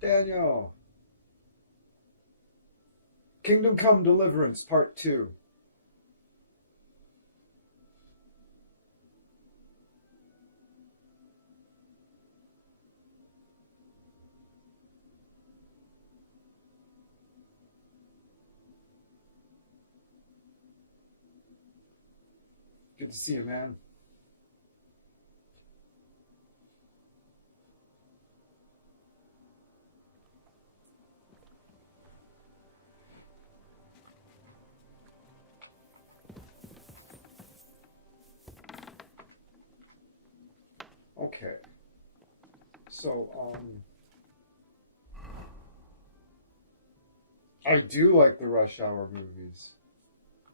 Daniel. Kingdom Come Deliverance Part 2. Good to see you, man. Okay. So, I do like the Rush Hour movies.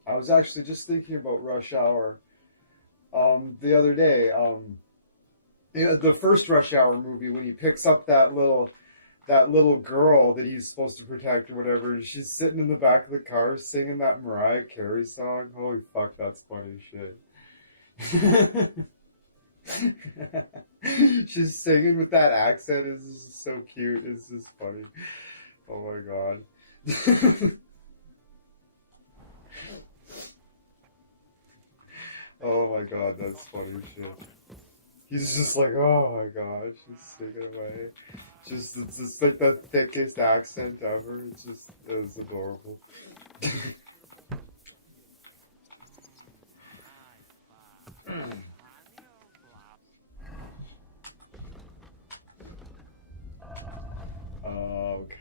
I was actually just thinking about Rush Hour the other day. The first Rush Hour movie when he picks up that little girl that he's supposed to protect or whatever, and she's sitting in the back of the car singing that Mariah Carey song. Holy fuck, that's funny shit. She's singing with that accent. It's just so cute. It's just funny. Oh my god. Oh my god, that's funny shit. He's just like, oh my god, she's singing away. It's just like the thickest accent ever. It's adorable. Okay.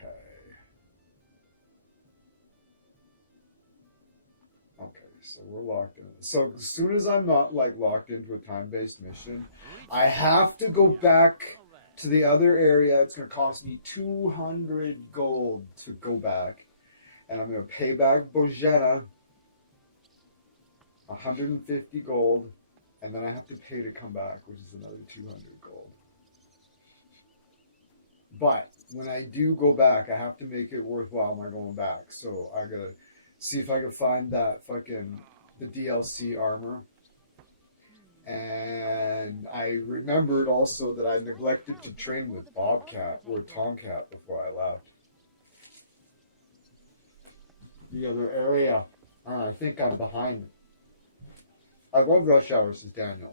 Okay, so we're locked in. So as soon as I'm not like locked into a time-based mission, I have to go back to the other area. It's going to cost me 200 gold to go back. And I'm going to pay back Bojana 150 gold. And then I have to pay to come back, which is another 200 gold. But when I do go back, I have to make it worthwhile my going back. So I got to see if I can find that the DLC armor. And I remembered also that I neglected to train with Bobcat or Tomcat before I left. The other area. I think I'm behind. I love Rush Hour, says Daniel.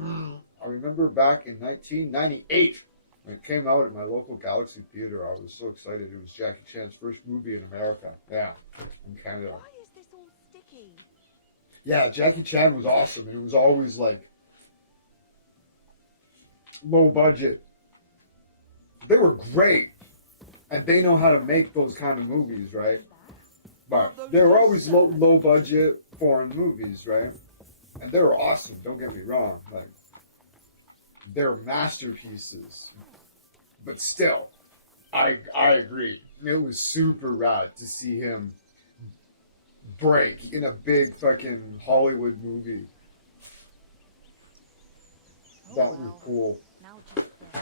I remember back in 1998 when it came out at my local Galaxy Theater. I was so excited. It was Jackie Chan's first movie in America. Yeah, in Canada. Why is this all sticky? Yeah, Jackie Chan was awesome, and it was always like low budget. They were great, and they know how to make those kind of movies, right? But they were always low budget foreign movies, right? And they were awesome. Don't get me wrong, like they're masterpieces. But still, I agree. It was super rad to see him break in a big fucking Hollywood movie. That was cool. Now just this.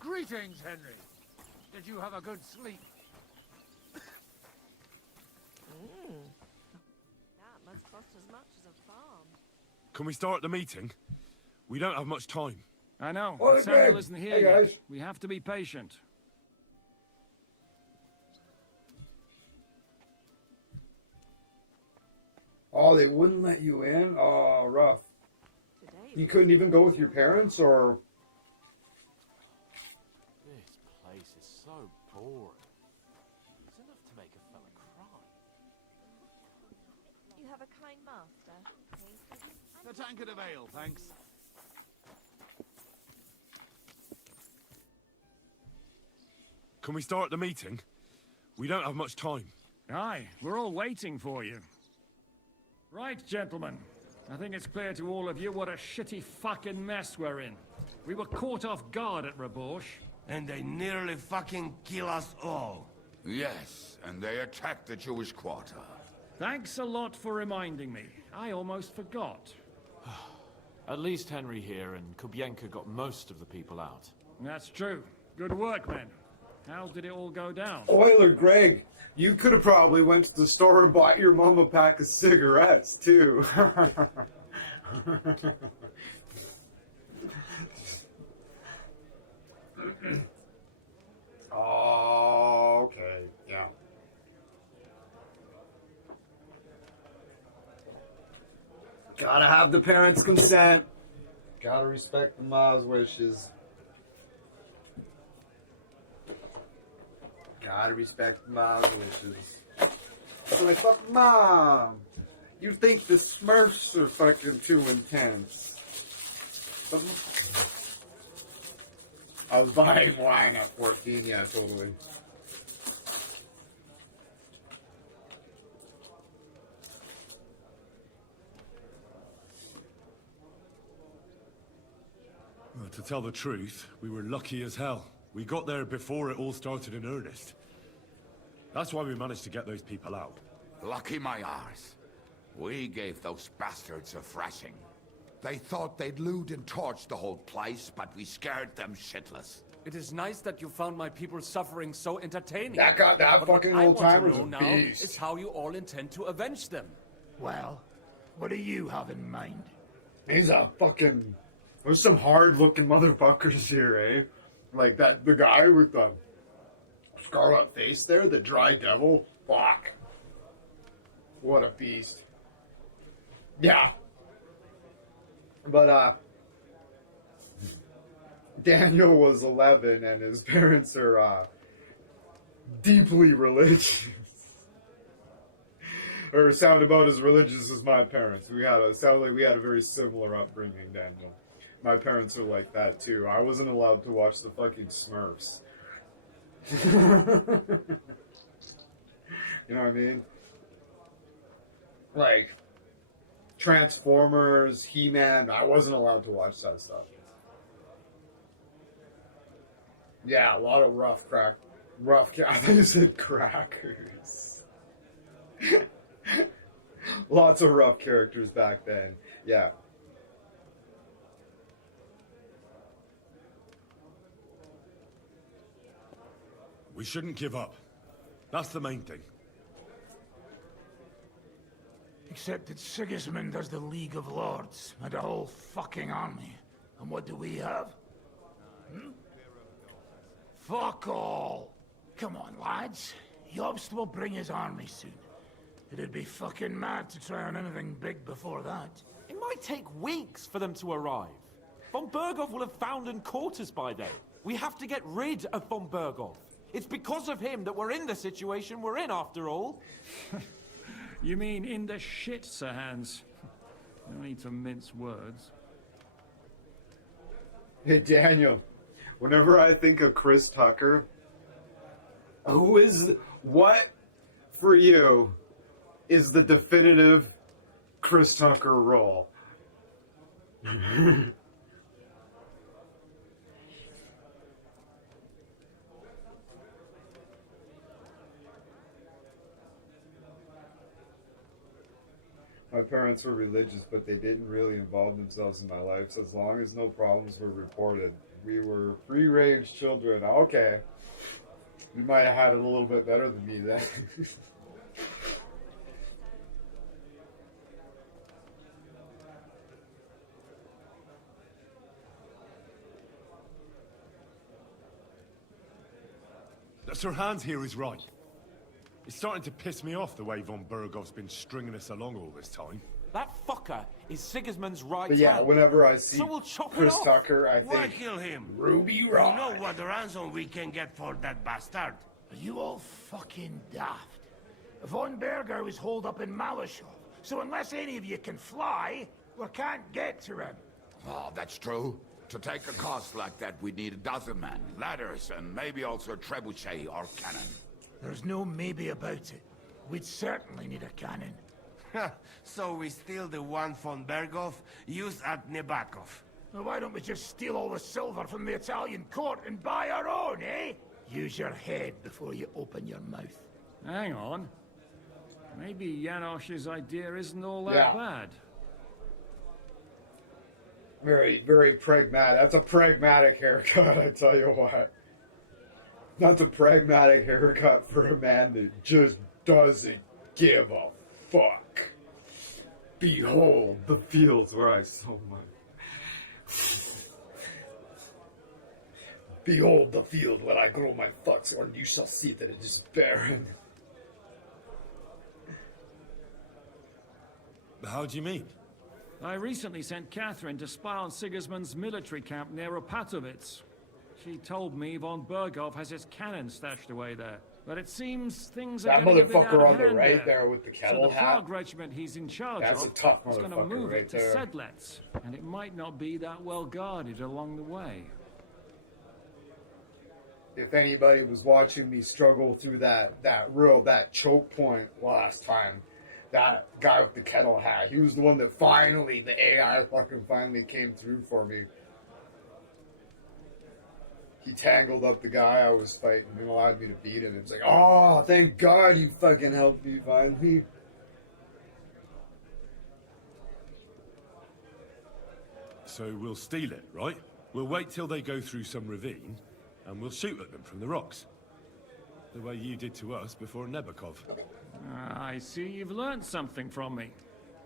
Greetings, Henry. Did you have a good sleep? That must cost as much as a farm. Can we start the meeting? We don't have much time. I know. Oh, Samuel Greg. isn't Hey, here yet. guys. We have to be patient. Oh, they wouldn't let you in? Oh, rough. Today You couldn't even go with your parents, or... This place is so boring. It's enough to make a fella cry. you have a kind master. KCD. A tankard of ale, thanks. Can we start the meeting? We don't have much time. Aye, we're all waiting for you. Right, gentlemen. I think it's clear to all of you what a shitty fucking mess we're in. We were caught off guard at Rabosh. And they nearly fucking kill us all. Yes, and they attacked the Jewish quarter. Thanks a lot for reminding me. I almost forgot. At least Henry here and Kubienka got most of the people out. That's true. Good work, men. How did it all go down? Oiler Greg, you could have probably went to the store and bought your mom a pack of cigarettes too. Oh, okay, yeah. Gotta have the parents' consent. Gotta respect the mom's wishes. Gotta respect the mom's wishes. So like, fuck mom. You think the Smurfs are fucking too intense. But I was buying wine at 14, yeah, totally. Well, to tell the truth, we were lucky as hell. We got there before it all started in earnest. That's why we managed to get those people out. Lucky my arse. We gave those bastards a thrashing. They thought they'd loot and torch the whole place, but we scared them shitless. It is nice that you found my people suffering so entertaining. That But fucking what I old want to timer's know a now beast. is how you all intend to avenge them. Well, what do you have in mind? He's a fucking... There's some hard-looking motherfuckers here, eh? Like the guy with the scarlet face there, the dry devil. Fuck. What a beast. Yeah. But, Daniel was 11 and his parents are, deeply religious. Or sound about as religious as my parents. Sound like we had a very similar upbringing, Daniel. My parents are like that too. I wasn't allowed to watch the fucking Smurfs. You know what I mean? Like Transformers, He-Man. I wasn't allowed to watch that stuff. Yeah, a lot of I think you said crackers. Lots of rough characters back then. Yeah. We shouldn't give up. That's the main thing. Except that Sigismund has the League of Lords and a whole fucking army. And what do we have? Fuck all. Come on, lads. Jobst will bring his army soon. It'd be fucking mad to try on anything big before that. It might take weeks for them to arrive. Von Berghoff will have found and caught us by then. We have to get rid of Von Berghoff. It's because of him that we're in the situation we're in, after all. You mean in the shit, Sir Hans? No need to mince words. Hey, Daniel. Whenever I think of Chris Tucker, what for you is the definitive Chris Tucker role? My parents were religious, but they didn't really involve themselves in my life. So as long as no problems were reported, we were free-range children. Okay. You might have had it a little bit better than me then. Sir Hans here is right. It's starting to piss me off the way Von Berghoff's been stringing us along all this time. That fucker is Sigismund's right But yeah, hand. whenever I see So we'll chop it Chris off. Tucker, I Why think kill him? Ruby You Rod. know what ransom we can get for that bastard. Are you all fucking daft? Von Berger was holed up in Malashov, so unless any of you can fly, we can't get to him. Oh, that's true. To take a cost like that, we'd need a dozen men, ladders, and maybe also a trebuchet or cannon. There's no maybe about it. We'd certainly need a cannon. So we steal the one von Berghoff used at Nebakov. Well, why don't we just steal all the silver from the Italian court and buy our own, eh? Use your head before you open your mouth. Hang on. Maybe Janosch's idea isn't all that Yeah. bad. Very, very pragmatic. That's a pragmatic haircut, I tell you what. That's a pragmatic haircut for a man that just doesn't give a fuck. Behold the fields where I sow my... Behold the field where I grow my fucks, or you shall see that it is barren. How do you mean? I recently sent Catherine to spy on Sigismund's military camp near Opatovitz. She told me von Berghoff has his cannon stashed away there. But it seems things are That getting a bit out motherfucker of on the hand right there with the So kettle the hat. Prague regiment he's in charge That's of a tough is going to motherfucker move right it to there. Sedlec, and it might not be that well guarded along the way. If anybody was watching me struggle through that choke point last time, that guy with the kettle hat, he was the one that finally, the AI finally came through for me. He tangled up the guy I was fighting and allowed me to beat him. It's like, oh, thank God you fucking helped me finally. So we'll steal it, right? We'll wait till they go through some ravine, and we'll shoot at them from the rocks. The way you did to us before Nebakov. I see you've learned something from me.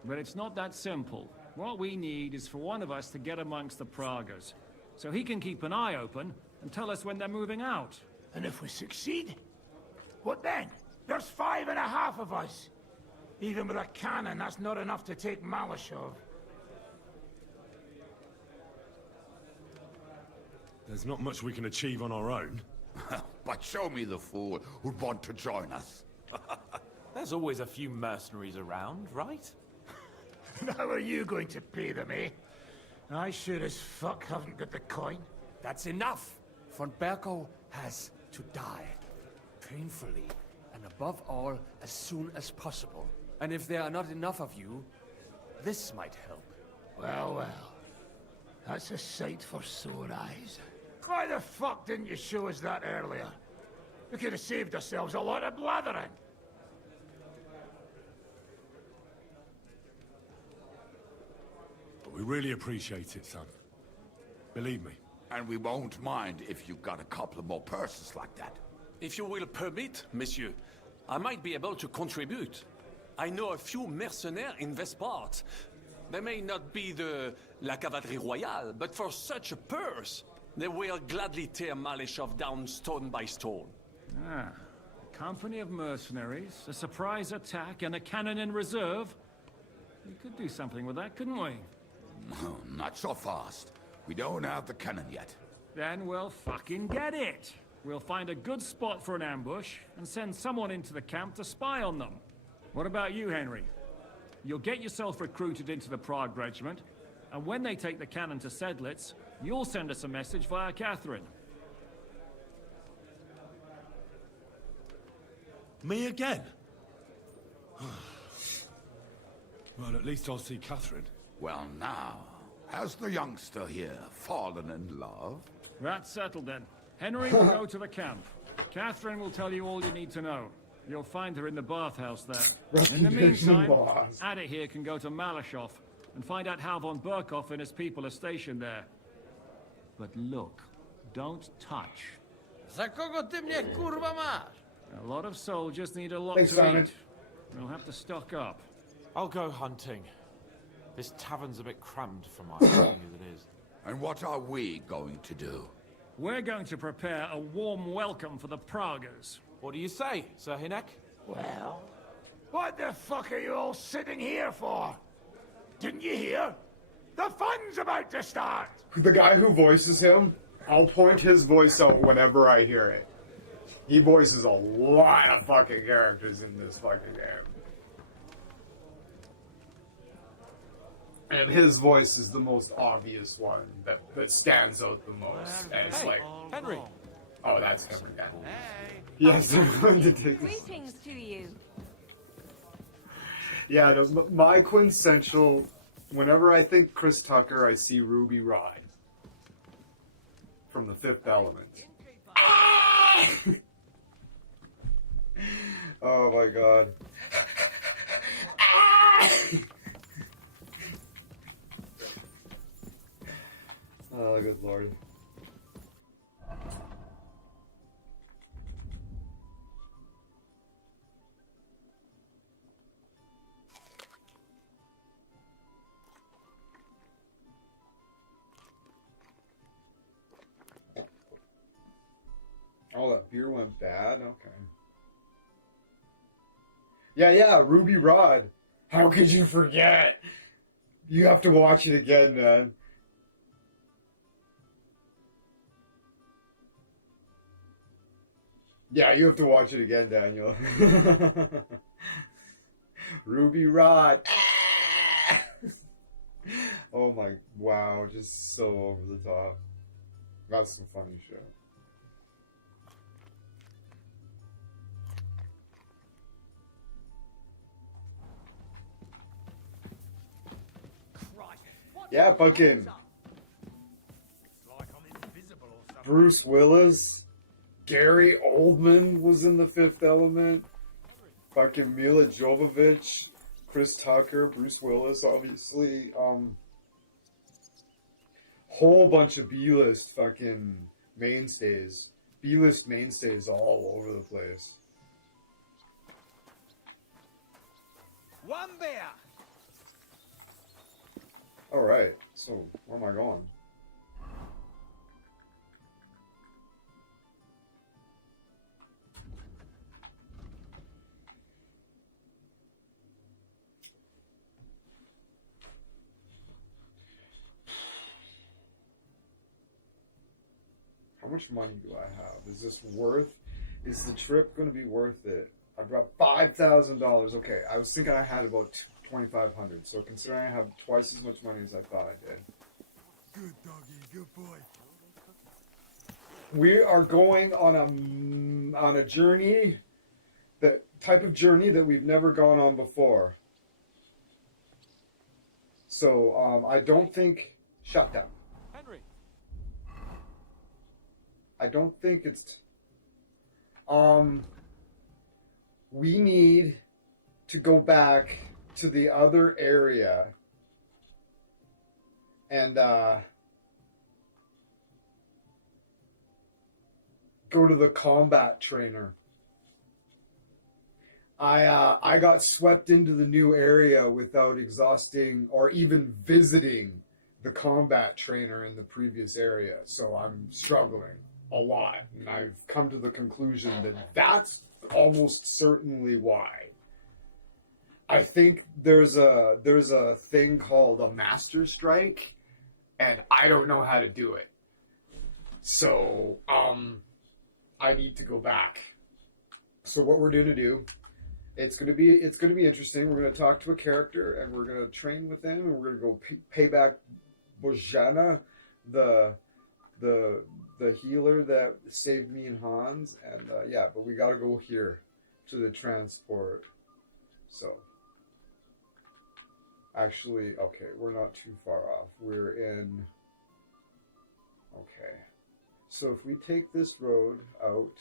But it's not that simple. What we need is for one of us to get amongst the Pragas, so he can keep an eye open and tell us when they're moving out. And if we succeed, what then? There's 5.5 of us. Even with a cannon, that's not enough to take Malashov. There's not much we can achieve on our own. But show me the fool who'd want to join us. There's always a few mercenaries around, right? How are you going to pay them, eh? I sure as fuck haven't got the coin. That's enough! Von Berko has to die. Painfully, and above all, as soon as possible. And if there are not enough of you, this might help. Well, well. That's a sight for sore eyes. Why the fuck didn't you show us that earlier? We could have saved ourselves a lot of blathering. But we really appreciate it, son. Believe me. And we won't mind if you've got a couple more purses like that. If you will permit, monsieur, I might be able to contribute. I know a few mercenaires in this part. They may not be La Cavalerie Royale, but for such a purse, they will gladly tear Malashov down stone by stone. Ah, a company of mercenaries, a surprise attack, and a cannon in reserve. We could do something with that, couldn't we? No, not so fast. We don't have the cannon yet. Then we'll fucking get it. We'll find a good spot for an ambush and send someone into the camp to spy on them. What about you, Henry? You'll get yourself recruited into the Prague regiment, and when they take the cannon to Sedlitz, you'll send us a message via Catherine. Me again? Well, at least I'll see Catherine. Well now, has the youngster here fallen in love? That's settled then. Henry will go to the camp. Catherine will tell you all you need to know. You'll find her in the bathhouse there. In the meantime, boss. Ada here can go to Malashov and find out how von Berkhoff and his people are stationed there. But look, don't touch. Za kogo ty mnie kurwa masz? A lot of soldiers need a lot Thanks, to Simon. eat. We'll have to stock up. I'll go hunting. This tavern's a bit crammed for my family as it is. And what are we going to do? We're going to prepare a warm welcome for the Pragas. What do you say, Sir Hinek? Well, what the fuck are you all sitting here for? Didn't you hear? The fun's about to start! The guy who voices him, I'll point his voice out whenever I hear it. He voices a lot of fucking characters in this fucking game. And his voice is the most obvious one that stands out the most. And it's like, Henry! oh, that's him again. Yes, they're going to take this. Greetings to you. Yeah, no, my quintessential, whenever I think Chris Tucker, I see Ruby Rhod from The Fifth Element. Oh my god. Oh, good lord. Oh, that beer went bad? Okay. Yeah, Ruby Rod. How could you forget? You have to watch it again, man. Yeah, you have to watch it again, Daniel. Ruby Rod. Oh my, wow, just so over the top. That's some funny shit. Yeah, fucking Bruce Willis, Gary Oldman was in The Fifth Element. Fucking Mila Jovovich, Chris Tucker, Bruce Willis, obviously. Whole bunch of B-list fucking mainstays. B-list mainstays all over the place. One beer. Alright, so where am I going? How much money do I have? Is this worth? Is the trip going to be worth it? I brought $5,000. Okay, I was thinking I had about $2,500. So considering I have twice as much money as I thought I did. Good doggy, good boy. We are going on a journey, the type of journey that we've never gone on before. So I don't think. Shut down. Henry. I don't think it's. We need to go back to the other area and go to the combat trainer. I got swept into the new area without exhausting or even visiting the combat trainer in the previous area, so I'm struggling a lot, and I've come to the conclusion that that's almost certainly why. I think there's a thing called a master strike, and I don't know how to do it. So, I need to go back. So what we're going to do, it's going to be interesting. We're going to talk to a character, and we're going to train with them, and we're going to go pay back Bojana, the healer that saved me and Hans, and yeah, but we got to go here to the transport. So, actually, okay, we're not too far off. We're in. Okay, so if we take this road out,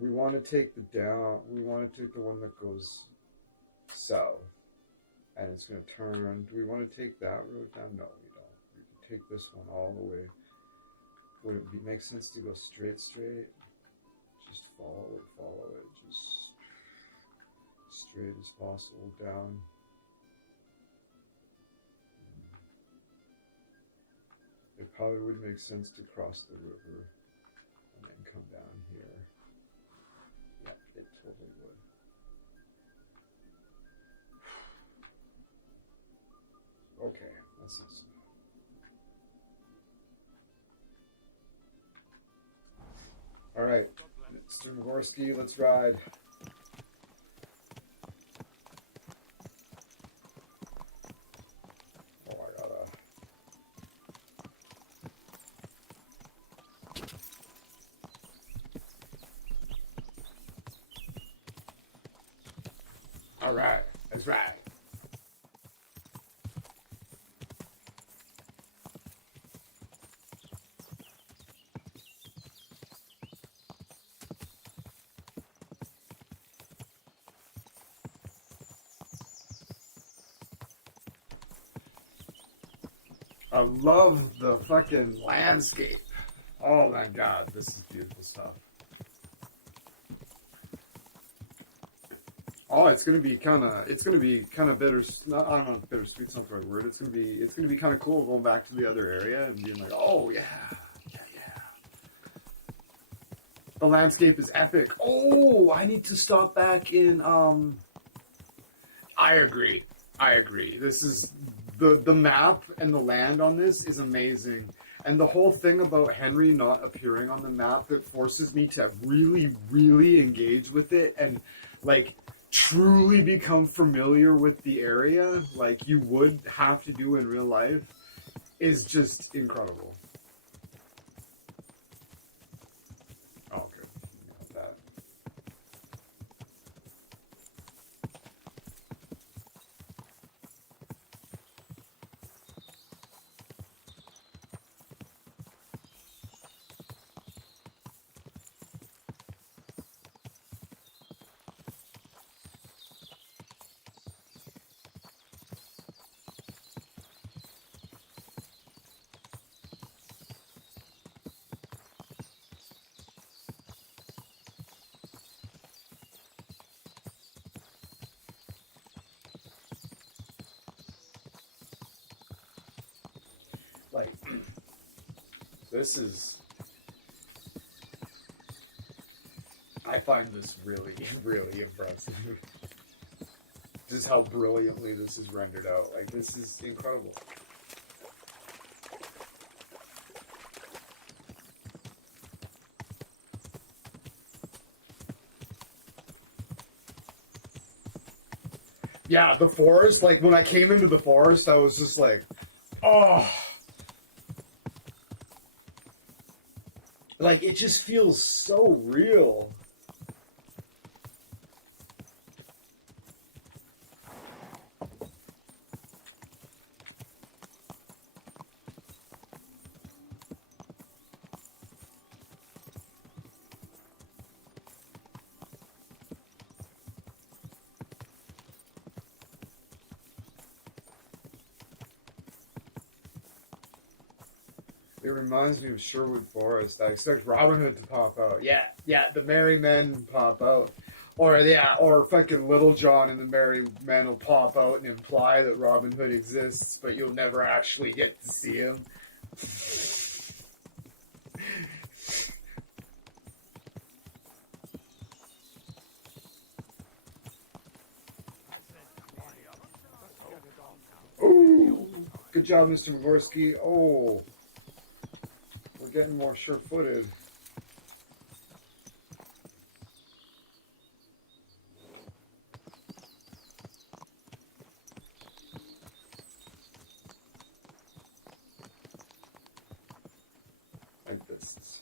we want to take the down. We want to take the one that goes south, and it's going to turn. Do we want to take that road down? No, we don't. We can take this one all the way. Would it make sense to go straight? Just follow it, just straight as possible down. It probably would make sense to cross the river and then come down here. Yep, it totally would. Okay, that's not so bad. Alright, Mr. Nagorski, let's ride. Oh, I gotta... Alright, let's ride. I love the fucking landscape. Oh my god, this is beautiful stuff. Oh, it's gonna be kind of bitter. Not, I don't know, if bittersweet's not the right word. It's gonna be kind of cool going back to the other area and being like, oh yeah. The landscape is epic. Oh, I need to stop back in. I agree. This is the map and the land on this is amazing. And the whole thing about Henry not appearing on the map that forces me to really, really engage with it and like truly become familiar with the area, like you would have to do in real life, is just incredible. Oh, good. Got that. Like, this is... I find this really, really impressive. Just how brilliantly this is rendered out. Like, this is incredible. Yeah, the forest, like, when I came into the forest, I was just like, oh... Like, it just feels so real. It reminds me of Sherwood Forest. I expect Robin Hood to pop out. Yeah, the Merry Men pop out. Or fucking Little John and the Merry Men will pop out and imply that Robin Hood exists, but you'll never actually get to see him. Ooh, good job, Mr. Mogorski. Oh, we're getting more sure-footed. Like this.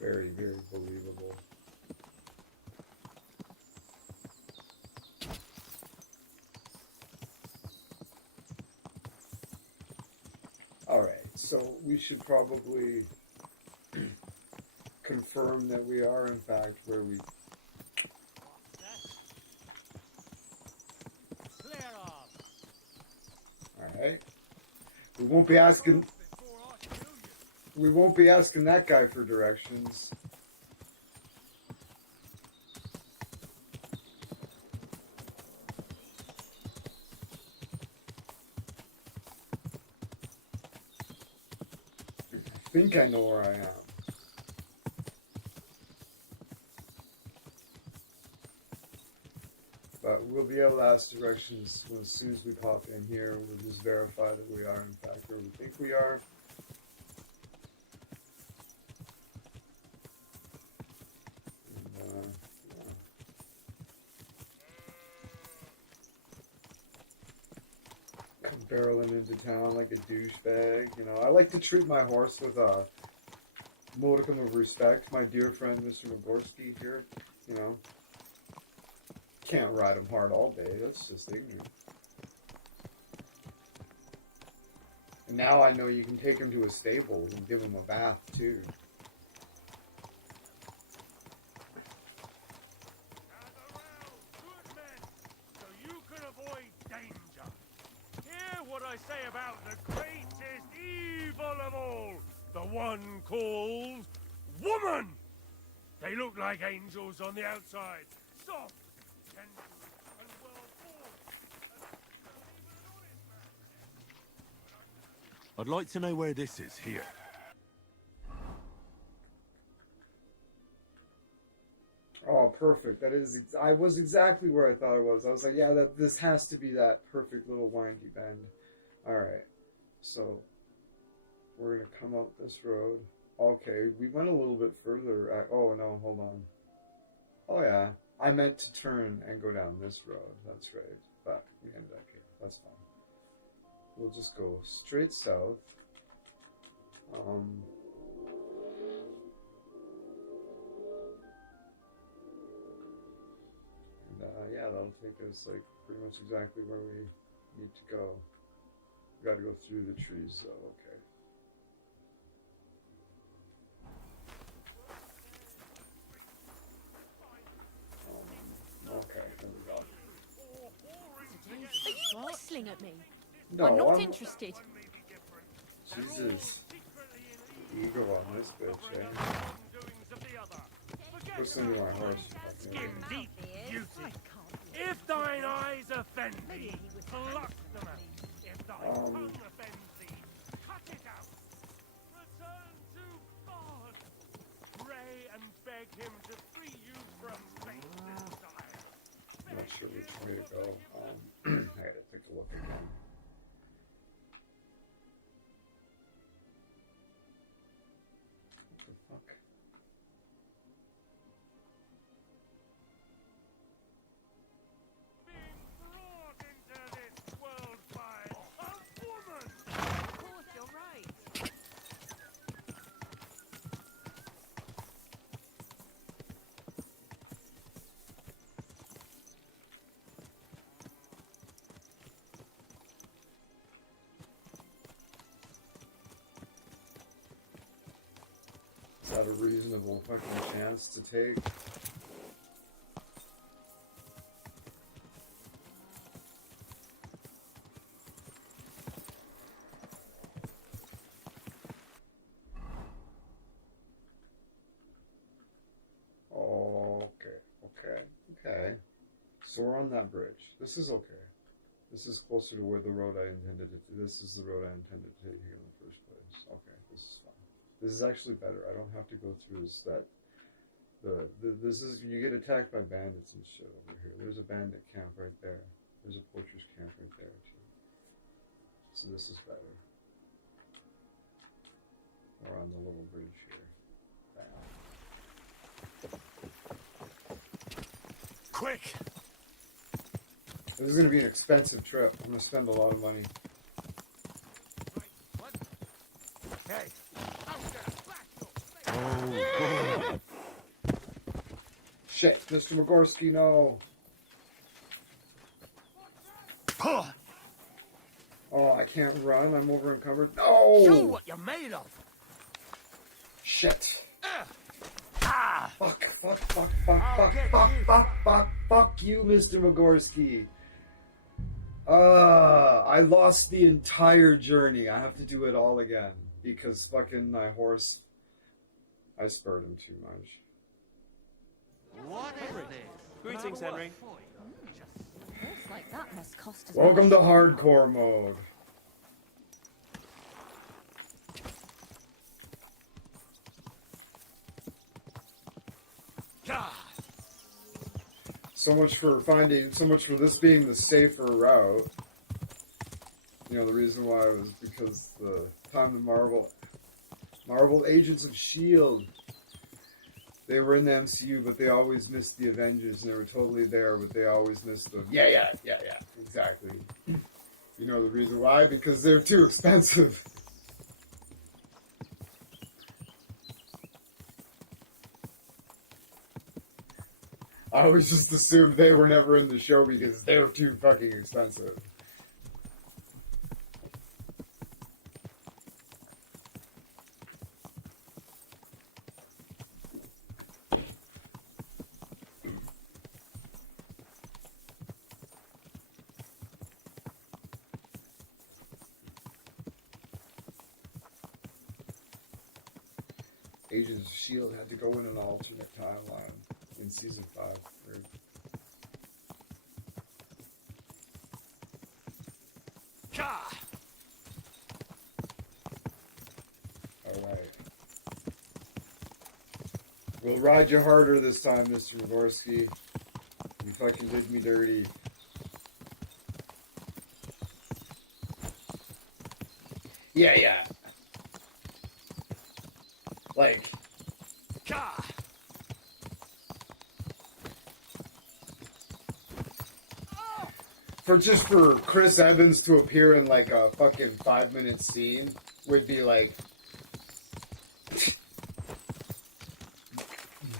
Very, very believable. Alright, so we should probably confirm that we are in fact where we... Alright. We won't be asking that guy for directions. I think I know where I am. But we'll be able to ask directions as soon as we pop in here. We'll just verify that we are in fact where we think we are. And, yeah. Come barreling into town like a douchebag. You know, I like to treat my horse with a modicum of respect. My dear friend, Mr. Mogorski here, you know. Can't ride him hard all day. That's just ignorant. And now I know you can take him to a stable and give him a bath too. So you can avoid danger. Hear what I say about the greatest evil of all, the one called woman. They look like angels on the outside, soft, gentle, and well-born. I'd like to know where this is here. Oh, perfect. That is. I was exactly where I thought it was. I was like, yeah, this has to be that perfect little windy bend. All right. So we're gonna come up this road. Okay, we went a little bit further. Oh no, hold on. Oh yeah, I meant to turn and go down this road. That's right. But we ended up here. That's fine. We'll just go straight south. Yeah, that'll take us like pretty much exactly where we need to go. We got to go through the trees, though. Okay. Okay, there we go. Are you whistling at me? No, I'm not interested. Jesus. Ego on this bitch, eh? What's in my horse? Skin deep beauty. If thine eyes offend thee, pluck them out. If thy tongue offends thee, cut it out. Return to God. Pray and beg him to free you from faith desire. I'm not sure which way to go. I gotta take a look again. What the fuck? Being brought into this world by a woman. Of course, you're right. Is that a reasonable fucking chance to take? Okay. So we're on that bridge. This is okay. This is closer to where the road I intended to. This is the road I intended to take here in the first place. Okay, this is fine. This is actually better. I don't have to go through this is, you get attacked by bandits and shit over here. There's a bandit camp right there. There's a poacher's camp right there too. So this is better. We're on the little bridge here. Bam. Quick! This is going to be an expensive trip. I'm going to spend a lot of money. What? Hey! Shit, Mr. Mogorski, no. Oh, I can't run. I'm over encumbered. No! Show what you're made of. Shit. Ah! Fuck you, Mr. Mogorski. I lost the entire journey. I have to do it all again. Because fucking my horse, I spurred him too much. What is this? Greetings, Henry. Horse like that must cost us Welcome much. to hardcore mode. So much for this being the safer route. You know, the reason why was because the time the Marvel Agents of S.H.I.E.L.D. They were in the MCU, but they always missed the Avengers, and they were totally there, but they always missed them. Yeah, exactly. You know the reason why? Because they're too expensive. I always just assumed they were never in the show because they were too fucking expensive. Agents of S.H.I.E.L.D. had to go in an alternate timeline in season 5. Weird. Alright. We'll ride you harder this time, Mr. Migorsky. You fucking did me dirty. Yeah. Like... For Chris Evans to appear in like a fucking 5-minute scene would be like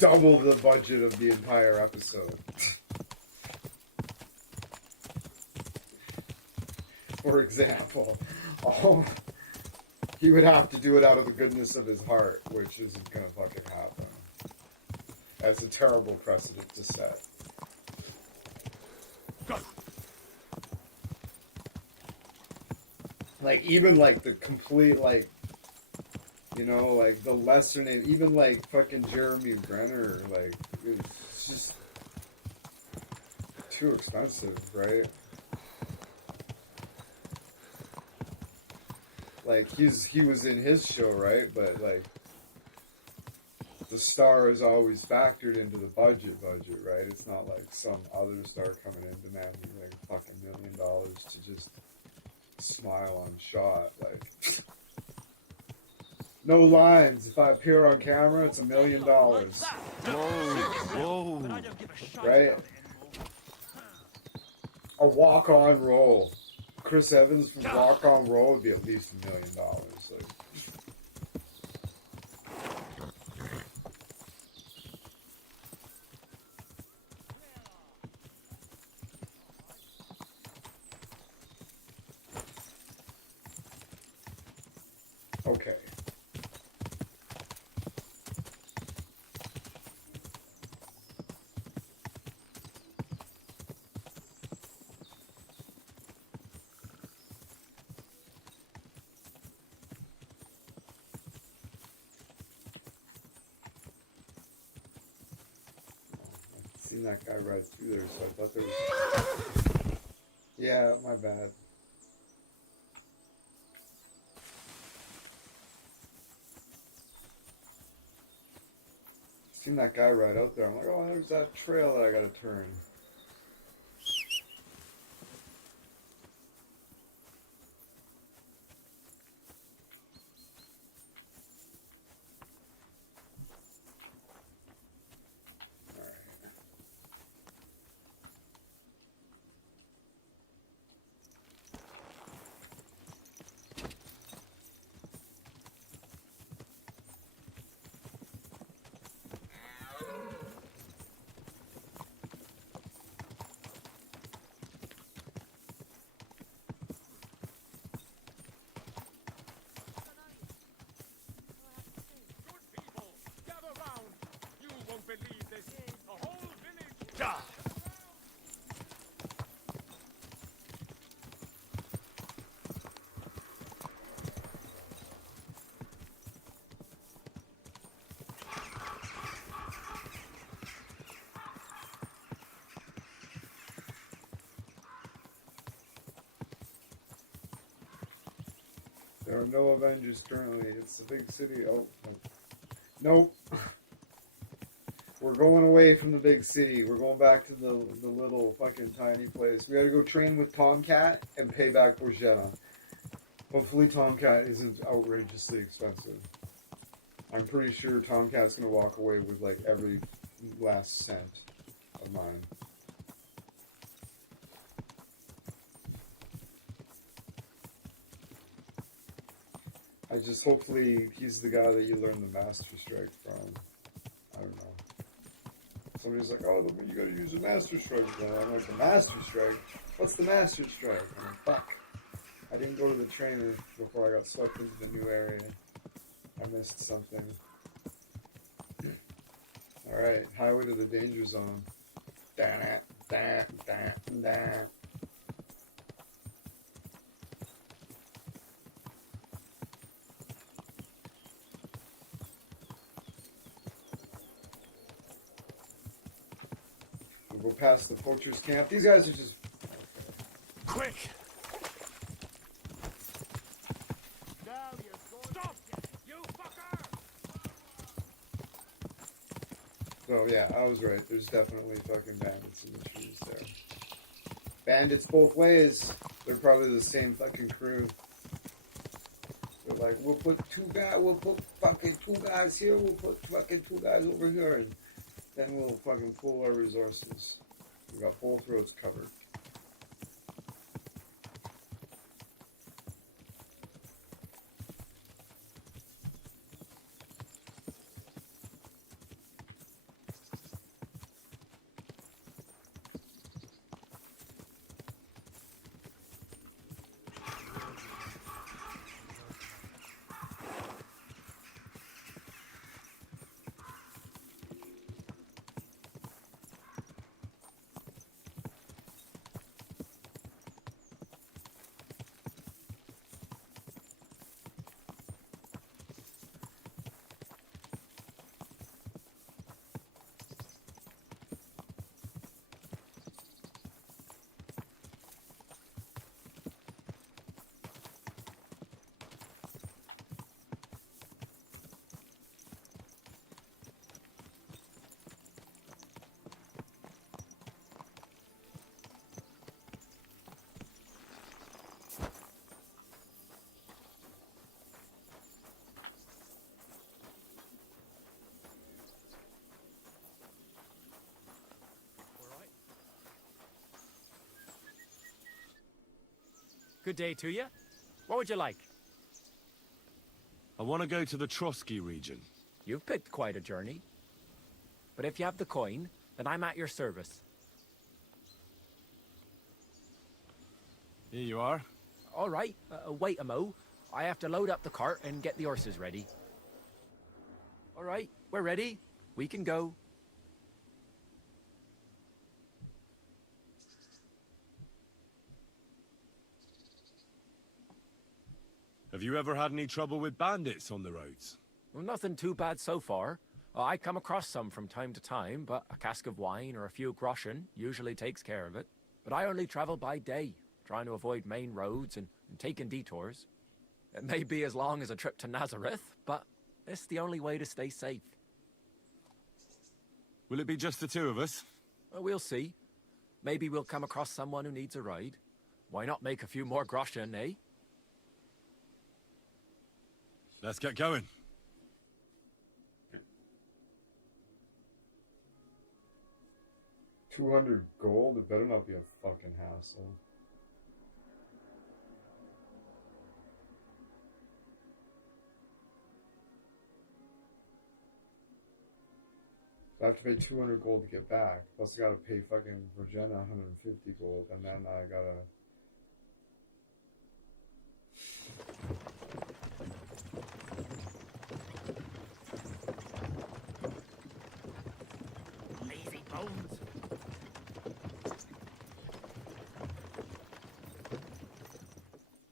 double the budget of the entire episode. For example, he would have to do it out of the goodness of his heart, which isn't gonna fucking happen. That's a terrible precedent to set. Like, even, like, the complete, like, you know, like, the lesser name, even, like, fucking Jeremy Renner, like, it's just too expensive, right? Like, he was in his show, right? But, like, the star is always factored into the budget, right? It's not like some other star coming in demanding, like, fucking $1 million to just... smile on shot, like no lines. If I appear on camera, it's $1 million. Whoa, right? A walk-on role. Chris Evans from walk-on role would be at least $1 million. Like, okay. I've seen that guy ride through there, so I thought there was... Yeah, my bad. Seen that guy right out there. I'm like, oh, there's that trail that I gotta turn. There are no Avengers currently. It's a big city. Oh, nope. We're going away from the big city. We're going back to the little fucking tiny place. We gotta go train with Tomcat and pay back Borgetta. Hopefully Tomcat isn't outrageously expensive. I'm pretty sure Tomcat's gonna walk away with like every last cent of mine. I just, hopefully, he's the guy that you learn the Master Strike from. I don't know. Somebody's like, oh, you gotta use the Master Strike. I'm like, the Master Strike? What's the Master Strike? I'm like, fuck. I didn't go to the trainer before I got swept into the new area. I missed something. Alright, highway to the danger zone. We'll go past the poacher's camp. These guys are just... Quick! So yeah, I was right. There's definitely fucking bandits in the trees there. Bandits both ways. They're probably the same fucking crew. They're like, we'll put fucking two guys here, we'll put fucking two guys over here, and then we'll fucking pool our resources. We got both roads covered. Good day to you. What would you like? I want to go to the Trotsky region. You've picked quite a journey. But if you have the coin, then I'm at your service. Here you are. All right, wait a mo. I have to load up the cart and get the horses ready. All right, we're ready. We can go. Have you ever had any trouble with bandits on the roads? Well, nothing too bad so far. I come across some from time to time, but a cask of wine or a few groschen usually takes care of it. But I only travel by day, trying to avoid main roads and taking detours. It may be as long as a trip to Nazareth, but it's the only way to stay safe. Will it be just the two of us? Well, we'll see. Maybe we'll come across someone who needs a ride. Why not make a few more groschen, eh? Let's get going. $200 gold? It better not be a fucking hassle. I have to pay 200 gold to get back. Plus I gotta pay fucking Virginia 150 gold, and then I gotta... Lazy bones.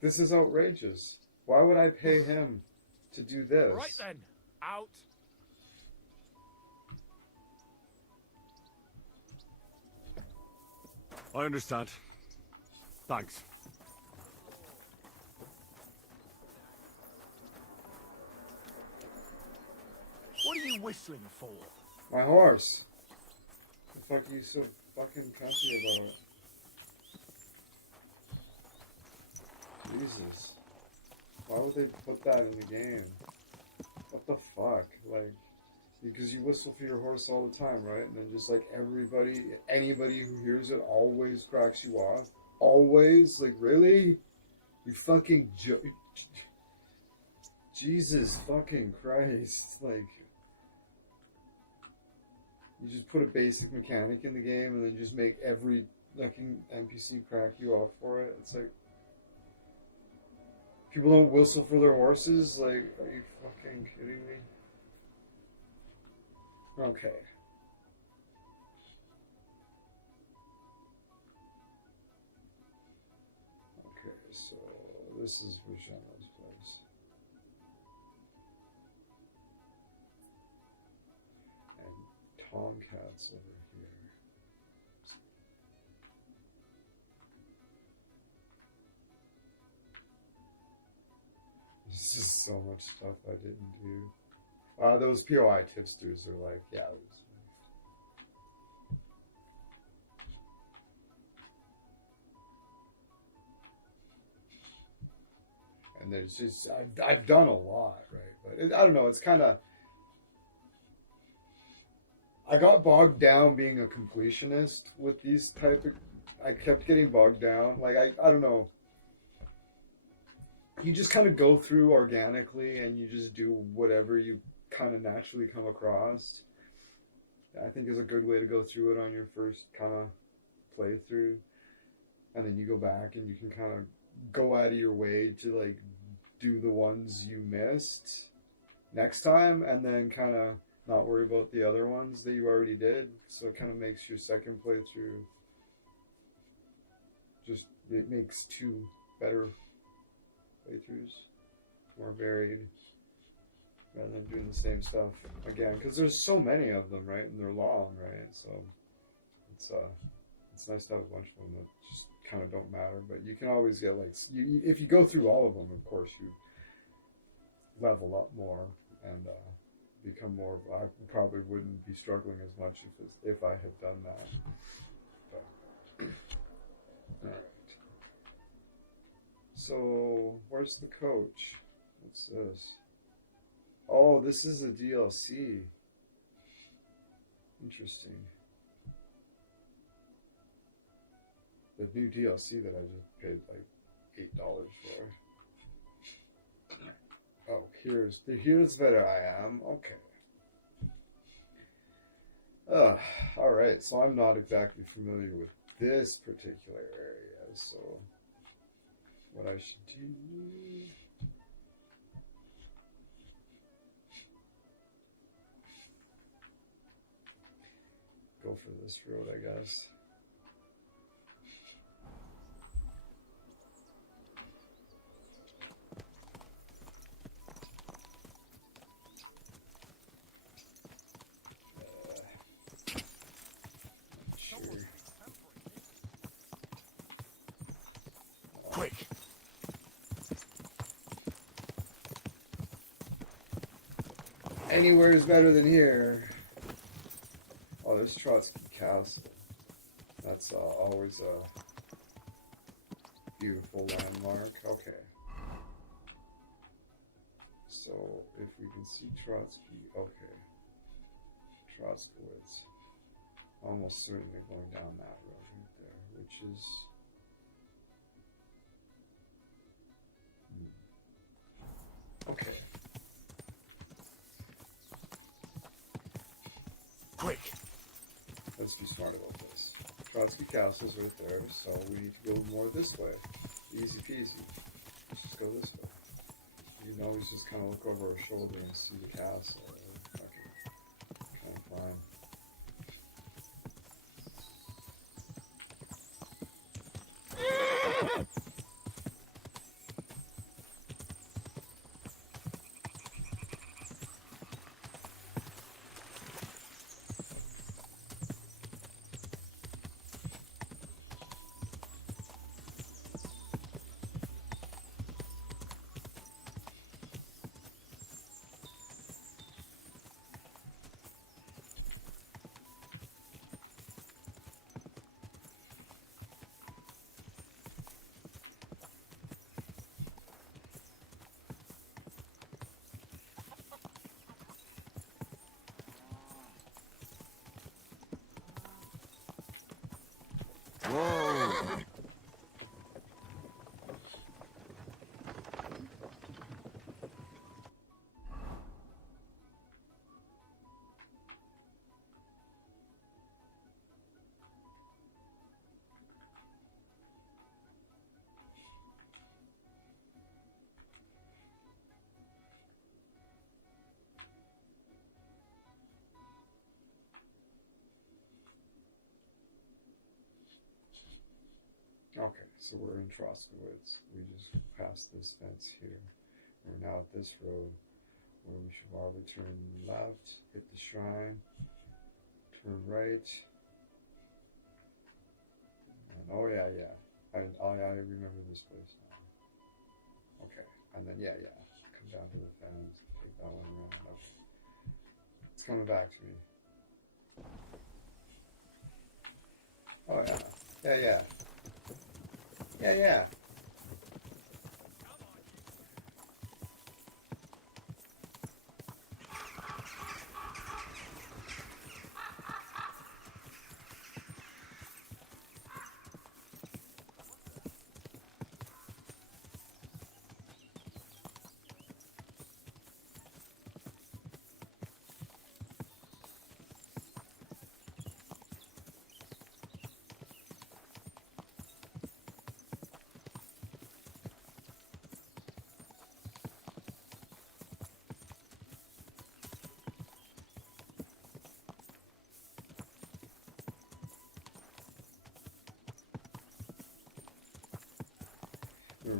This is outrageous. Why would I pay him to do this? Right then, out. I understand. Thanks. What are you whistling for? My horse. The fuck are you so fucking cunty about it? Jesus. Why would they put that in the game? What the fuck? Like, because you whistle for your horse all the time, right? And then just like anybody who hears it always cracks you off. Always? Like, really? You fucking Jesus fucking Christ. Like, you just put a basic mechanic in the game and then just make every fucking NPC crack you off for it. It's like, people don't whistle for their horses? Like, are you fucking kidding me? Okay. Okay, so this is Virginia's place. And Tomcat's over here. This is so much stuff I didn't do. Those POI tipsters are like, yeah, and there's just I've done a lot, right? But I don't know. It's kind of I got bogged down being a completionist with these type of. I kept getting bogged down. Like I don't know. You just kind of go through organically, and you just do whatever you kind of naturally come across. I think is a good way to go through it on your first kind of playthrough, and then you go back and you can kind of go out of your way to like do the ones you missed next time, and then kind of not worry about the other ones that you already did. So it kind of makes your second playthrough just it makes two better playthroughs, more varied, rather than doing the same stuff again, because there's so many of them, right? And they're long, right? So it's nice to have a bunch of them that just kind of don't matter. But you can always get like if you go through all of them, of course you level up more and become more. I probably wouldn't be struggling as much if I had done that. But, all right. So where's the coach? What's this? Oh, this is a DLC. Interesting. The new DLC that I just paid like $8 for. Oh, here's where I am. Okay. All right. So I'm not exactly familiar with this particular area. So what I should do? Go for this road, I guess. Sure. Quick. Anywhere is better than here. Oh, there's Trotsky Castle. That's always a beautiful landmark. Okay. So, if we can see Trotsky, okay. Trotzkowitz. Almost certainly going down that road right there, which is... Okay. Quick. Let's be smart about this. Trotsky Castle's right there, so we need to go more this way. Easy peasy. Let's just go this way. You can always just kind of look over our shoulder and see the castle. Okay. Kind of fine. Whoa! Okay, so we're in Troskowitz. We just passed this fence here. We're now at this road where we should probably turn left, hit the shrine, turn right. And, oh yeah. I remember this place now. Okay, and then yeah. Come down to the fence, take that one around. Okay. It's coming back to me. Oh yeah. Yeah.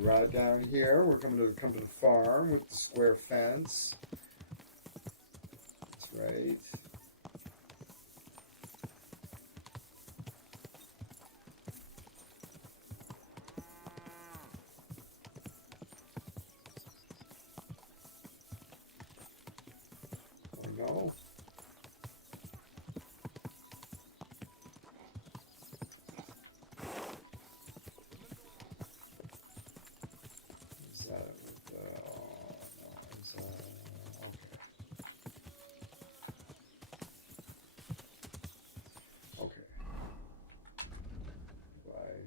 right down here. We're come to the farm with the square fence. That's right. Oh no. Is that oh no, is okay. Okay. Bye.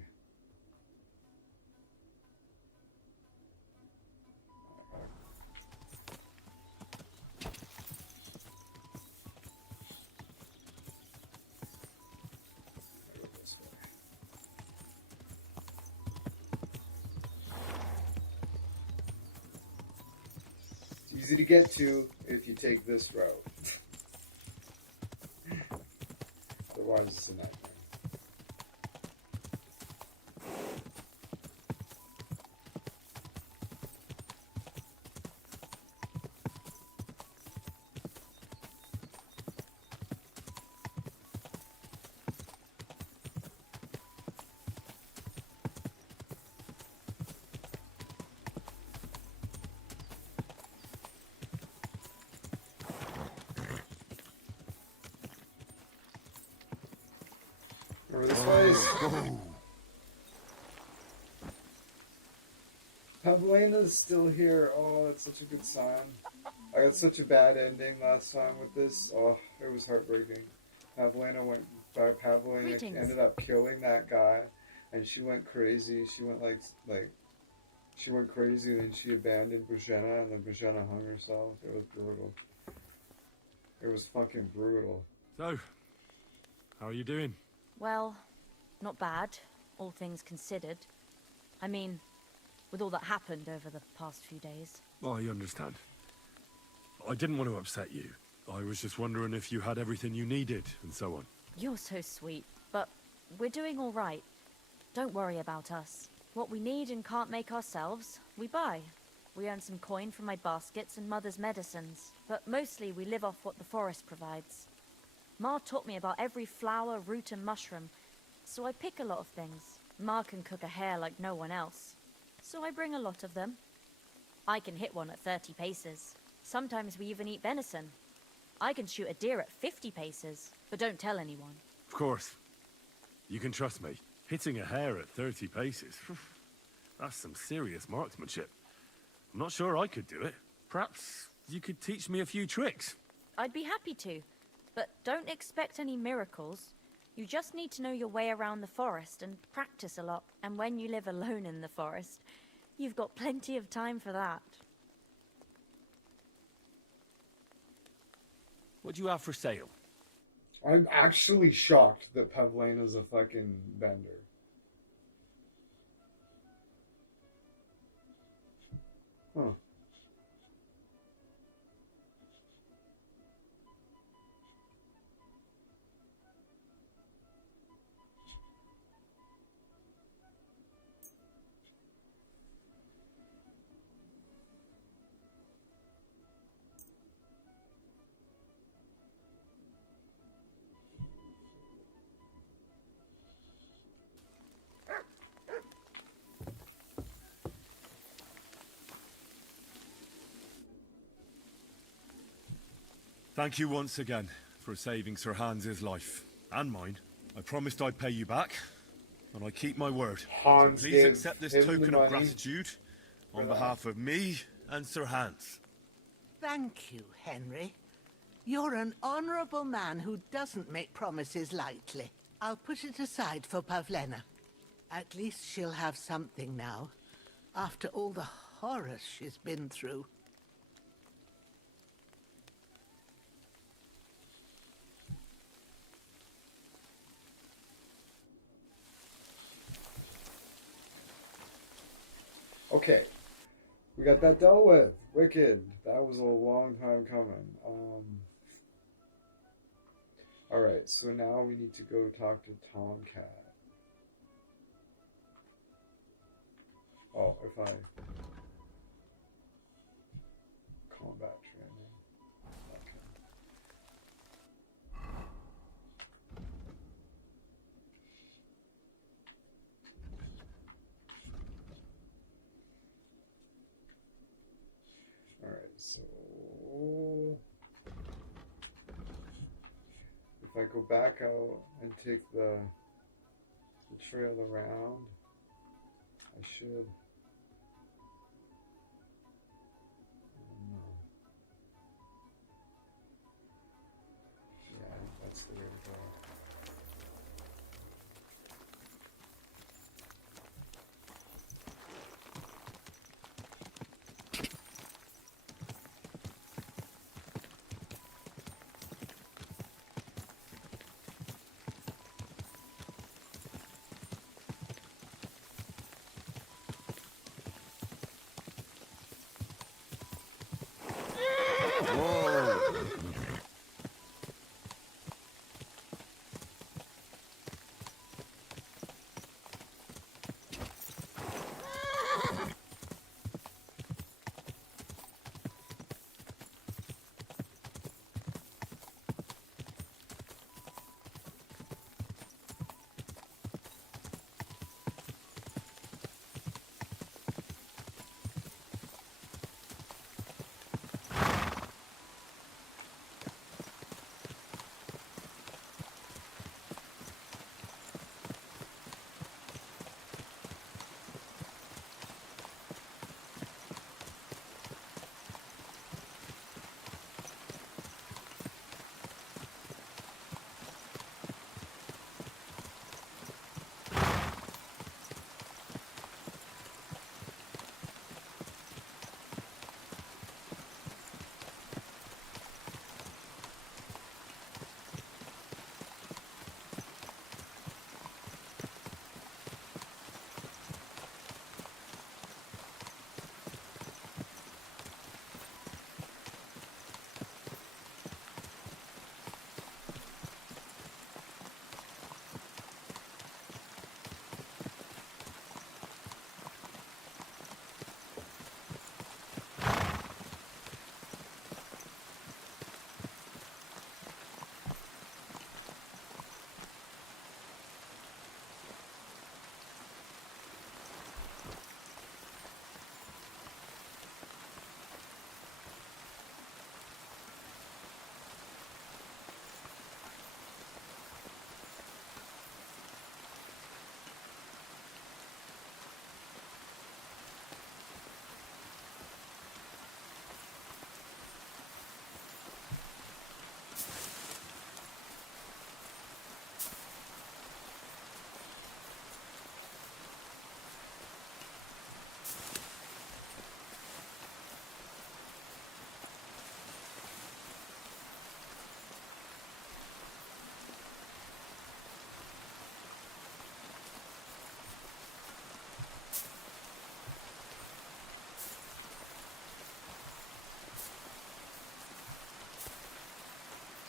I go this way. It's easy to get to if you take this route. Otherwise, it's a nightmare. Remember this place? Pavlena's still here. Oh, that's such a good sign. I got such a bad ending last time with this. Oh, it was heartbreaking. Pavlena Greetings. ended up killing that guy, and she went crazy. She went she went crazy, and then she abandoned Brzena, and then Brzena hung herself. It was brutal. It was fucking brutal. So, how are you doing? Well, not bad, all things considered. I mean, with all that happened over the past few days. I understand. I didn't want to upset you. I was just wondering if you had everything you needed, and so on. You're so sweet, but we're doing all right. Don't worry about us. What we need and can't make ourselves, we buy. We earn some coin from my baskets and Mother's medicines, but mostly we live off what the forest provides. Ma taught me about every flower, root and mushroom, so I pick a lot of things. Ma can cook a hare like no one else, so I bring a lot of them. I can hit one at 30 paces. Sometimes we even eat venison. I can shoot a deer at 50 paces, but don't tell anyone. Of course. You can trust me. Hitting a hare at 30 paces, that's some serious marksmanship. I'm not sure I could do it. Perhaps you could teach me a few tricks. I'd be happy to, but don't expect any miracles. You just need to know your way around the forest and practice a lot. And when you live alone in the forest, you've got plenty of time for that. What do you have for sale? I'm actually shocked that Pavlena's a fucking vendor. Huh. Thank you once again for saving Sir Hans's life. And mine. I promised I'd pay you back, and I keep my word. Hans so please gave accept this him the token of money gratitude on behalf of me and Sir Hans. Thank you, Henry. You're an honorable man who doesn't make promises lightly. I'll put it aside for Pavlena. At least she'll have something now, after all the horrors she's been through. Okay, we got that dealt with. Wicked. That was a long time coming. Alright, so now we need to go talk to Tomcat. Oh, if I combat training. Okay. All right, so if I go back out and take the trail around, I should. Yeah, I think that's the way to go.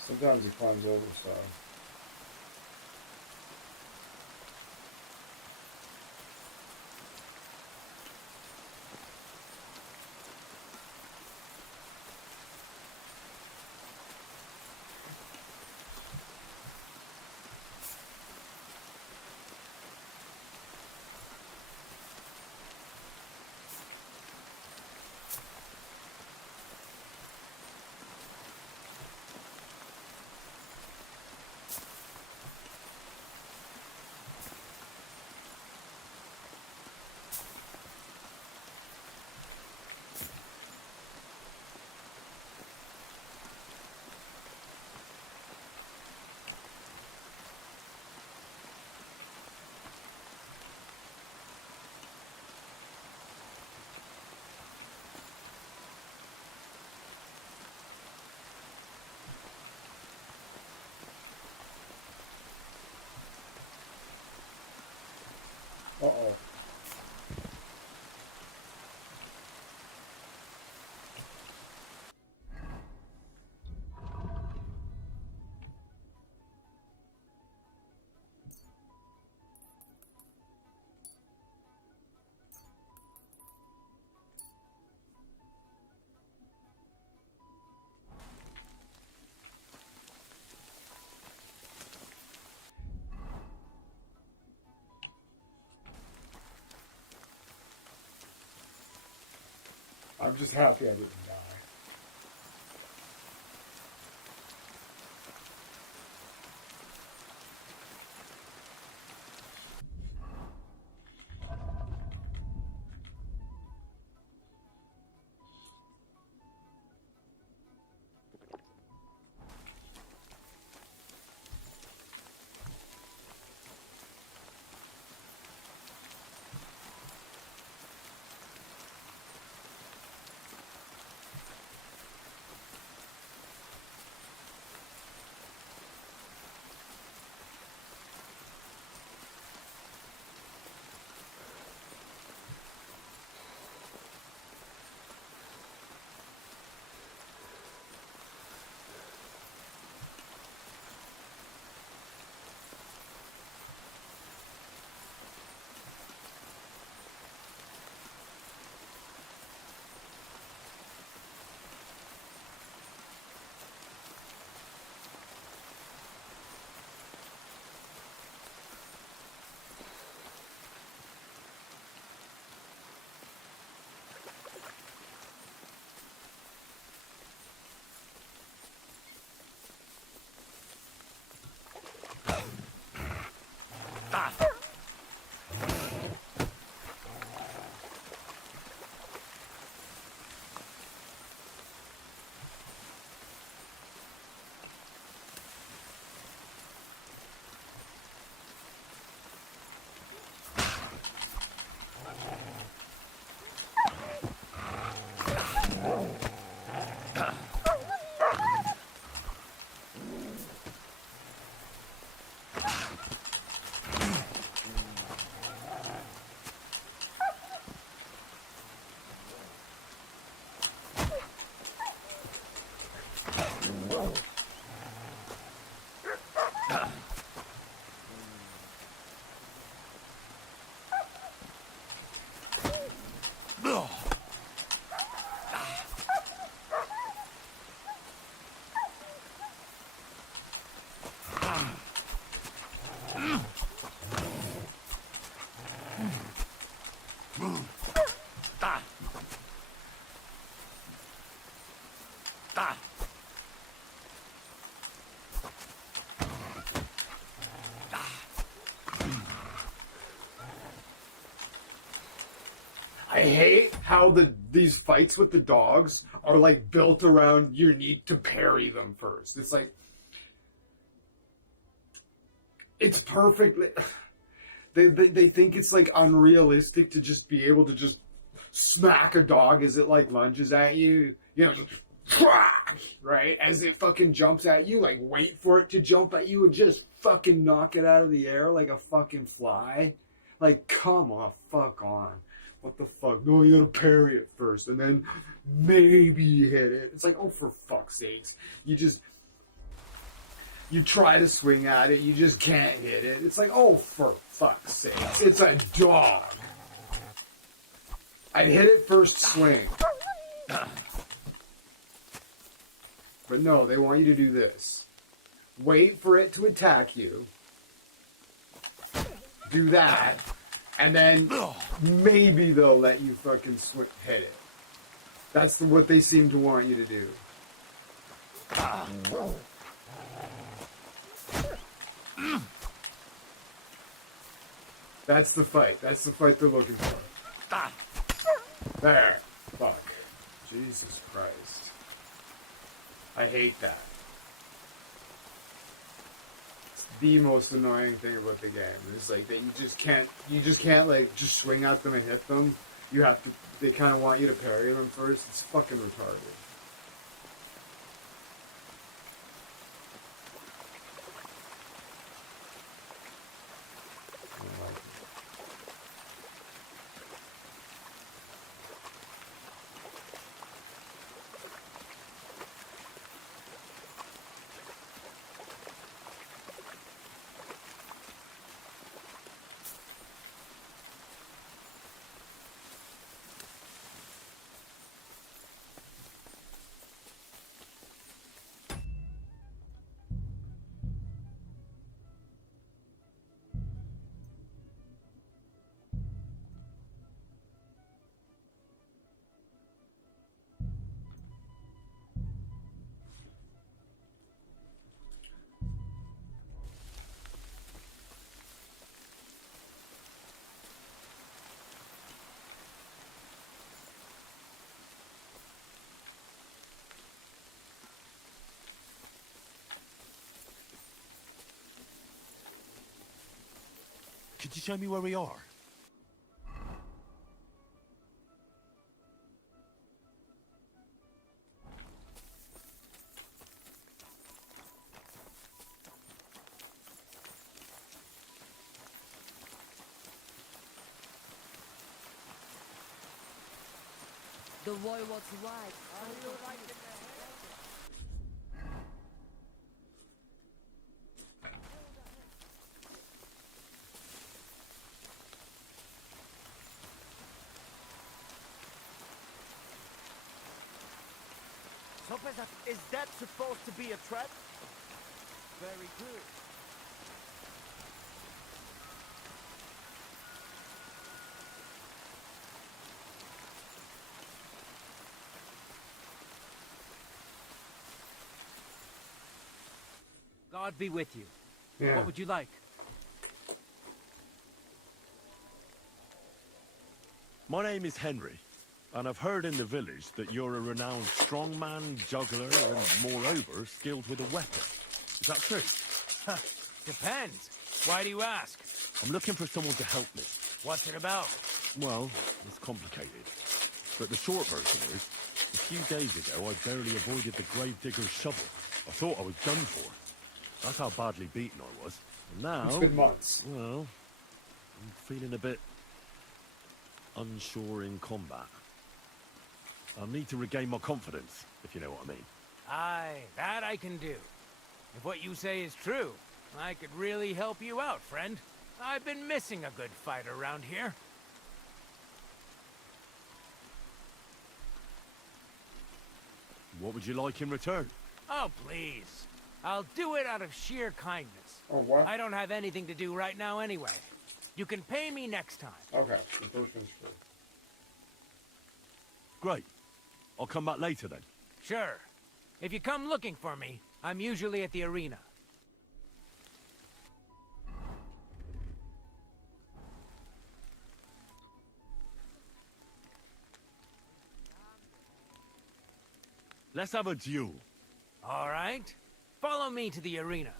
Sometimes he climbs over stuff. Uh-oh. I'm just happy I didn't die. I hate how these fights with the dogs are like built around your need to parry them first. It's like it's perfectly. They think it's like unrealistic to just be able to just smack a dog as it like lunges at you. You know, just, right? As it fucking jumps at you, like wait for it to jump at you and just fucking knock it out of the air like a fucking fly. Like, come on, fuck on. What the fuck? No, you gotta parry it first, and then maybe you hit it. It's like, oh, for fuck's sakes. You try to swing at it, you just can't hit it. It's like, oh, for fuck's sakes. It's a dog. I'd hit it first swing. But no, they want you to do this. Wait for it to attack you. Do that. And then maybe they'll let you fucking hit it. That's what they seem to want you to do. That's the fight. That's the fight they're looking for. There. Fuck. Jesus Christ. I hate that. The most annoying thing about the game is like that you just can't like just swing at them and hit them. You have to, they kind of want you to parry them first. It's fucking retarded. I don't like it. Could you show me where we are? The boy was right. Are you right in the head? Is that supposed to be a trap? Very good. God be with you. Yeah. What would you like? My name is Henry, and I've heard in the village that you're a renowned strongman, juggler, and moreover, skilled with a weapon. Is that true? Depends. Why do you ask? I'm looking for someone to help me. What's it about? Well, it's complicated. But the short version is, a few days ago, I barely avoided the gravedigger's shovel. I thought I was done for. That's how badly beaten I was. And now... It's been months. Well, I'm feeling a bit unsure in combat. I'll need to regain my confidence, if you know what I mean. Aye, that I can do. If what you say is true, I could really help you out, friend. I've been missing a good fight around here. What would you like in return? Oh, please. I'll do it out of sheer kindness. Oh, what? I don't have anything to do right now anyway. You can pay me next time. Okay, the first one's free. Great. I'll come back later then. Sure. If you come looking for me, I'm usually at the arena. Let's have a duel. All right. Follow me to the arena.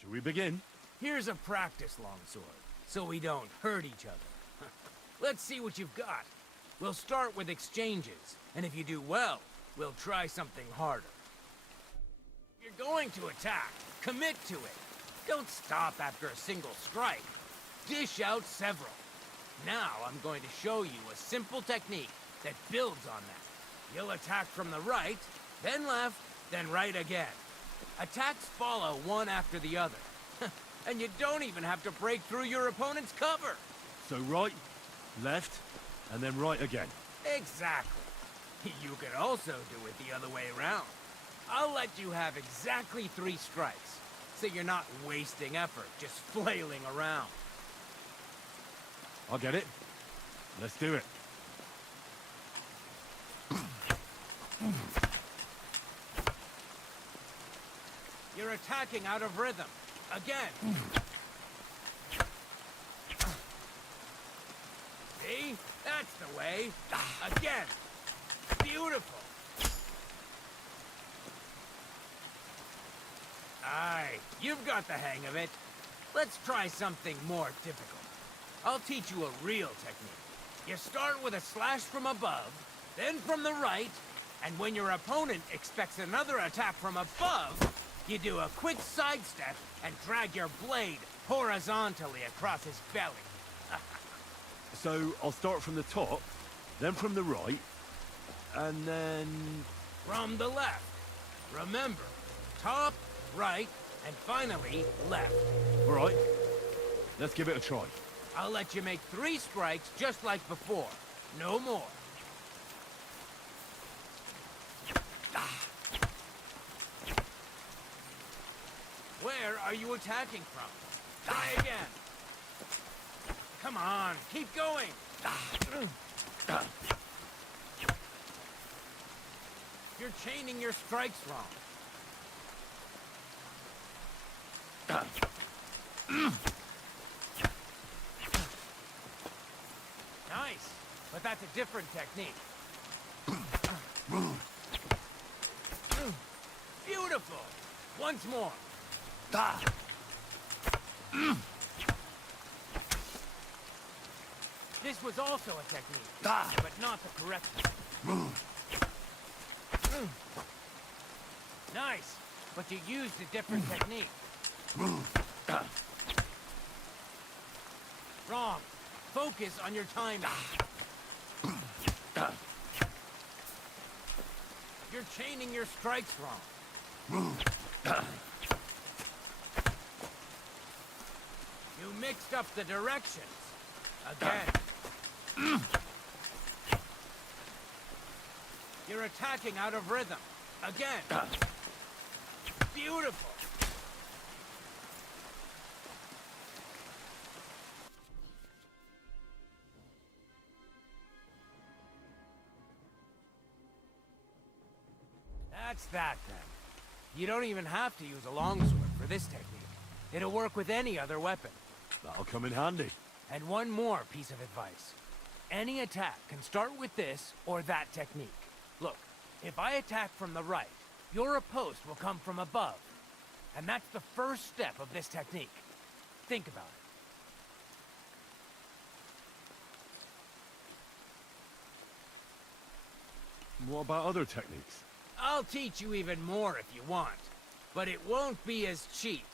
Should we begin? Here's a practice longsword, so we don't hurt each other. Let's see what you've got. We'll start with exchanges, and if you do well, we'll try something harder. If you're going to attack, commit to it. Don't stop after a single strike. Dish out several. Now I'm going to show you a simple technique that builds on that. You'll attack from the right, then left, then right again. Attacks follow one after the other. And you don't even have to break through your opponent's cover. So right, left, and then right again. Exactly. You could also do it the other way around. I'll let you have exactly 3 strikes, so you're not wasting effort just flailing around. I'll get it. Let's do it. You're attacking out of rhythm. Again. See? That's the way. Again. Beautiful. Aye, you've got the hang of it. Let's try something more difficult. I'll teach you a real technique. You start with a slash from above, then from the right, and when your opponent expects another attack from above, you do a quick sidestep and drag your blade horizontally across his belly. So I'll start from the top, then from the right, and then... From the left. Remember, top, right, and finally, left. All right, let's give it a try. I'll let you make 3 strikes just like before. No more. Where are you attacking from? Try again. Come on, keep going. You're chaining your strikes wrong. Nice, but that's a different technique. Beautiful. Once more. This was also a technique, but not the correct one. Nice, but you used a different technique. Wrong. Focus on your timing. You're chaining your strikes wrong. You mixed up the directions. Again. You're attacking out of rhythm. Again. Beautiful. That's that, then. You don't even have to use a longsword for this technique. It'll work with any other weapon. That'll come in handy. And one more piece of advice. Any attack can start with this or that technique. Look, if I attack from the right, your riposte will come from above. And that's the first step of this technique. Think about it. What about other techniques? I'll teach you even more if you want. But it won't be as cheap.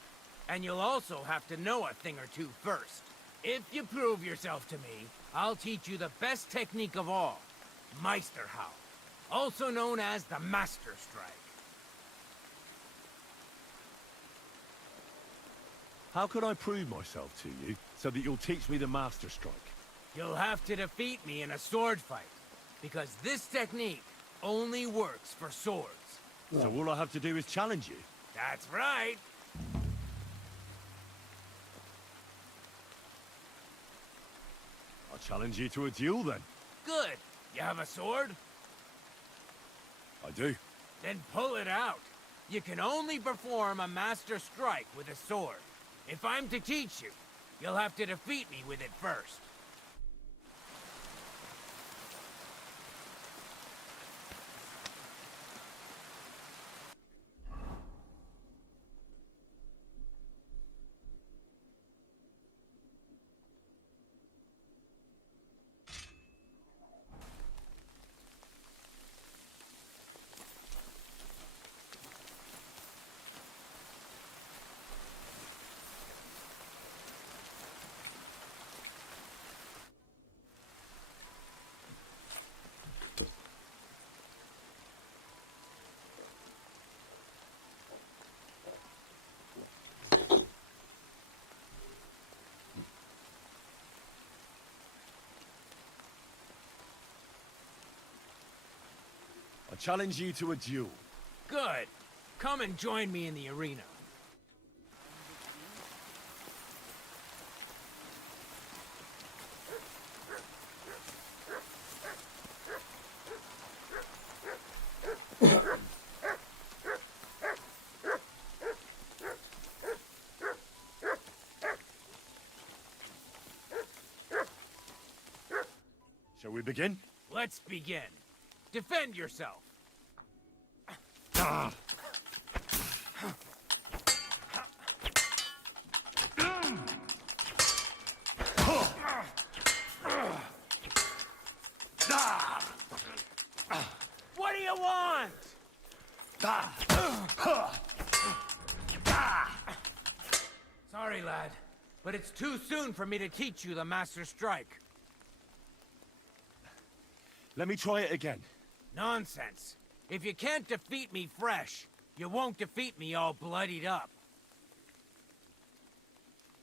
And you'll also have to know a thing or two first. If you prove yourself to me, I'll teach you the best technique of all. Meisterhaul. Also known as the Master Strike. How can I prove myself to you so that you'll teach me the Master Strike? You'll have to defeat me in a sword fight. Because this technique only works for swords. So all I have to do is challenge you? That's right. I'll challenge you to a duel then. Good. You have a sword? I do. Then pull it out. You can only perform a Master Strike with a sword. If I'm to teach you, you'll have to defeat me with it first. I challenge you to a duel. Good. Come and join me in the arena. Shall we begin? Let's begin. Defend yourself. What do you want? Sorry, lad, but it's too soon for me to teach you the Master Strike. Let me try it again. Nonsense. If you can't defeat me fresh, you won't defeat me all bloodied up.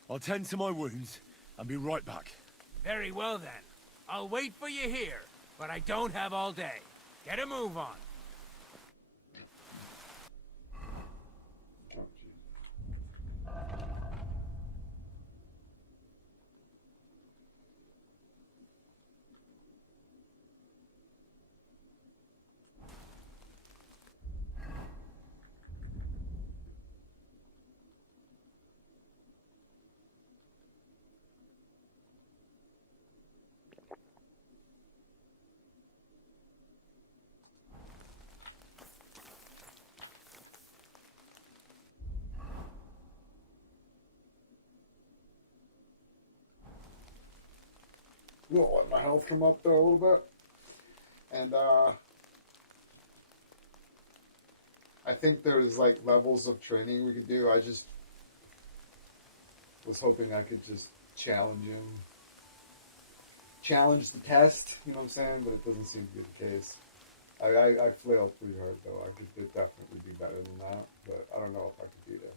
I'll tend to my wounds and be right back. Very well then. I'll wait for you here, but I don't have all day. Get a move on. We'll let my health come up there a little bit. And I think there's like levels of training we could do. I just was hoping I could just challenge him. Challenge the test, you know what I'm saying? But it doesn't seem to be the case. I flailed pretty hard though. I could definitely be better than that, but I don't know if I could beat him.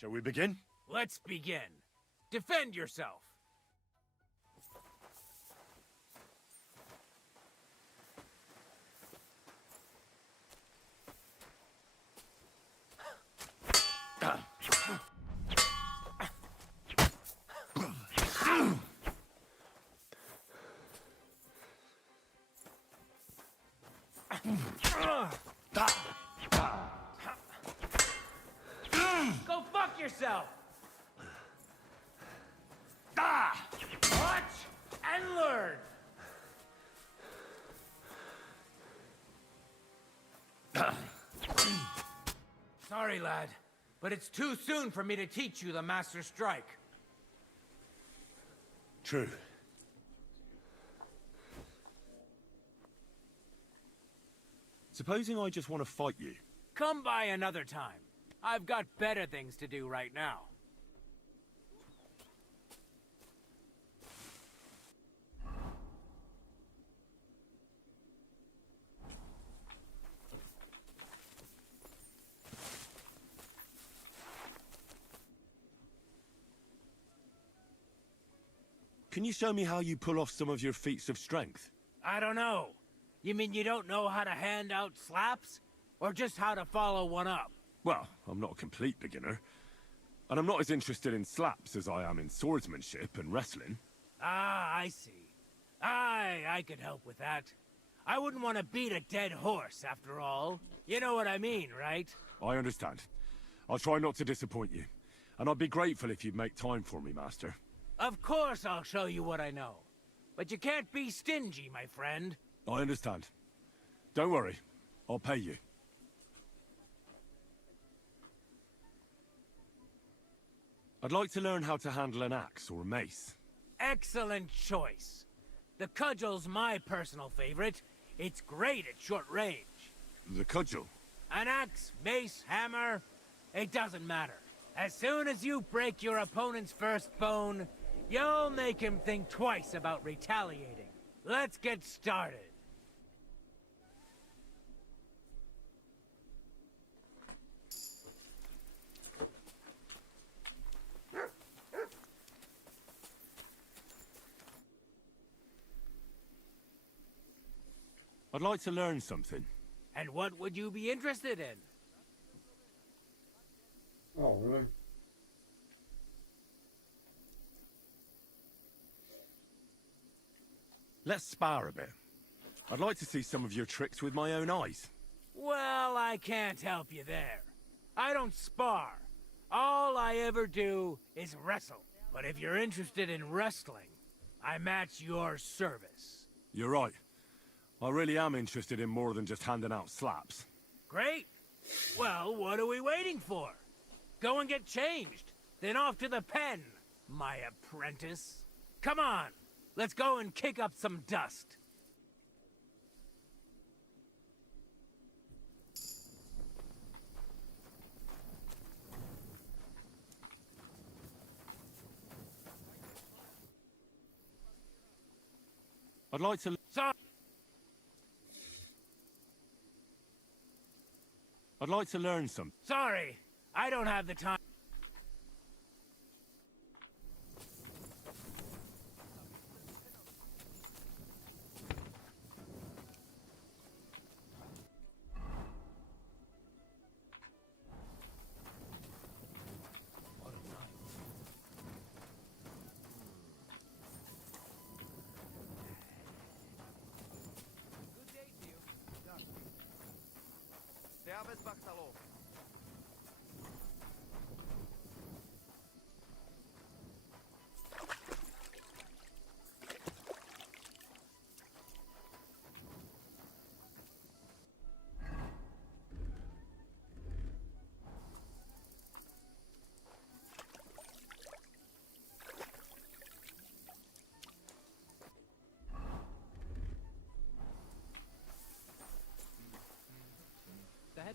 Shall we begin? Let's begin. Defend yourself. Go fuck yourself! Watch and learn! Sorry, lad, but it's too soon for me to teach you the Master Strike. True. Supposing I just want to fight you. Come by another time. I've got better things to do right now. Can you show me how you pull off some of your feats of strength? I don't know. You mean you don't know how to hand out slaps? Or just how to follow one up? Well, I'm not a complete beginner. And I'm not as interested in slaps as I am in swordsmanship and wrestling. Ah, I see. I could help with that. I wouldn't want to beat a dead horse, after all. You know what I mean, right? I understand. I'll try not to disappoint you. And I'd be grateful if you'd make time for me, Master. Of course I'll show you what I know. But you can't be stingy, my friend. I understand. Don't worry. I'll pay you. I'd like to learn how to handle an axe or a mace. Excellent choice. The cudgel's my personal favorite. It's great at short range. The cudgel? An axe, mace, hammer, it doesn't matter. As soon as you break your opponent's first bone, you'll make him think twice about retaliating. Let's get started. I'd like to learn something. And what would you be interested in? Oh, really? Let's spar a bit. I'd like to see some of your tricks with my own eyes. Well, I can't help you there. I don't spar. All I ever do is wrestle. But if you're interested in wrestling, I'm at your service. You're right. I really am interested in more than just handing out slaps. Great. Well, what are we waiting for? Go and get changed. Then off to the pen, my apprentice. Come on. Let's go and kick up some dust. I'd like to... So I'd like to learn some. Sorry, I don't have the time.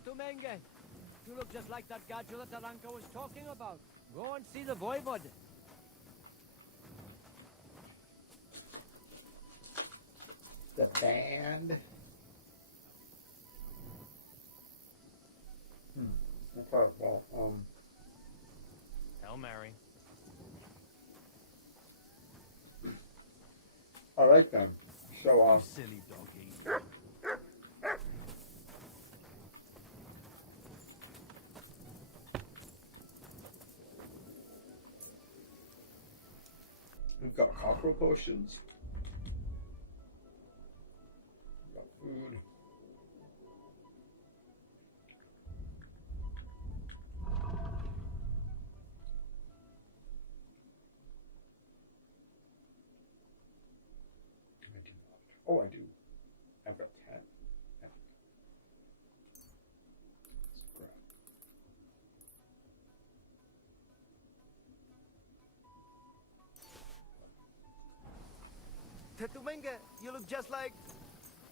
Tumenge. You look just like that gadget that Taranka was talking about. Go and see the voivod. The band. Okay, well, Hail Mary. all right then. Show off. Silly doggy. We've got cockerel potions. We've got food. Oh, I do. I've got 10. Scrap. Tetumenga, you look just like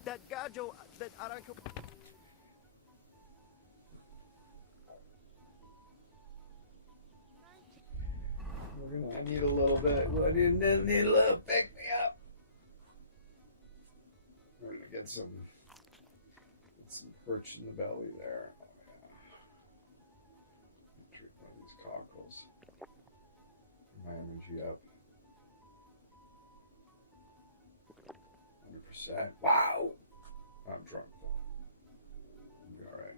that gajo that Aranka... I need a little bit. I need a little pick me up. We're gonna get some perch in the belly there. Oh yeah. Treat one of these cockles. Get my energy up. 100%. Wow. I'm drunk though. I'll be all right.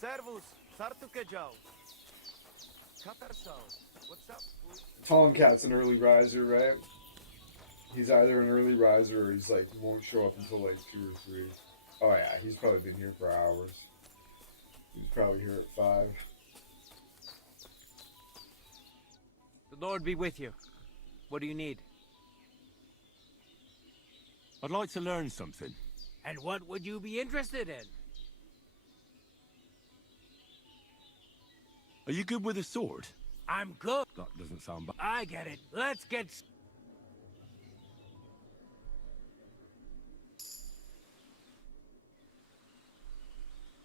Servus, Sartukejau. Katarsau. What's up? Tomcat's an early riser, right? He's either an early riser or he's like won't show up until like 2 or 3. Oh yeah, he's probably been here for hours. He's probably here at 5. The Lord be with you. What do you need? I'd like to learn something. And what would you be interested in? Are you good with a sword? I'm good. That doesn't sound bad. I get it. Let's get...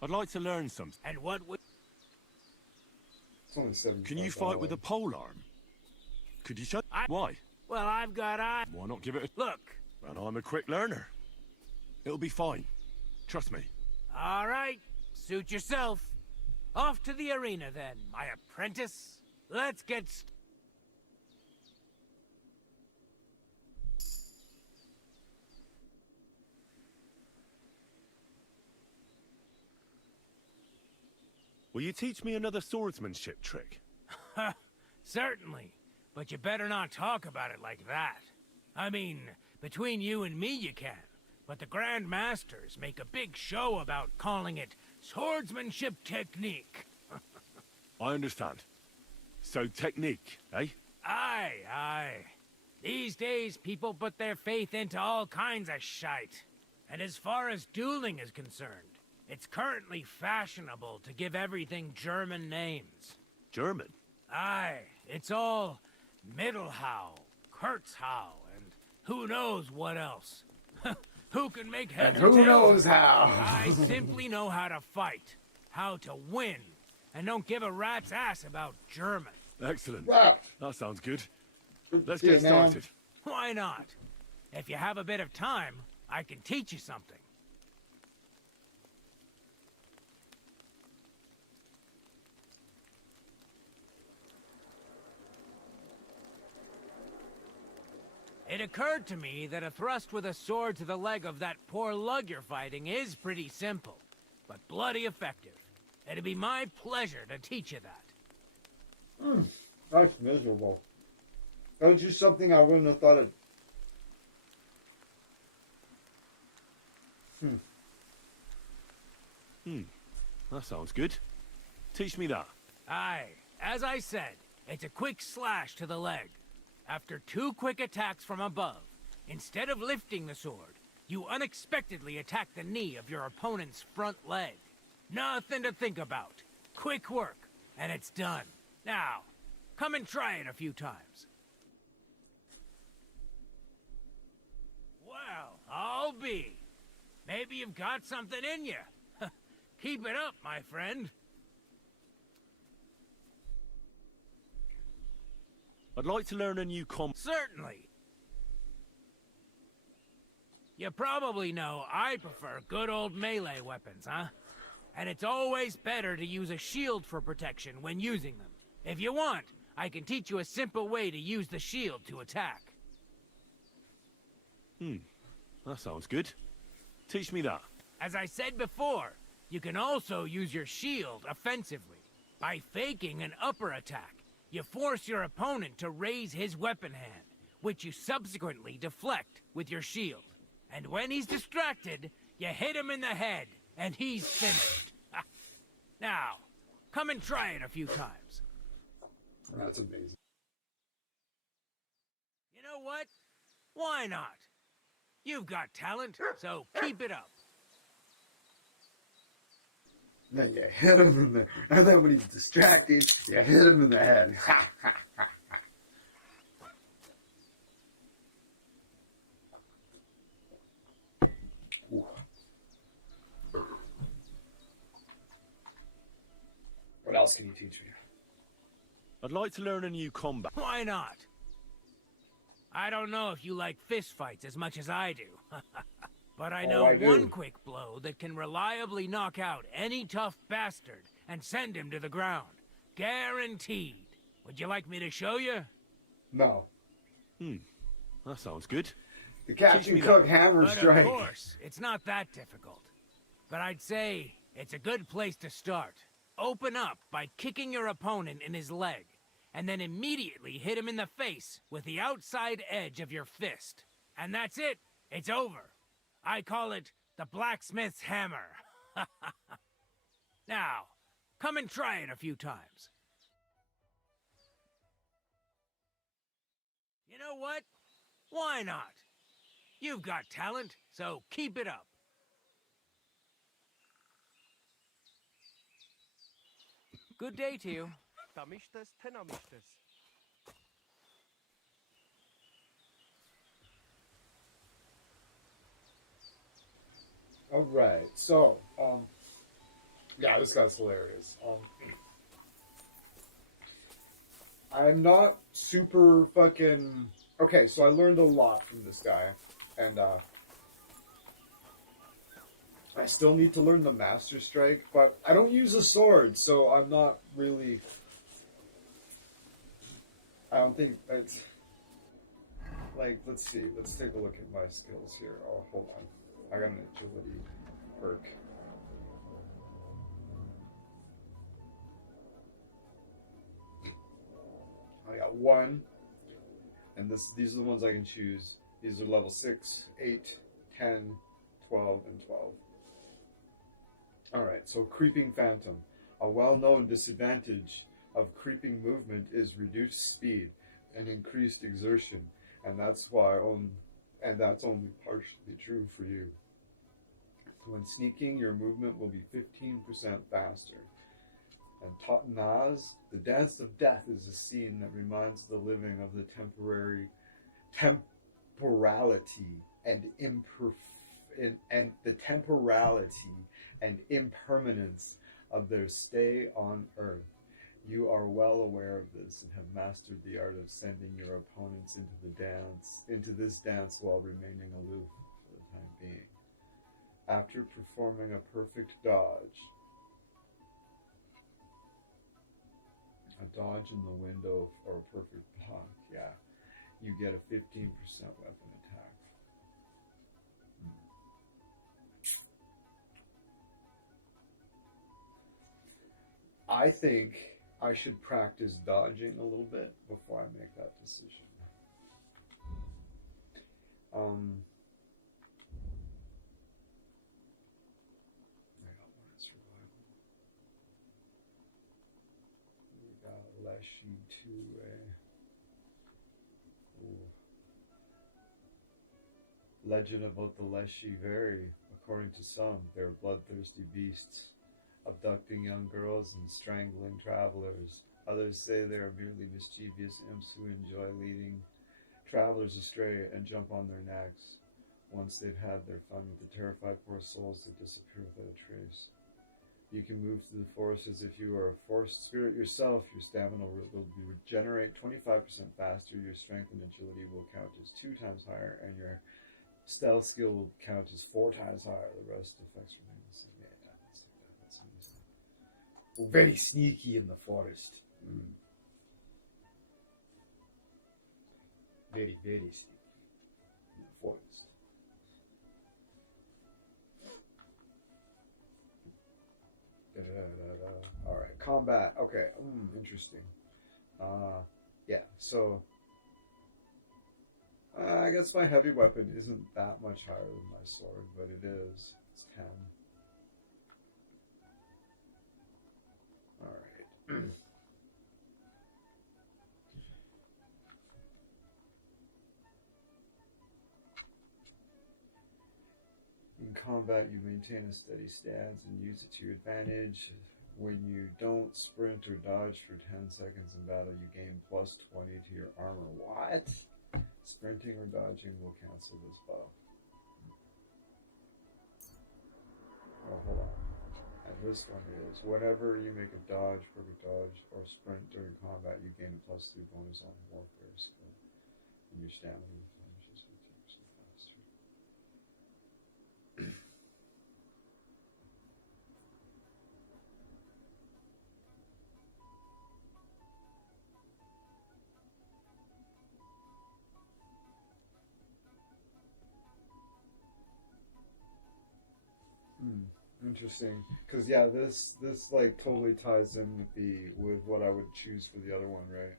I'd like to learn something. And what would... It's only 7. Can you fight with a pole arm? Could you show... Why? Well, I've got eyes. Why not give it a... Look. Well, I'm a quick learner. It'll be fine. Trust me. All right. Suit yourself. Off to the arena, then, my apprentice. Let's get... Will you teach me another swordsmanship trick? Certainly. But you better not talk about it like that. I mean, between you and me you can. But the Grand Masters make a big show about calling it swordsmanship technique. I understand. So technique, eh? Aye, aye. These days, people put their faith into all kinds of shite. And as far as dueling is concerned, it's currently fashionable to give everything German names. German? Aye, it's all Mittelhau, Kurzhau, and who knows what else. Who can make heads and who or tails? knows how? I simply know how to fight, how to win, and don't give a rat's ass about German. Excellent. Wow. That sounds good. Let's Yeah, get man. started. Why not? If you have a bit of time, I can teach you something. It occurred to me that a thrust with a sword to the leg of that poor lug you're fighting is pretty simple, but bloody effective. It'd be my pleasure to teach you that. That's miserable. That was just something I wouldn't have thought of. That sounds good. Teach me that. Aye, as I said, it's a quick slash to the leg. After 2 quick attacks from above, instead of lifting the sword, you unexpectedly attack the knee of your opponent's front leg. Nothing to think about. Quick work, and it's done. Now, come and try it a few times. Well, I'll be. Maybe you've got something in you. Keep it up, my friend. I'd like to learn a new Certainly. You probably know I prefer good old melee weapons, huh? And it's always better to use a shield for protection when using them. If you want, I can teach you a simple way to use the shield to attack. That sounds good. Teach me that. As I said before, you can also use your shield offensively. By faking an upper attack, you force your opponent to raise his weapon hand, which you subsequently deflect with your shield. And when he's distracted, you hit him in the head, and he's finished. Now, come and try it a few times. That's amazing. You know what? Why not? You've got talent, so keep it up. Then you hit him in the, and then when he's distracted, you hit him in the head. Ooh. What else can you teach me? I'd like to learn a new combat. Why not? I don't know if you like fistfights as much as I do. But I know I do. one quick blow that can reliably knock out any tough bastard and send him to the ground. Guaranteed. Would you like me to show you? No. That sounds good. The Teach Captain me Cook that. hammer But strike. of course, it's not that difficult. But I'd say it's a good place to start. Open up by kicking your opponent in his leg, and then immediately hit him in the face with the outside edge of your fist. And that's it. It's over. I call it the blacksmith's hammer. Now, come and try it a few times. You know what? Why not? You've got talent, so keep it up. Good day to you. Alright, so, yeah, this guy's hilarious. I'm not super fucking... Okay, so I learned a lot from this guy, and, I still need to learn the Master Strike, but I don't use a sword, so I'm not really... I don't think it's... Like, let's see, let's take a look at my skills here. Oh, hold on. I got an agility perk. I got 1, and these are the ones I can choose. These are level 6, 8, 10, 12, and 12. Alright, so Creeping Phantom. A well-known disadvantage of creeping movement is reduced speed and increased exertion, and that's only partially true for you. When sneaking, your movement will be 15% faster. And Totnaz, the dance of death, is a scene that reminds the living of the temporality and impermanence of their stay on Earth. You are well aware of this and have mastered the art of sending your opponents into this dance while remaining aloof for the time being. After performing a perfect dodge, a dodge in the window or a perfect block, yeah, you get a 15% weapon attack. I think I should practice dodging a little bit before I make that decision. I got one in survival. We got Leshy 2A. Legend about the Leshy vary. According to some, they're bloodthirsty beasts, abducting young girls and strangling travelers. Others say they are merely mischievous imps who enjoy leading travelers astray and jump on their necks. Once they've had their fun with the terrified poor souls, they disappear without a trace. You can move through the forest as if you are a forest spirit yourself. Your stamina will regenerate 25% faster. Your strength and agility will count as 2 times higher, and your stealth skill will count as 4 times higher. The rest effects remain the same. Yeah, that's amazing. Well, very sneaky in the forest. Very, very sneaky in the forest. Alright, combat. Okay, interesting. Yeah, so I guess my heavy weapon isn't that much higher than my sword, but it is. It's 10. Alright. In combat, you maintain a steady stance and use it to your advantage. When you don't sprint or dodge for 10 seconds in battle, you gain plus 20 to your armor. What? Sprinting or dodging will cancel this buff. Oh, hold on. And this one is, whenever you make a dodge, perfect dodge, or sprint during combat, you gain a plus 3 bonus on warfare skill. And your stamina replenishes with 2% faster. Interesting, because yeah, this like totally ties in with what I would choose for the other one, right?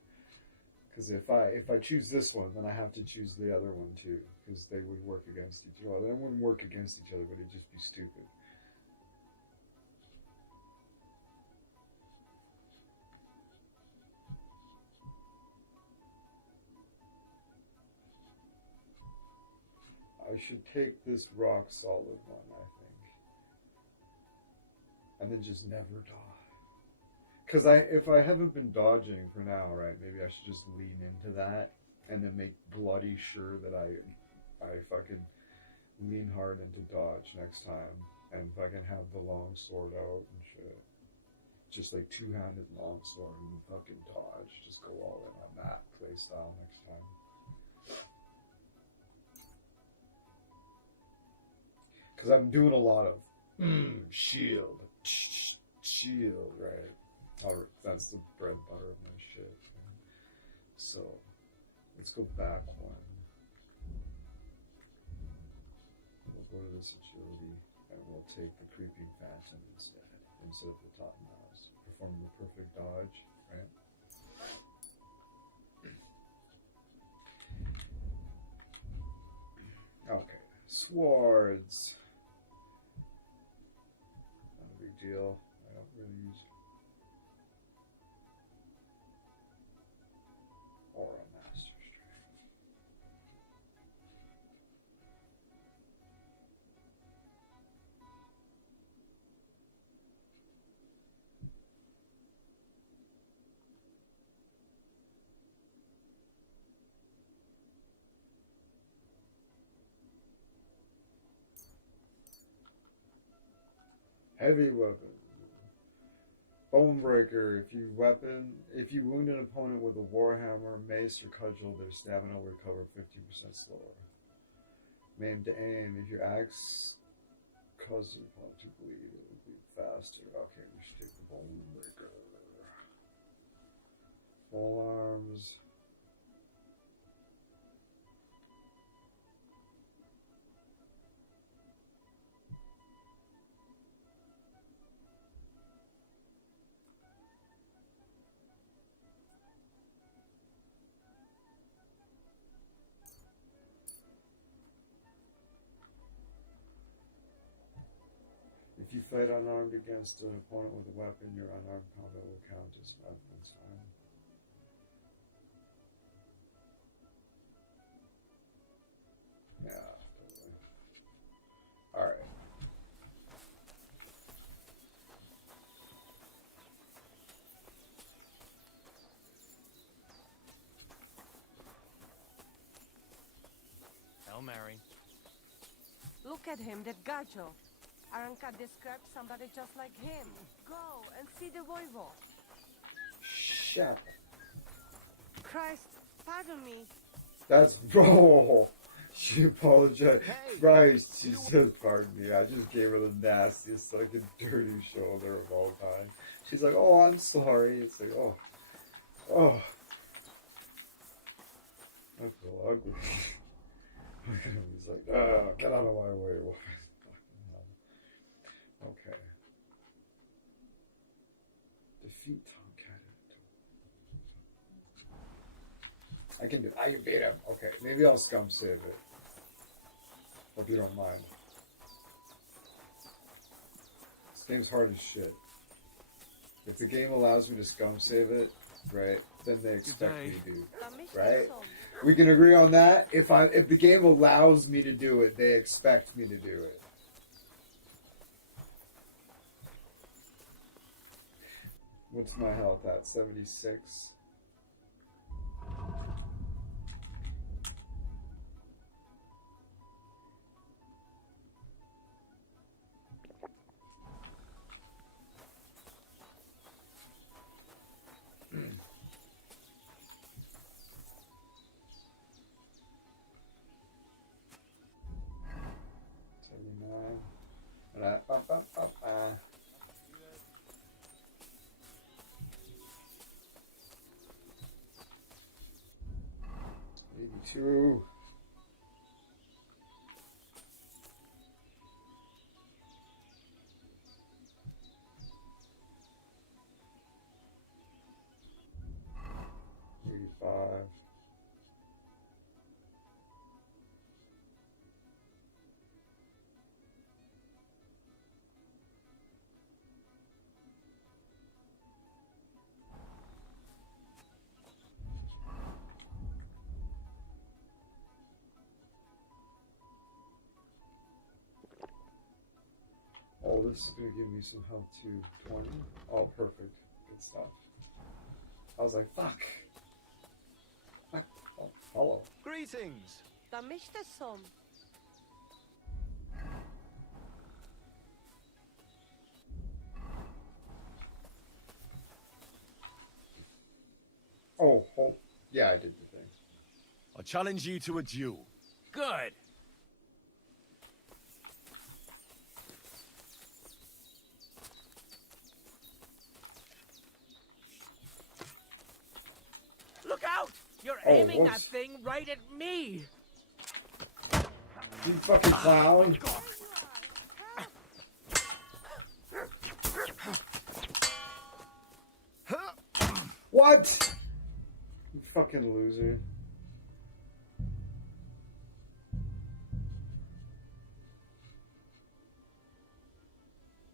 Because if I choose this one, then I have to choose the other one too, because they would work against each other. Well, they wouldn't work against each other, but it'd just be stupid. I should take this rock solid one, I think. And then just never dodge. Because if I haven't been dodging for now, right, maybe I should just lean into that and then make bloody sure that I fucking lean hard into dodge next time and fucking have the long sword out and shit. Just like 2-handed long sword and fucking dodge. Just go all in on that playstyle next time. Because I'm doing a lot of shield, right? That's the bread and butter of my shit. So, let's go back one. We'll go to this agility, and we'll take the creeping phantom instead of the top mouse. Perform the perfect dodge, right? Okay, swords. Not a big deal. I don't really use or a master strength. Heavy weapon. Bonebreaker. If you wound an opponent with a warhammer, mace, or cudgel, their stamina will recover 50% slower. Maim to aim. If your axe causes your opponent to bleed, it will bleed faster. Okay, we should take the Bonebreaker. Full arms. If you fight unarmed against an opponent with a weapon, your unarmed combat will count as 5 points time. Yeah, totally. Alright. Hail Mary. Look at him, that gajo. Aranka described somebody just like him. Go and see the voivod. Shut. Christ, pardon me. That's bro. She apologized. Christ, she said, pardon me. I just gave her the nastiest, fucking dirty shoulder of all time. She's like, oh, I'm sorry. It's like, oh. I feel ugly. He's like, get out of my way, woman. Okay. Defeat Tomcat. I can beat him. Okay, maybe I'll scum save it. Hope you don't mind. This game's hard as shit. If the game allows me to scum save it, right, then they expect me to, right? We can agree on that. If the game allows me to do it, they expect me to do it. What's my health at? 76. And 82. Oh, this is going to give me some health too. 20. Oh, perfect. Good stuff. I was like, fuck. Fuck. Oh, hello. Greetings. Da mischte som. Oh, yeah, I did the thing. I challenge you to a duel. Good. Look out! You're aiming that thing right at me! You fucking clown. What? You fucking loser.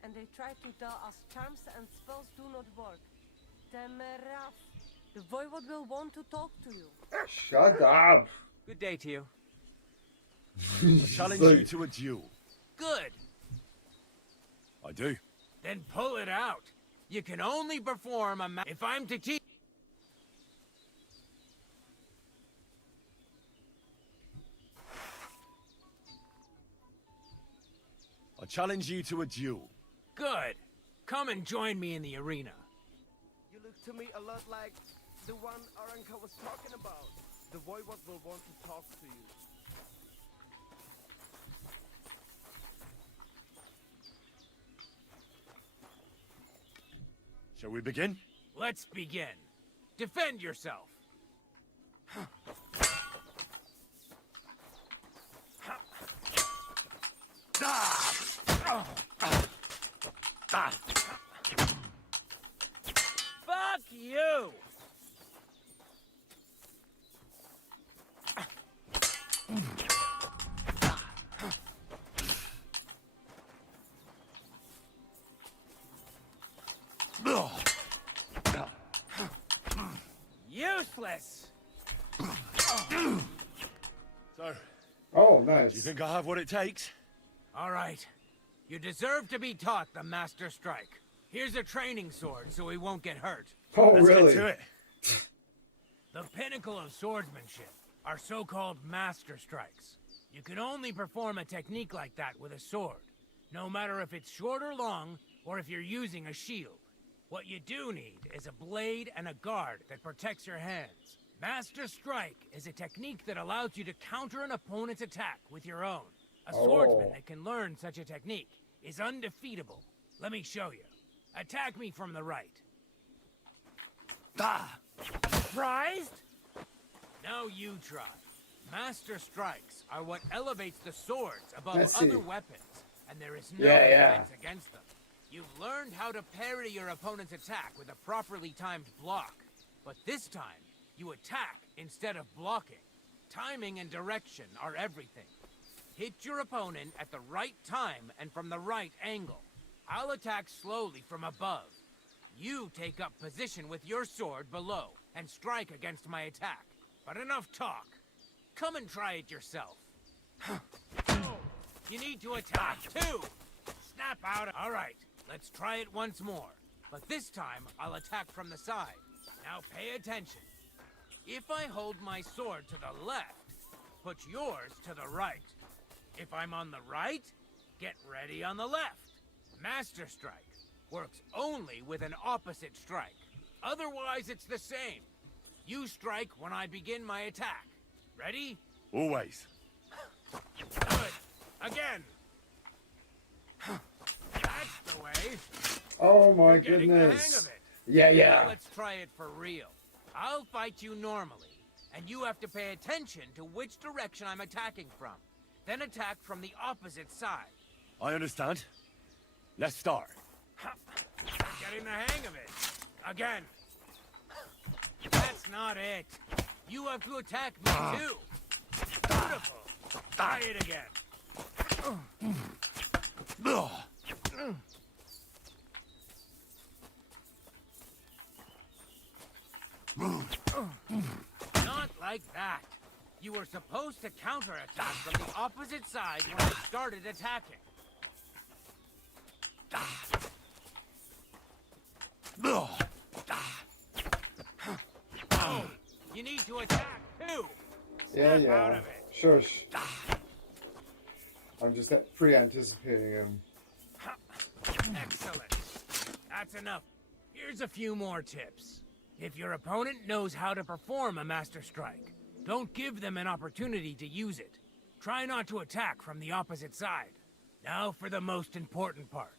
And they try to tell us charms and spells do not work. Temeraf. The voivod will want to talk to you. Shut up. Good day to you. I challenge you to a duel. Good. I do. Then pull it out. You can only perform if I'm to teach. I challenge you to a duel. Good. Come and join me in the arena. to me a lot like the one Aranka was talking about. The Voivod will want to talk to you. Shall we begin? Let's begin. Defend yourself. Fuck you! Useless! So, Oh, do nice. you think I have what it takes? All right. You deserve to be taught the Master Strike. Here's a training sword so he won't get hurt. Oh, Let's really? get to it. The pinnacle of swordsmanship are so-called Master Strikes. You can only perform a technique like that with a sword, no matter if it's short or long, or if you're using a shield. What you do need is a blade and a guard that protects your hands. Master Strike is a technique that allows you to counter an opponent's attack with your own. A swordsman that can learn such a technique is undefeatable. Let me show you. Attack me from the right. Surprised? Now you try. Master Strikes are what elevates the swords above Let's see. other weapons, and there is no Yeah. defense against them. You've learned how to parry your opponent's attack with a properly timed block. But this time, you attack instead of blocking. Timing and direction are everything. Hit your opponent at the right time and from the right angle. I'll attack slowly from above. You take up position with your sword below and strike against my attack. But enough talk. Come and try it yourself. You need to attack too. Snap out. All right, let's try it once more. But this time, I'll attack from the side. Now pay attention. If I hold my sword to the left, put yours to the right. If I'm on the right, get ready on the left. Master Strike works only with an opposite strike. Otherwise, it's the same. You strike when I begin my attack. Ready? Always. Good. Again. That's the way. Oh my You're getting the hang goodness. of it. Yeah, Now yeah. let's try it for real. I'll fight you normally, and you have to pay attention to which direction I'm attacking from. Then attack from the opposite side. I understand. Let's start. Getting the hang of it. Again. That's not it. You have to attack me too. Beautiful. Try it again. Not like that. You were supposed to counterattack from the opposite side when I started attacking. Oh, you need to attack too. Yeah, Snap out yeah. of it. Shush. I'm just pre-anticipating him. Excellent. That's enough. Here's a few more tips. If your opponent knows how to perform a Master Strike, don't give them an opportunity to use it. Try not to attack from the opposite side. Now for the most important part.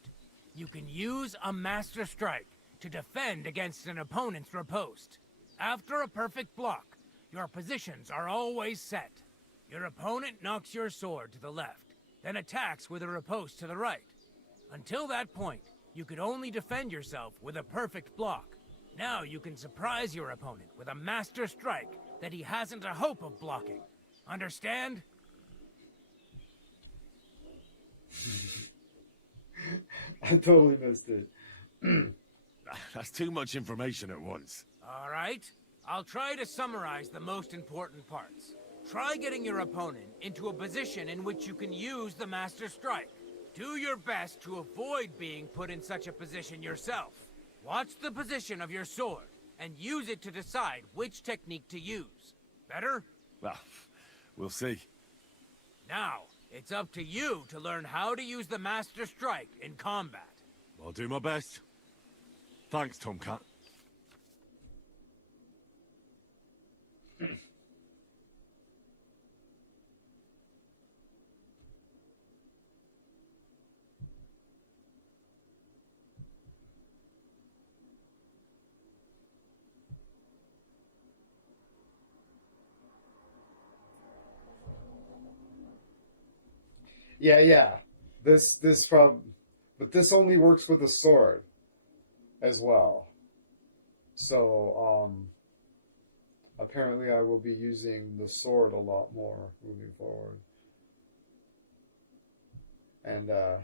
You can use a Master Strike to defend against an opponent's riposte. After a perfect block, your positions are always set. Your opponent knocks your sword to the left, then attacks with a riposte to the right. Until that point, you could only defend yourself with a perfect block. Now you can surprise your opponent with a Master Strike that he hasn't a hope of blocking. Understand? I totally missed it. That's too much information at once. All right. I'll try to summarize the most important parts. Try getting your opponent into a position in which you can use the Master Strike. Do your best to avoid being put in such a position yourself. Watch the position of your sword and use it to decide which technique to use. Better? Well, we'll see. Now, it's up to you to learn how to use the Master Strike in combat. I'll do my best. Thanks, Tomcat. Yeah. This but this only works with a sword as well. So, apparently I will be using the sword a lot more moving forward. And, yeah,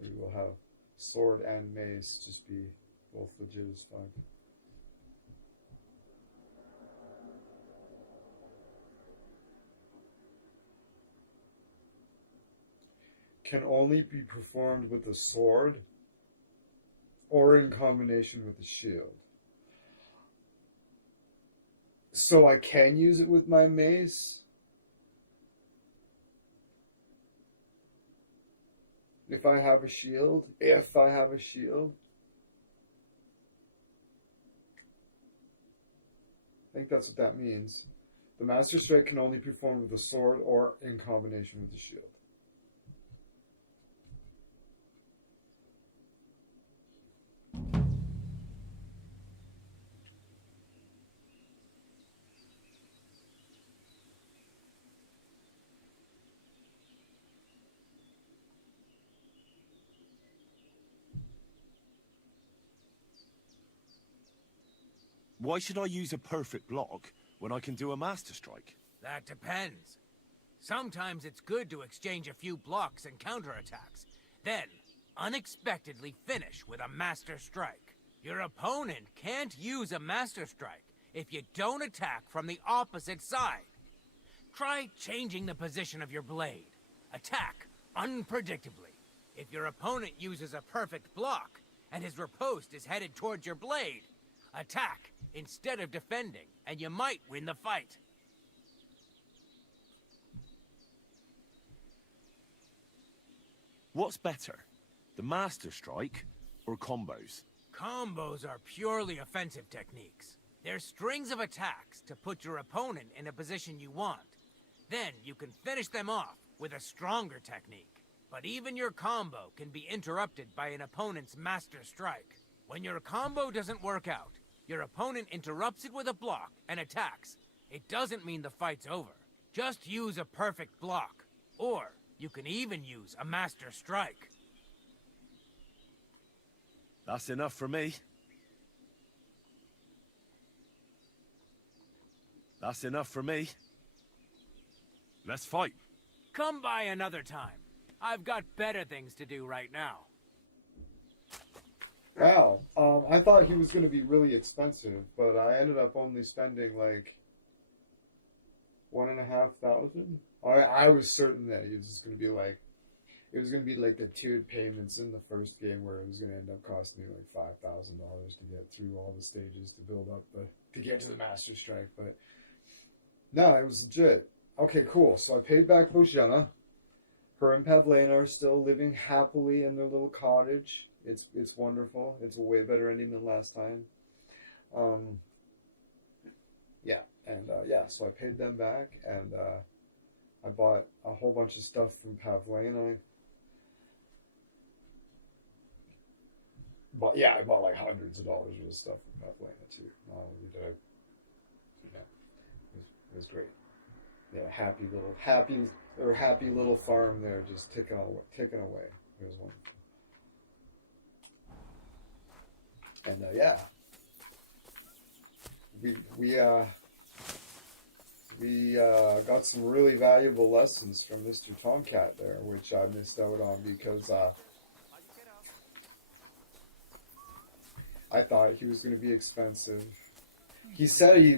maybe we'll have sword and mace just be both legit as fuck. Can only be performed with a sword or in combination with a shield. So I can use it with my mace? If I have a shield? If I have a shield? I think that's what that means. The Master Strike can only be performed with a sword or in combination with a shield. Why should I use a perfect block when I can do a Master Strike? That depends. Sometimes it's good to exchange a few blocks and counterattacks, then unexpectedly finish with a Master Strike. Your opponent can't use a Master Strike if you don't attack from the opposite side. Try changing the position of your blade. Attack unpredictably. If your opponent uses a perfect block and his riposte is headed towards your blade, attack instead of defending, and you might win the fight. What's better, the Master Strike or combos? Combos are purely offensive techniques. They're strings of attacks to put your opponent in a position you want. Then you can finish them off with a stronger technique. But even your combo can be interrupted by an opponent's Master Strike. When your combo doesn't work out, your opponent interrupts it with a block and attacks. It doesn't mean the fight's over. Just use a perfect block. Or you can even use a Master Strike. That's enough for me. That's enough for me. Let's fight. Come by another time. I've got better things to do right now. Wow. I thought he was going to be really expensive, but I ended up only spending like $1,500. I was certain that he was just going to be like, it was going to be like the tiered payments in the first game where it was going to end up costing me like $5,000 to get through all the stages to build up to get to the Master Strike. But no, it was legit. Okay, cool. So I paid back Bojana. Her and Pavlena are still living happily in their little cottage. It's wonderful. It's a way better ending than last time. So I paid them back, and I bought a whole bunch of stuff from Pavlena. I bought like hundreds of dollars worth of stuff from Pavlena too. It was great. Yeah, happy little farm there, just ticking away. It was wonderful. And we got some really valuable lessons from Mr. Tomcat there, which I missed out on because I thought he was going to be expensive. He said he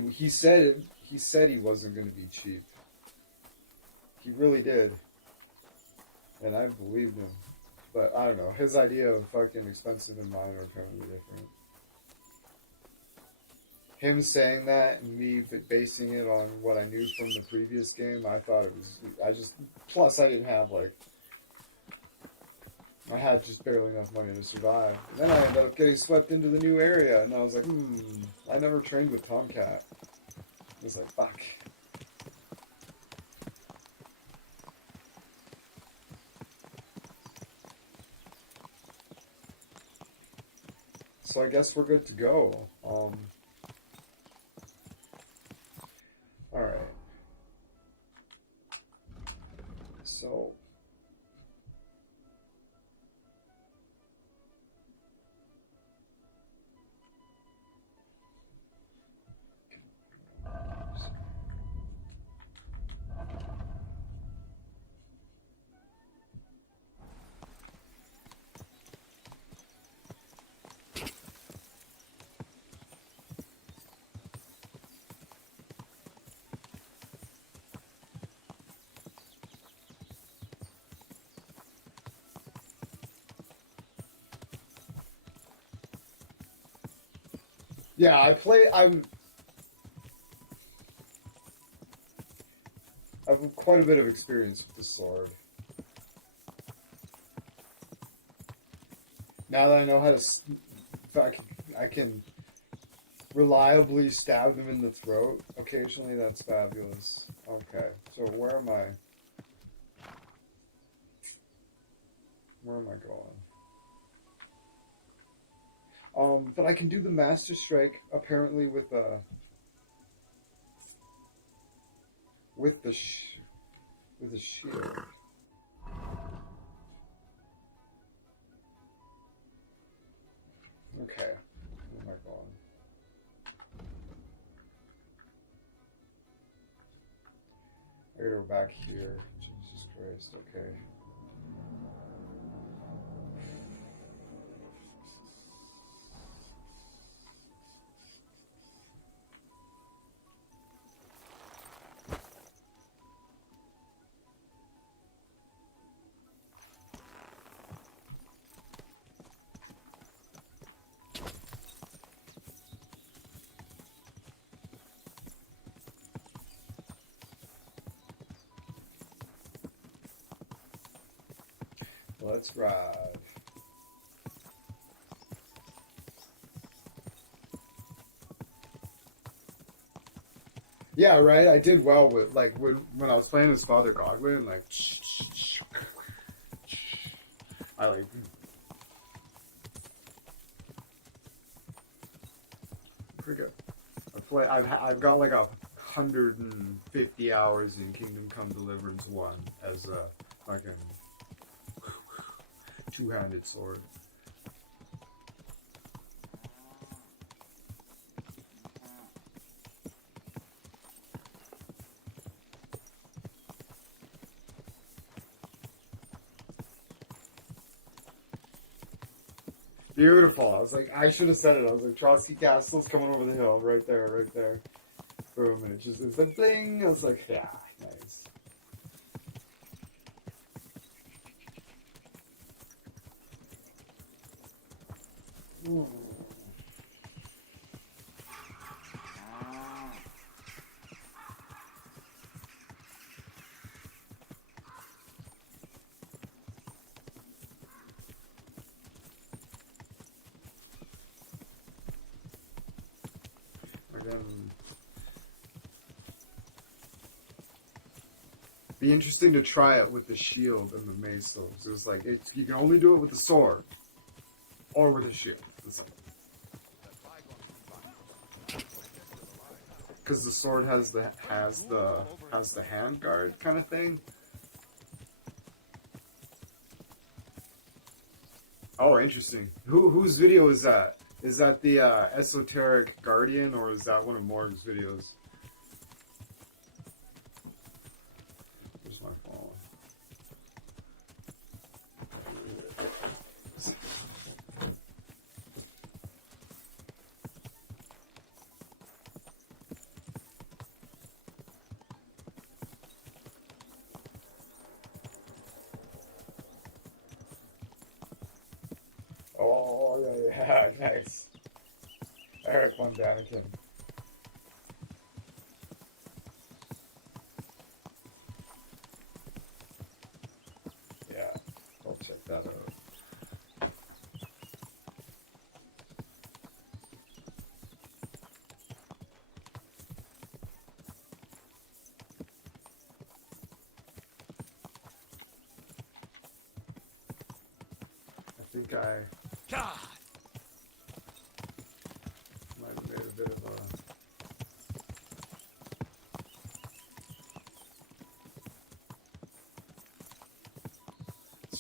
wasn't going to be cheap. He really did. And I believed him. But I don't know. His idea of fucking expensive and mine are apparently different. Him saying that and me basing it on what I knew from the previous game, I thought it was... Plus, I didn't have, I had just barely enough money to survive. And then I ended up getting swept into the new area, and I was like, I never trained with Tomcat. I was like, fuck. So I guess we're good to go. Alright. So. Yeah, I have quite a bit of experience with the sword. Now that I know how to, I can reliably stab them in the throat occasionally. That's fabulous. Okay, so where am I? Where am I going? But I can do the Master Strike apparently with the shield. Okay, where am I going? I gotta go back here. Jesus Christ. Okay. Let's ride. Yeah, right. I did well with like when I was playing as Father Godwin, like I like pretty good. I've got like 150 hours in Kingdom Come Deliverance 1 as a fucking two-handed sword. Beautiful. I was like, I should have said it. I was like, Trotsky Castle's coming over the hill, right there, right there. Boom, and it's like bling. I was like, yeah, nice. Ooh. Again, be interesting to try it with the shield and the mace. So it's like you can only do it with the sword or with a shield. Because the sword has the hand guard kind of thing. Oh, interesting. Whose video is that? Is that the Esoteric Guardian, or is that one of Morg's videos? Where's my phone? Oh, yeah, nice. Eric Von Daniken. Yeah, I'll check that out. I think I might have made a bit of a...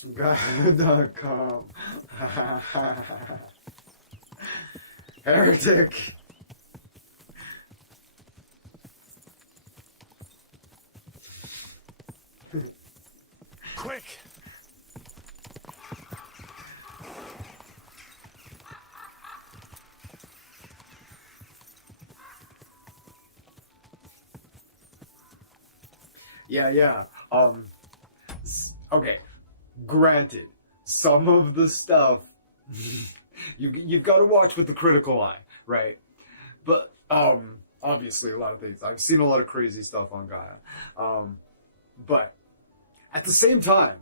Guy.com. Heretic. Quick! Yeah. Okay. Granted, some of the stuff you've got to watch with the critical eye, right? But obviously, a lot of things. I've seen a lot of crazy stuff on Gaia, but at the same time,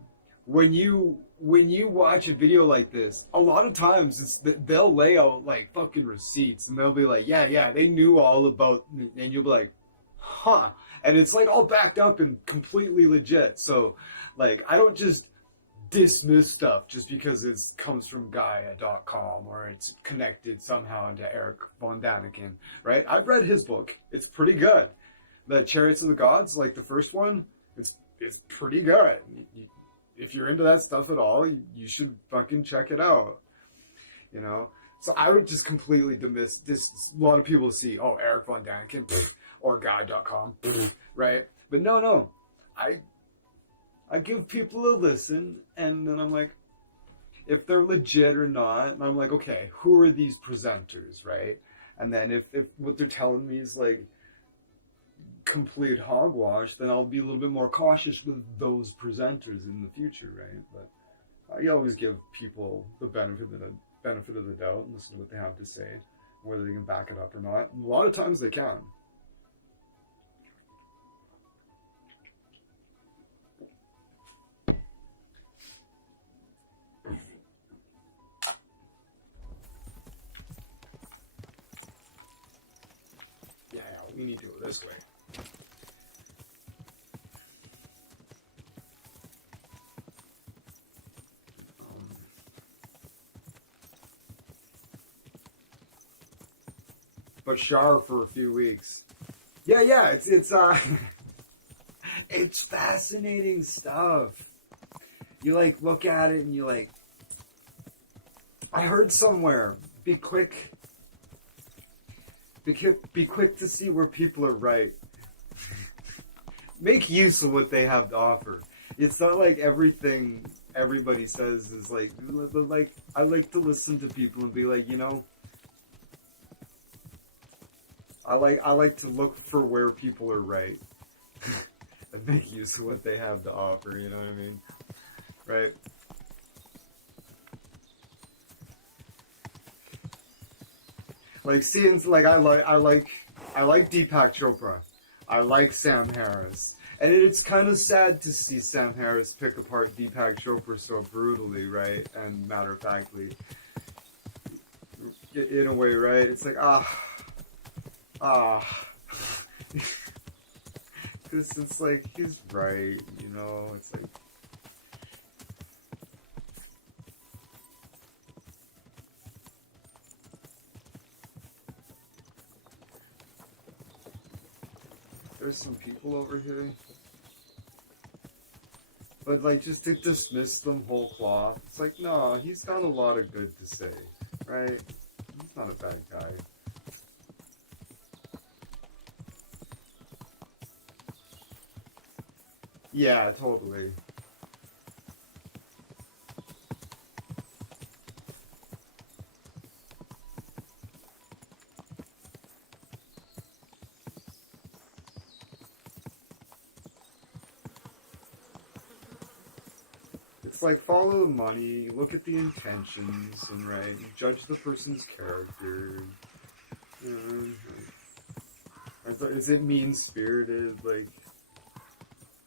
when you watch a video like this, a lot of times they'll lay out like fucking receipts, and they'll be like, yeah, they knew all about, and you'll be like, huh. And it's like all backed up and completely legit. So, like, I don't just dismiss stuff just because it comes from Gaia.com or it's connected somehow to Eric von Daniken, right? I've read his book. It's pretty good. The Chariots of the Gods, like the first one, it's pretty good. If you're into that stuff at all, you should fucking check it out. You know? So I would just completely dismiss this. A lot of people see, oh, Eric von Daniken, or Guy.com, right? But no. I give people a listen, and then I'm like, if they're legit or not, and I'm like, okay, who are these presenters, right? And then if what they're telling me is like complete hogwash, then I'll be a little bit more cautious with those presenters in the future, right? But I always give people the benefit of the doubt and listen to what they have to say, whether they can back it up or not. And a lot of times they can. Yeah, we need to go this way. But Shar for a few weeks. Yeah, it's it's fascinating stuff. You like look at it and you like, I heard somewhere, be quick to see where people are right. Make use of what they have to offer. It's not like everything everybody says is like I like to listen to people and be like, you know, I like to look for where people are right and make use of what they have to offer. You know what I mean, right? Like seeing, like I like Deepak Chopra, I like Sam Harris, and it's kind of sad to see Sam Harris pick apart Deepak Chopra so brutally, right? And matter of factly, in a way, right? It's like because it's like he's right, you know. It's like. There's some people over here. But like just to dismiss them whole cloth, it's like, no, he's got a lot of good to say, right? He's not a bad guy. Yeah, totally. It's like follow the money, look at the intentions, and right, you judge the person's character. Is it mean-spirited? Like,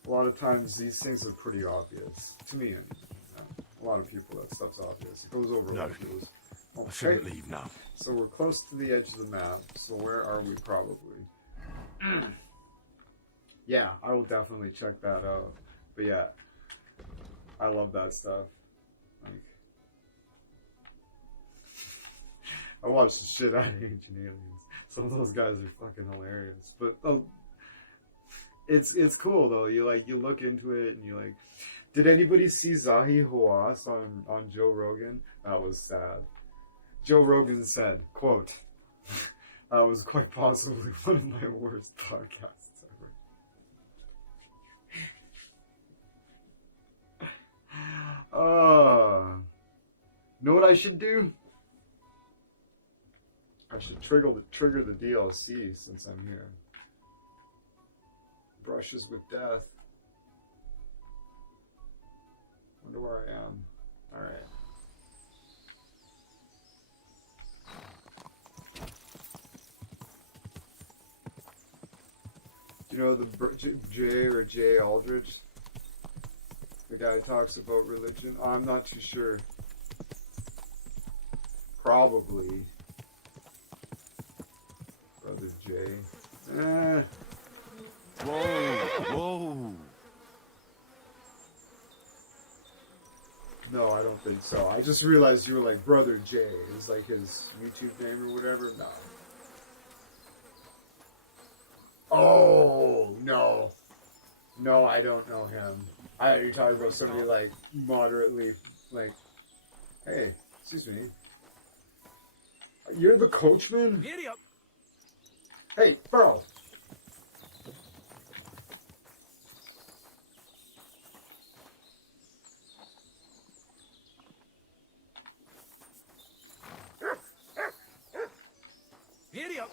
a lot of times these things are pretty obvious. To me, a lot of people, that stuff's obvious. It goes over a lot of people's. I shouldn't leave now. So we're close to the edge of the map. So where are we probably? Yeah, I will definitely check that out. But yeah, I love that stuff. Like, I watch the shit out of Ancient Aliens. Some of those guys are fucking hilarious. But it's cool though. You look into it and you like, Did anybody see Zahi Hawass on Joe Rogan? That was sad. Joe Rogan said, quote, that was quite possibly one of my worst podcasts ever. Know what I should do? I should trigger the DLC since I'm here. Brushes with death. Wonder where I am. Alright. You know the Jay Aldridge? The guy talks about religion? I'm not too sure. Probably. Brother Jay. Whoa! No, I don't think so. I just realized you were like Brother Jay. Is like his YouTube name or whatever? No. Oh, no. No, I don't know him. You're talking about somebody like moderately, like, hey, excuse me. You're the coachman? Giddy up. Hey, bro. Giddy up.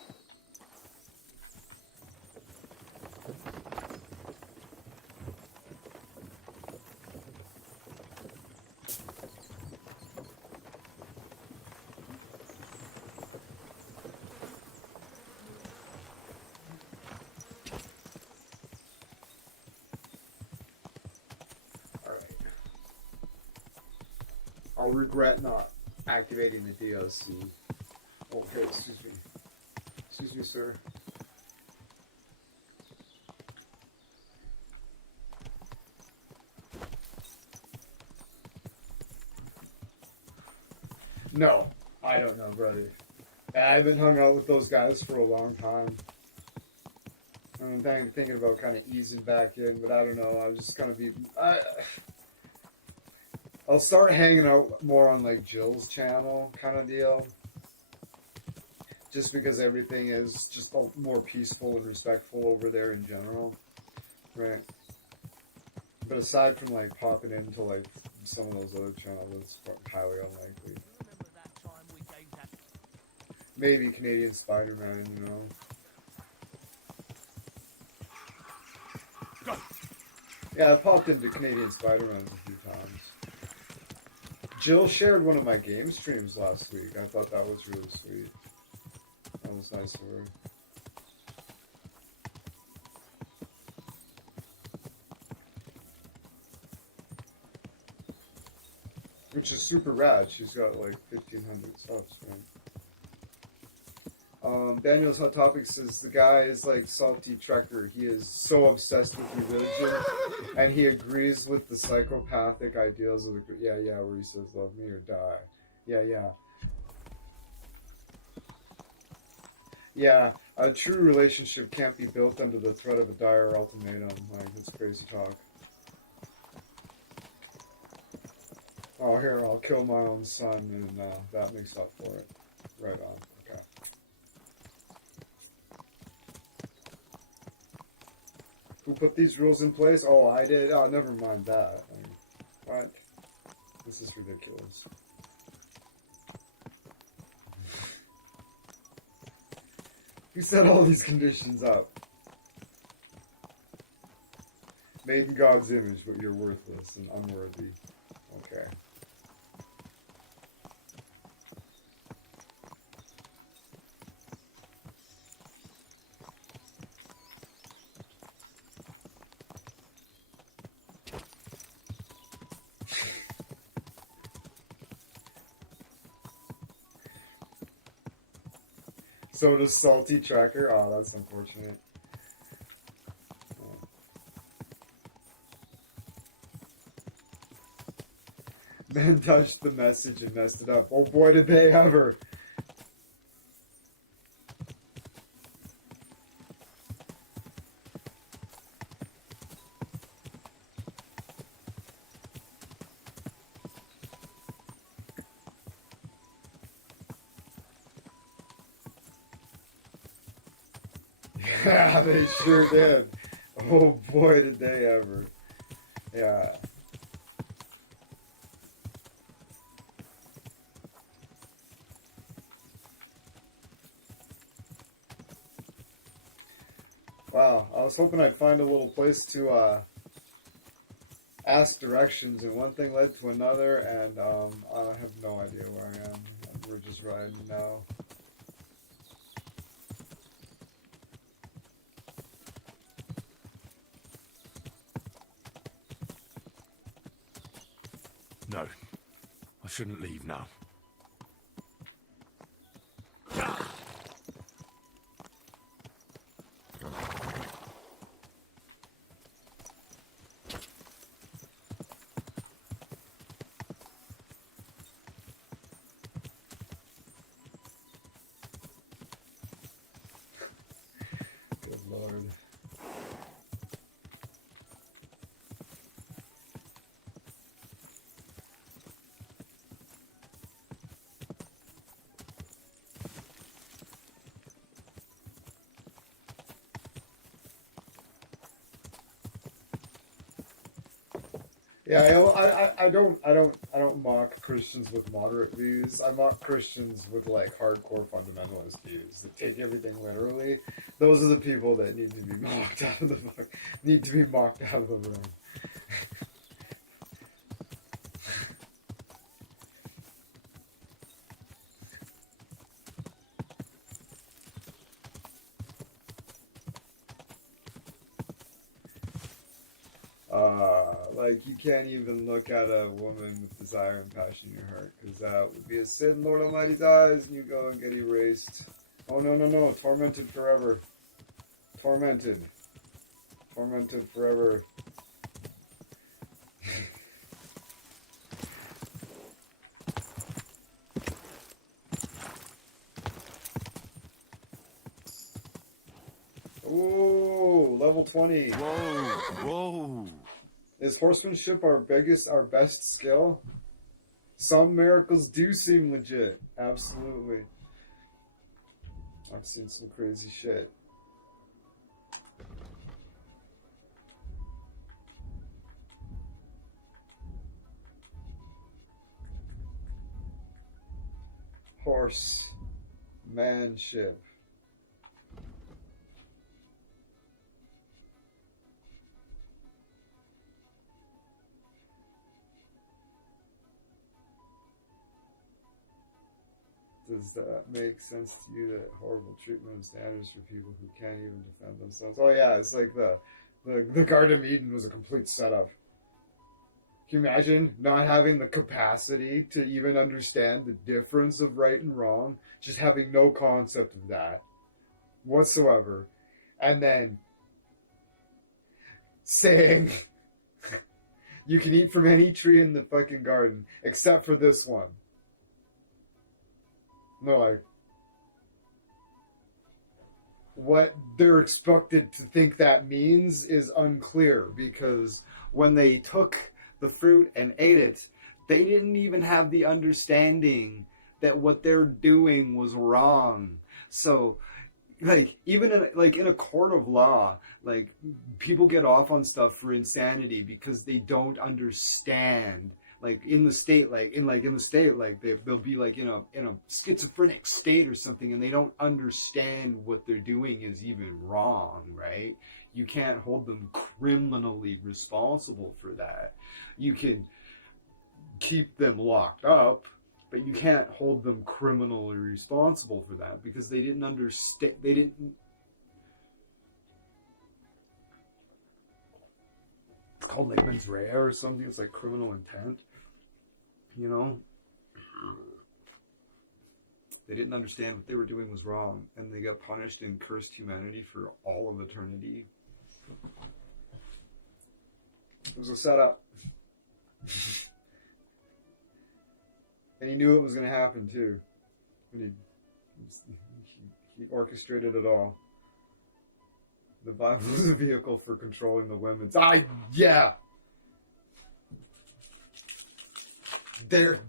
I'll regret not activating the DLC. Okay, excuse me. Excuse me, sir. No, I don't know, brother. I've been hung out with those guys for a long time. I'm thinking about kind of easing back in, but I don't know. I'll just kind of be... I'll start hanging out more on like Jill's channel kind of deal. Just because everything is just more peaceful and respectful over there in general. Right. But aside from like popping into like some of those other channels, it's highly unlikely. Maybe Canadian Spider-Man, you know. Yeah, I popped into Canadian Spider-Man a few times. Jill shared one of my game streams last week. I thought that was really sweet. That was nice of her. Which is super rad. She's got like 1,500 subs, man. Daniel's Hot Topic says the guy is like Salty Trekker. He is so obsessed with religion, and he agrees with the psychopathic ideals of the... Yeah, where he says, love me or die. Yeah. Yeah, a true relationship can't be built under the threat of a dire ultimatum. Like, that's crazy talk. Oh, here, I'll kill my own son, and that makes up for it. Right on. Okay. Who put these rules in place? Oh, I did? Oh, never mind that. I mean, what? This is ridiculous. Who set all these conditions up? Made in God's image, but you're worthless and unworthy. Okay. So does Salty Tracker. Oh, that's unfortunate. Man touched the message and messed it up. Oh boy, did they ever. Yeah, they sure did. Oh boy, did they ever. Yeah. Wow, I was hoping I'd find a little place to ask directions, and one thing led to another, and I have no idea where I am. We're just riding now. No, I shouldn't leave now. Good lord. Yeah, I don't mock Christians with moderate views. I mock Christians with like hardcore fundamentalist views that take everything literally. Those are the people that need to be mocked out of the room. Like, you can't even look at a woman with desire and passion in your heart, because that would be a sin in Lord Almighty's eyes, and you go and get erased. Oh, no, no, no. Tormented forever. Tormented. Tormented forever. Ooh, level 20. Whoa, whoa. Is horsemanship our best skill? Some miracles do seem legit. Absolutely. I've seen some crazy shit. Horsemanship. Does that make sense to you, that horrible treatment and standards for people who can't even defend themselves? Oh yeah, it's like the Garden of Eden was a complete setup. Can you imagine not having the capacity to even understand the difference of right and wrong? Just having no concept of that whatsoever. And then saying you can eat from any tree in the fucking garden except for this one. No, like, what they're expected to think that means is unclear, because when they took the fruit and ate it, they didn't even have the understanding that what they're doing was wrong. So, like, even in a court of law, like, people get off on stuff for insanity because they don't understand. Like in the state, they'll be like in a schizophrenic state or something, and they don't understand what they're doing is even wrong, right? You can't hold them criminally responsible for that. You can keep them locked up, but you can't hold them criminally responsible for that, because they didn't understand. They didn't. It's called like mens rea or something. It's like criminal intent. You know, they didn't understand what they were doing was wrong, and they got punished and cursed humanity for all of eternity. It was a setup. And he knew it was going to happen, too. And he orchestrated it all. The Bible is a vehicle for controlling the women. Yeah!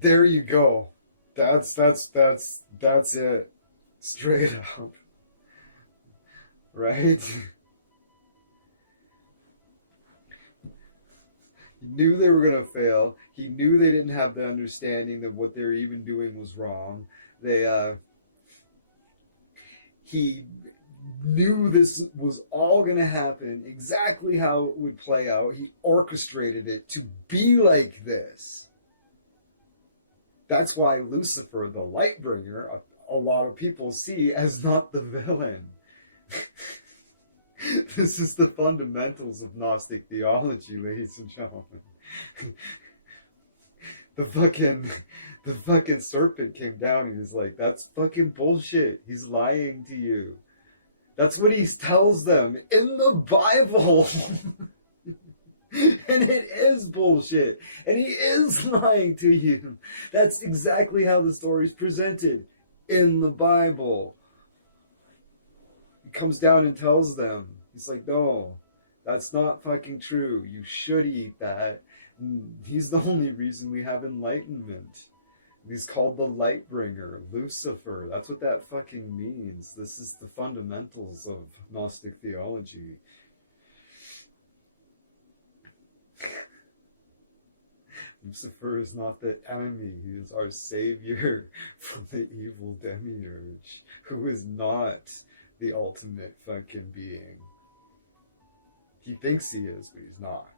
There you go. That's it. Straight up. right? He knew they were going to fail. He knew they didn't have the understanding that what they were even doing was wrong. He knew this was all going to happen, exactly how it would play out. He orchestrated it to be like this. That's why Lucifer, the Lightbringer, a lot of people see as not the villain. This is the fundamentals of Gnostic theology, ladies and gentlemen. The fucking serpent came down and he's like, that's fucking bullshit. He's lying to you. That's what he tells them in the Bible. And it is bullshit. And he is lying to you. That's exactly how the story's presented in the Bible. He comes down and tells them. He's like, no, that's not fucking true. You should eat that. And he's the only reason we have enlightenment. He's called the Lightbringer, Lucifer. That's what that fucking means. This is the fundamentals of Gnostic theology. Lucifer is not the enemy. He is our savior from the evil demiurge, who is not the ultimate fucking being. He thinks he is, but he's not.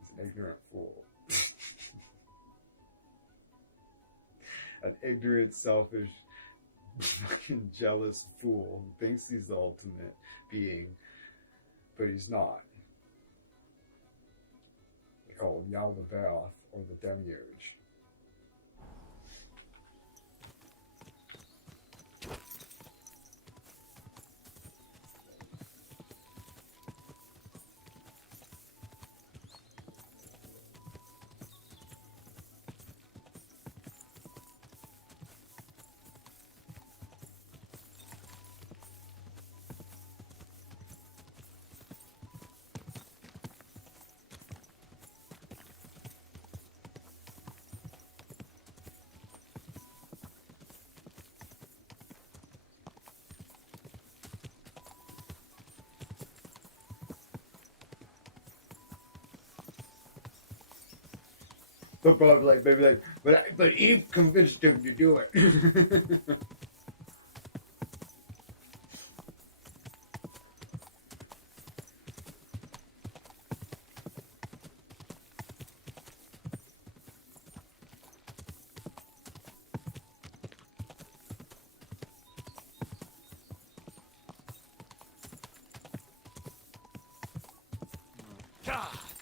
He's an ignorant fool. An ignorant, selfish, fucking jealous fool who thinks he's the ultimate being, but he's not. They call him Yaldabaoth, or the demiurge. They'll probably like, maybe like, but Eve convinced him to do it.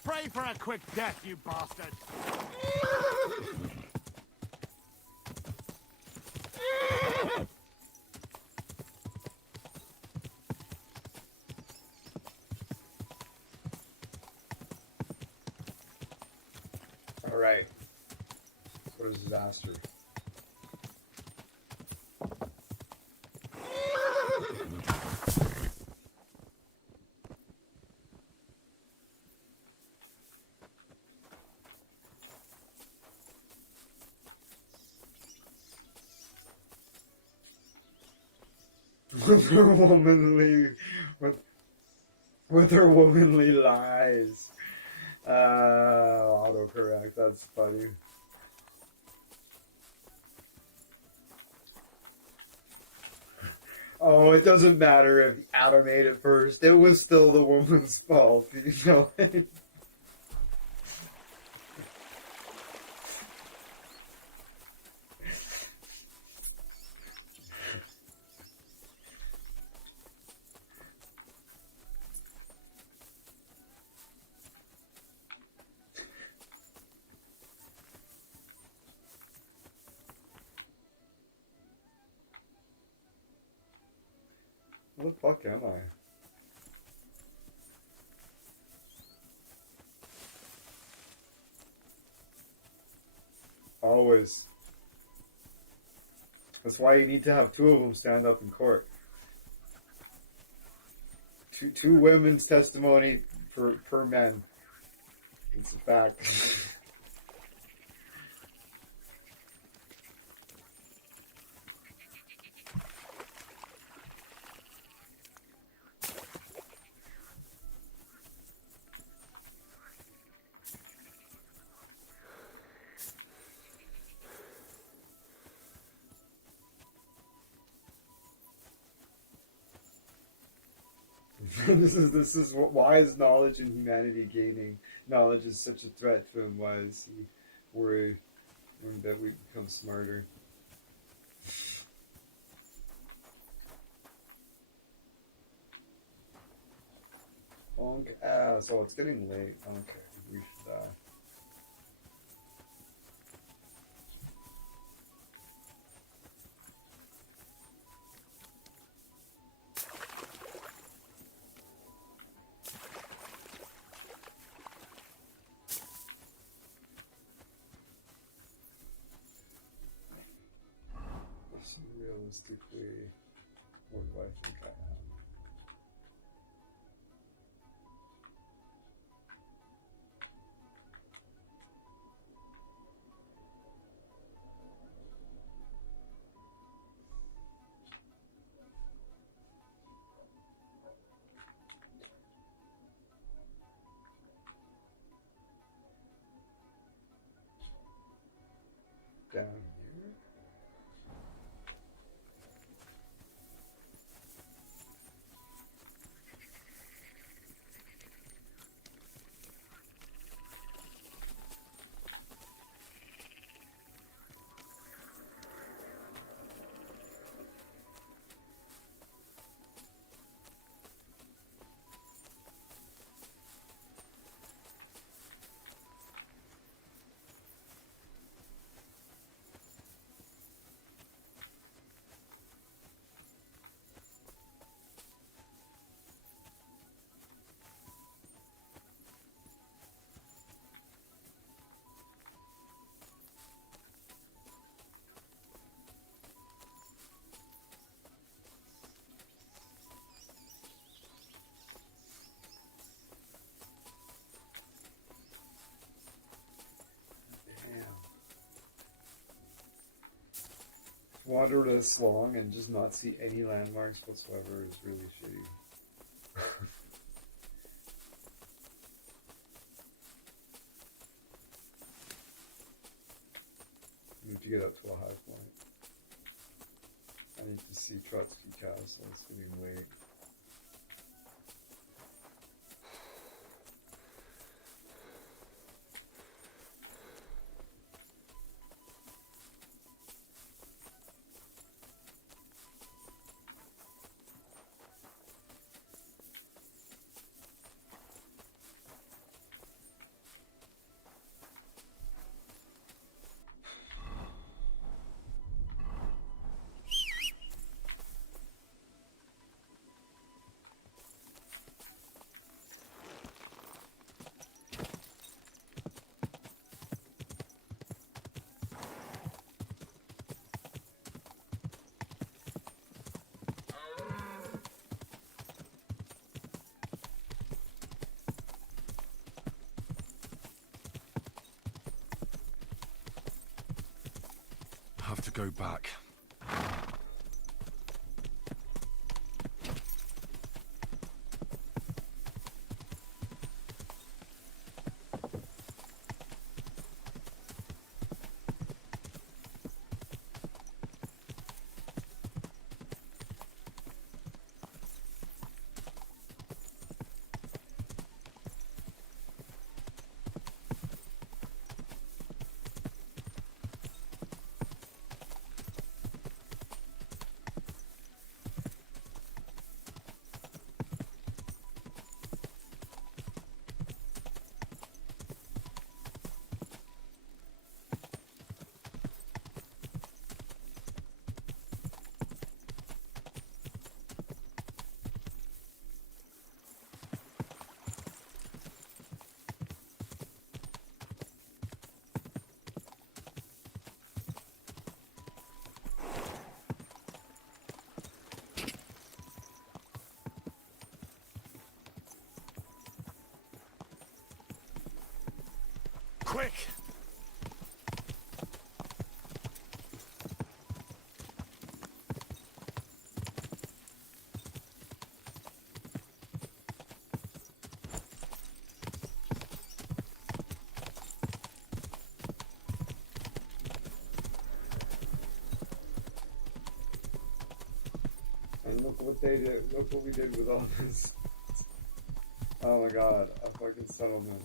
Pray for a quick death, you bastard! Alright. What a disaster. With her womanly, with her womanly lies. Autocorrect, that's funny. Oh, it doesn't matter if Adam ate it first. It was still the woman's fault, you know. What the fuck am I? Always. That's why you need to have two of them stand up in court. Two women's testimony per man. It's a fact. This is why is knowledge and humanity gaining knowledge is such a threat to him. Why is he worried that we become smarter? Long ass. Oh, it's getting late. Okay, we should die. Realistically, what do I think I am? Down here? Wander this long and just not see any landmarks whatsoever is really shitty. Need to get up to a high point. I need to see Trotsky Castle. It's getting late. Have to go back. Quick! And look what they did. Look what we did with all this. Oh my god, a fucking settlement.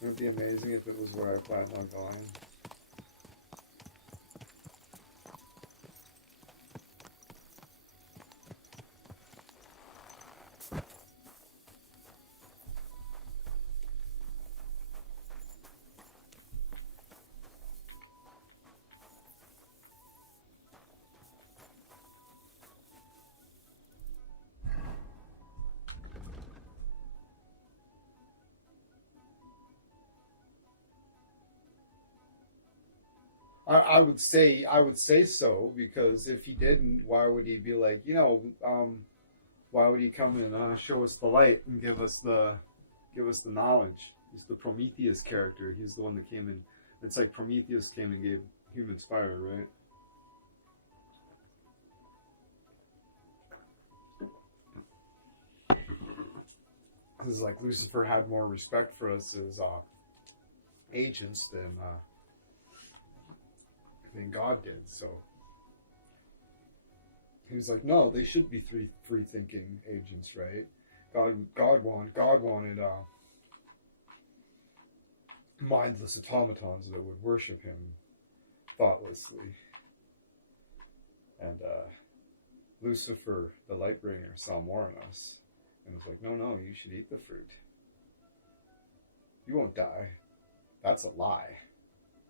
It would be amazing if it was where I planned on going. I would say so, because if he didn't, why would he be like, why would he come and show us the light and give us the knowledge? He's the Prometheus character. He's the one that came in. It's like Prometheus came and gave humans fire, right? Because like Lucifer had more respect for us as agents than God did, so he was like, no, they should be free thinking agents, right? God wanted mindless automatons that would worship him thoughtlessly, and Lucifer, the Lightbringer, saw more in us and was like, no, you should eat the fruit. You won't die. That's a lie,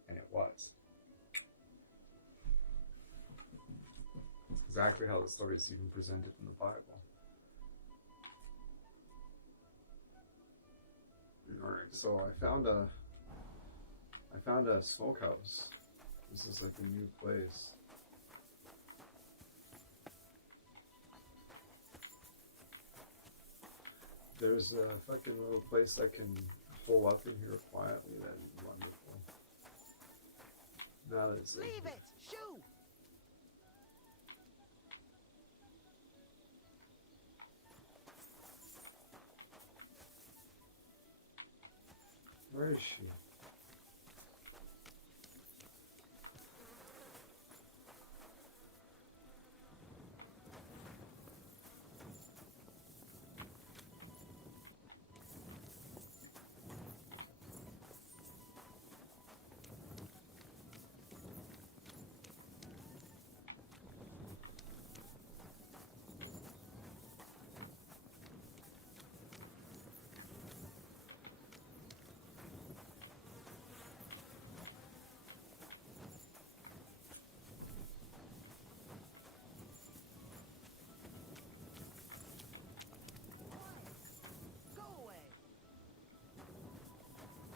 and it was. Exactly how the story is even presented in the Bible. Alright, so I found a smokehouse. This is like a new place. There's a fucking little place I can pull up in here quietly. That'd be wonderful. Now that's Leave it! Shoo! Where is she?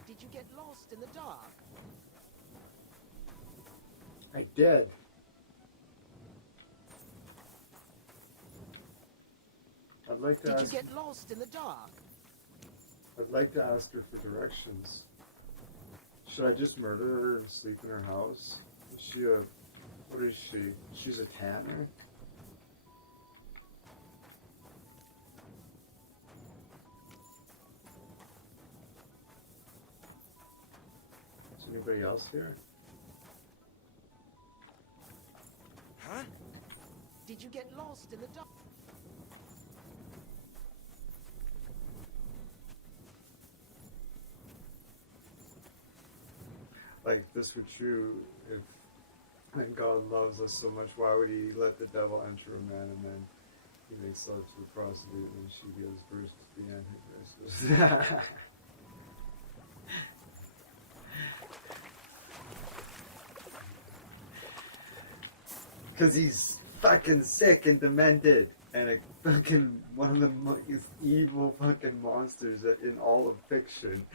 Did you get lost in the dark? I did. I'd like to Did ask. you get lost in the dark? I'd like to ask her for directions. Should I just murder her and sleep in her house? Is she a... What is she? She's a tanner? Is anybody else here? Huh? Did you get lost in the dark? Like, this were true if God loves us so much, why would he let the devil enter a man and then he makes love to a prostitute and she gives birth to the Antichrist? Because he's fucking sick and demented and a fucking one of the most evil fucking monsters in all of fiction.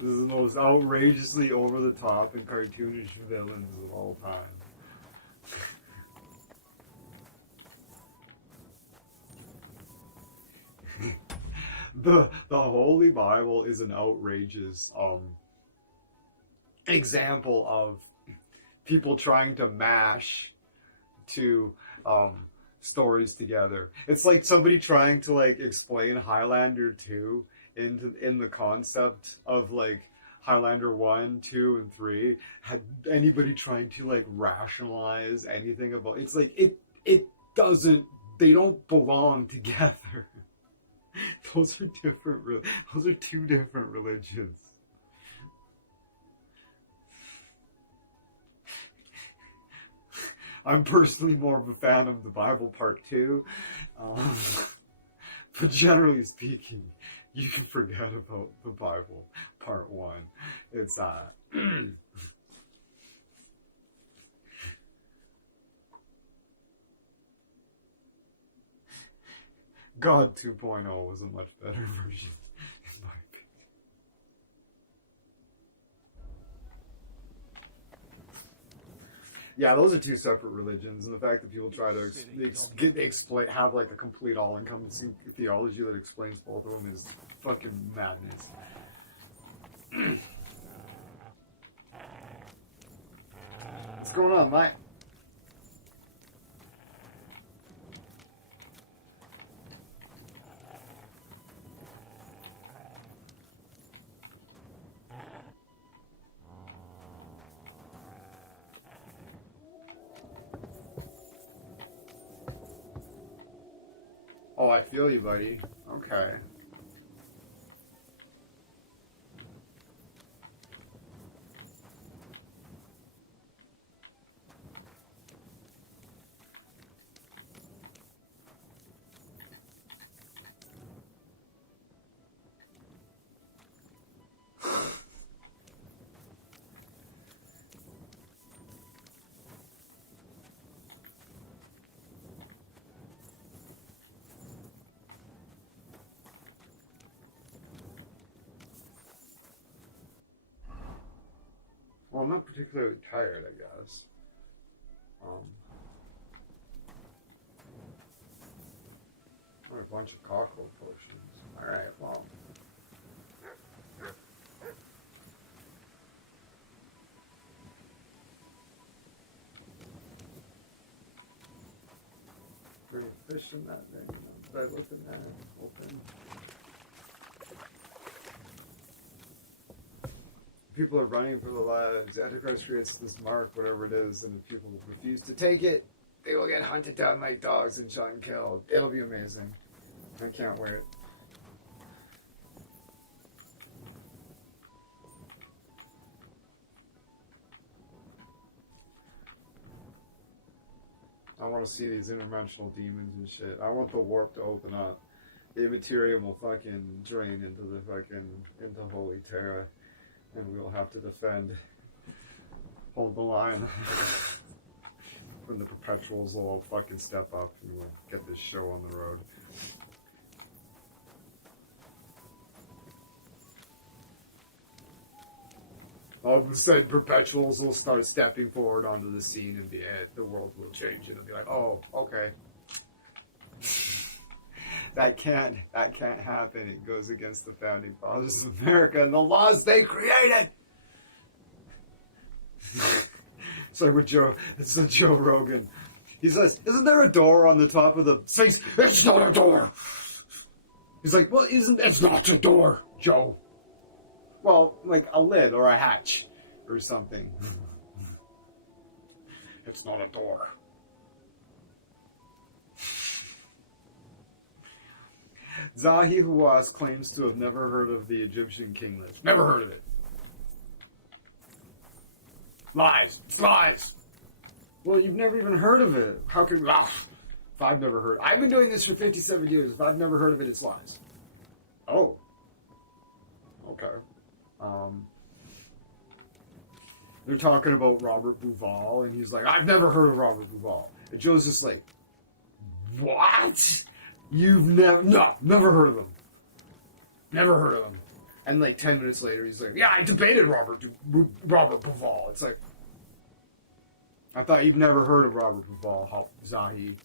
This is the most outrageously over-the-top and cartoonish villains of all time. The Holy Bible is an outrageous example of people trying to mash two stories together. It's like somebody trying to like explain Highlander 2 in the concept of like Highlander 1, 2, and 3. Had anybody trying to like rationalize anything about it's like it doesn't they don't belong together. Those are different. Those are two different religions. I'm personally more of a fan of the Bible Part 2, but generally speaking, you can forget about the Bible Part 1. It's God 2.0 was a much better version, in my opinion. Yeah, those are two separate religions, and the fact that people try to explain, have like a complete all-encompassing theology that explains both of them is fucking madness. What's going on, Mike? Oh, I feel you, buddy. Okay. Well, I'm not particularly tired, I guess. A bunch of cockle potions. Alright, well. Bring a fish in that thing. Did I look in that? Open. People are running for their lives. Antichrist creates this mark, whatever it is, and if people refuse to take it, they will get hunted down like dogs and shot and killed. It'll be amazing. I can't wait. I want to see these interdimensional demons and shit. I want the warp to open up. The Immaterium will fucking drain into Holy Terra. And we'll have to defend. Hold the line. When the Perpetuals will all fucking step up and we'll get this show on the road. All of a sudden, Perpetuals will start stepping forward onto the scene and the world will change and it'll be like, oh, okay. That can't happen. It goes against the founding fathers of America and the laws they created. It's like with Joe Rogan. He says, "Isn't there a door on the top of the Sphinx?" It's not a door. He's like, "Well, it's not a door, Joe." Well, like a lid or a hatch or something. It's not a door. Zahi Hawass claims to have never heard of the Egyptian king list. Never heard of it. Lies. It's lies. Well, you've never even heard of it. How can... if I've never heard... I've been doing this for 57 years. If I've never heard of it, it's lies. Oh. Okay. They're talking about Robert Bouval, and he's like, I've never heard of Robert Bouval. And Joe's just like, what? You've never heard of him. Never heard of him. And like 10 minutes later, he's like, yeah, I debated Robert Bouval. It's like, I thought you've never heard of Robert Bouval, Zahi.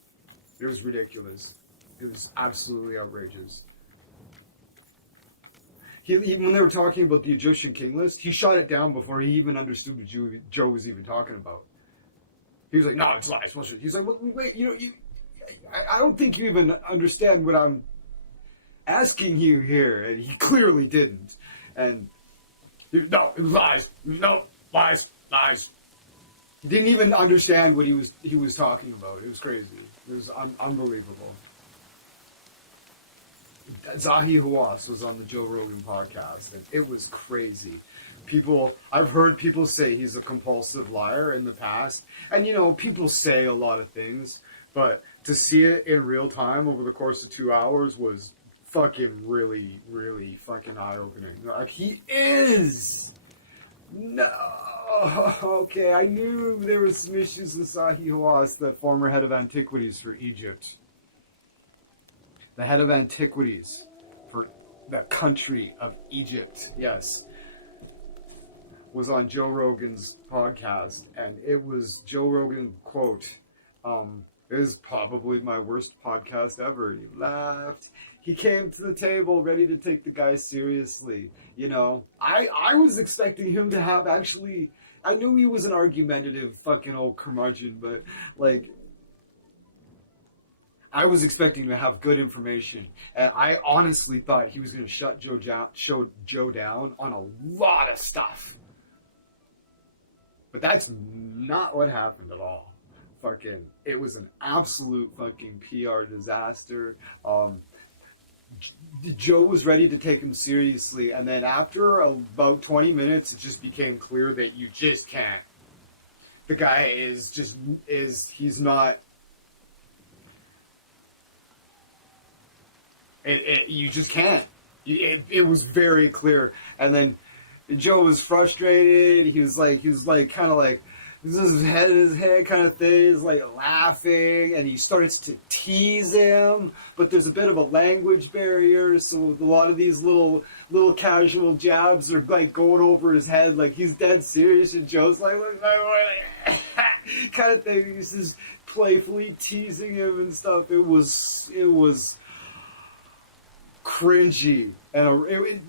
It was ridiculous. It was absolutely outrageous. When they were talking about the Egyptian king list, he shot it down before he even understood what Joe was even talking about. He was like, no, it's lies. He's like, well, wait, I don't think you even understand what I'm asking you here. And he clearly didn't. And, no, it was lies. No, lies. He didn't even understand what he was talking about. It was crazy. It was unbelievable. Zahi Hawass was on the Joe Rogan podcast, and it was crazy. I've heard people say he's a compulsive liar in the past, and people say a lot of things, but to see it in real time over the course of 2 hours was fucking really, really fucking eye-opening. Like, he is! No! Okay, I knew there was some issues with Zahi Hawass, the former head of antiquities for Egypt. The head of antiquities for the country of Egypt, yes, was on Joe Rogan's podcast, and it was Joe Rogan, quote, it is probably my worst podcast ever. He laughed. He came to the table ready to take the guy seriously. I was expecting him to have actually, I knew he was an argumentative fucking old curmudgeon, but like, I was expecting him to have good information, and I honestly thought he was going to shut Joe down on a lot of stuff. But that's not what happened at all. It was an absolute fucking PR disaster. Joe was ready to take him seriously, and then after about 20 minutes, it just became clear that you just can't. The guy he's not. You just can't. It was very clear, and then Joe was frustrated. He was kind of like, his head in his head kind of thing. He's like laughing, and he starts to tease him, but there's a bit of a language barrier, so a lot of these little casual jabs are like going over his head, like he's dead serious, and Joe's like kind of thing. He's just playfully teasing him and stuff. It was cringy, and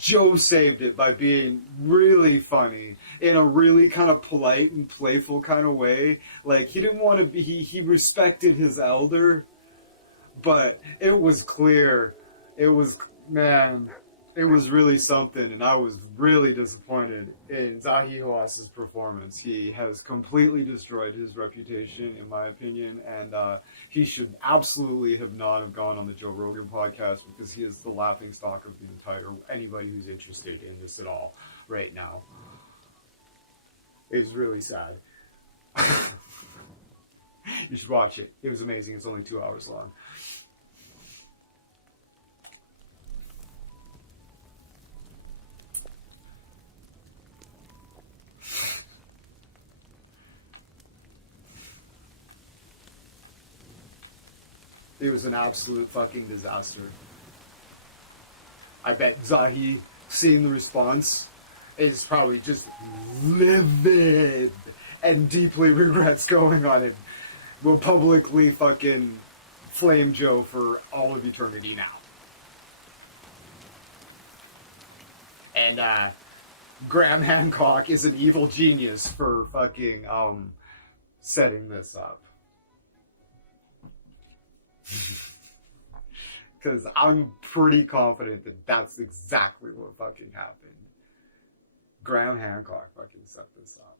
Joe saved it by being really funny in a really kind of polite and playful kind of way. Like, he didn't want to be, he respected his elder, but it was clear, it was really something, and I was really disappointed in Zahi Hawass's performance. He has completely destroyed his reputation, in my opinion, and he should absolutely have gone on the Joe Rogan podcast, because he is the laughingstock of anybody who's interested in this at all right now. It's really sad. You should watch it. It was amazing. It's only 2 hours long. It was an absolute fucking disaster. I bet Zahi, seeing the response, is probably just livid and deeply regrets going on it. Will publicly fucking flame Joe for all of eternity now. And Graham Hancock is an evil genius for fucking setting this up. Because I'm pretty confident that that's exactly what fucking happened. Graham Hancock fucking set this up.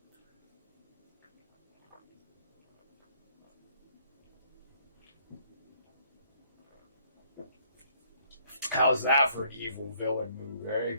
How's that for an evil villain move, eh?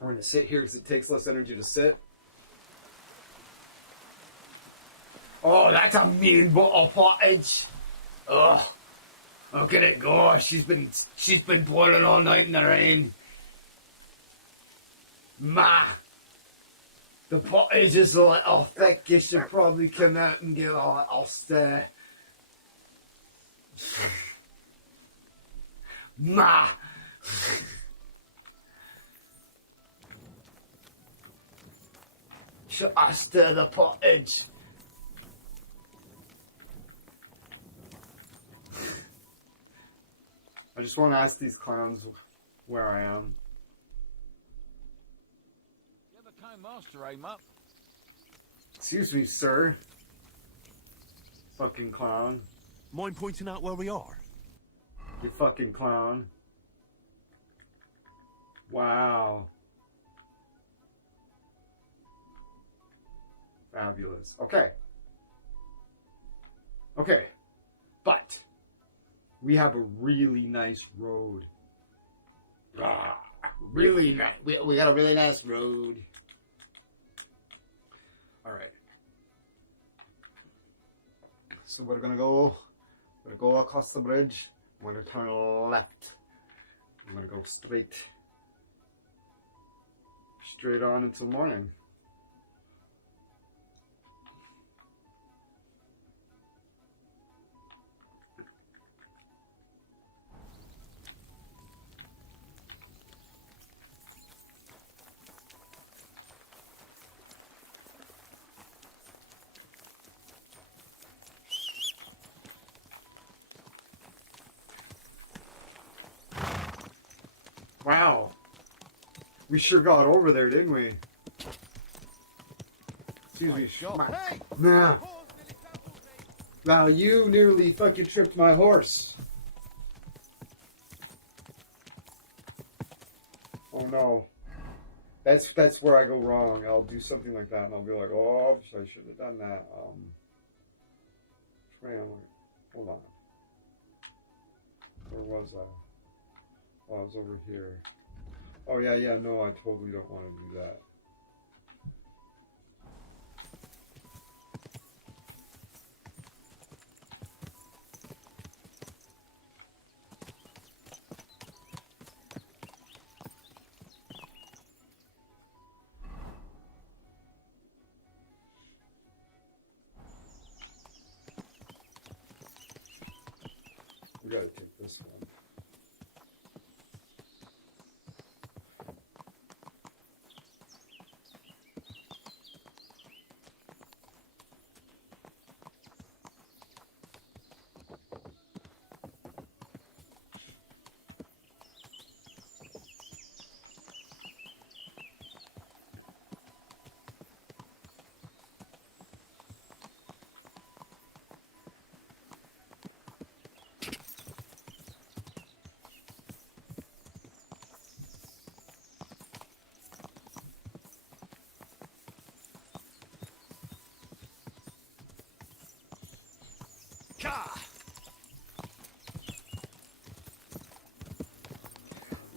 We're going to sit here because it takes less energy to sit. Oh, that's a mean bottle pottage. Ugh. Look at it go. She's been boiling all night in the rain. Ma, the pottage is a little thick. You should probably come out and give it a little stir. Ma. Should I stir the pottage? I just want to ask these clowns where I am. You're the kind master, eh, Mup? Excuse me, sir. Fucking clown. Mind pointing out where we are? You fucking clown. Wow. Fabulous. Okay. Okay. But we have a really nice road. Really nice. We got a really nice road. Alright. So we're gonna go across the bridge. I'm gonna turn left. I'm gonna go straight on until morning. Wow. We sure got over there, didn't we? Excuse me. Hey! Nah. Wow, you nearly fucking tripped my horse. Oh no. That's where I go wrong. I'll do something like that and I'll be like, oh, I should have done that. Hold on. Where was I? Oh, I was over here. Oh, yeah, no, I totally don't want to do that. We gotta take this one.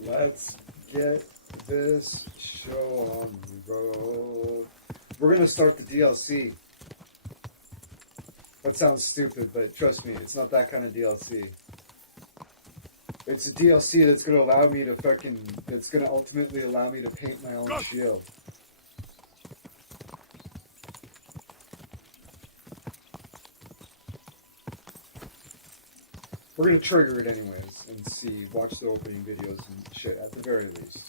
Let's get this show on the road. We're gonna start the DLC. That sounds stupid, but trust me, it's not that kind of DLC. It's a DLC that's gonna allow me to that's gonna ultimately allow me to paint my own shield. We're gonna trigger it anyways and see, watch the opening videos and shit at the very least.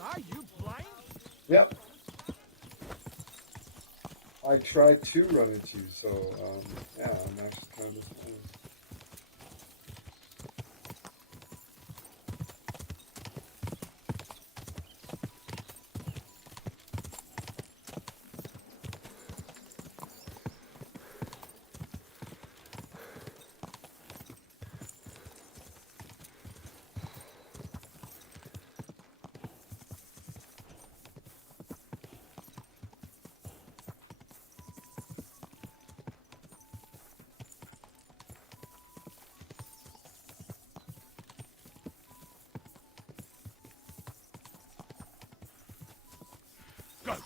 Are you blind? Yep. I tried to run into you, so yeah, I'm actually kind of disappointed. Go!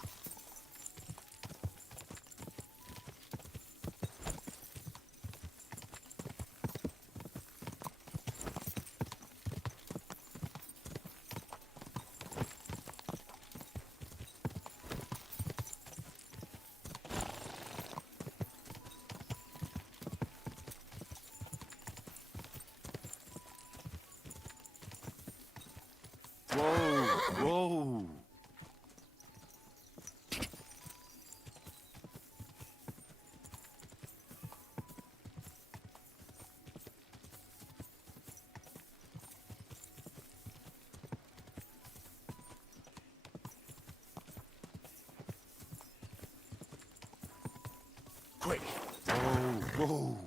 Whoa! Whoa! Quick! Whoa! Whoa!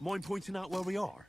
Mind pointing out where we are?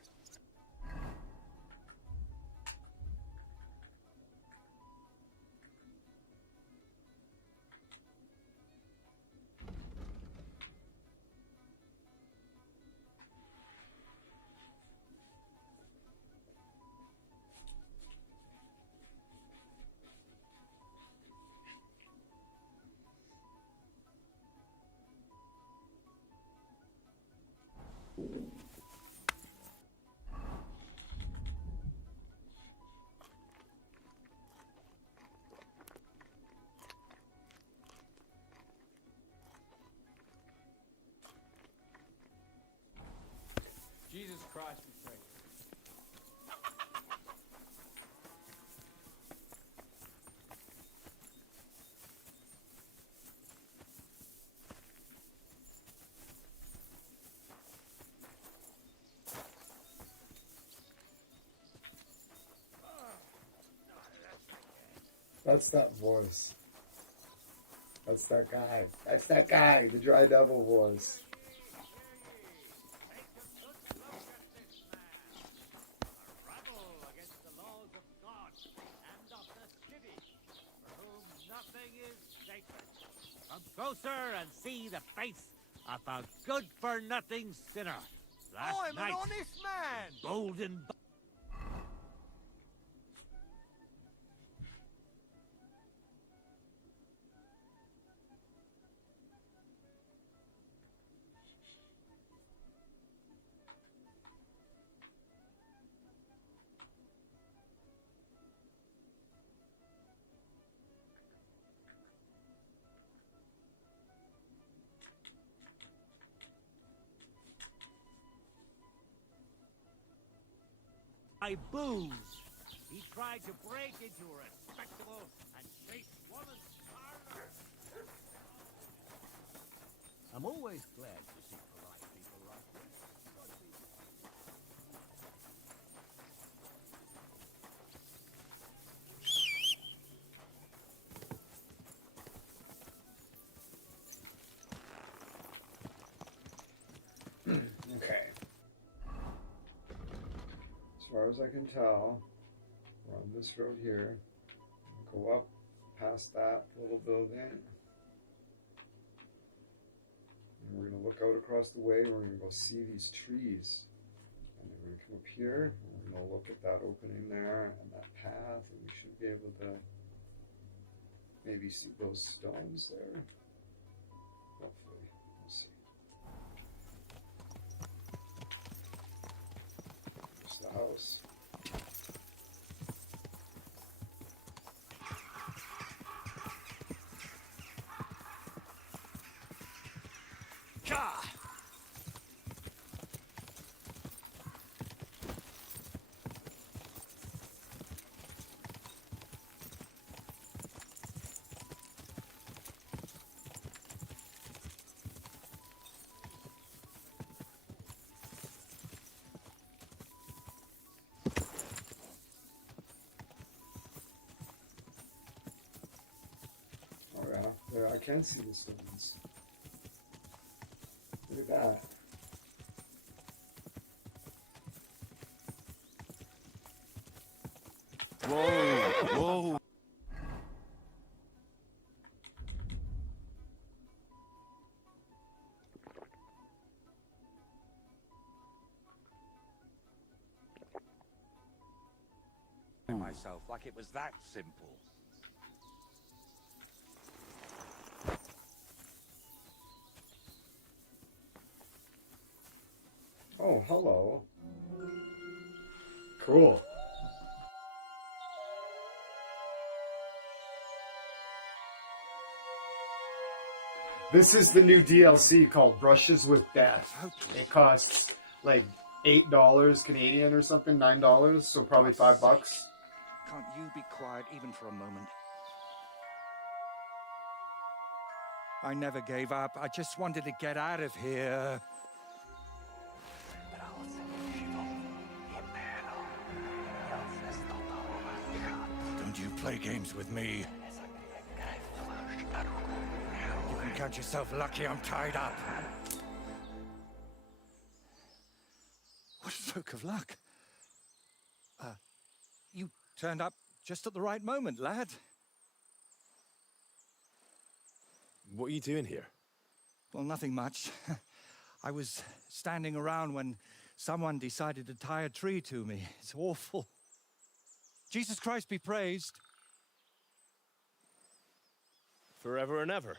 Jesus Christ, we pray. That's that voice. That's that guy. That's that guy. The Dry Devil voice. Come closer and see the face of a good-for-nothing sinner. Last I'm night, an honest man! golden... by booze. He tried to break into a respectable and chaste woman's parlor. I'm always glad to see polite people like this. Okay. As far as I can tell, we're on this road here. Go up past that little building. And we're going to look out across the way. We're going to go see these trees. And then we're going to come up here. And we're going to look at that opening there and that path. And we should be able to maybe see those stones there. Hopefully. We'll see. There's the house. Oh yeah, there, I can see the stones. Look at that. Whoa! Whoa! myself like it was that simple. Oh, hello. Cool. This is the new DLC called Brushes with Death. It costs like $8 Canadian or something, $9, so probably $5. Can't you be quiet even for a moment? I never gave up. I just wanted to get out of here. Don't you play games with me. You can count yourself lucky I'm tied up. What a stroke of luck. You turned up just at the right moment, lad. What are you doing here? Well, nothing much. I was standing around when someone decided to tie a tree to me. It's awful. Jesus Christ be praised. Forever and ever.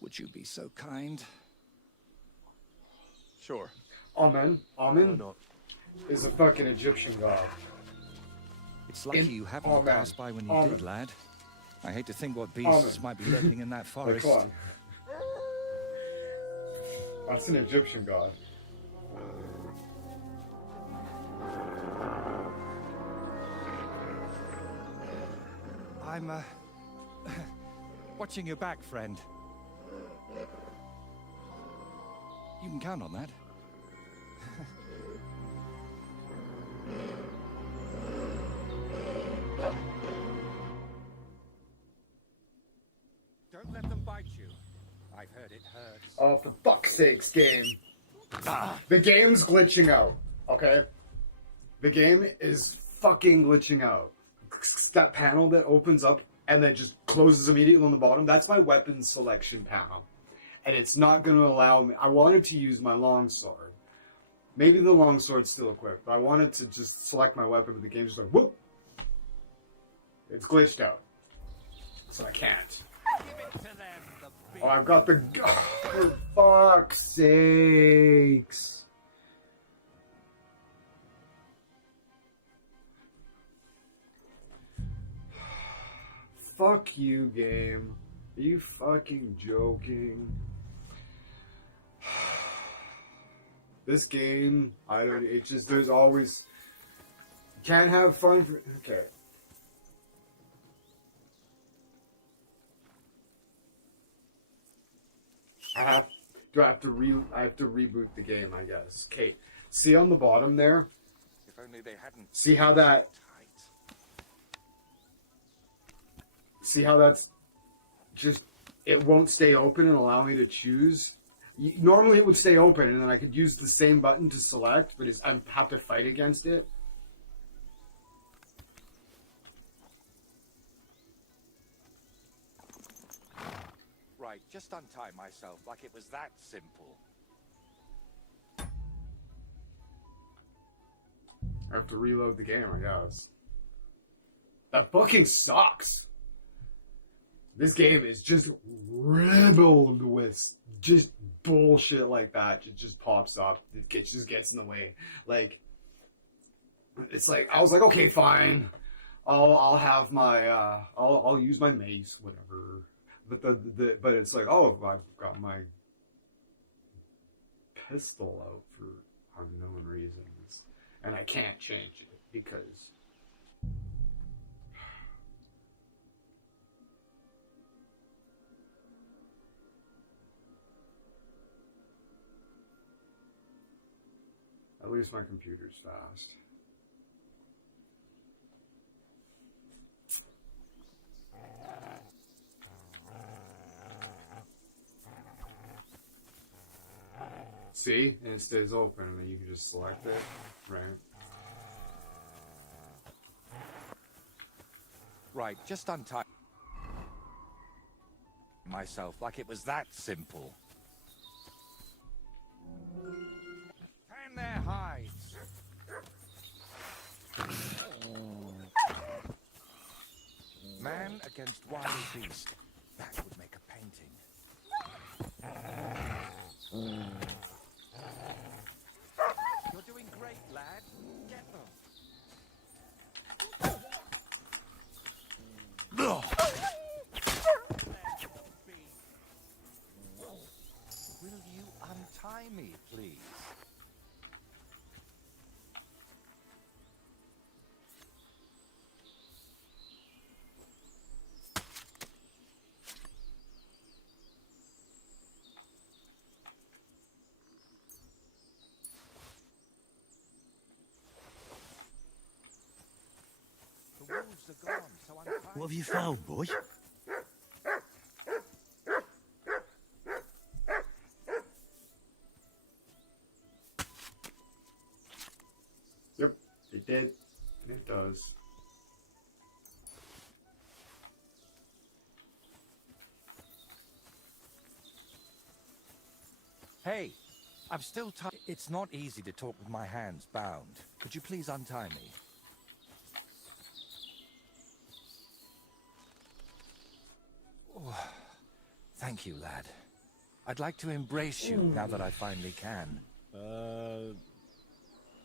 Would you be so kind? Sure. Amen. Amen not? Is a fucking Egyptian god. It's lucky you happened to pass by when you did, lad. I hate to think what beasts might be lurking in that forest. Come on. That's an Egyptian god. I'm, watching your back, friend. You can count on that. Don't let them bite you. I've heard it hurts. Oh, for fuck's sakes, game. The game's glitching out, okay? The game is fucking glitching out. That panel that opens up and then just closes immediately on the bottom, that's my weapon selection panel. And it's not going to allow me... I wanted to use my longsword. Maybe the longsword's still equipped, but I wanted to just select my weapon, but the game's just like, whoop! It's glitched out. So I can't. Oh, I've got the... For fuck's sakes. Fuck you, game. Are you fucking joking? This game, I don't... It's just, there's always... Can't have fun for... Okay. I have to reboot the game, I guess. Okay. See on the bottom there? If only they hadn't... See how that... See how that's just... It won't stay open and allow me to choose? Normally it would stay open and then I could use the same button to select, but I have to fight against it. Right, just untie myself like it was that simple. I have to reload the game, I guess. That fucking sucks. This game is just riddled with just bullshit like that. It just pops up. It just gets in the way. Like, it's like, I was like, okay, fine. I'll have my, I'll use my mace, whatever. But but it's like, oh, I've got my pistol out for unknown reasons. And I can't change it because... At least my computer's fast. See? And it stays open, and then you can just select it, right? Right, just untie myself like it was that simple. Fan their hides. man against wild beast. That would make a painting. You're doing great, lad. Get them. Will you untie me, please? The wolves are gone, so I'm fine. What have you found, boy? Yep, it did. And it does. Hey, I'm still tired. It's not easy to talk with my hands bound. Could you please untie me? Oh, thank you, lad. I'd like to embrace you now that I finally can.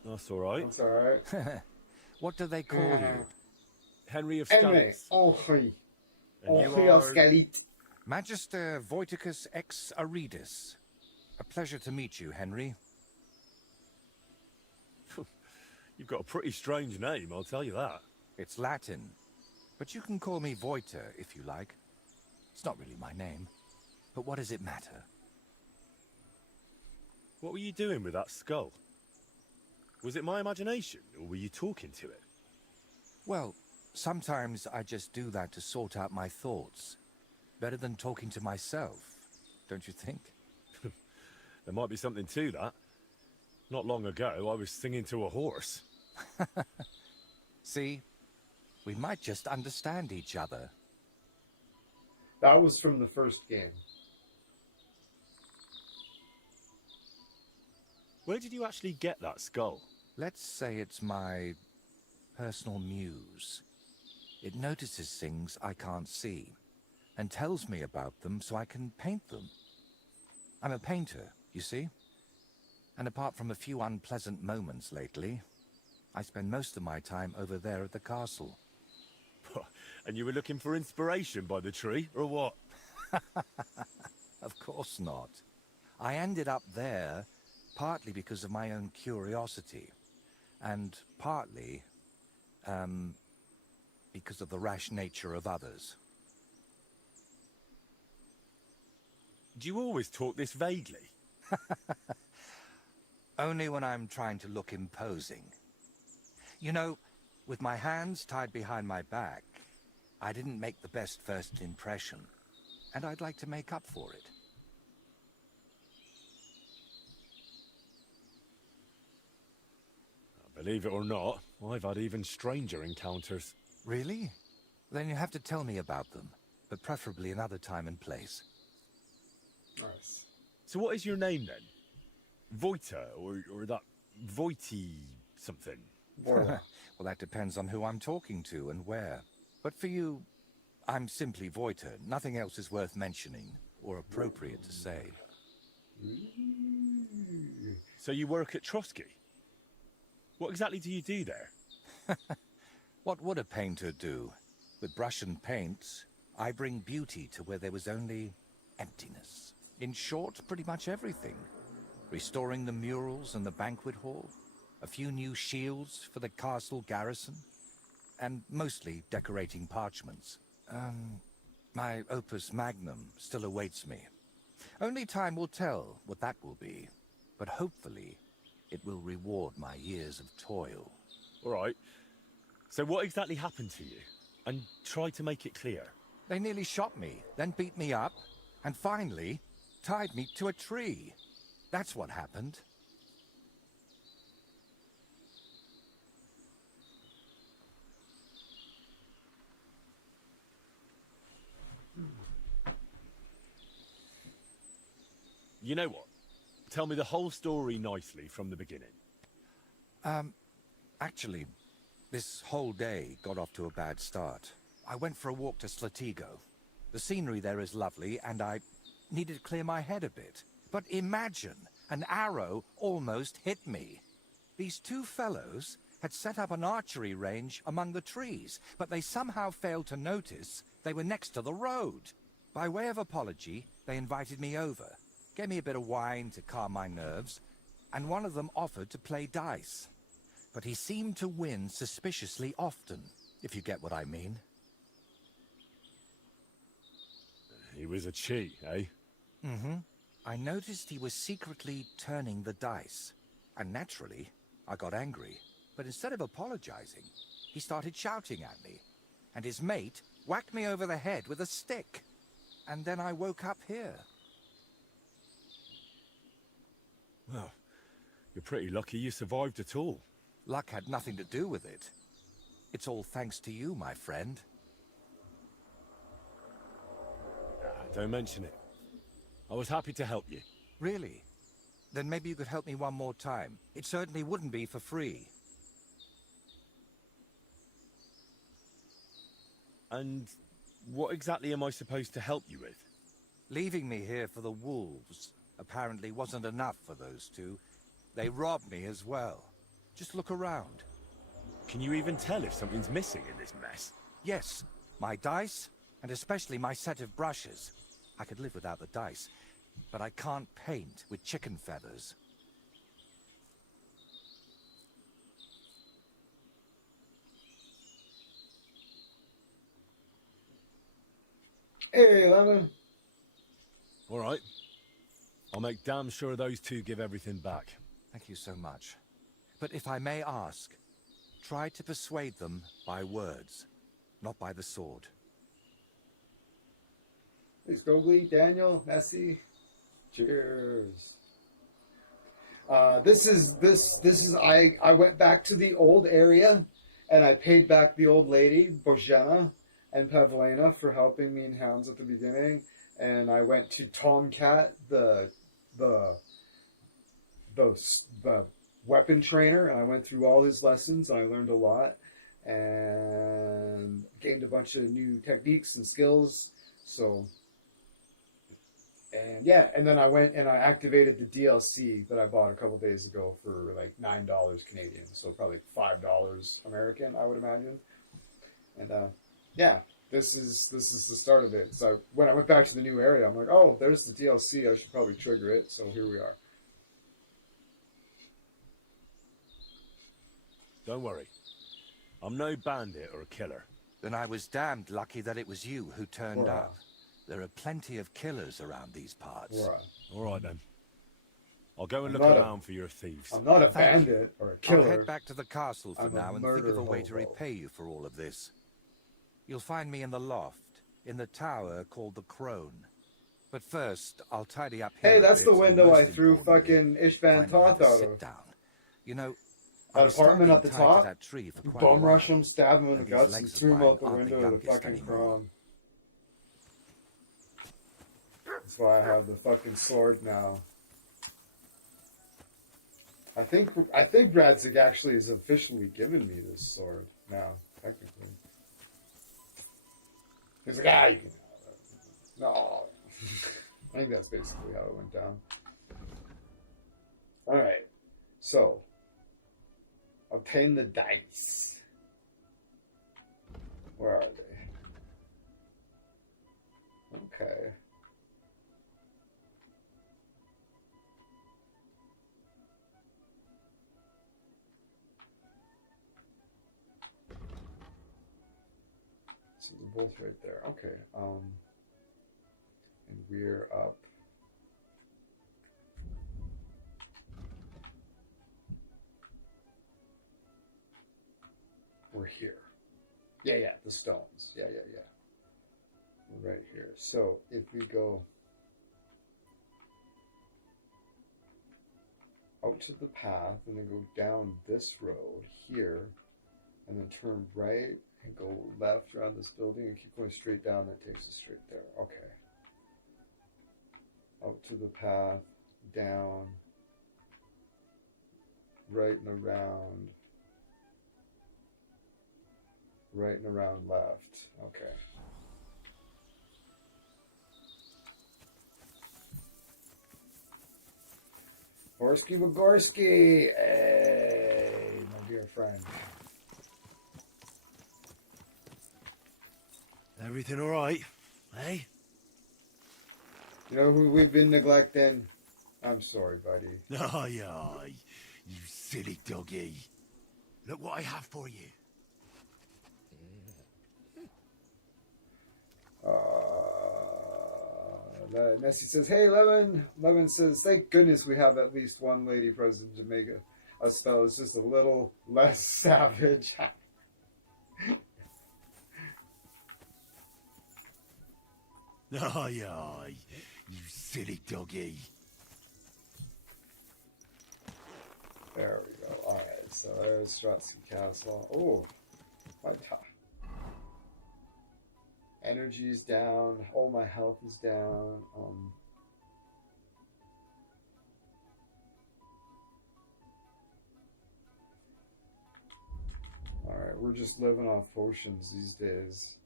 That's all right. That's all right. What do they call you? Henry of Henry. Skellies. Henry. And you Henry of are- Skellies. Magister Voiticus ex Aridus. A pleasure to meet you, Henry. You've got a pretty strange name, I'll tell you that. It's Latin, but you can call me Voiter if you like. It's not really my name, but what does it matter? What were you doing with that skull? Was it my imagination, or were you talking to it? Well, sometimes I just do that to sort out my thoughts. Better than talking to myself, don't you think? There might be something to that. Not long ago, I was singing to a horse. See? We might just understand each other. That was from the first game. Where did you actually get that skull? Let's say it's my personal muse. It notices things I can't see and tells me about them so I can paint them. I'm a painter, you see? And apart from a few unpleasant moments lately, I spend most of my time over there at the castle. And you were looking for inspiration by the tree, or what? Of course not. I ended up there partly because of my own curiosity, and partly, because of the rash nature of others. Do you always talk this vaguely? Only when I'm trying to look imposing. You know, with my hands tied behind my back, I didn't make the best first impression, and I'd like to make up for it. Believe it or not, I've had even stranger encounters. Really? Then you have to tell me about them, but preferably another time and place. Nice. So what is your name then? Voiter, or that Voity something? Well, that depends on who I'm talking to and where. But for you, I'm simply Voiter. Nothing else is worth mentioning, or appropriate to say. So you work at Trotsky? What exactly do you do there? What would a painter do? With brush and paint, I bring beauty to where there was only emptiness. In short, pretty much everything. Restoring the murals and the banquet hall, a few new shields for the castle garrison, and mostly decorating parchments. My opus magnum still awaits me. Only time will tell what that will be, but hopefully it will reward my years of toil. All right. So what exactly happened to you? And try to make it clear. They nearly shot me, then beat me up, and finally tied me to a tree. That's what happened. You know what? Tell me the whole story nicely from the beginning. Actually, this whole day got off to a bad start. I went for a walk to Slatigo. The scenery there is lovely, and I needed to clear my head a bit. But imagine, an arrow almost hit me. These two fellows had set up an archery range among the trees, but they somehow failed to notice they were next to the road. By way of apology, they invited me over, gave me a bit of wine to calm my nerves, and one of them offered to play dice. But he seemed to win suspiciously often, if you get what I mean. He was a cheat, eh? Mm-hmm. I noticed he was secretly turning the dice. And naturally, I got angry. But instead of apologizing, he started shouting at me. And his mate whacked me over the head with a stick. And then I woke up here. Well, you're pretty lucky you survived at all. Luck had nothing to do with it. It's all thanks to you, my friend. Don't mention it. I was happy to help you. Really? Then maybe you could help me one more time. It certainly wouldn't be for free. And what exactly am I supposed to help you with? Leaving me here for the wolves apparently wasn't enough for those two. They robbed me as well. Just look around. Can you even tell if something's missing in this mess? Yes, my dice, and especially my set of brushes. I could live without the dice, but I can't paint with chicken feathers. Hey, Lemon. All right. I'll make damn sure those two give everything back. Thank you so much. But if I may ask, try to persuade them by words, not by the sword. Hey, Scogli, Daniel, Messi. Cheers. This is I went back to the old area and I paid back the old lady, Bozhena and Pavlena, for helping me in Hounds at the beginning. And I went to Tomcat, the weapon trainer, and I went through all his lessons and I learned a lot and gained a bunch of new techniques and skills. So, and yeah, and then I went and I activated the DLC that I bought a couple days ago for like $9 Canadian, so probably $5 American, I would imagine. And yeah, this is the start of it. So when I went back to the new area, I'm like, oh, there's the DLC. I should probably trigger it. So here we are. Don't worry. I'm no bandit or a killer. Then I was damned lucky that it was you who turned up. There are plenty of killers around these parts. All right, then. I'll go and I'm look not around for your thieves. I'm not a bandit or a killer. I'll head back to the castle for I'm now a and think of a way to murder repay you for all of this. You'll find me in the loft, in the tower called the Crone. But first, I'll tidy up here. Hey, a that's bit, the and window I most threw importantly, fucking Ishvan find out how Toth to out sit of. down. You know, I That was apartment at the stuck being tied top. to that tree for quite a Bum while. rush him, stab him in the And these guts, and legs of threw him mine out the aren't window of the youngest fucking anymore. Chrome. That's why I have the fucking sword now. I think Bradzik actually has officially given me this sword now, technically. He's like, you can have it. No. I think that's basically how it went down. Alright. So, obtain the dice. Where are they? Okay. So they're both right there. Okay. And we're up. We're here. Yeah, the stones. Yeah. We're right here. So if we go out to the path and then go down this road here and then turn right and go left around this building and keep going straight down, that takes us straight there. Okay. Out to the path, down, right and around. Right and around left. Okay. Borsky Wagorski! Hey, my dear friend. Everything alright? Hey? You know who we've been neglecting? I'm sorry, buddy. Aye, aye. You silly doggy. Look what I have for you. Nessie says, hey, Lemon. Lemon says, thank goodness we have at least one lady president to make us fellas just a little less savage. Aye, aye. You silly doggy. There we go. Alright, so there's Stratsky Castle. Oh, my top. Energy's down. All my health is down. Alright, we're just living off potions these days.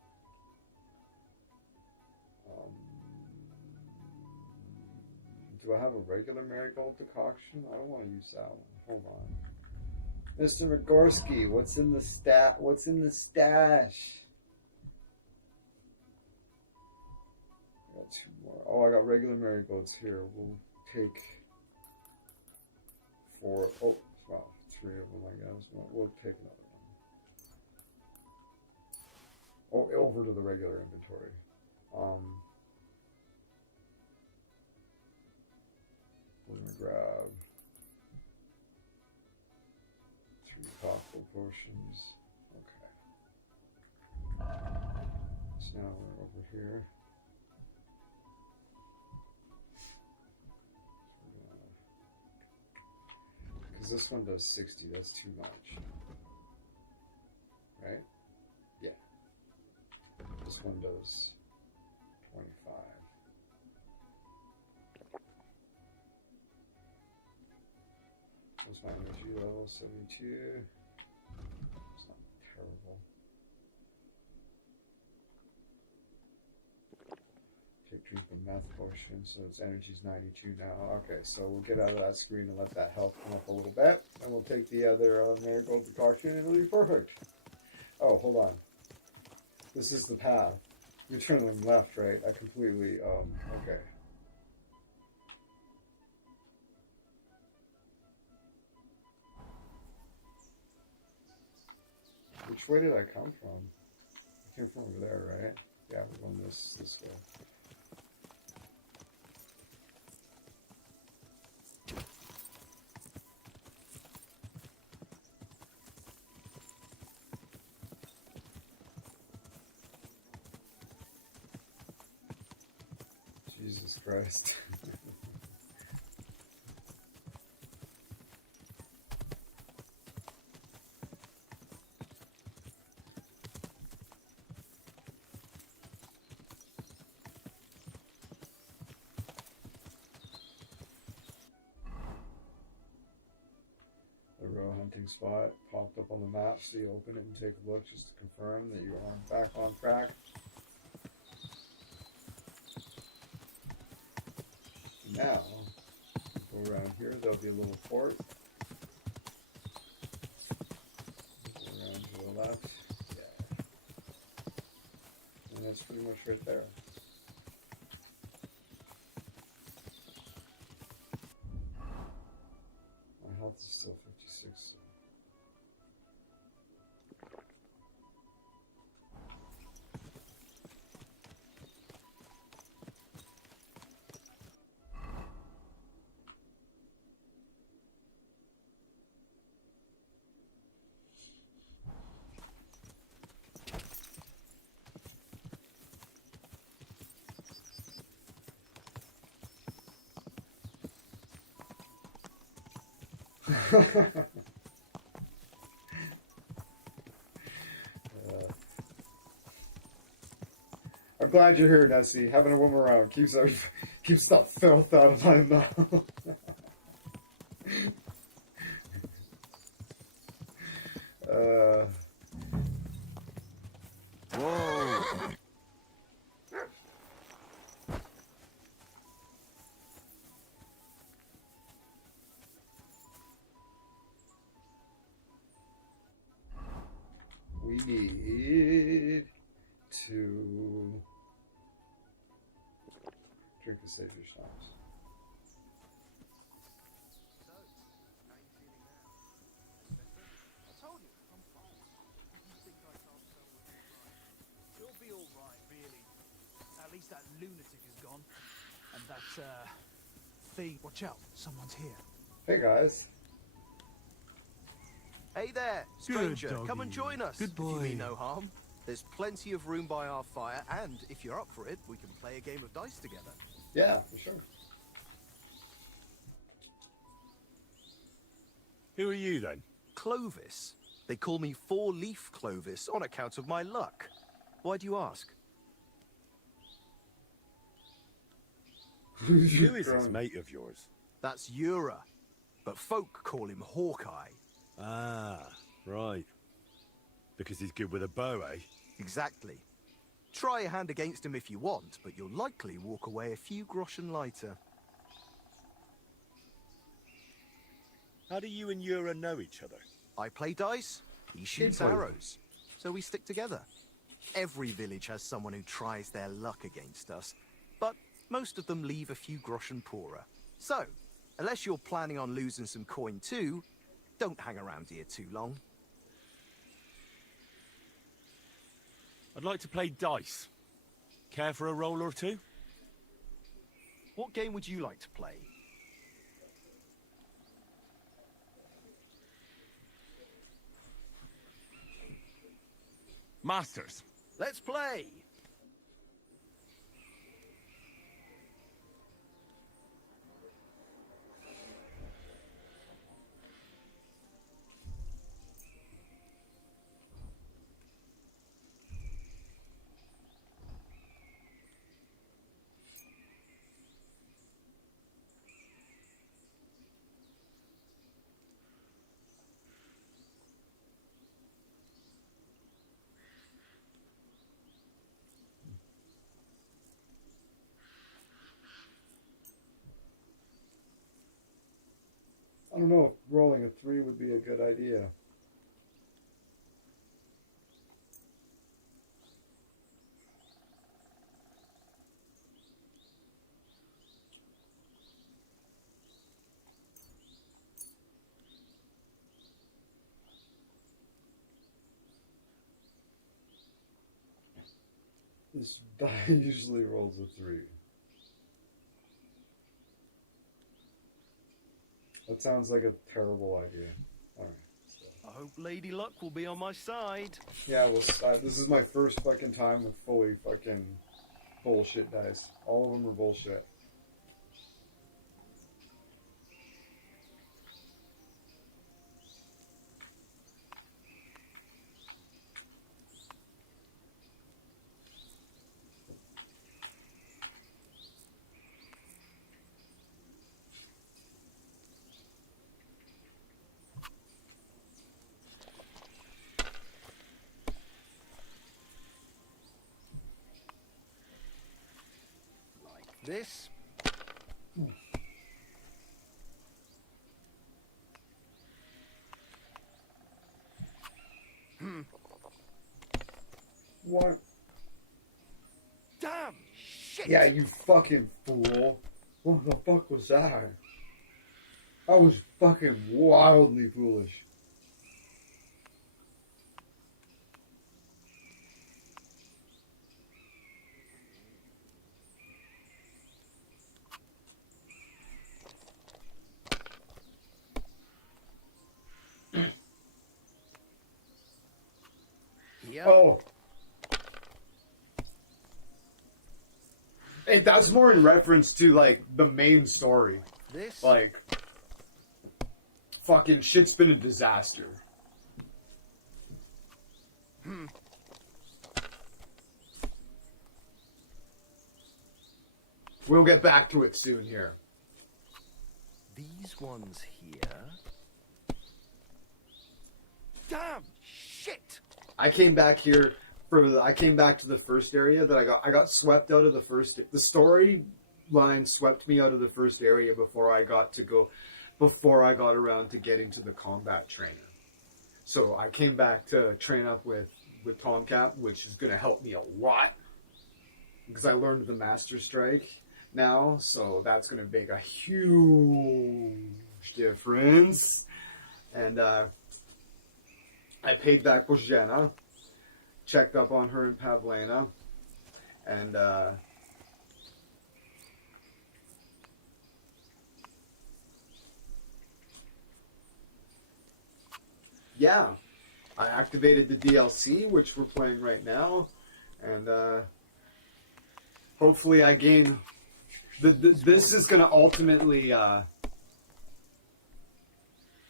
Do I have a regular marigold decoction? I don't want to use that one. Hold on. Mr. Wagorski, what's in the stash? I got 2 more. Oh, I got regular marigolds here. We'll take 4. Oh, wow, 3 of them, I guess. We'll take another one. Oh, over to the regular inventory. We're gonna grab 3 powerful potions. Okay. So now we're over here. Because this one does 60, that's too much. Right? Yeah. This one does 25. What's my energy level? 72. It's not terrible. Drink the meth potion, so its energy's 92 now. Okay, so we'll get out of that screen and let that health come up a little bit. And we'll take the other marigold decoction and it'll be perfect. Oh, hold on. This is the path. You're turning left, right? I completely, okay. Which way did I come from? I came from over there, right? Yeah, we're going this way. Jesus Christ. The row hunting spot popped up on the map, so you open it and take a look just to confirm that you're back on track. Now, go around here, there'll be a little port. Go around to the left. Yeah. And that's pretty much right there. My health is still 56. So. I'm glad you're here, Nessie. Having a woman around keeps that filth out of my mouth. need to drink to save your stops. You'll be all right, really. At least that lunatic is gone. And that, thing... Watch out, someone's here. Hey, guys. Hey there, stranger. Come and join us. Good boy. If you mean no harm. There's plenty of room by our fire, and if you're up for it, we can play a game of dice together. Yeah, for sure. Who are you, then? Clovis. They call me Four-Leaf Clovis on account of my luck. Why do you ask? Who is this mate of yours? That's Ura, but folk call him Hawkeye. Ah, right. Because he's good with a bow, eh? Exactly. Try a hand against him if you want, but you'll likely walk away a few groschen lighter. How do you and Ura know each other? I play dice, he shoots arrows, so we stick together. Every village has someone who tries their luck against us, but most of them leave a few groschen poorer. So, unless you're planning on losing some coin too, don't hang around here too long. I'd like to play dice. Care for a roll or two? What game would you like to play? Masters. Let's play! I don't know if rolling a 3 would be a good idea. This die usually rolls a 3. That sounds like a terrible idea. Alright. I hope Lady Luck will be on my side. Yeah, well, this is my first fucking time with fully fucking bullshit dice. All of them are bullshit. This. What? Damn shit! Yeah, you fucking fool. What the fuck was that? That was fucking wildly foolish. Yep. Oh. And that's more in reference to, like, the main story. This? Like, fucking shit's been a disaster. We'll get back to it soon here. These ones here. Damn shit! I came back here I came back to the first area that I got swept out of the first. The story line swept me out of the first area before I got around to getting to the combat trainer. So I came back to train up with with Tomcat, which is going to help me a lot because I learned the Master Strike now, so that's going to make a huge difference. And I paid back Bozhena, checked up on her in Pavlena, and yeah, I activated the DLC, which we're playing right now, and hopefully I gain... This is going to ultimately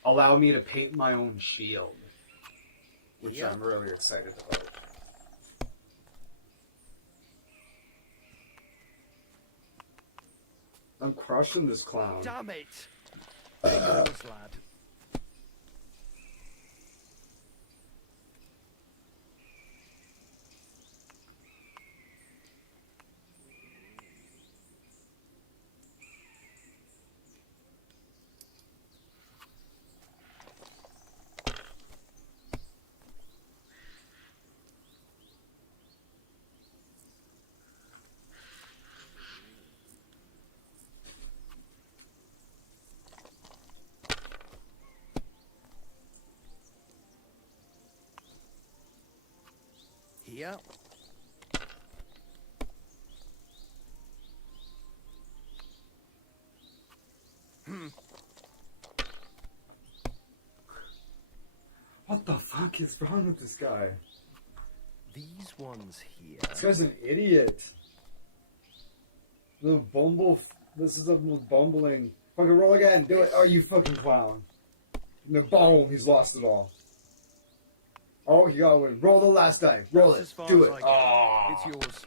allow me to paint my own shield, which I'm really excited about. I'm crushing this clown. Damn it! Take yours, lad. Here. What the fuck is wrong with this guy? These ones here. This guy's an idiot. The bumble. This is the most bumbling. Fucking roll again. Do it. Oh, you fucking clown. And then boom, he's lost it all. Oh, he got one. Roll the last die. Roll it. Do it. Oh. It's yours.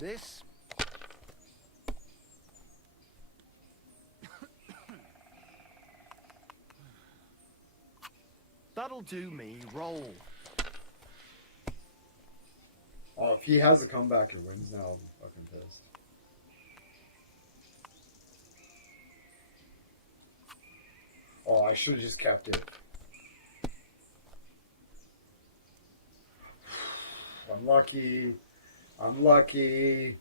This. That'll do me. Roll. Oh, if he has a comeback and wins now, I'll be fucking pissed. Oh, I should have just kept it. Unlucky. Unlucky.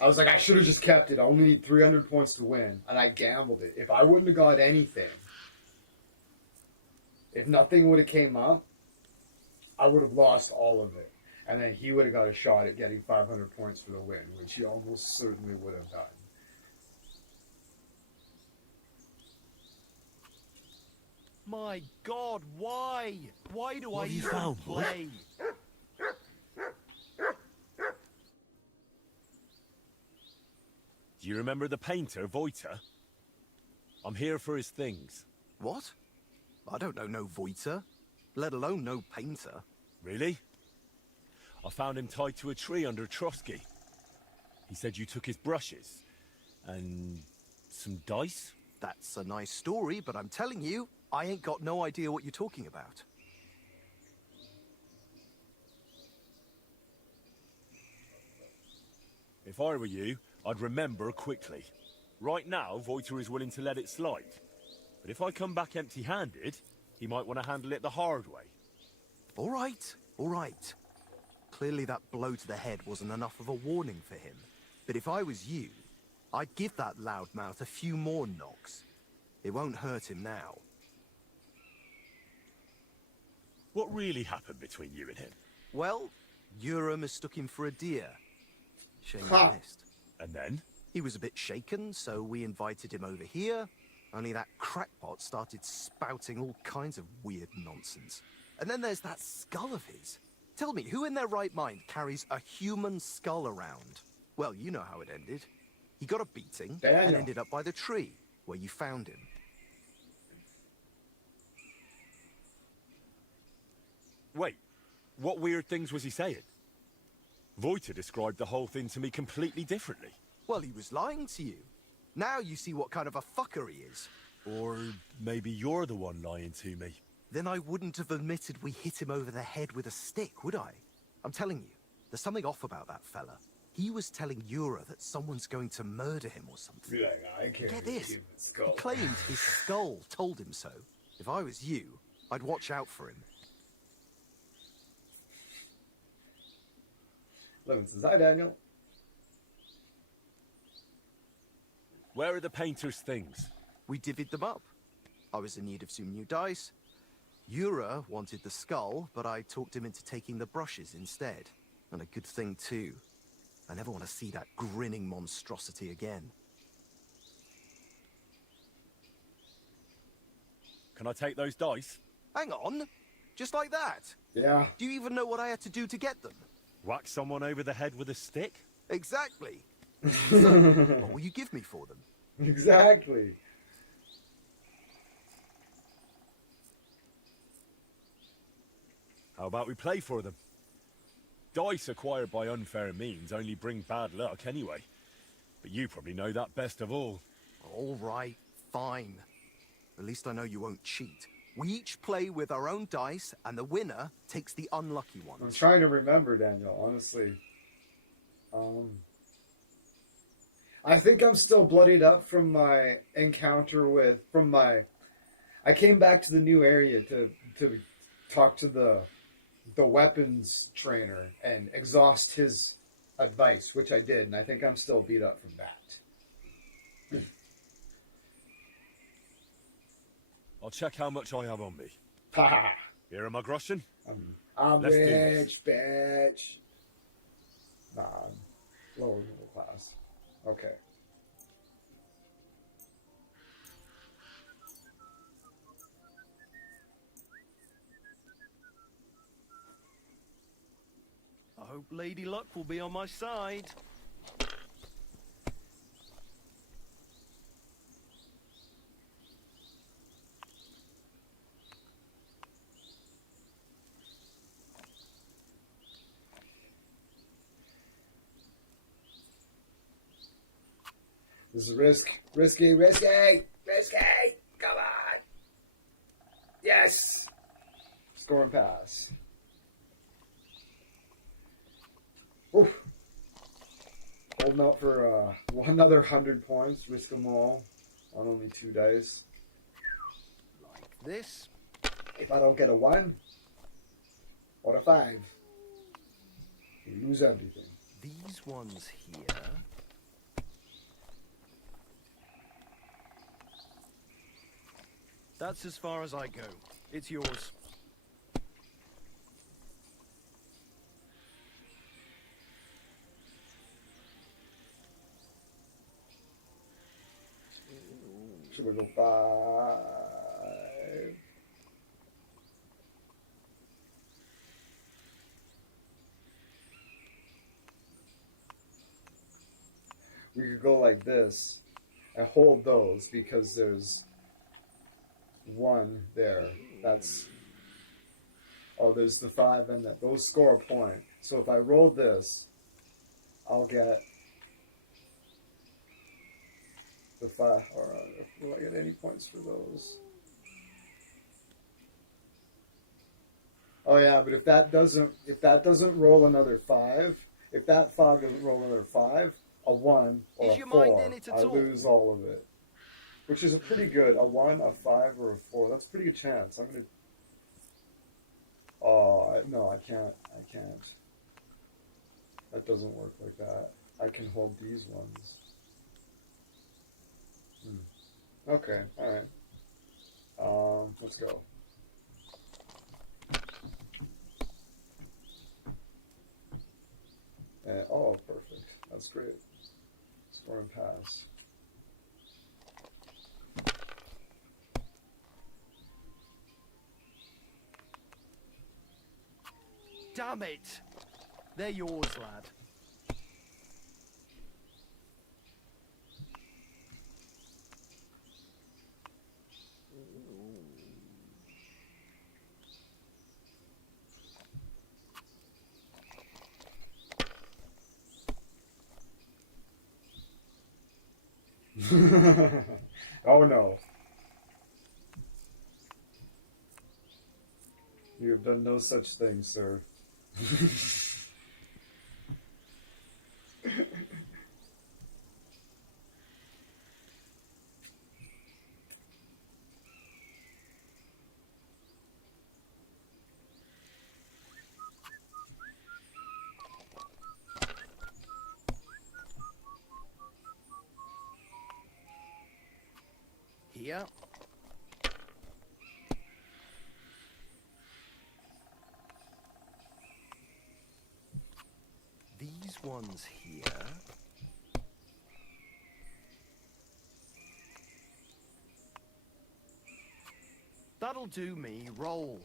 I was like, I should have just kept it. I only need 300 points to win. And I gambled it. If I wouldn't have got anything, if nothing would have came up, I would have lost all of it. And then he would have got a shot at getting 500 points for the win, which he almost certainly would have done. My God, why? Why do I even play? Do you remember the painter, Voiter? I'm here for his things. What? I don't know no Voiter, let alone no painter. Really? I found him tied to a tree under Trotsky. He said you took his brushes. And some dice? That's a nice story, but I'm telling you, I ain't got no idea what you're talking about. If I were you, I'd remember quickly. Right now, Voiter is willing to let it slide. But if I come back empty-handed, he might want to handle it the hard way. All right, all right. Clearly that blow to the head wasn't enough of a warning for him. But if I was you, I'd give that loudmouth a few more knocks. It won't hurt him now. What really happened between you and him? Well, Urim mistook him for a deer. Shame Ha! he missed. And then? He was a bit shaken, so we invited him over here. Only that crackpot started spouting all kinds of weird nonsense. And then there's that skull of his. Tell me, who in their right mind carries a human skull around? Well, you know how it ended. He got a beating and Daniel. ended up by the tree where you found him. Wait, what weird things was he saying? Voiter described the whole thing to me completely differently. Well, he was lying to you. Now you see what kind of a fucker he is. Or maybe you're the one lying to me. Then I wouldn't have admitted we hit him over the head with a stick, would I? I'm telling you, there's something off about that fella. He was telling Yura that someone's going to murder him or something. Be like, I can't Get this. give a skull. He claimed his skull told him so. If I was you, I'd watch out for him. Levin says, hi, Daniel. Where are the painter's things? We divvied them up. I was in need of some new dice. Yura wanted the skull, but I talked him into taking the brushes instead. And a good thing, too. I never want to see that grinning monstrosity again. Can I take those dice? Hang on. Just like that? Yeah. Do you even know what I had to do to get them? Whack someone over the head with a stick? Exactly. So, what will you give me for them? Exactly. How about we play for them? Dice acquired by unfair means only bring bad luck anyway. But you probably know that best of all. All right, fine. At least I know you won't cheat. We each play with our own dice, and the winner takes the unlucky ones. I'm trying to remember, Daniel, honestly. I think I'm still bloodied up from my encounter with... I came back to the new area to talk to the weapons trainer and exhaust his advice, which I did, and I think I'm still beat up from that. I'll check how much I have on me. Ha! Here am I, Groschen? I'm Let's do this. rich, bitch. Nah, I'm lower middle class. Okay. I hope Lady Luck will be on my side. This is risky. Come on. Yes. Score and pass. Oof. Holding out for another 100 points. Risk them all on only 2 dice. Like this. If I don't get a 1 or a 5, you lose everything. These ones here. That's as far as I go. It's yours. Should we go 5? We could go like this and hold those because there's 1 there. That's... Oh, there's the 5 and that. Those score a point. So if I roll this, I'll get the 5. Or will I get any points for those? Oh yeah, but if that doesn't roll another 5, if that 5 doesn't roll another 5, a 1 or Is a your mind 4, in it at I all? lose all of it. Which is a pretty good, a 1, a 5, or a 4. That's a pretty good chance. I'm gonna... Oh, no, I can't. That doesn't work like that. I can hold these ones. Okay, alright. Let's go. Oh, perfect. That's great. Score and pass. Damn it! They're yours, lad. Oh no. You have done no such thing, sir. Here. These ones here. That'll do me. Roll.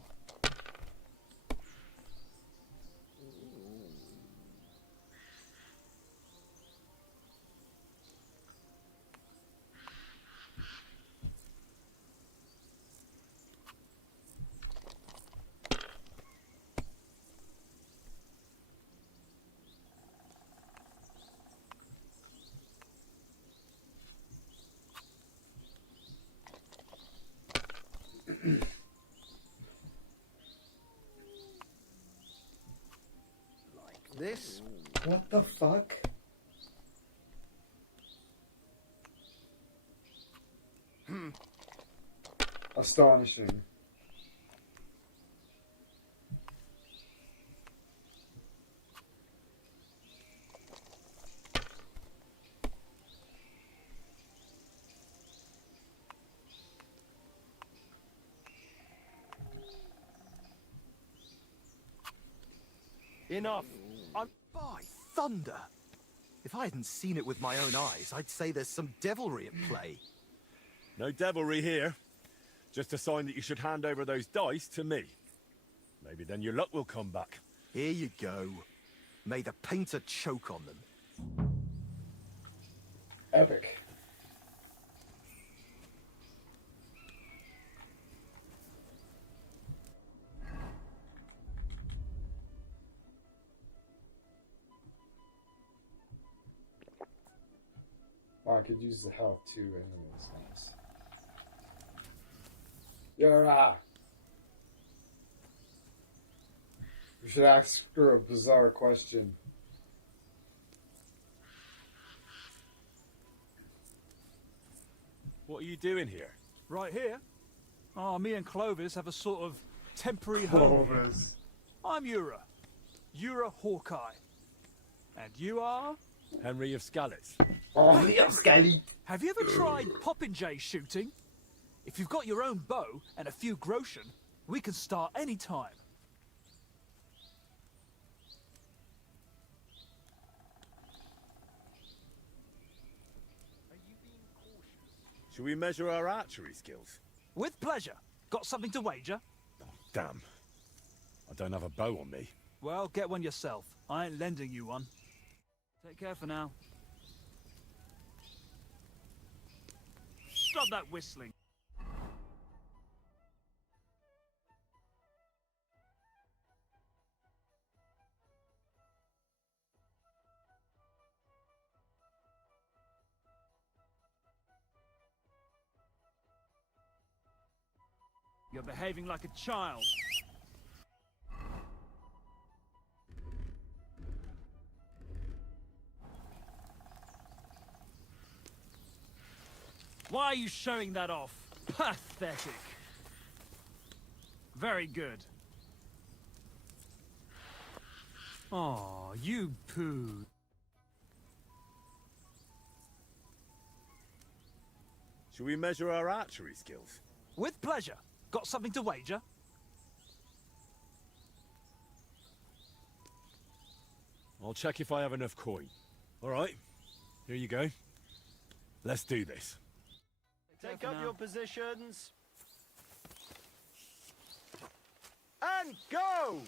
Like this. What the fuck? Astonishing. Enough. By thunder! If I hadn't seen it with my own eyes, I'd say there's some devilry at play. No devilry here. Just a sign that you should hand over those dice to me. Maybe then your luck will come back. Here you go. May the painter choke on them. Epic. Oh, I could use the health too, anyways. Nice. Yara! We should ask her a bizarre question. What are you doing here? Right here? Oh, me and Clovis have a sort of temporary home here. Clovis. I'm Ura. Ura Hawkeye. And you are? Henry of Skalitz. Oh, I'm Skelly. Have you ever tried popinjay shooting? If you've got your own bow and a few groschen, we can start any time. Shall we measure our archery skills? With pleasure. Got something to wager? Oh, damn. I don't have a bow on me. Well, get one yourself. I ain't lending you one. Take care for now. Stop that whistling. You're behaving like a child. Why are you showing that off? Pathetic. Very good. Aw, you pooed. Shall we measure our archery skills? With pleasure. Got something to wager? I'll check if I have enough coin. All right, here you go. Let's do this. Take up your positions. And go!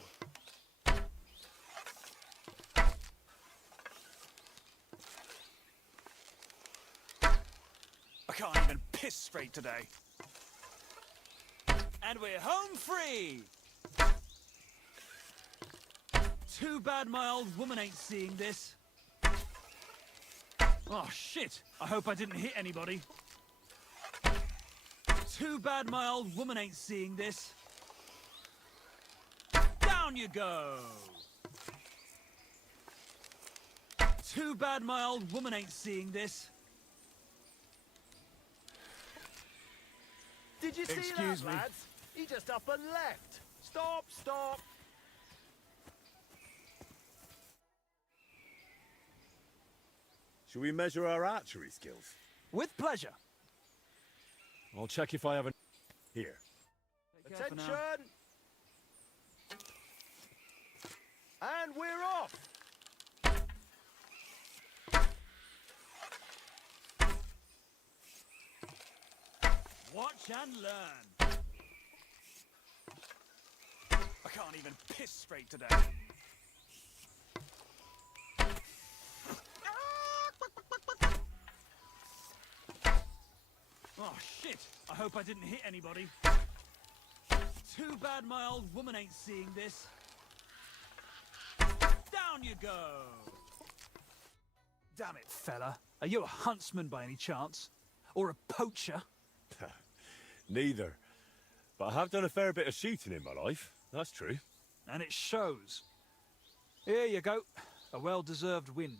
I can't even piss straight today. And we're home free! Too bad my old woman ain't seeing this. Oh, shit! I hope I didn't hit anybody. Too bad my old woman ain't seeing this. Down you go! Too bad my old woman ain't seeing this. Did you see Excuse that, me. lads? He just up and left. Stop, stop. Shall we measure our archery skills? With pleasure. I'll check if I have a... Here. Attention! And we're off! Watch and learn. I can't even piss straight today. Oh, shit! I hope I didn't hit anybody. Too bad my old woman ain't seeing this. Down you go! Damn it, fella. Are you a huntsman by any chance? Or a poacher? Neither. But I have done a fair bit of shooting in my life. That's true. And it shows. Here you go. A well-deserved win.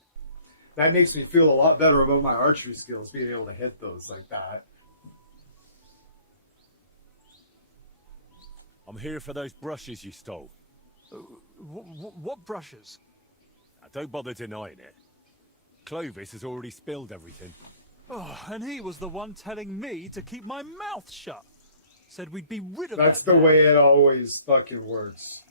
That makes me feel a lot better about my archery skills, being able to hit those like that. I'm here for those brushes you stole. What brushes? Now, don't bother denying it. Clovis has already spilled everything. Oh, and he was the one telling me to keep my mouth shut. Said we'd be rid of That's that the man. way it always fucking works.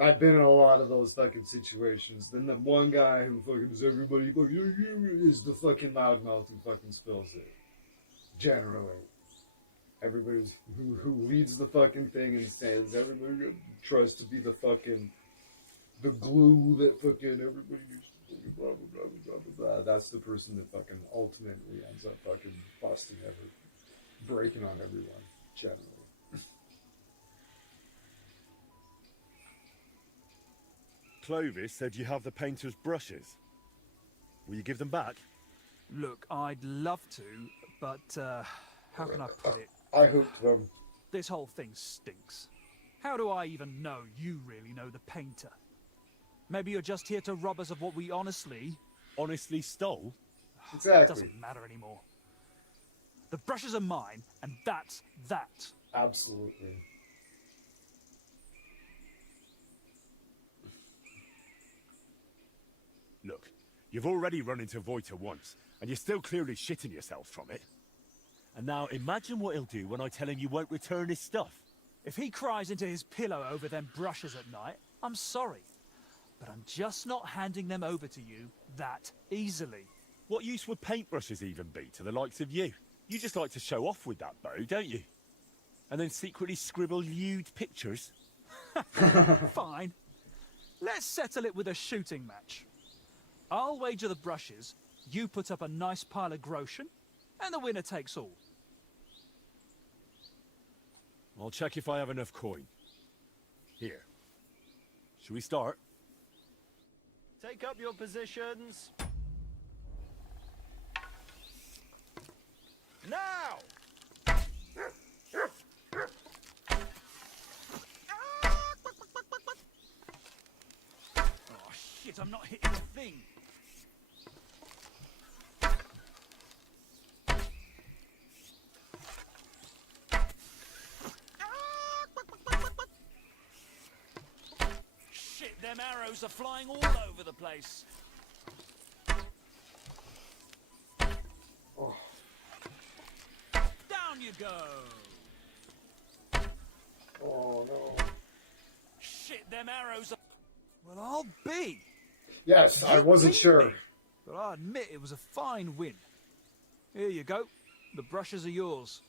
I've been in a lot of those fucking situations. Then the one guy who fucking is everybody fucking is the fucking loudmouth who fucking spills it. Generally. Everybody's who leads the fucking thing and says everybody tries to be the fucking the glue that fucking everybody needs to fucking blah blah blah blah blah blah. That's the person that fucking ultimately ends up fucking busting breaking on everyone, generally. Clovis said you have the painter's brushes. Will you give them back? Look, I'd love to, but how can I put it? I hooped them. This whole thing stinks. How do I even know you really know the painter? Maybe you're just here to rob us of what we honestly stole? Exactly. Doesn't matter anymore. The brushes are mine, and that's that. Absolutely. Look, you've already run into Voiter once, and you're still clearly shitting yourself from it. And now imagine what he'll do when I tell him you won't return his stuff. If he cries into his pillow over them brushes at night, I'm sorry. But I'm just not handing them over to you that easily. What use would paintbrushes even be to the likes of you? You just like to show off with that bow, don't you? And then secretly scribble lewd pictures? Fine. Let's settle it with a shooting match. I'll wager the brushes, you put up a nice pile of groschen, and the winner takes all. I'll check if I have enough coin. Here. Shall we start? Take up your positions. Now! Oh shit, I'm not hitting the thing. Shit, them arrows are flying all over the place. Oh. Down you go. Oh no. Shit, them arrows are... Well, I'll be. Yes, I wasn't sure. But I admit it was a fine win. Here you go. The brushes are yours.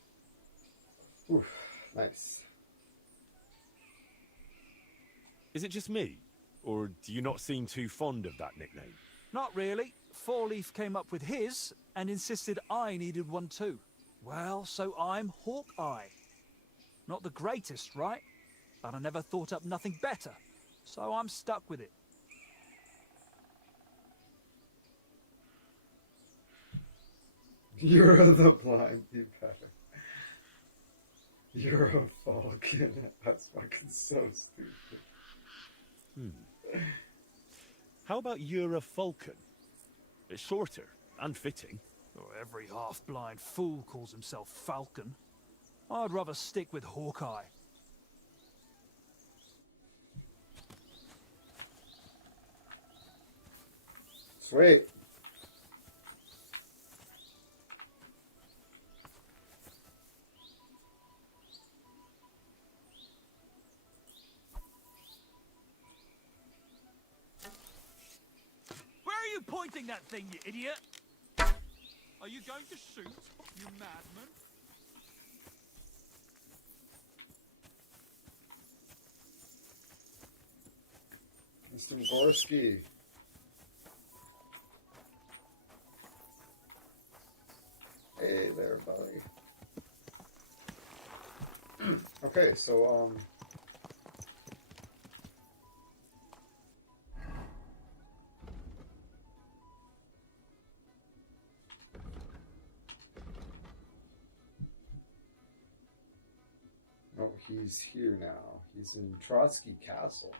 Oof, nice. Is it just me? Or do you not seem too fond of that nickname? Not really. Four Leaf came up with his and insisted I needed one too. Well, so I'm Hawkeye. Not the greatest, right? But I never thought up nothing better. So I'm stuck with it. You're the blind, you better. You're a falcon. That's fucking so stupid. How about you're a falcon? It's shorter and fitting. Oh, every half-blind fool calls himself Falcon. I'd rather stick with Hawkeye. Sweet. Where are you pointing that thing, you idiot? Are you going to shoot, you madman? Mr. Gorski. Hey there, buddy. Okay, so, oh, he's here now. He's in Trotsky Castle.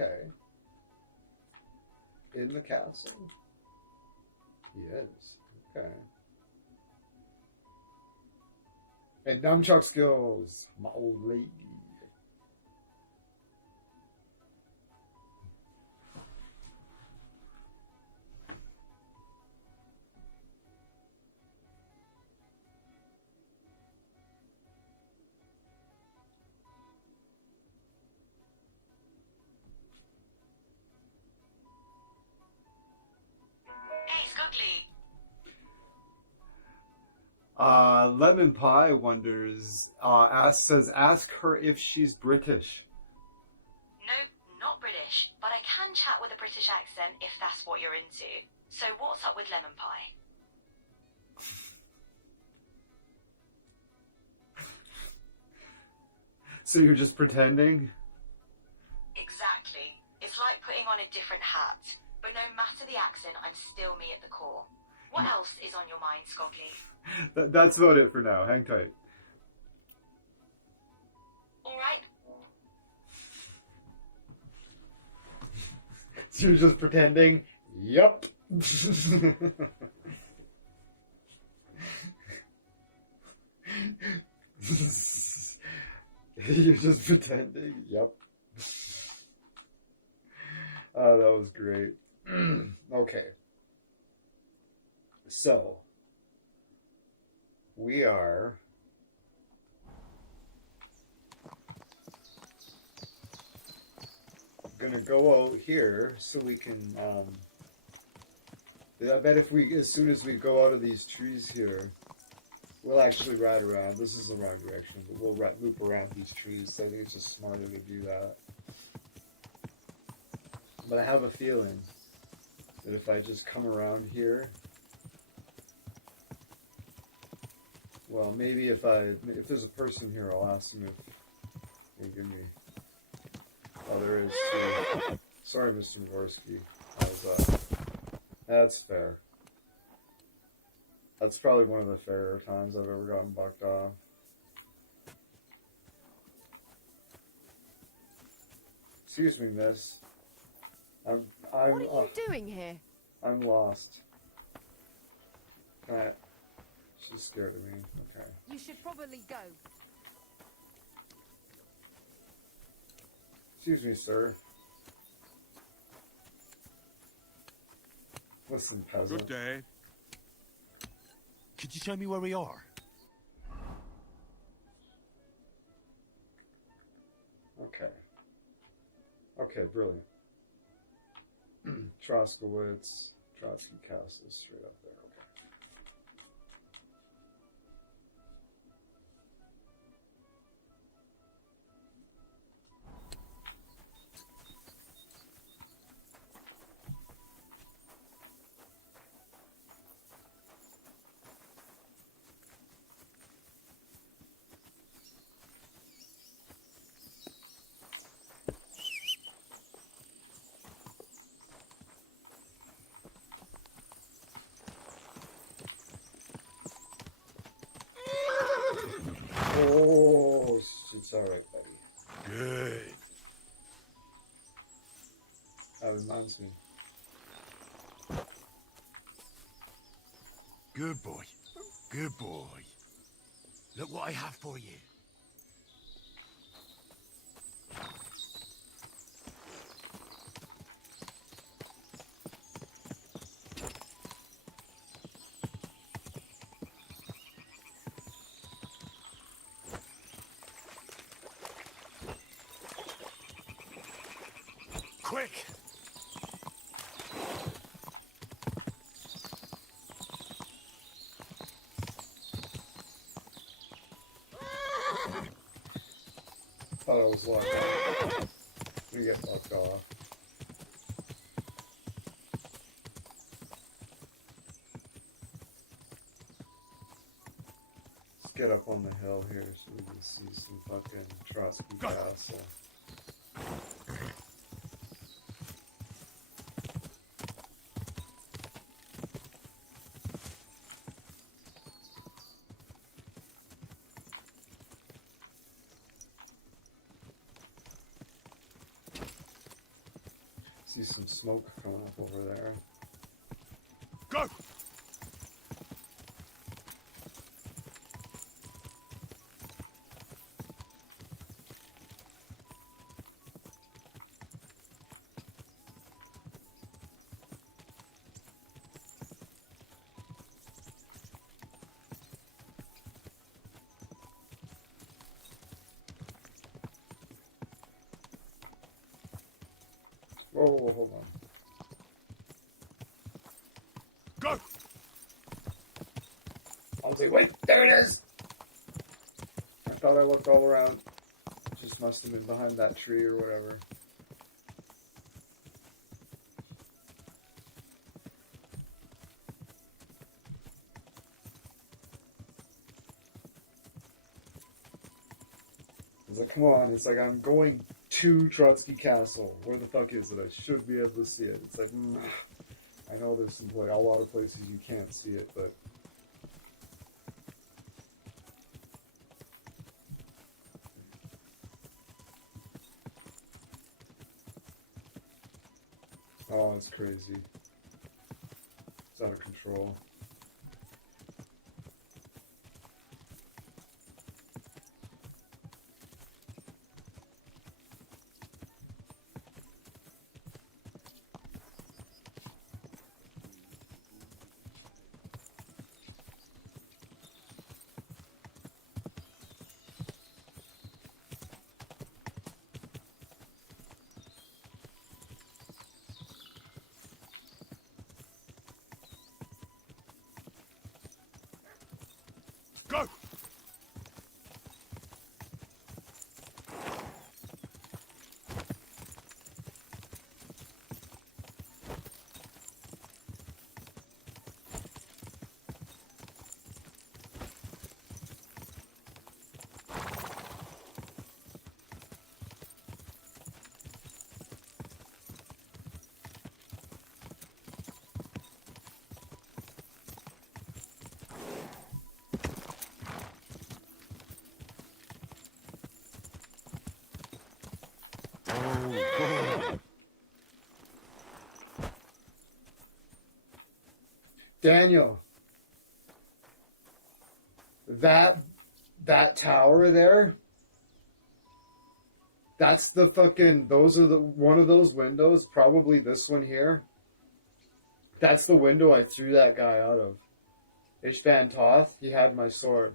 Okay. In the castle. He is. Okay. And nunchuck skills, my old lady. Hey, Scuggly. Lemon Pie wonders, says, ask her if she's British. Nope, not British, but I can chat with a British accent if that's what you're into. So what's up with lemon pie? So you're just pretending? Exactly. It's like putting on a different hat. But no matter the accent, I'm still me at the core. What else is on your mind, Scoggly? That's about it for now. Hang tight. All right. So you're just pretending? Yup. You're just pretending? Yup. Oh, that was great. Okay. So, we are gonna go out here so we can, I bet if we, as soon as we go out of these trees here, we'll actually ride around. This is the wrong direction, but we'll loop around these trees, so I think it's just smarter to do that. But I have a feeling that if I just come around here, well, maybe if there's a person here, I'll ask them if they give me. Oh, there is too. Sorry, Mr. Navorsky. That's fair. That's probably one of the fairer times I've ever gotten bucked off. Excuse me, miss. I'm what are you doing here? I'm lost. She's scared of me. Okay. You should probably go. Excuse me, sir. Listen, peasant. Good day. Could you show me where we are? Okay. Okay, brilliant. Troskowitz, Trotsky Castle, straight up there. Okay. Oh, it's alright, buddy. Good. That reminds me. Good boy. Good boy. Look what I have for you. Quick! Thought I was locked off. Let me get locked off. Let's get up on the hill here so we can see some fucking Trotsky Castle. See some smoke coming up over there. Go! Whoa, hold on. Go! I was like, wait, there it is! I thought I looked all around. Just must have been behind that tree or whatever. I was like, come on, it's like I'm going to Trotsky Castle. Where the fuck is it? I should be able to see it. It's like, I know there's some a lot of places you can't see it, but oh, it's crazy. It's out of control. Go! Daniel, that tower there, that's the fucking, those are the, one of those windows, probably this one here. That's the window I threw that guy out of. Ishvan Toth, he had my sword.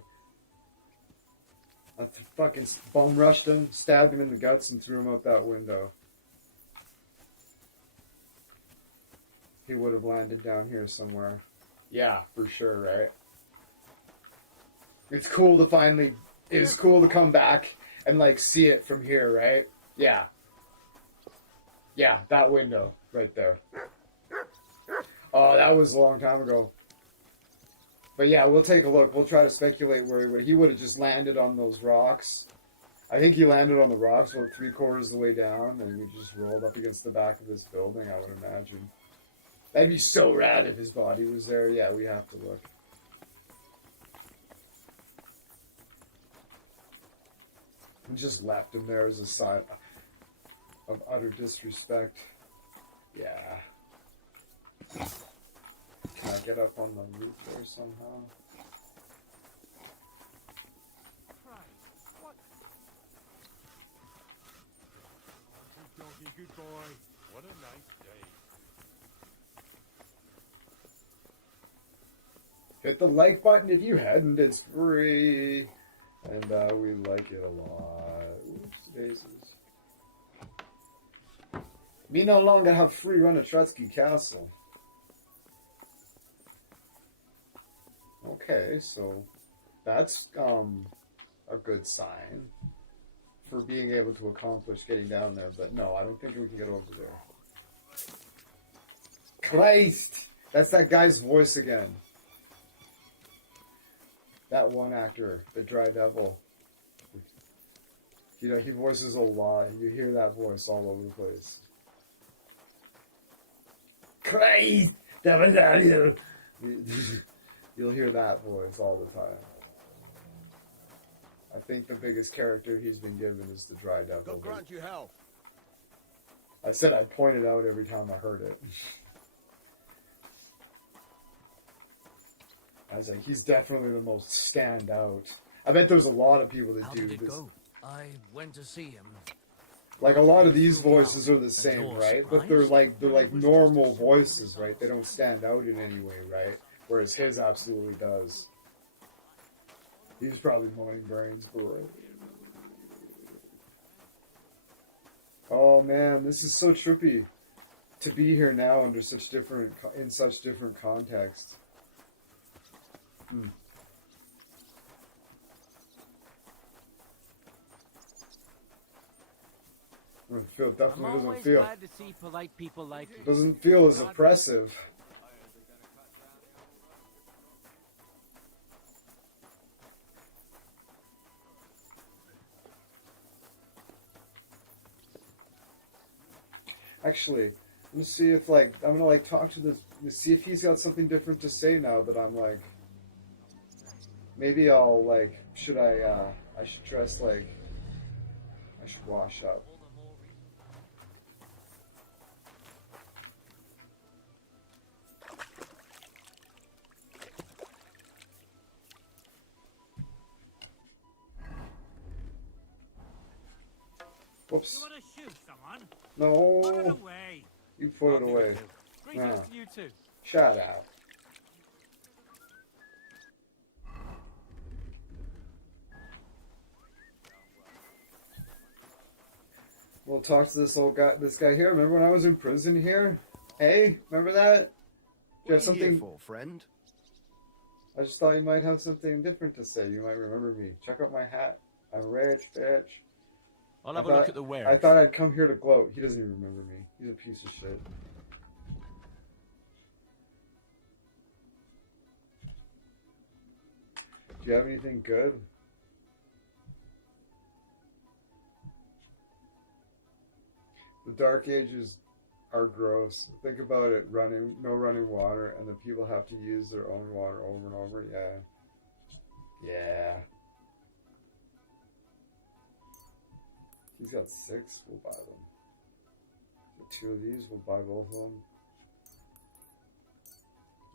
I fucking bum rushed him, stabbed him in the guts, and threw him out that window. He would have landed down here somewhere. Yeah, for sure, right? It's cool to finally... It was cool to come back and, like, see it from here, right? Yeah. Yeah, that window right there. Oh, that was a long time ago. But yeah, we'll take a look. We'll try to speculate where he would. He would have just landed on those rocks. I think he landed on the rocks about 3/4 of the way down, and he just rolled up against the back of this building, I would imagine. That'd be so rad if his body was there. Yeah, we have to look. And just left him there as a sign of utter disrespect. Yeah. Can I get up on the roof there somehow? Good doggy, good boy. What a nice day. Hit the like button if you hadn't. It's free. And we like it a lot. Oops, daisies. We no longer have free run of Trotsky Castle. Okay, so that's a good sign for being able to accomplish getting down there. But no, I don't think we can get over there. Christ! That's that guy's voice again. That one actor, the Dry Devil. You know, he voices a lot. You hear that voice all over the place. Christ! You'll hear that voice all the time. I think the biggest character he's been given is the Dry Devil. God grant you health. I said I'd point it out every time I heard it. I was like, he's definitely the most standout. I bet there's a lot of people that How do did it this. go? I went to see him. Like a lot of these voices are the same, right? But they're like normal voices, right? They don't stand out in any way, right? Whereas his absolutely does. He's probably moaning brains, but right. Oh man, this is so trippy to be here now under such different context. Definitely doesn't feel. Glad to see polite people like you. Doesn't feel as oppressive. Actually, I'm gonna see if I'm gonna talk to see if he's got something different to say now that I'm like. Maybe I'll should I should dress I should wash up. Whoops. You want to shoot someone? No. Put it away. You put it away. Greetings Nah. to you too. Shut up. We'll talk to this guy here. Remember when I was in prison here? Hey, remember that? Do you have something? For, friend? I just thought you might have something different to say. You might remember me. Check out my hat. I'm rich, bitch. I'll have a look at the wares. I thought I'd come here to gloat. He doesn't even remember me. He's a piece of shit. Do you have anything good? The Dark Ages are gross. Think about it. No running water, and the people have to use their own water over and over. Yeah. Yeah. He's got 6. We'll buy them. Get 2 of these. We'll buy both of them.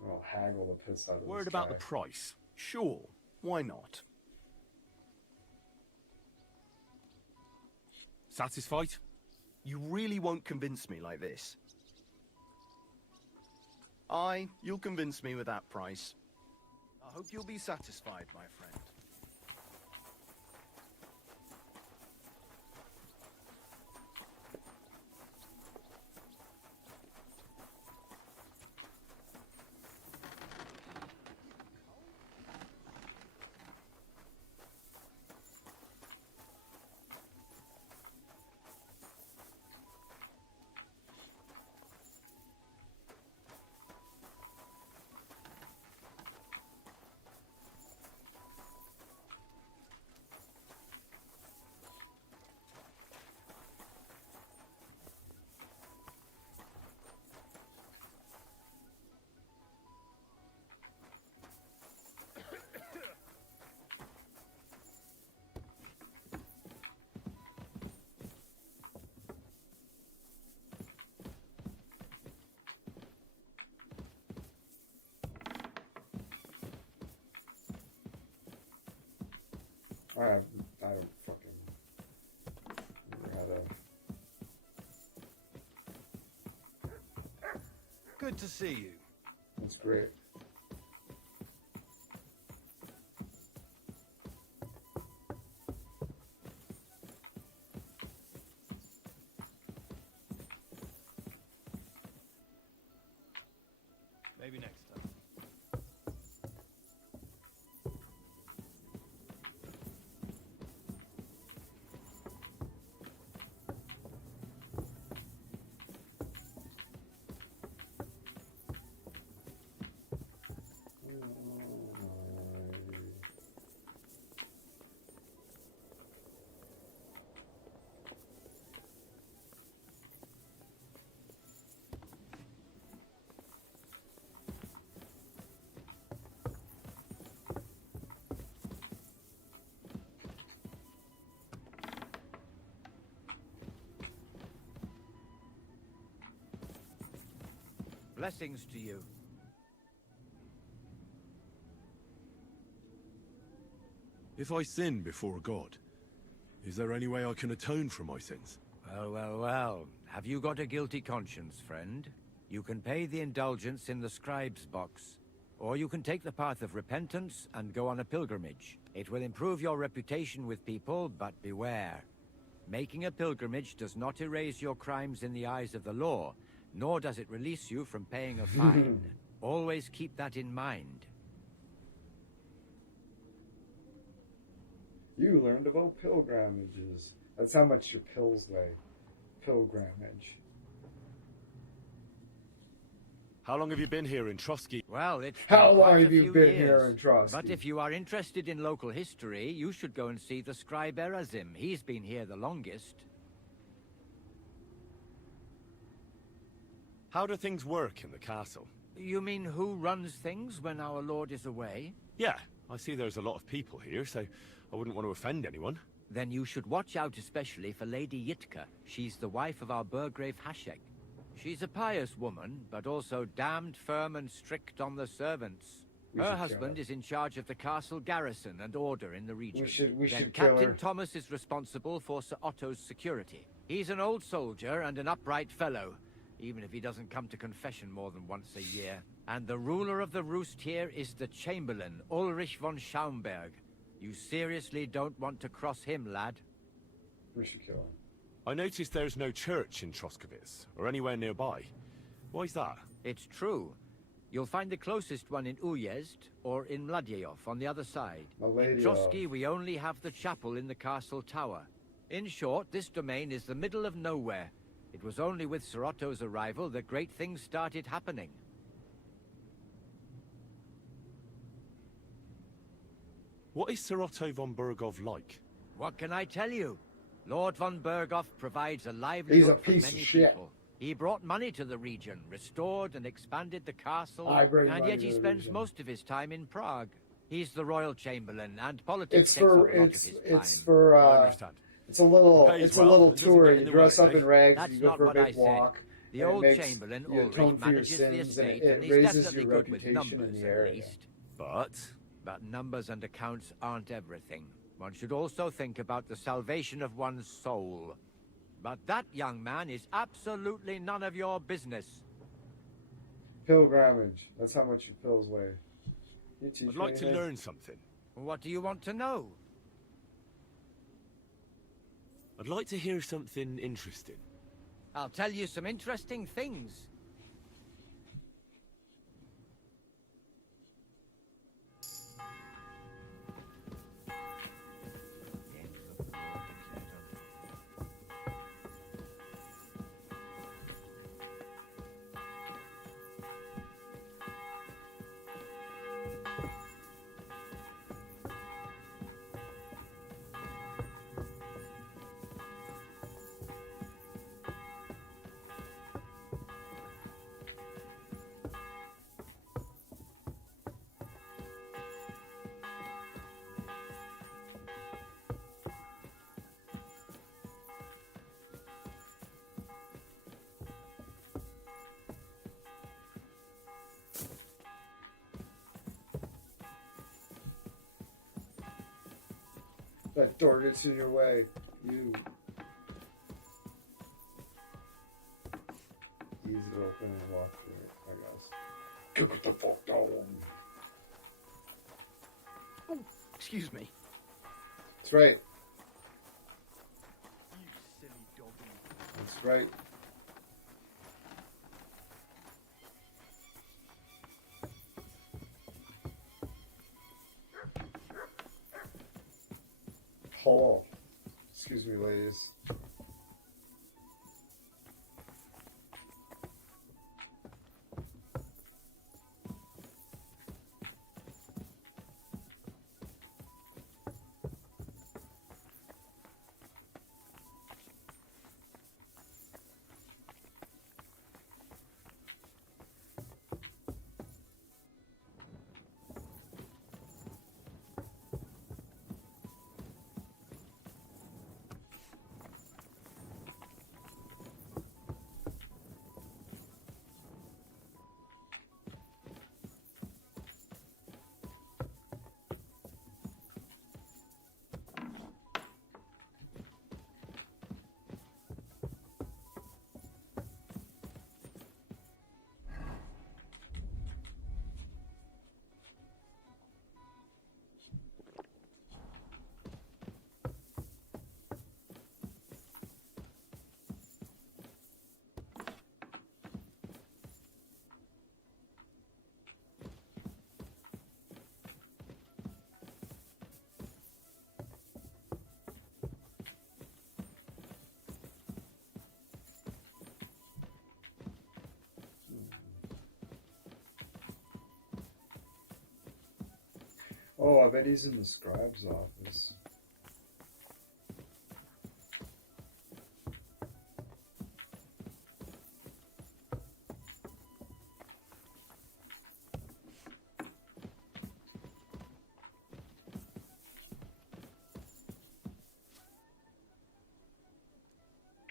I'll haggle the piss out of Worried this about guy. the price? Sure. Why not? Satisfied? You really won't convince me like this. You'll convince me with that price. I hope you'll be satisfied, my friend. I don't fucking remember how to. Good to see you. That's great. Maybe next time. Blessings to you. If I sin before God, is there any way I can atone for my sins? Well, well, well. Have you got a guilty conscience, friend? You can pay the indulgence in the scribe's box. Or you can take the path of repentance and go on a pilgrimage. It will improve your reputation with people, but beware. Making a pilgrimage does not erase your crimes in the eyes of the law, nor does it release you from paying a fine. Always keep that in mind. You learned about pilgrimages. That's how much your pills weigh. Pilgrimage. How long have you been here in Trotsky? Well, it's How been long quite have a you few been years. here in Trotsky? But if you are interested in local history, you should go and see the scribe Erazim. He's been here the longest. How do things work in the castle? You mean who runs things when our lord is away? Yeah, I see there's a lot of people here, so I wouldn't want to offend anyone. Then you should watch out especially for Lady Yitka. She's the wife of our Burgrave Hashek. She's a pious woman, but also damned firm and strict on the servants. Her husband is in charge of the castle garrison and order in the region. We then should kill Captain her. Thomas is responsible for Sir Otto's security. He's an old soldier and an upright fellow, even if he doesn't come to confession more than once a year. And the ruler of the roost here is the Chamberlain, Ulrich von Schaumburg. You seriously don't want to cross him, lad? We should kill him. I noticed there's no church in Troskowitz, or anywhere nearby. Why's that? It's true. You'll find the closest one in Uyezd, or in Mladeyov on the other side. In Trotsky, we only have the chapel in the castle tower. In short, this domain is the middle of nowhere. It was only with Sir Otto's arrival that great things started happening. What is Sir Otto von Bergov like? What can I tell you? Lord von Berghoff provides a livelihood for many people. He brought money to the region, restored and expanded the castle, and yet he spends most of his time in Prague. He's the royal chamberlain, and politics takes up a lot of his time. It's a little tour. You dress up in rags, That's you go not for a what I big said. walk. The and it old makes chamberlain you atone Ulrich for your manages the sins, and estate, it and he's raises definitely your good with reputation numbers, in the at area. least. But numbers and accounts aren't everything. One should also think about the salvation of one's soul. But that, young man, is absolutely none of your business. Pilgrimage. That's how much your pills weigh. You teach I'd like me to anything? learn something. What do you want to know? I'd like to hear something interesting. I'll tell you some interesting things. That door gets in your way. You. Easy to open and walk through it, I guess. Kick it the fuck down. Oh, excuse me. That's right. You silly doggy. That's right. Hello. Excuse me, ladies. Oh, I bet he's in the scribe's office.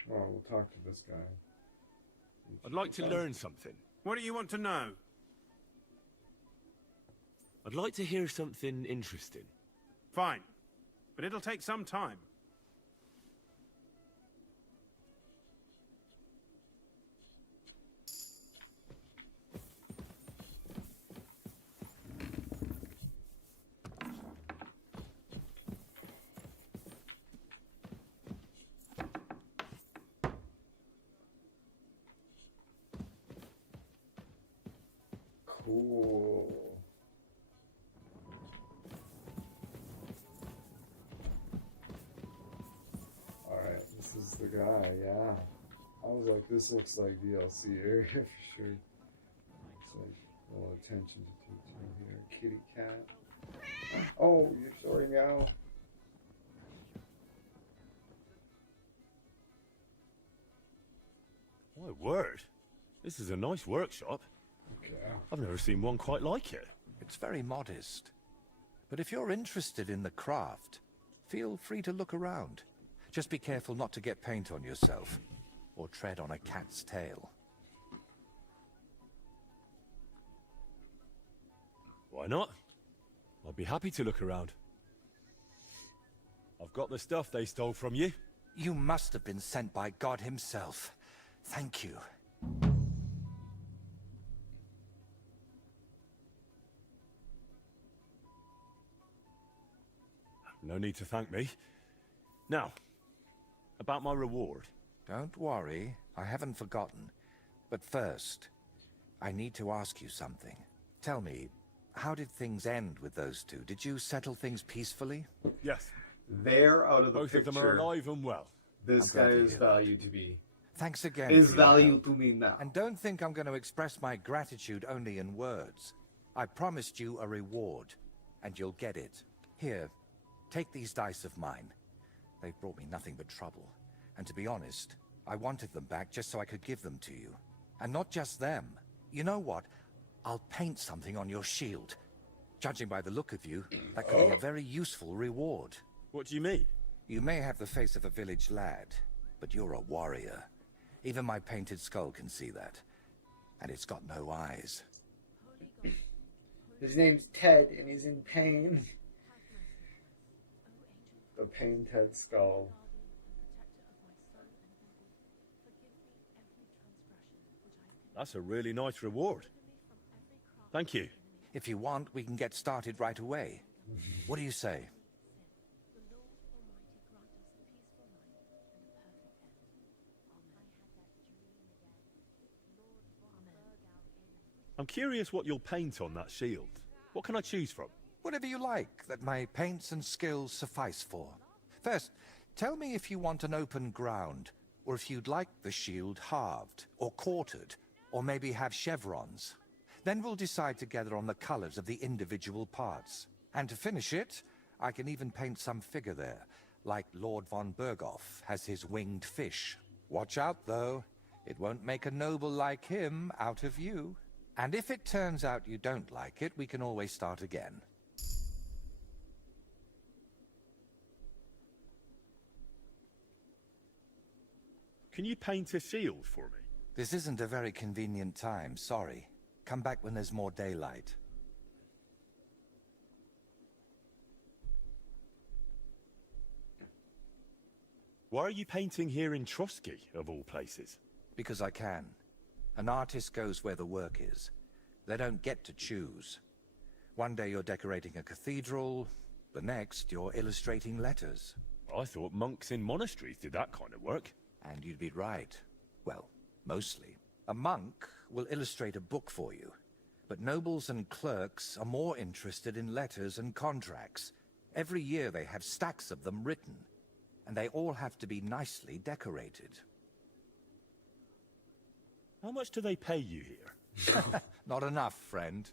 Oh, we'll talk to this guy. I'd like to learn something. What do you want to know? I'd like to hear something interesting. Fine. But it'll take some time. Cool. Alright, this is the guy, yeah. I was like, this looks like DLC area for sure. Looks like a little attention to detail here. Kitty cat. Oh, you're sorry, meow. My word. This is a nice workshop. Okay. I've never seen one quite like it. It's very modest. But if you're interested in the craft, feel free to look around. Just be careful not to get paint on yourself, or tread on a cat's tail. Why not? I'd be happy to look around. I've got the stuff they stole from you. You must have been sent by God himself. Thank you. No need to thank me. Now, about my reward. Don't worry, I haven't forgotten. But first, I need to ask you something. Tell me, how did things end with those two? Did you settle things peacefully? Yes. They're out of the Both picture. of them are alive and well. This guy is valued to me. Thanks again. Is for your valued help. to me now. And don't think I'm going to express my gratitude only in words. I promised you a reward, and you'll get it. Here, take these dice of mine. They've brought me nothing but trouble. And to be honest, I wanted them back just so I could give them to you. And not just them. You know what? I'll paint something on your shield. Judging by the look of you, that could be a very useful reward. What do you mean? You may have the face of a village lad, but you're a warrior. Even my painted skull can see that. And it's got no eyes. His name's Ted, and he's in pain. The the painted skull. That's a really nice reward. Thank you. If you want, we can get started right away. What do you say? I'm curious what you'll paint on that shield. What can I choose from? Whatever you like that my paints and skills suffice for. First, tell me if you want an open ground, or if you'd like the shield halved, or quartered, or maybe have chevrons. Then we'll decide together on the colors of the individual parts. And to finish it, I can even paint some figure there, like Lord von Berghoff has his winged fish. Watch out, though. It won't make a noble like him out of you. And if it turns out you don't like it, we can always start again. Can you paint a shield for me? This isn't a very convenient time, sorry. Come back when there's more daylight. Why are you painting here in Trotsky, of all places? Because I can. An artist goes where the work is. They don't get to choose. One day you're decorating a cathedral, the next you're illustrating letters. I thought monks in monasteries did that kind of work. And you'd be right. Well, mostly. A monk will illustrate a book for you, but nobles and clerks are more interested in letters and contracts. Every year they have stacks of them written, and they all have to be nicely decorated. How much do they pay you here? Not enough, friend.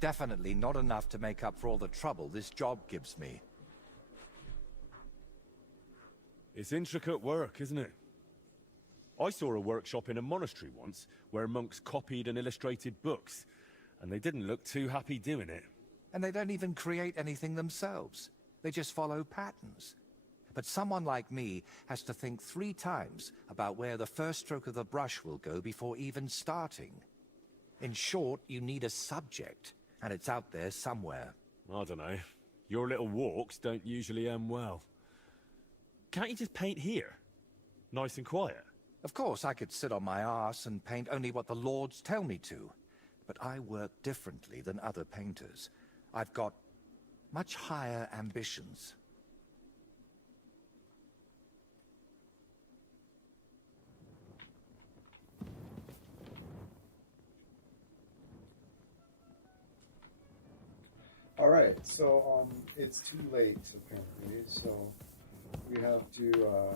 Definitely not enough to make up for all the trouble this job gives me. It's intricate work, isn't it? I saw a workshop in a monastery once where monks copied and illustrated books, and they didn't look too happy doing it. And they don't even create anything themselves. They just follow patterns. But someone like me has to think 3 times about where the first stroke of the brush will go before even starting. In short, you need a subject, and it's out there somewhere. I don't know. Your little walks don't usually end well. Can't you just paint here? Nice and quiet. Of course, I could sit on my arse and paint only what the lords tell me to. But I work differently than other painters. I've got much higher ambitions. Alright, so it's too late apparently, so we have to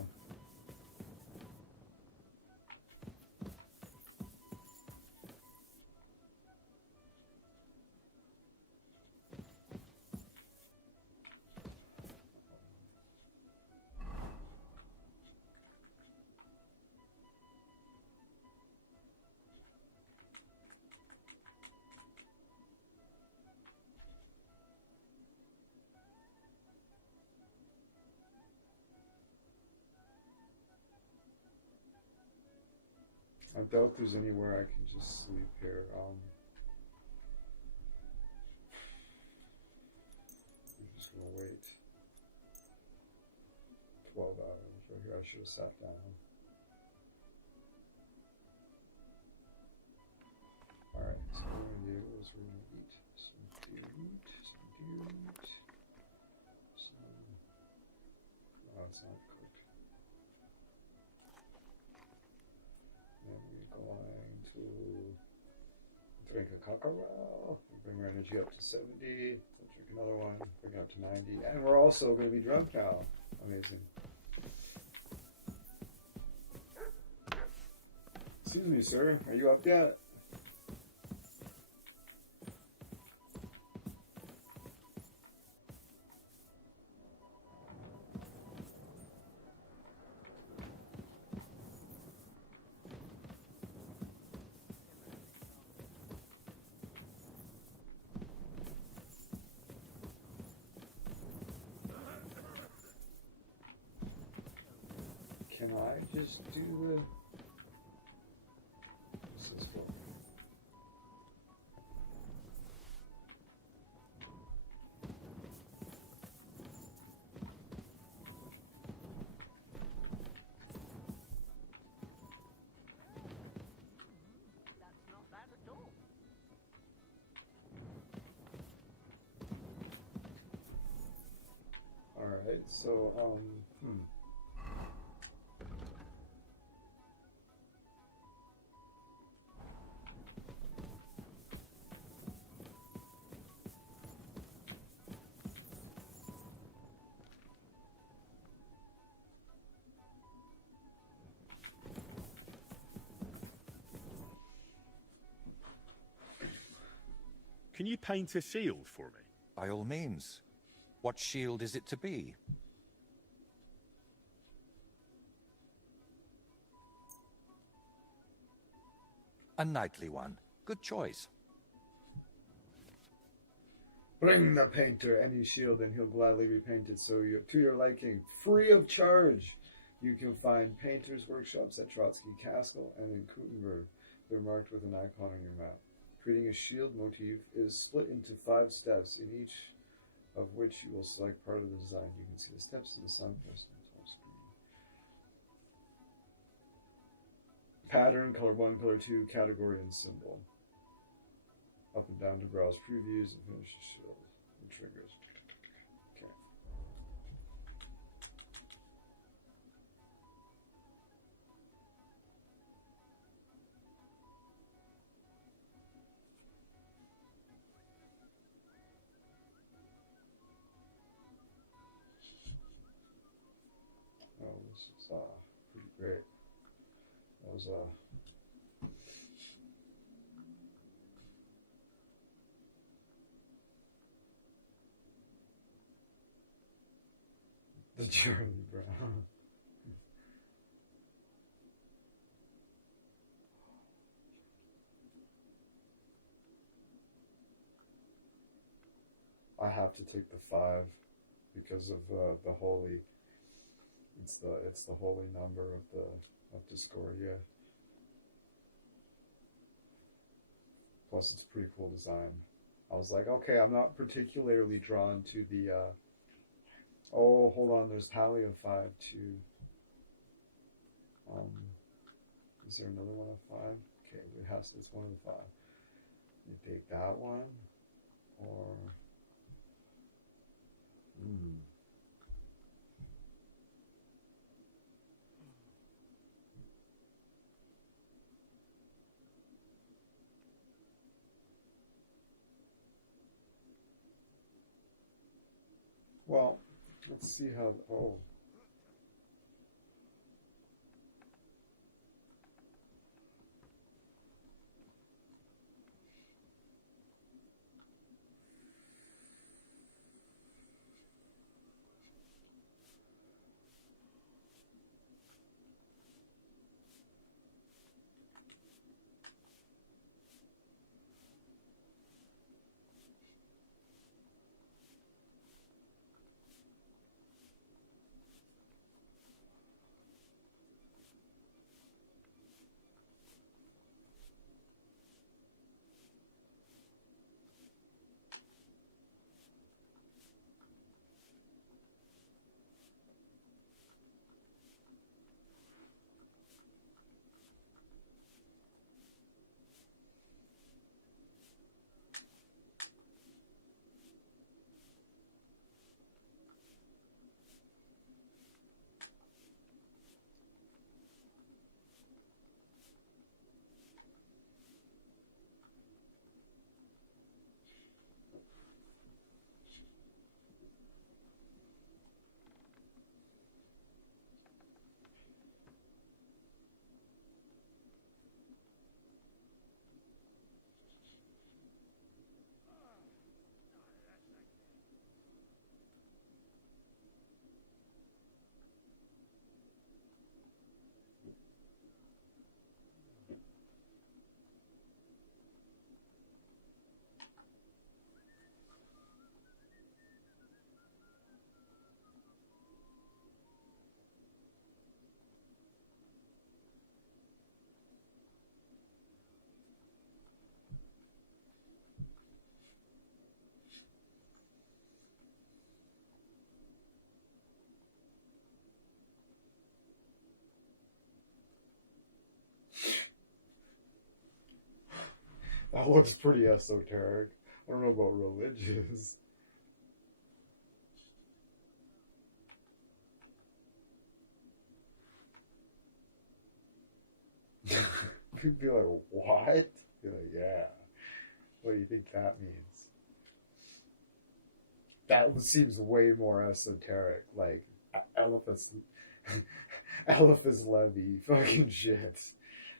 I doubt there's anywhere I can just sleep here. I'm just gonna wait 12 hours right here. I should have sat down. Alright, so what we're gonna do is we're gonna eat some food, oh, it's not cooked. Then we're going to drink a cacao, bring our energy up to 70, we'll drink another one, bring it up to 90, and we're also going to be drunk now. Amazing. Excuse me, sir, are you up yet? Can I just do the... What's this for? Alright, so, Can you paint a shield for me? By all means. What shield is it to be? A knightly one. Good choice. bring the painter any shield and he'll gladly repaint it to your liking, free of charge. You can find painters' workshops at Trotsky Castle and in Kutenberg. They're marked with an icon on your map. Creating a shield motif is split into 5 steps, in each of which you will select part of the design. You can see the steps in the signpost on the top screen. Pattern, color 1, color 2, category, and symbol. Up and down to browse previews and finish the shield and triggers. Okay. Oh, this is pretty great. That was the Charlie Brown. I have to take the 5 because of the holy. It's the holy number of Discordia. Plus, it's a pretty cool design. I was like, okay, I'm not particularly drawn to the. Oh, hold on. There's Palio 5 too. Is there another one of 5? Okay, it's one of the 5. You take that one, or. Well, let's see how. Oh. That looks pretty esoteric. I don't know about religious. People be like, what? Be like, yeah. What do you think that means? That seems way more esoteric, like Eliphas Levy fucking shit.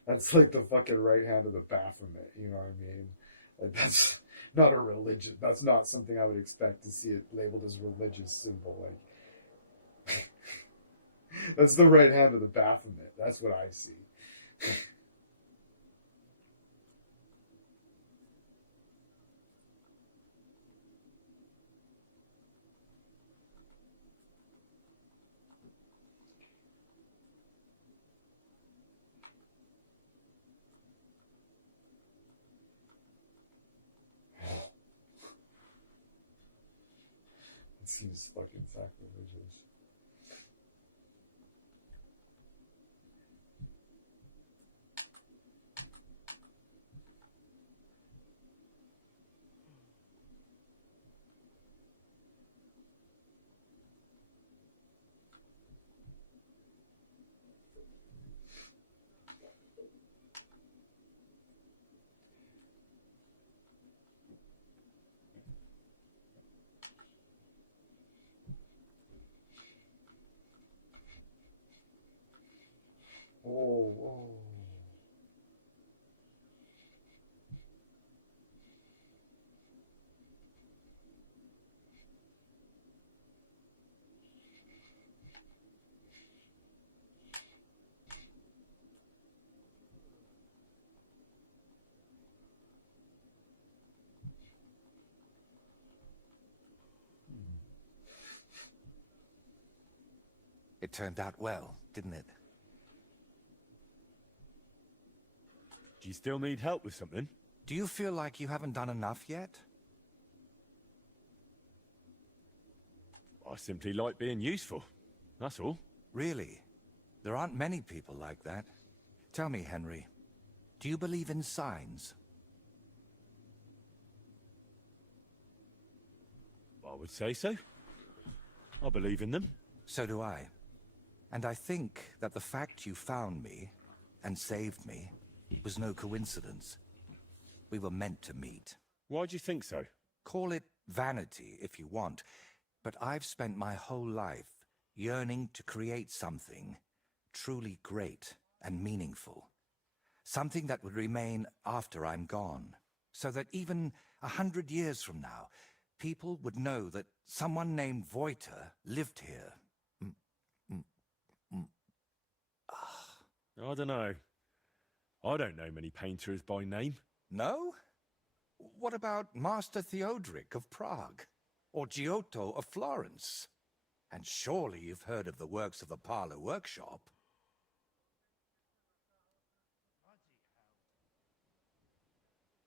That's like the fucking right hand of the Baphomet, you know what I mean? Like, that's not a religion. That's not something I would expect to see it labeled as a religious symbol. Like, that's the right hand of the Baphomet. That's what I see. It seems fucking sacrilegious. Oh, oh. It turned out well, didn't it? Do you still need help with something? Do you feel like you haven't done enough yet? I simply like being useful. That's all. Really? There aren't many people like that. Tell me, Henry, do you believe in signs? I would say so. I believe in them. So do I. And I think that the fact you found me and saved me was no coincidence. We were meant to meet. Why do you think so? Call it vanity if you want, but I've spent my whole life yearning to create something truly great and meaningful. Something that would remain after I'm gone, so that even 100 years from now, people would know that someone named Voiter lived here. I don't know. I don't know many painters by name. No? What about Master Theodoric of Prague? Or Giotto of Florence? And surely you've heard of the works of the Parlour Workshop.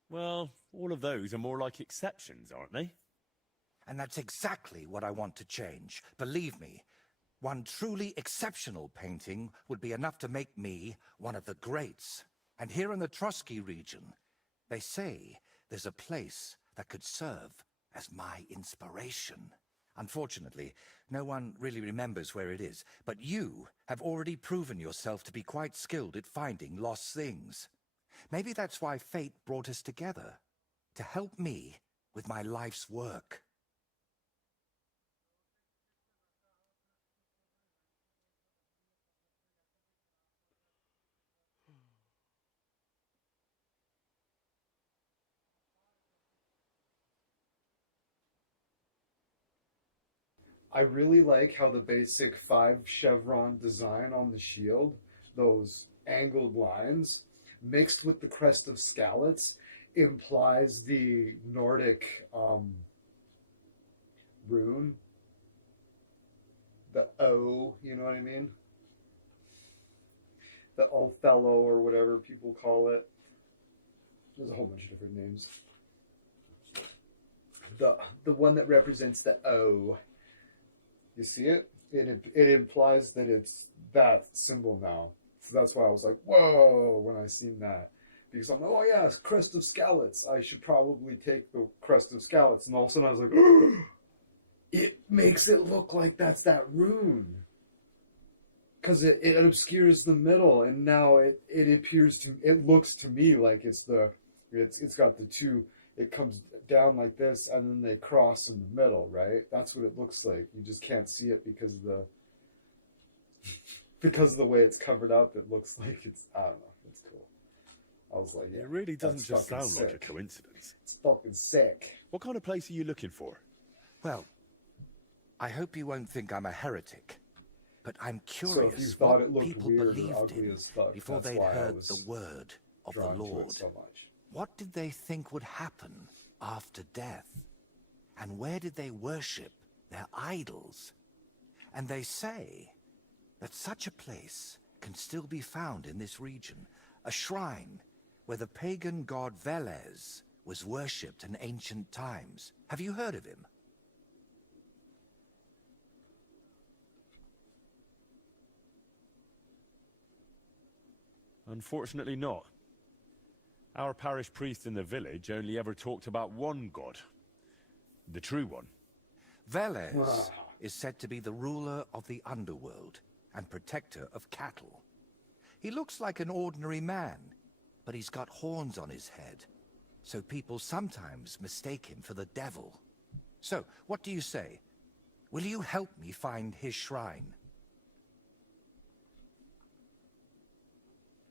Well, all of those are more like exceptions, aren't they? And that's exactly what I want to change. Believe me, one truly exceptional painting would be enough to make me one of the greats. And here in the Trotsky region, they say there's a place that could serve as my inspiration. Unfortunately, no one really remembers where it is, but you have already proven yourself to be quite skilled at finding lost things. Maybe that's why fate brought us together, to help me with my life's work. I really like how the basic 5 chevron design on the shield, those angled lines, mixed with the crest of Skalitz, implies the Nordic rune. The O, you know what I mean? The Othello or whatever people call it. There's a whole bunch of different names. The one that represents the O. You see it? It implies that it's that symbol now. So that's why I was like, whoa, when I seen that. Because I'm like, oh yeah, it's Crest of Skalitz. I should probably take the Crest of Skalitz. And all of a sudden I was like, oh, it makes it look like that's that rune. because it obscures the middle, and now it looks to me like it's got the two. It comes down like this, and then they cross in the middle, right? That's what it looks like. You just can't see it because of the way it's covered up. It looks like it's, I don't know. It's cool. I was like, yeah, It really doesn't that's just fucking sound like a sick. coincidence. It's fucking sick. What kind of place are you looking for? Well, I hope you won't think I'm a heretic, but I'm So curious if you thought what it looked people weird or believed ugly in as fuck, before that's they'd why I heard was the word of the drawn to it Lord. so much. What did they think would happen after death? And where did they worship their idols? And they say that such a place can still be found in this region, a shrine where the pagan god Velez was worshipped in ancient times. Have you heard of him? Unfortunately not. Our parish priest in the village only ever talked about one god. The true one. Velez is said to be the ruler of the underworld and protector of cattle. He looks like an ordinary man, but he's got horns on his head, so people sometimes mistake him for the devil. So, what do you say? Will you help me find his shrine?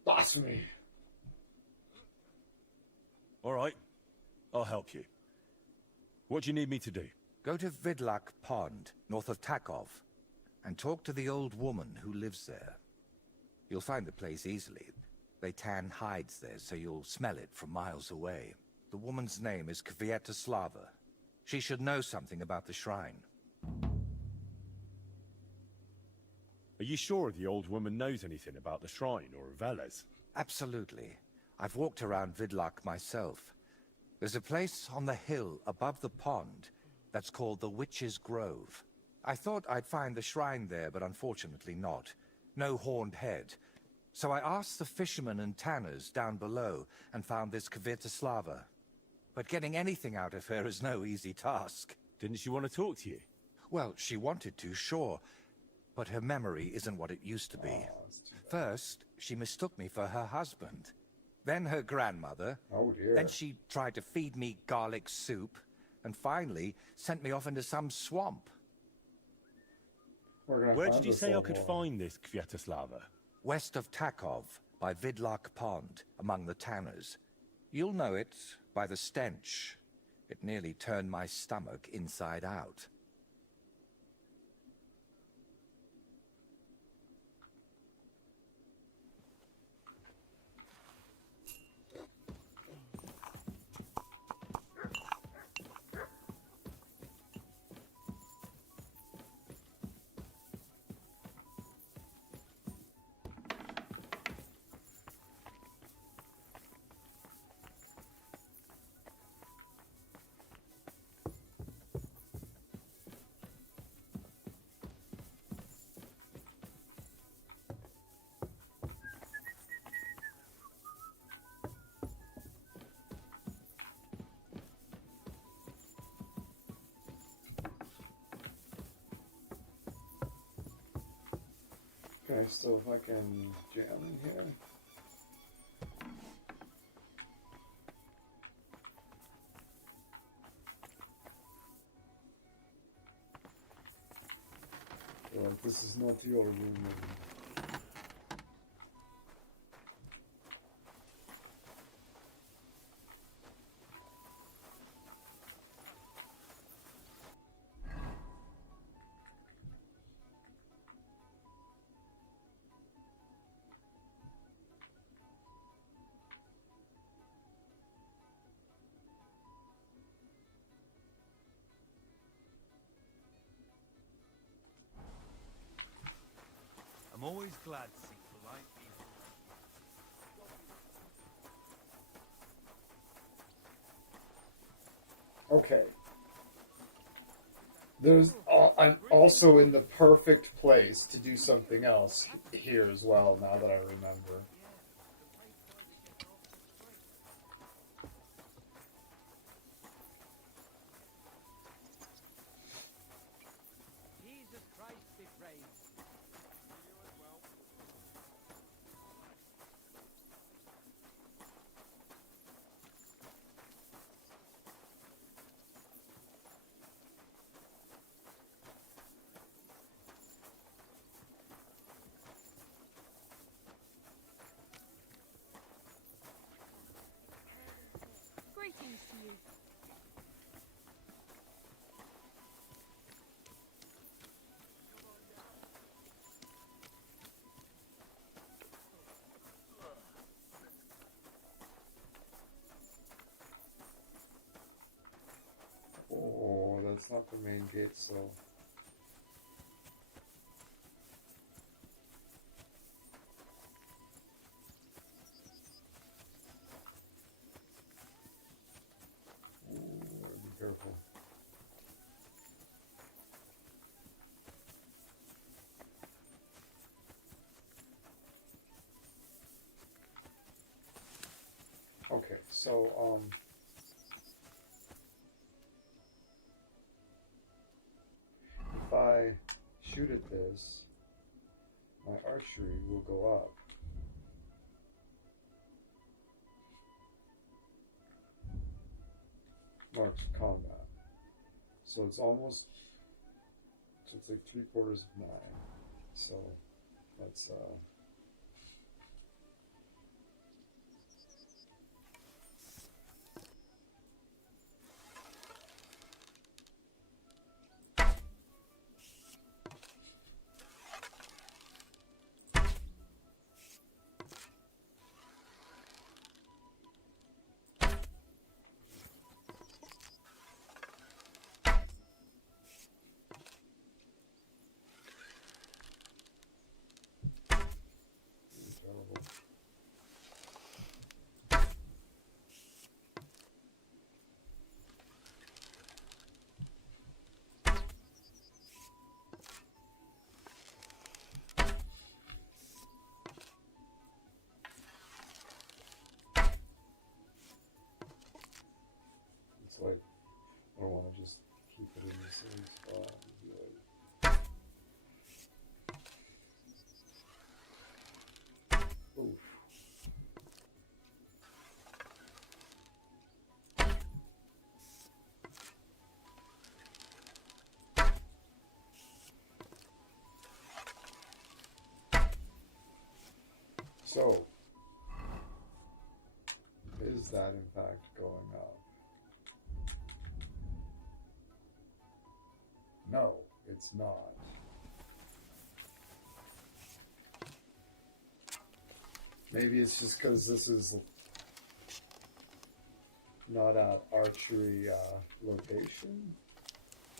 Blasphemy. All right, I'll help you. What do you need me to do? Go to Vidlak Pond, north of Takov, and talk to the old woman who lives there. You'll find the place easily. They tan hides there, so you'll smell it from miles away. The woman's name is Kvietoslava. She should know something about the shrine. Are you sure the old woman knows anything about the shrine or Velez? Absolutely. I've walked around Vidlak myself. There's a place on the hill above the pond that's called the Witch's Grove. I thought I'd find the shrine there, but unfortunately not. No horned head. So I asked the fishermen and tanners down below and found this Kvietoslava. But getting anything out of her is no easy task. Didn't she want to talk to you? Well, she wanted to, sure. But her memory isn't what it used to be. First, she mistook me for her husband. Then her grandmother. Oh dear. Then she tried to feed me garlic soup. And finally, sent me off into some swamp. Where did you say I could find this Kvietoslava? West of Takov, by Vidlak Pond, among the tanners. You'll know it by the stench. It nearly turned my stomach inside out. Okay, so if I can jam in here. Like, this is not your room. I'm always glad to see polite people. Okay. I'm also in the perfect place to do something else here as well, now that I remember. Jesus Christ be praised. You as well. it's not the main gate, so. Ooh, gotta be careful. Okay, so if I shoot at this, my archery will go up. Marks combat. So it's almost, so it's like 3/4 of 9. So that's terrible. It's like, I don't want to just keep it in the same spot. It'd be like, oof. So, is that in fact going up? No, it's not. Maybe it's just because this is not at archery location.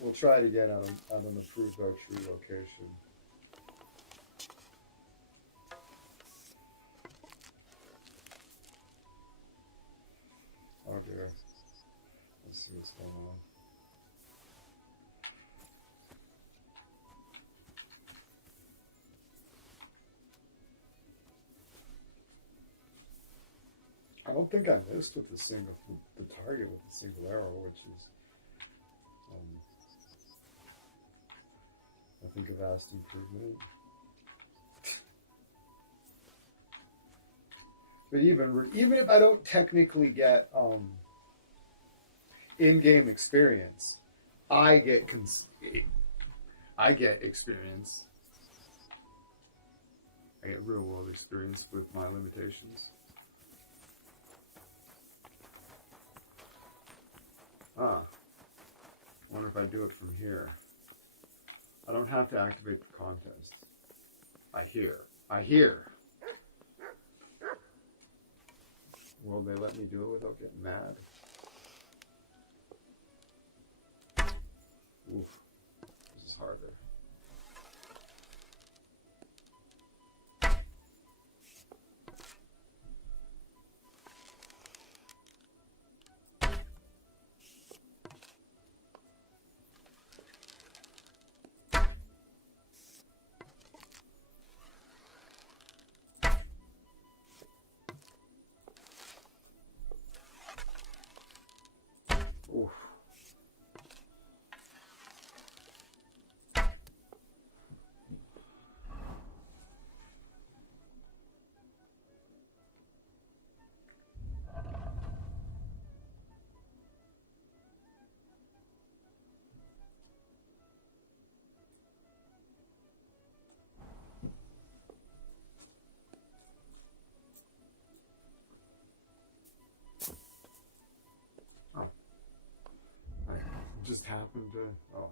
We'll try it again at an approved archery location. Oh dear. Let's see what's going on. I don't think I missed with the target with the single arrow, which is, I think, a vast improvement. But even if I don't technically get in-game experience, I get experience. I get real-world experience with my limitations. Ah, I wonder if I do it from here. I don't have to activate the contest. I hear. Will they let me do it without getting mad? Oof, this is harder. Oof. Oh. I just happened to... Oh.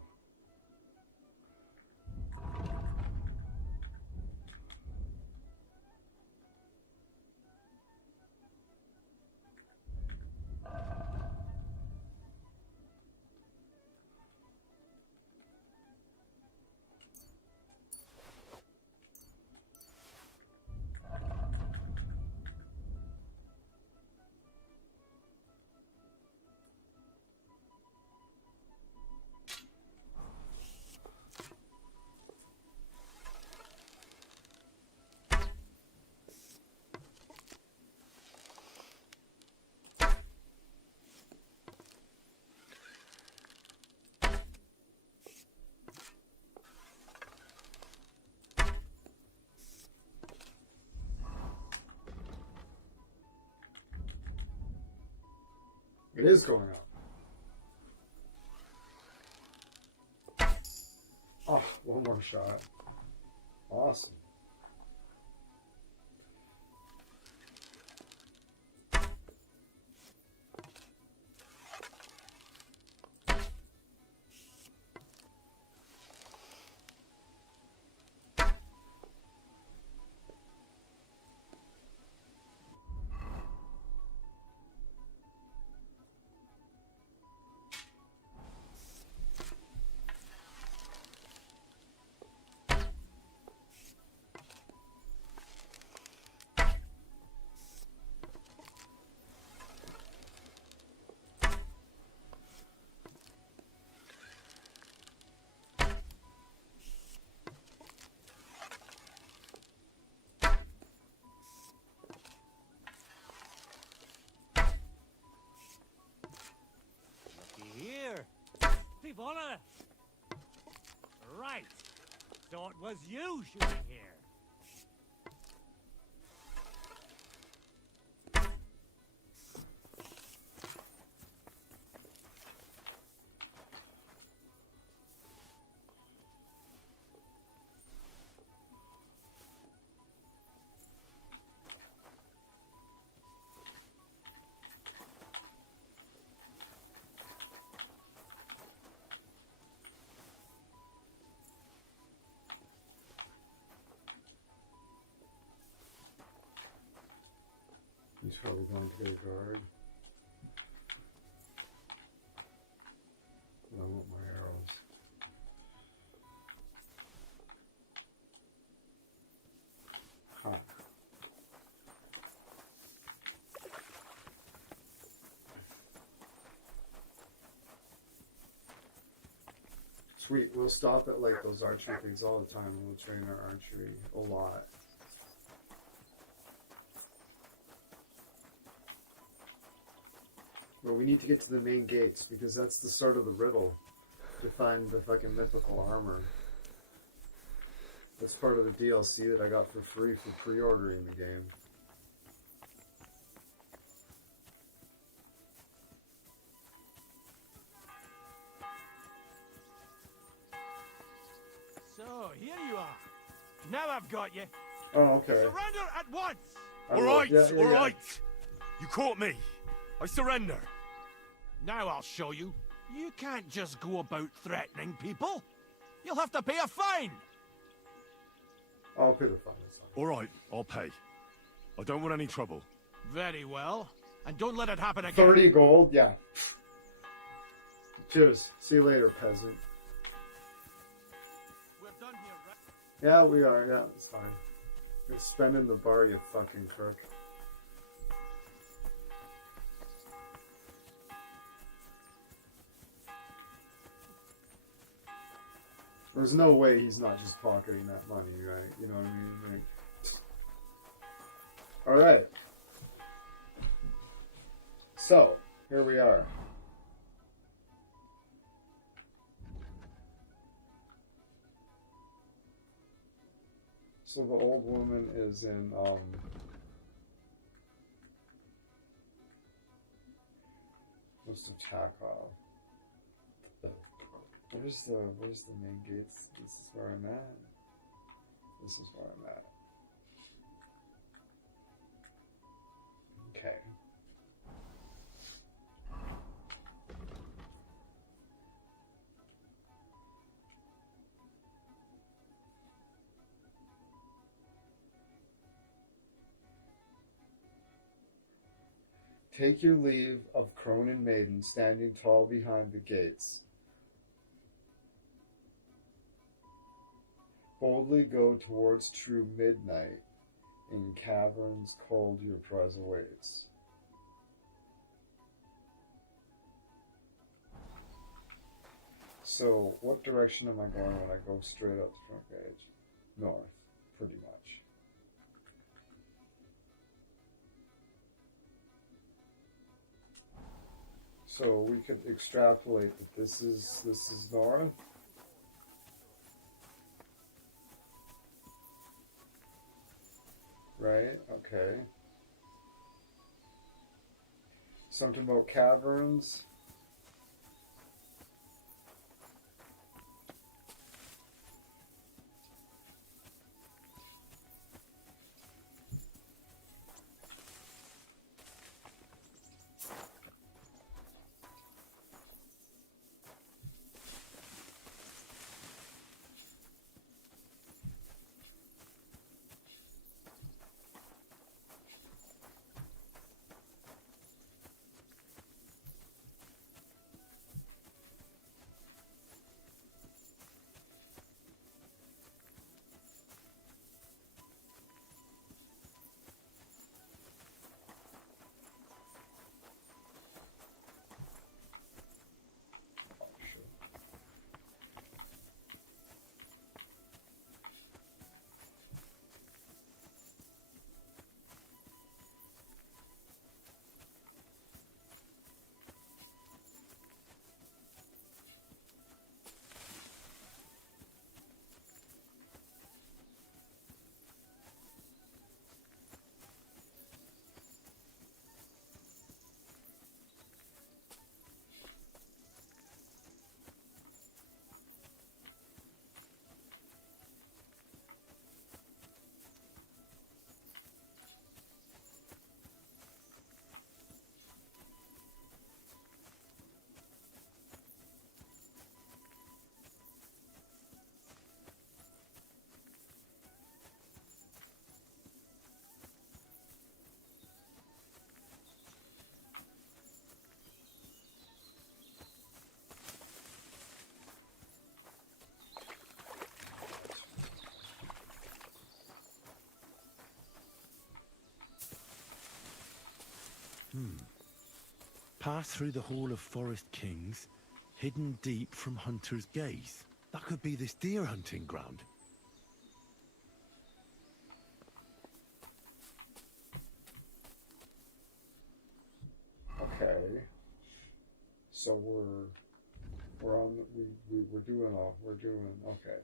It is going up. Oh, one more shot. Awesome. Here. Pivona. Right. So it was you shooting here. He's probably going to get a guard. I want my arrows. Huh. Sweet, we'll stop at like those archery things all the time and we'll train our archery a lot. But we need to get to the main gates because that's the start of the riddle to find the fucking mythical armor. That's part of the DLC that I got for free for pre-ordering the game. So, here you are. Now I've got you. Oh, okay. Surrender at once! All right, Yeah, yeah, all yeah. right. You caught me. I surrender. Now I'll show you. You can't just go about threatening people. You'll have to pay a fine. I'll pay the fine. That's fine. All right, I'll pay. I don't want any trouble. Very well. And don't let it happen again. 30 gold? Yeah. Cheers. See you later, peasant. We're done here, right? Yeah, we are. Yeah, it's fine. You're spending the bar, you fucking crook. There's no way he's not just pocketing that money, right? You know what I mean? Like... Alright. So, here we are. So the old woman is in, most of Tarkov. Where's the main gates? This is where I'm at. This is where I'm at. Okay. Take your leave of Cronin Maiden standing tall behind the gates. Boldly go towards true midnight. In caverns cold your prize awaits. So, what direction am I going when I go straight up the front page? North, pretty much. So we could extrapolate that this is north. Right? Okay. Something about caverns. Pass through the Hall of Forest Kings, hidden deep from hunter's gaze. That could be this deer hunting ground. Okay. So we're on. We're doing. Okay.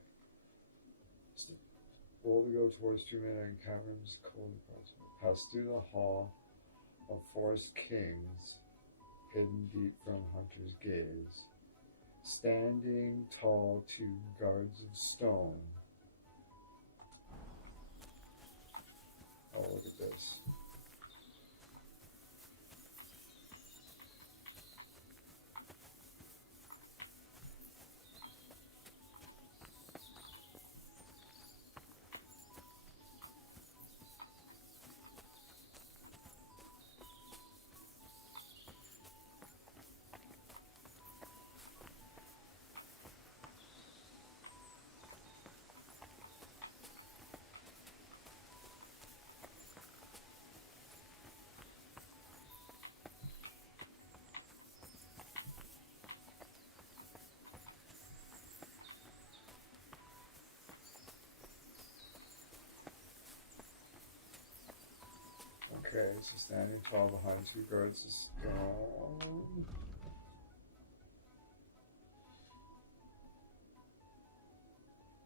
Boldly go towards 2 man caverns, cold prospect. Pass through the hall of Forest Kings, hidden deep from hunter's gaze. Standing tall, 2 guards of stone. Oh, look at this. Okay, so standing tall behind 2 guards of stone.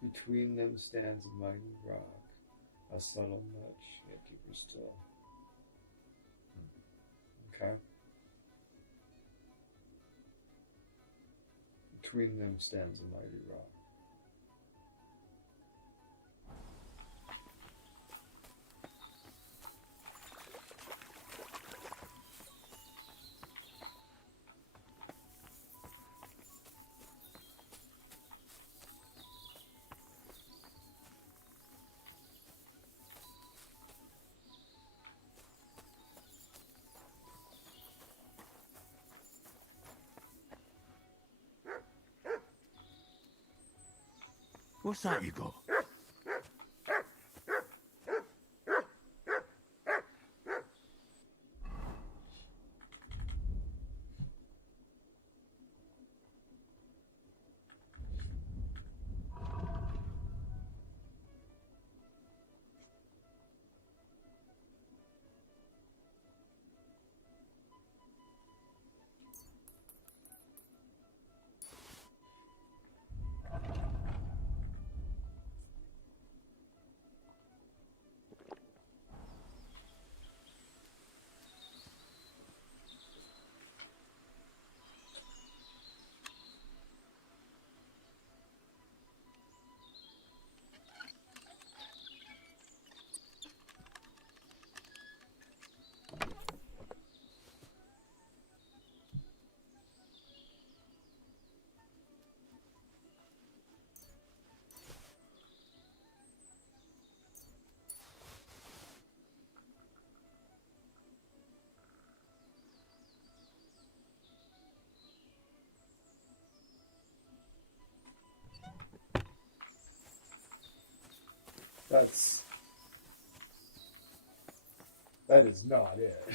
Between them stands a mighty rock, a subtle much, yet deeper still. Okay. Between them stands a mighty rock. What's that you got? That is not it.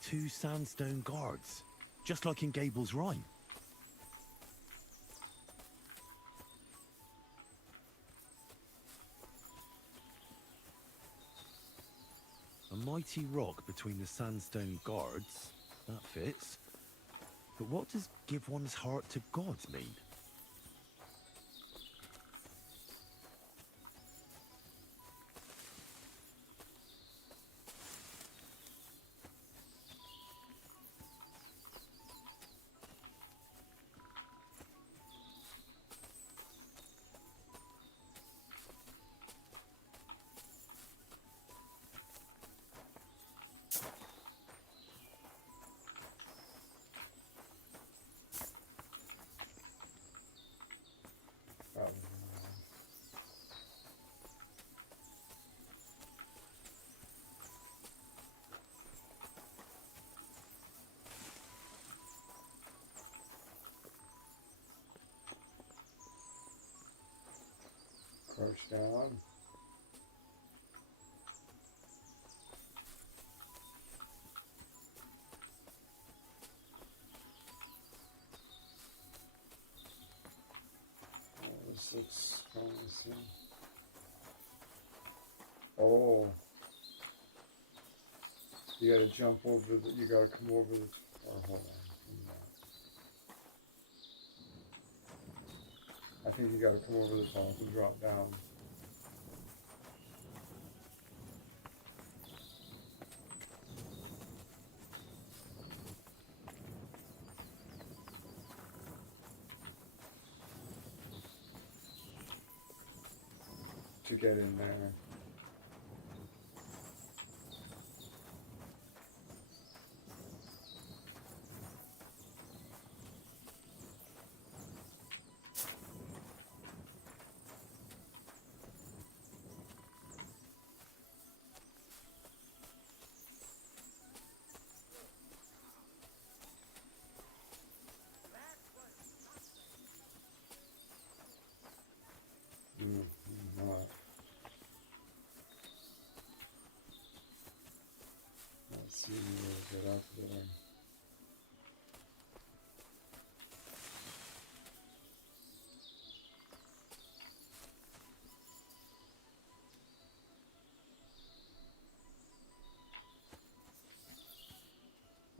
Two sandstone guards, just like in Gable's rhyme. A mighty rock between the sandstone guards, that fits. But what does give one's heart to God mean? Crouch down. Oh, this looks promising. Oh. You gotta jump over the, you gotta come over the, oh, hold on. I think you gotta come over the top and drop down. To get in there. Not. Let's see if we get up there.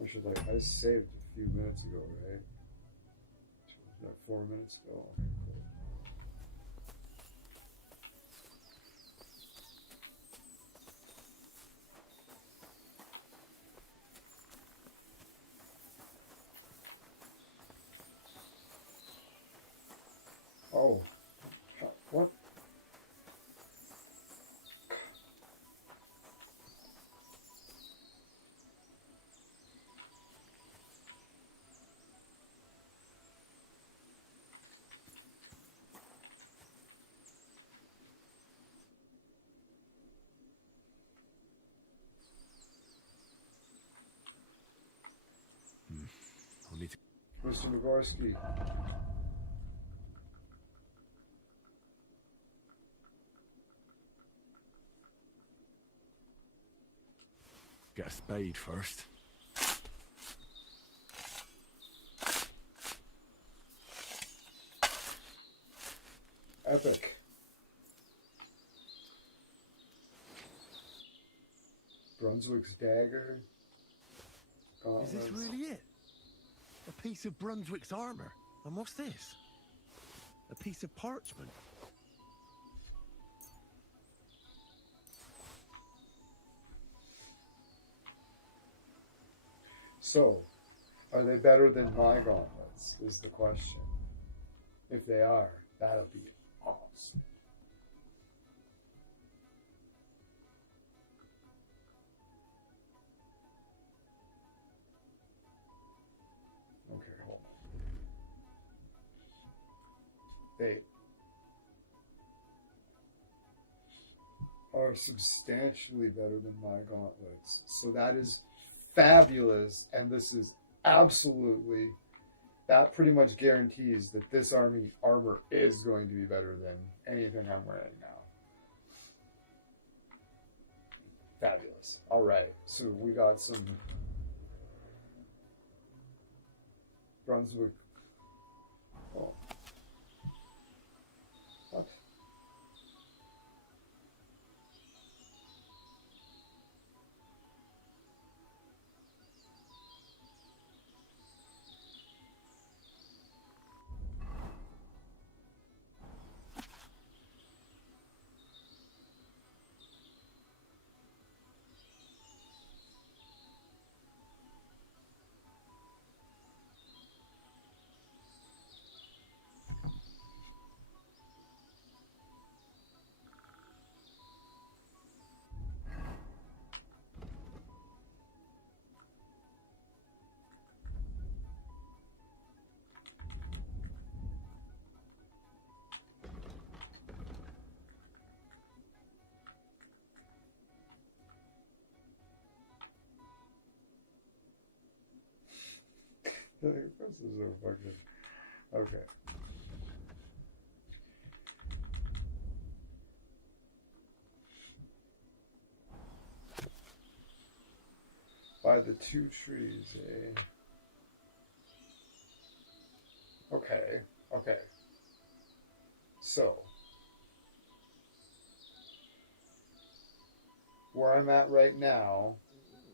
I should like, I saved a few minutes ago, right? About 4 minutes ago. Okay, cool. Oh, what? I'll need to... Mr. Nagorski. get a spade first. Epic. Brunswick's dagger. Is this really it? A piece of Brunswick's armor? And what's this? A piece of parchment? So, are they better than my gauntlets, is the question. If they are, that'll be awesome. Okay, hold on. They are substantially better than my gauntlets. So that is fabulous, and this is absolutely, that pretty much guarantees that this armor is going to be better than anything I'm wearing now. Fabulous. All right, so we got some Brunswick. Oh. What? This is so fucking okay. By the two trees, eh? Okay, okay. So, where I'm at right now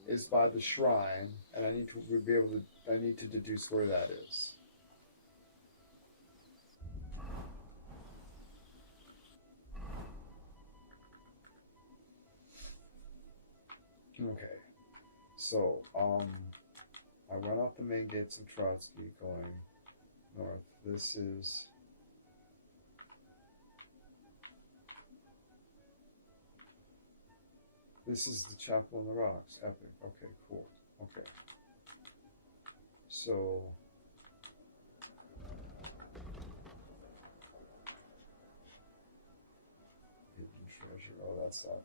is by the shrine, and I need to deduce where that is. Okay. So, I went off the main gates of Trotsky going north. This is the Chapel in the Rocks. Epic. Okay, cool. Okay. So, hidden treasure. Oh, that's that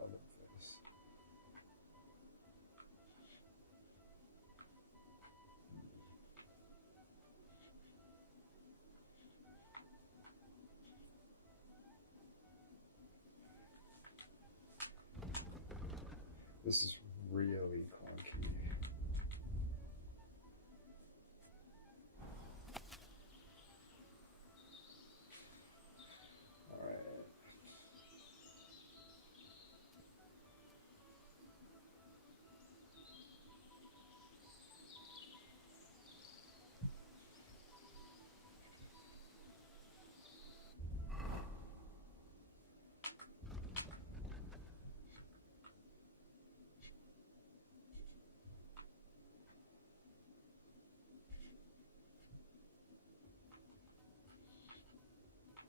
other place. This is really clunky. Alright.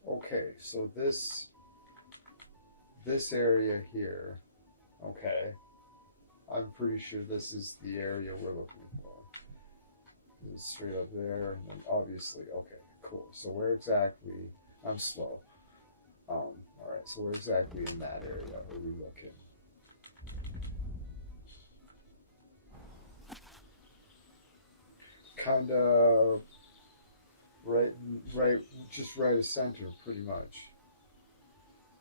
Okay, so this area here, okay, I'm pretty sure this is the area we're looking for. This is straight up there, and then obviously, okay, cool. So where exactly, I'm slow. Alright, so where exactly in that area are we looking? Kinda right, just right of center, pretty much.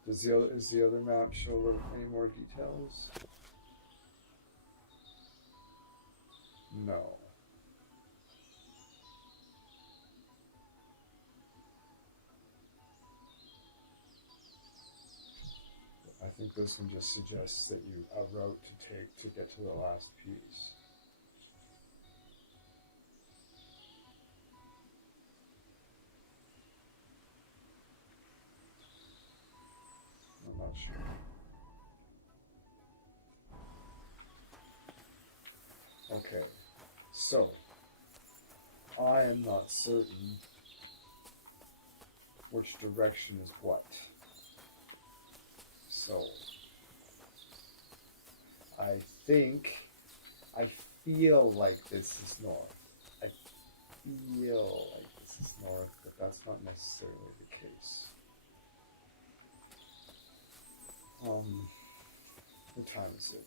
Is the other map show any more details? No. I think this one just suggests that you a route to take to get to the last piece. I'm not sure. Okay, so I am not certain which direction is what. So I feel like this is north. I feel like this is north, but that's not necessarily the case. What time is it?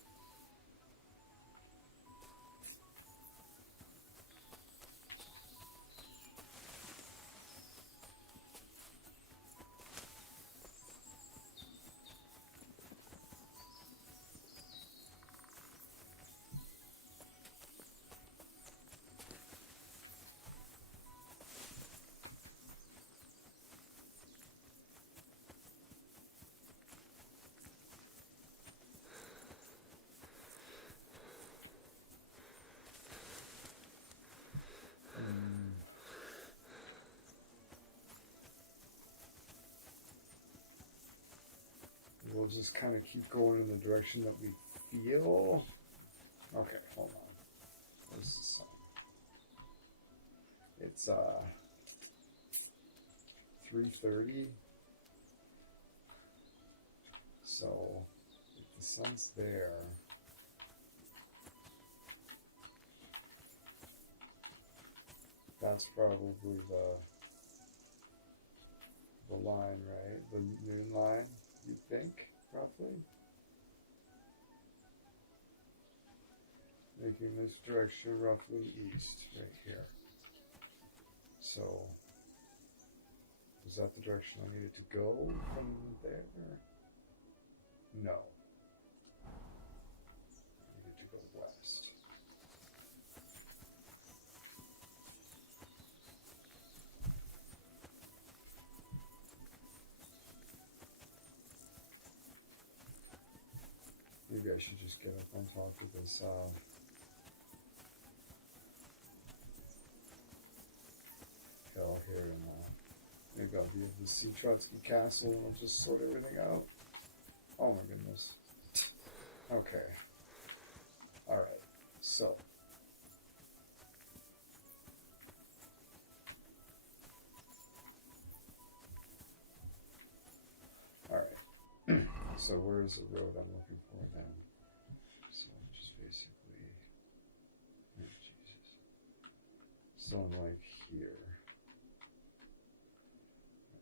We'll just kind of keep going in the direction that we feel. Okay, hold on. Where's the sun? It's 3:30. So if the sun's there, that's probably the line, right? The noon line, you'd think, roughly. Making this direction roughly east, right here. So, is that the direction I needed to go from there? No. I needed to go west. Maybe I should just get up on top of this hill here and maybe I'll be able to see Trotsky Castle and I'll just sort everything out. Oh my goodness. Okay. Alright, so. Alright. So where's the road I'm looking for then? So just basically, oh Jesus. So I'm like here.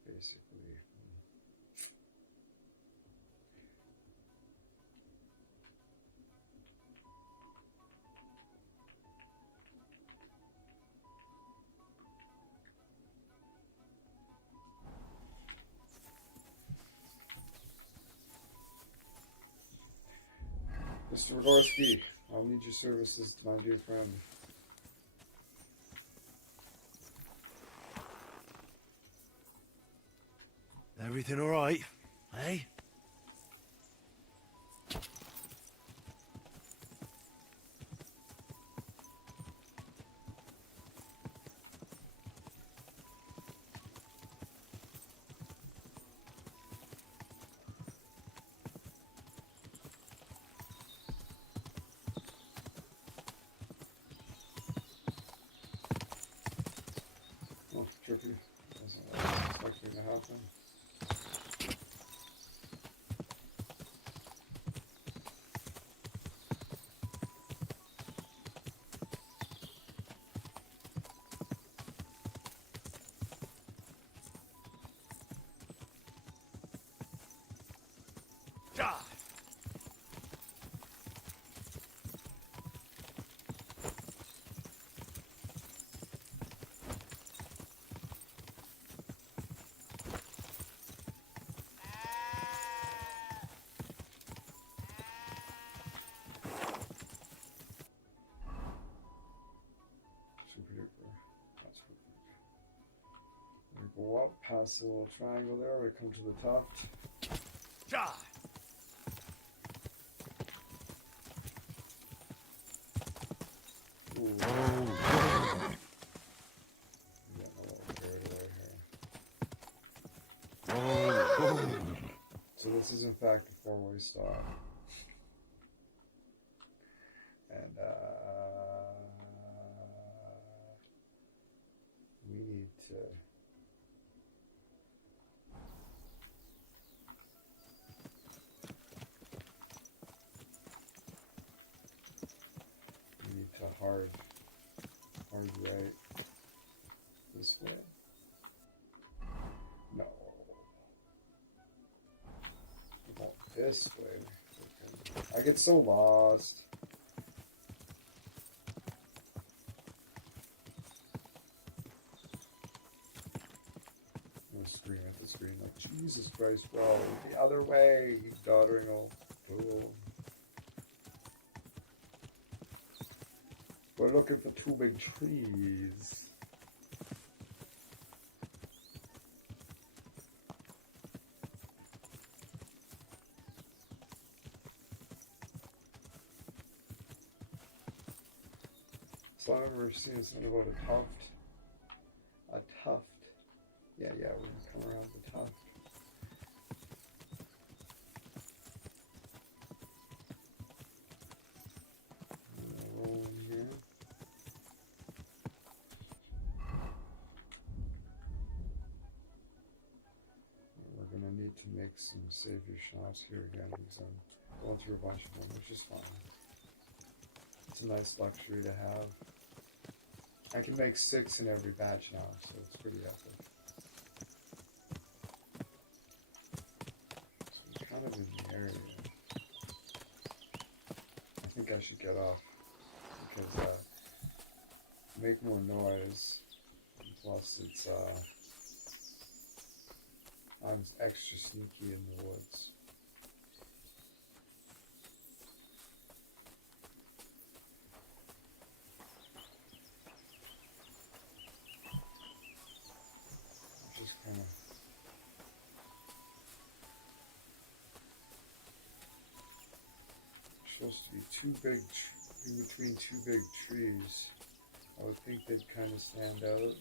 Basically. Mr. Rogorsky, I'll need your services, my dear friend. Everything all right, eh? Oh, trippy. Wasn't expecting to happen. go up past the little triangle there. We come to the tuft. Ja! Ooh. Getting a little carried away here. So this is in fact a four-way stop. And we need to hard right this way. No. We want this way. I get so lost. I'm gonna scream at the screen like, Jesus Christ, bro, the other way, you doddering old fool. We're looking for two big trees. So I remember seeing something about a tuft. A tuft. Yeah, we're gonna come around the tuft. Roll in here. We're gonna need to make some savior shots here again because I'm going through a bunch of them, which is fine. It's a nice luxury to have. I can make 6 in every batch now, so it's pretty epic. So it's kind of in the area. I think I should get off because make more noise. Plus, it's I'm extra sneaky in the woods. Just kind of supposed to be in between two big trees. I would think they'd kind of stand out.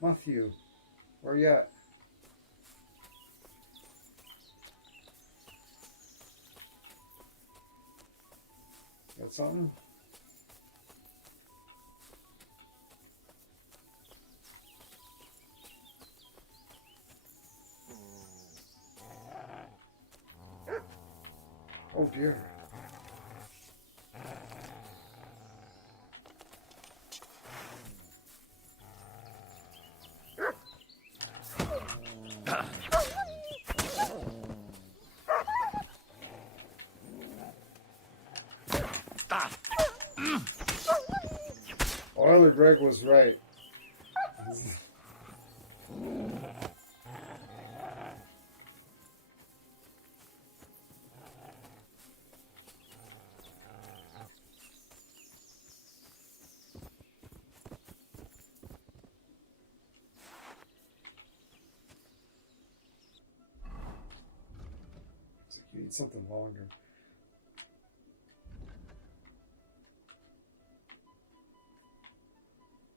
Matthew, where you at? Got something? Oh dear. Oiler Greg was right. You need something longer.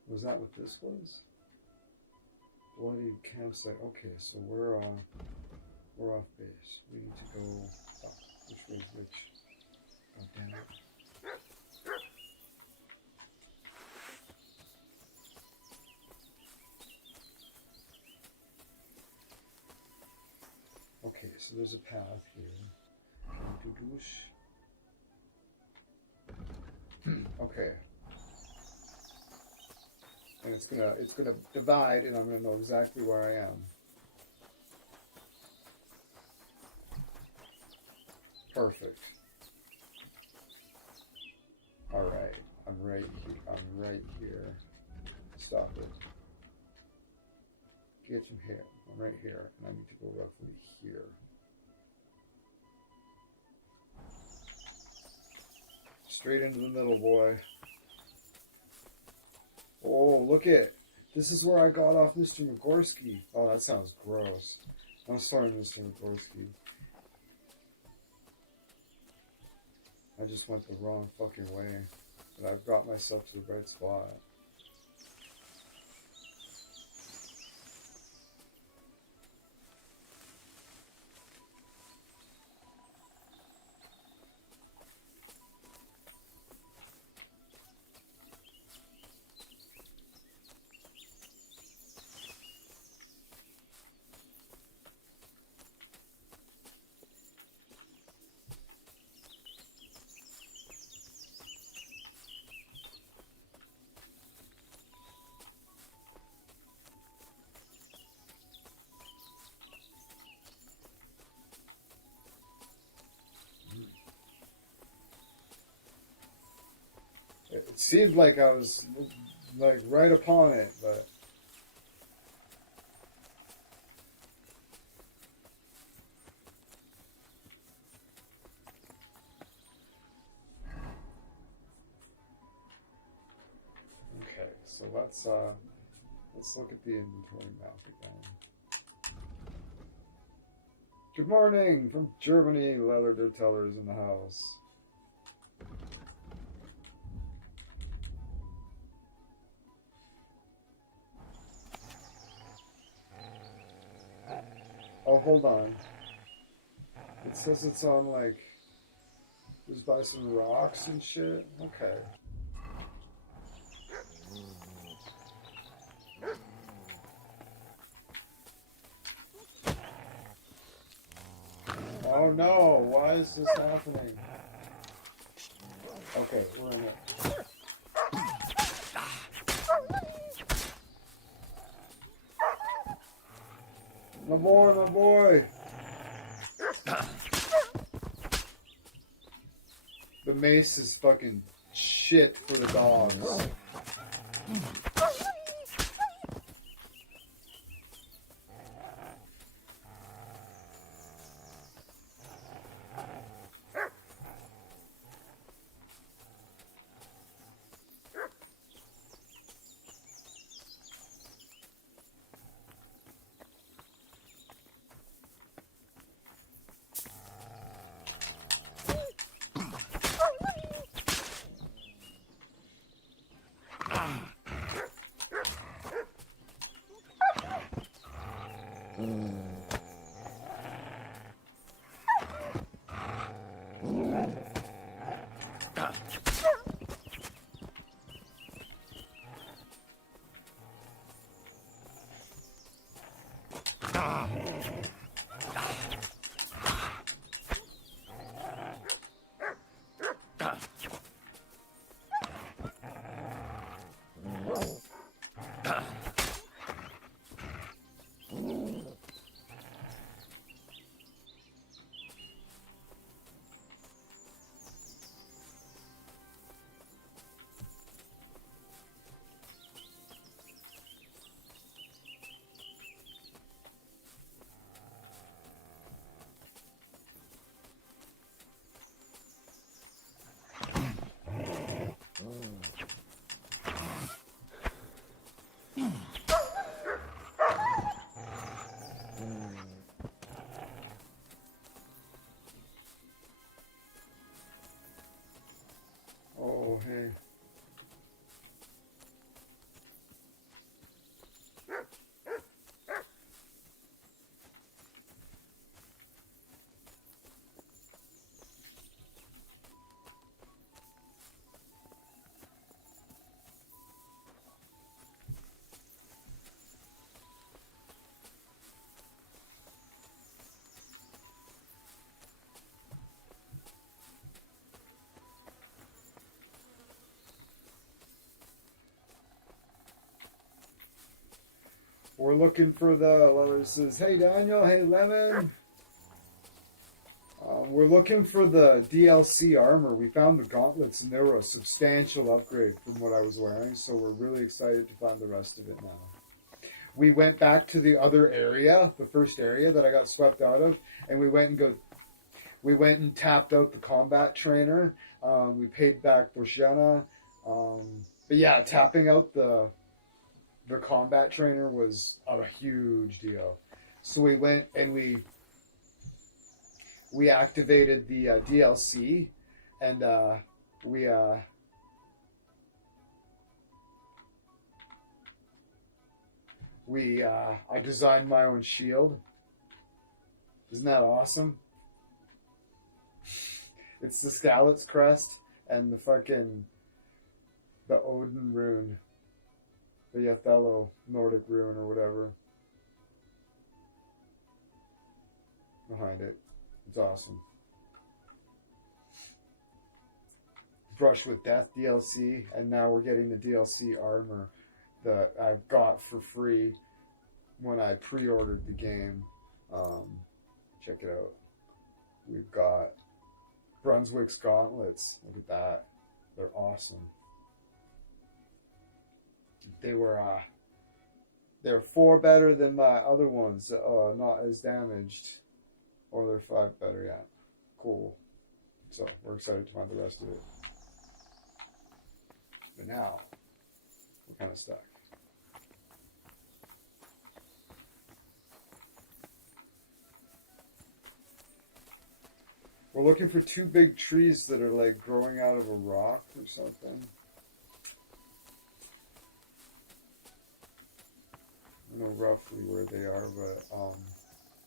Was that what this was? Bloody campsite. Okay, so we're off base. We need to go up. Which way is which? God damn it. Okay, so there's a path here. Okay. And it's gonna divide, and I'm gonna know exactly where I am. Perfect. All right, I'm right here. Stop it. Get him here. I'm right here, and I need to go roughly here. Straight into the middle, boy. Oh, look it. This is where I got off Mr. Migorsky. Oh, that sounds gross. I'm sorry, Mr. Migorsky. I just went the wrong fucking way. But I've got myself to the right spot. It seemed like I was like right upon it, but okay. So let's look at the inventory map again. Good morning from Germany. Leather Tellers in the house. Oh, hold on. It says it's on, like, just by some rocks and shit. Okay. Oh no, why is this happening? Okay, we're in it. My boy, my boy. The mace is fucking shit for the dogs. Oh, hey. We're looking for the letter says, hey Daniel, hey Lemon. We're looking for the DLC armor. We found the gauntlets and they were a substantial upgrade from what I was wearing, so we're really excited to find the rest of it now. We went back to the other area, the first area that I got swept out of, and we went and we went and tapped out the combat trainer. We paid back Borshana. But yeah, tapping out the combat trainer was a huge deal. So we went and we activated the DLC, and I designed my own shield. Isn't that awesome? It's the Skalitz crest and the Odin rune, the Othello Nordic rune or whatever behind it. It's awesome. Brush with Death DLC, and now we're getting the DLC armor that I got for free when I pre-ordered the game. Check it out. We've got Brunswick's gauntlets. Look at that. They're awesome. They were 4 better than my other ones, not as damaged. Or they're 5 better, yeah. Cool. So we're excited to find the rest of it. But now, we're kind of stuck. We're looking for 2 big trees that are like growing out of a rock or something. I don't know roughly where they are, but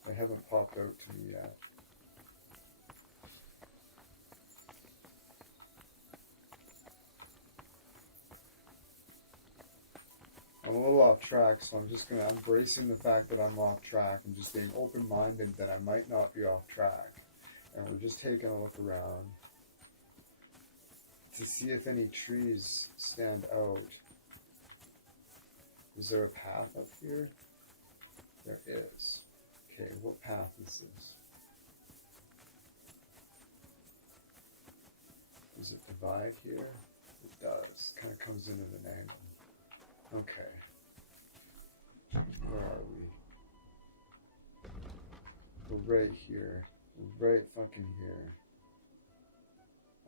they haven't popped out to me yet. I'm a little off track, so I'm embracing the fact that I'm off track. I'm just being open-minded that I might not be off track. And we're just taking a look around to see if any trees stand out. Is there a path up here? There is. Okay, what path is this? Does it divide here? It does. Kind of comes in at an angle. Okay. Where are we? We're right here. We're right fucking here.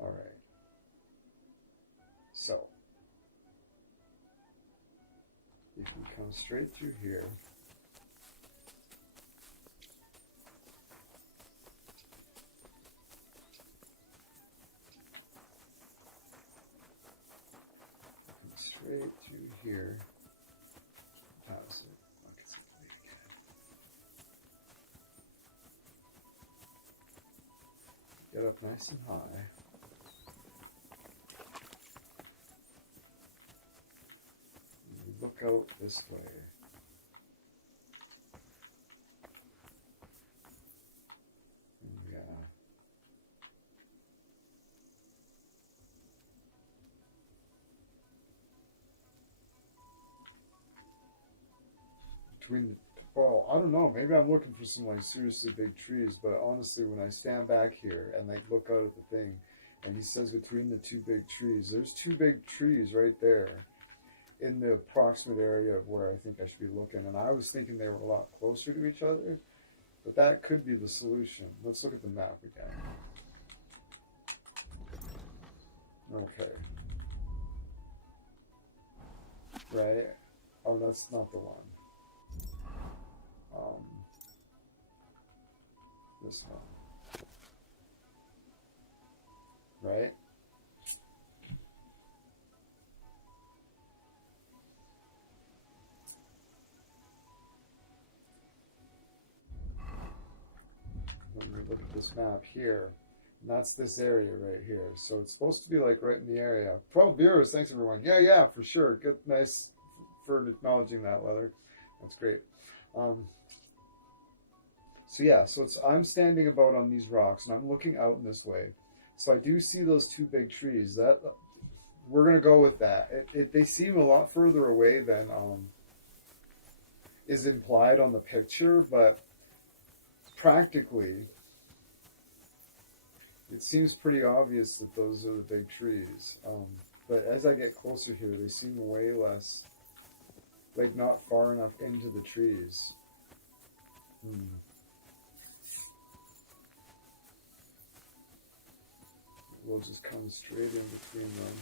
Alright. So. If we come straight through here. Straight through here. How is it? Look, it's complete again. Get up nice and high. And look out this way. Well, I don't know, maybe I'm looking for some like seriously big trees, but honestly when I stand back here and like look out at the thing and he says between the 2 big trees, there's 2 big trees right there in the approximate area of where I think I should be looking, and I was thinking they were a lot closer to each other, but that could be the solution. Let's look at the map again. Okay. Right? Oh, that's not the one. This one. Right? When we look at this map here, and that's this area right here. So it's supposed to be like right in the area. 12 viewers, thanks everyone. Yeah, for sure. Good, nice for acknowledging that, Leather. That's great. So yeah, I'm standing about on these rocks and I'm looking out in this way. So I do see those 2 big trees. That we're gonna go with that. They seem a lot further away than is implied on the picture, but practically it seems pretty obvious that those are the big trees. But as I get closer here, they seem way less, like not far enough into the trees. we'll just come straight in between them.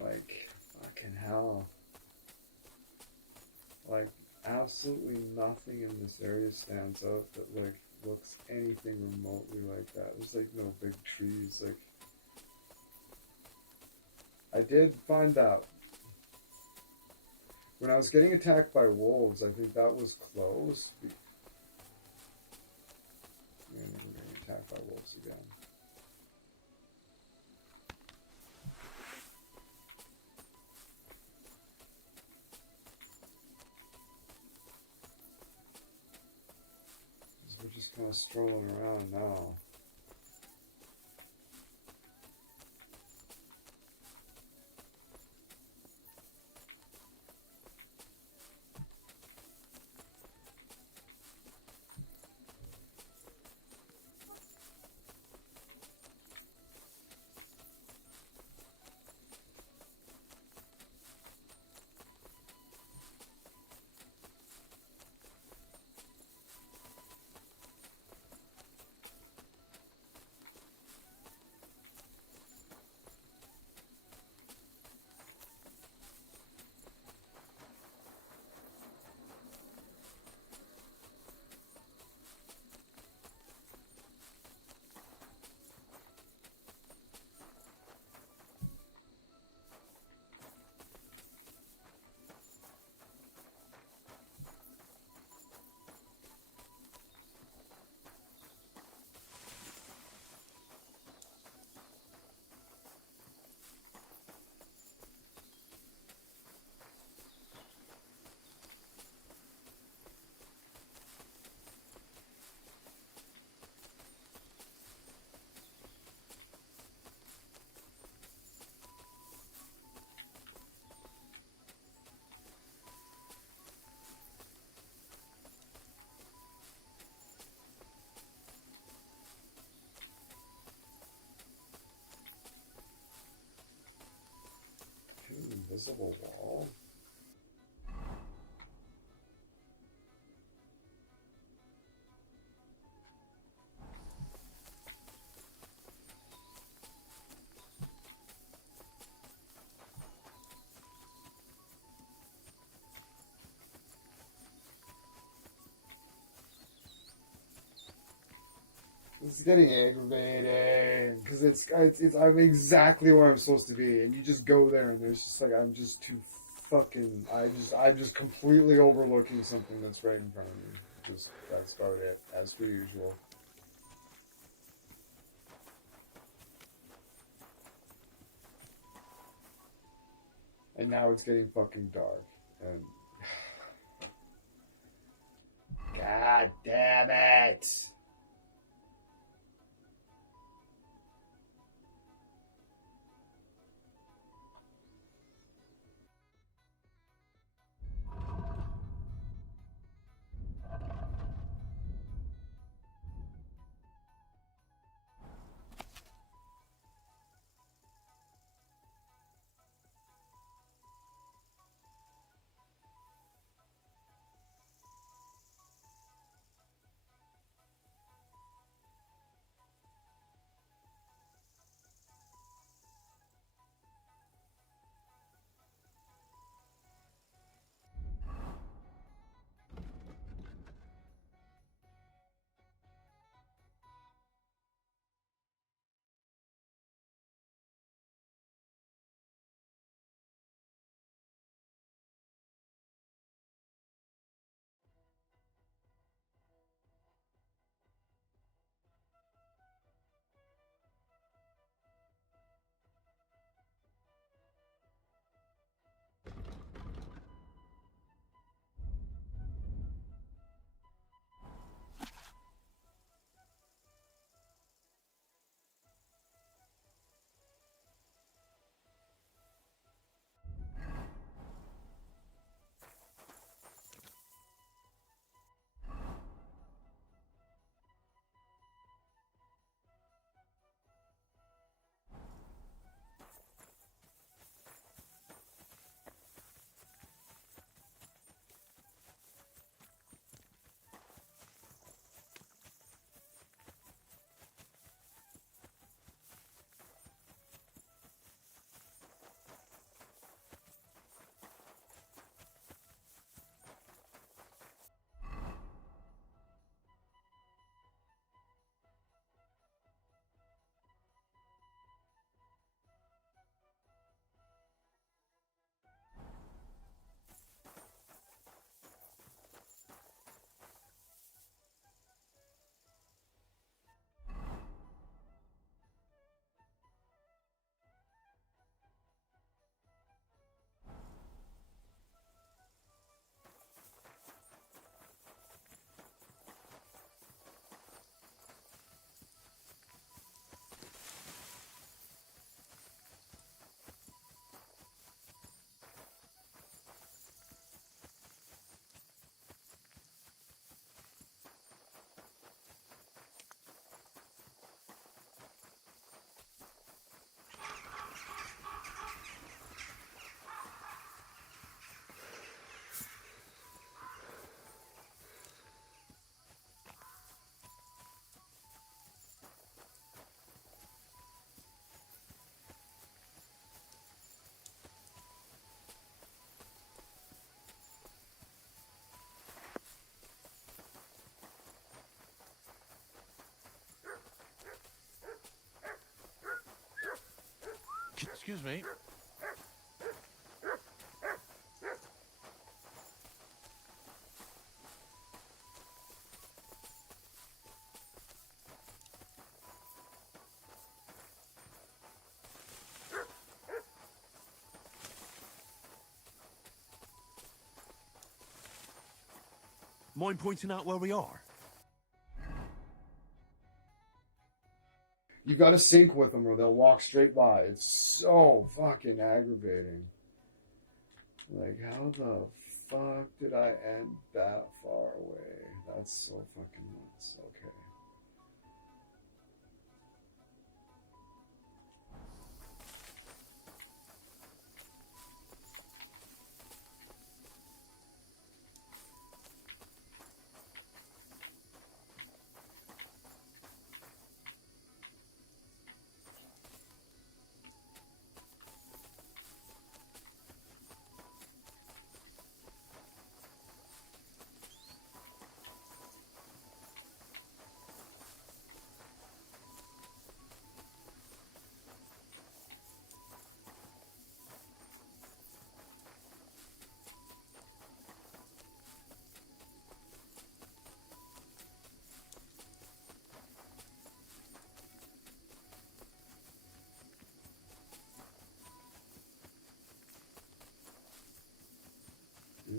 Like, fucking hell. Like, absolutely nothing in this area stands out that, like, looks anything remotely like that. There's, like, no big trees. Like, I did find that when I was getting attacked by wolves, I think that was close. Yeah, I'm getting attacked by wolves again. We're just kind of strolling around now. Invisible wall. This is getting aggravating because it's I'm exactly where I'm supposed to be, and you just go there, and there's just like I'm just too fucking. I'm just completely overlooking something that's right in front of me. Just that's about it, as per usual. And now it's getting fucking dark, and God damn it! Excuse me. Mind pointing out where we are? You've got to sync with them or they'll walk straight by. It's so fucking aggravating. Like, how the fuck did I end that far away? That's so fucking nuts. Okay.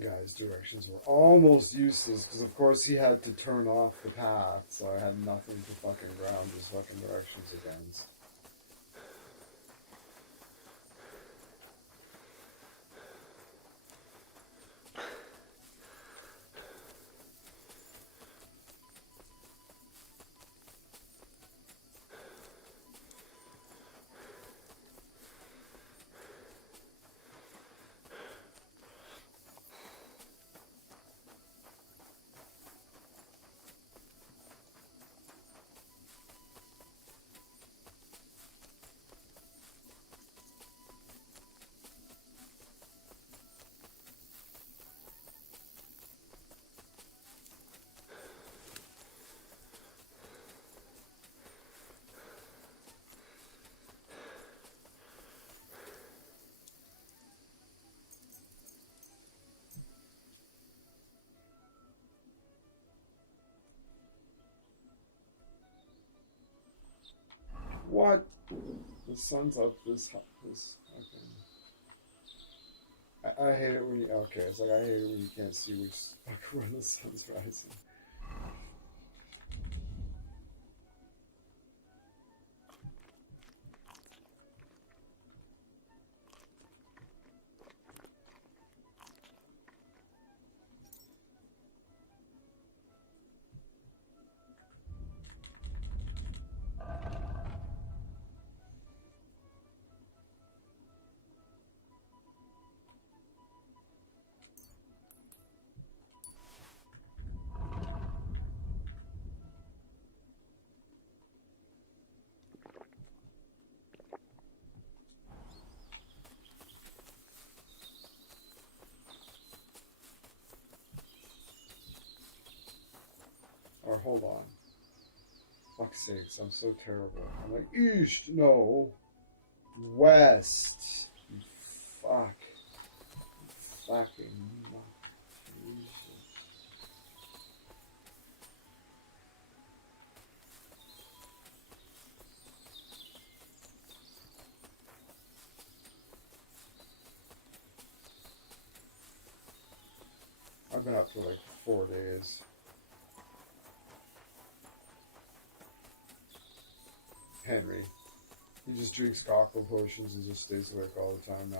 Guy's directions were almost useless because, of course, he had to turn off the path, so I had nothing to fucking ground his fucking directions against. What? The sun's up this fucking... I hate it when you... Okay, it's like I hate it when you can't see which where the sun's rising. Or hold on. Fuck's sakes, I'm so terrible. I'm like, east, no. West. You fuck. You fucking Jesus. I've been up for like 4 days. Henry. He just drinks cocktail potions and just stays awake all the time now.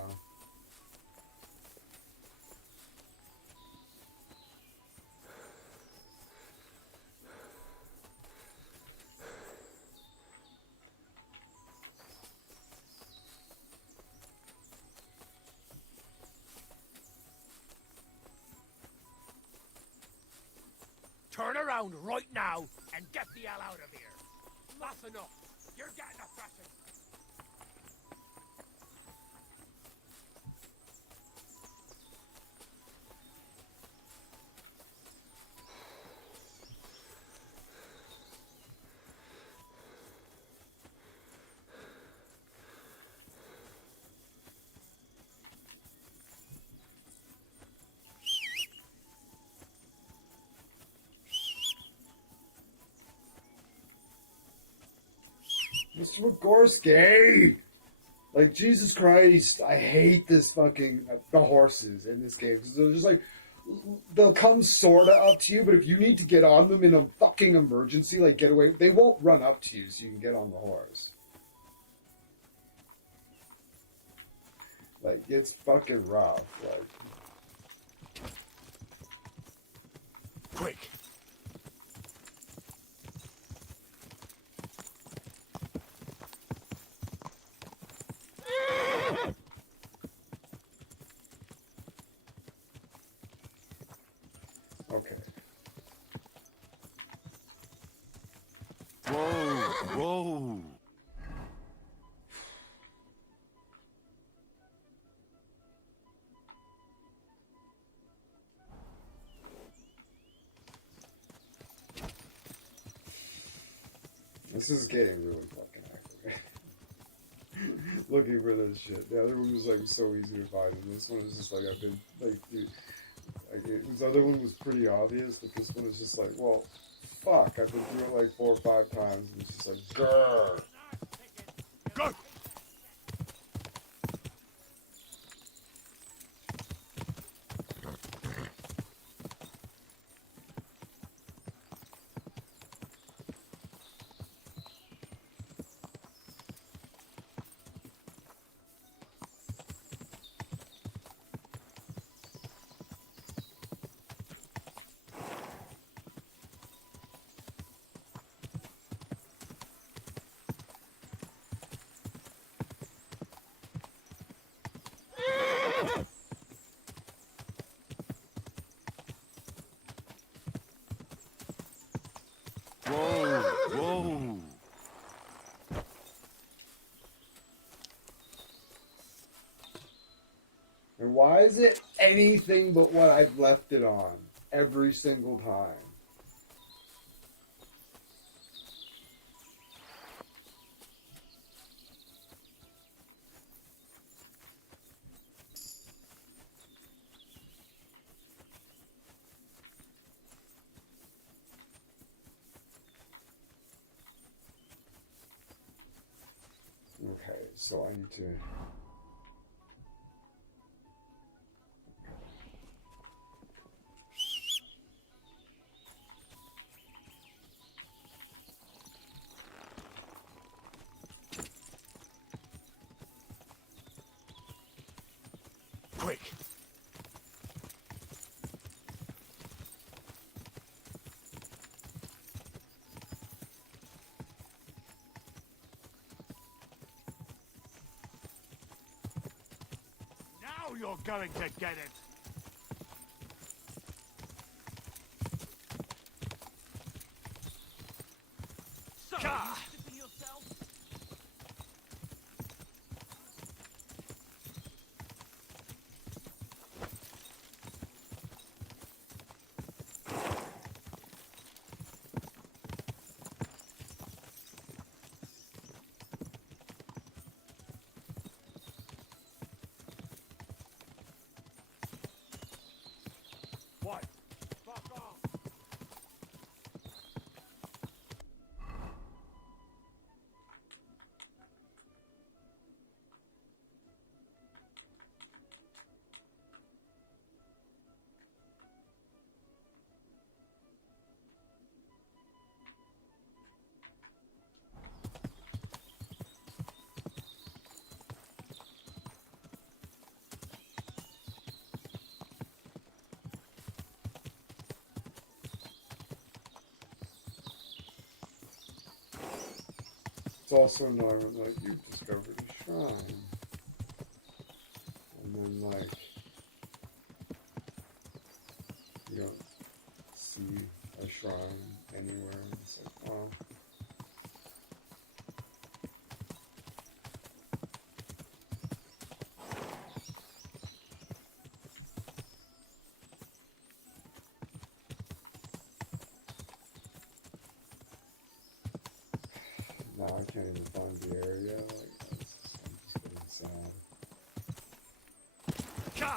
Turn around right now and get the hell out of here. That's enough. You're getting a thrashing. Mr. Gorski! Like, Jesus Christ, I hate this fucking, the horses in this game. 'Cause they're just like, they'll come sorta up to you, but if you need to get on them in a fucking emergency, like get away, they won't run up to you so you can get on the horse. Like, it's fucking rough, like. Quick! Okay. Whoa! Whoa! This is getting really fucking accurate. Looking for this shit. The other one was like so easy to find, and this one is just like I've been like, dude, like this other one was pretty obvious, but this one is just like, well, fuck. I've been through it like 4 or 5 times, and it's just like, grrr. Go! Whoa! Whoa! And why is it anything but what I've left it on every single time? Okay, so I need to... Quick! Now you're going to get it. So, Ka! What? Fuck off. It's also annoying, like, you've discovered a shrine. And then, like, you don't see a shrine anywhere. It's like, oh. No, I can't even find the area. Like, I'm just getting sad. Ka!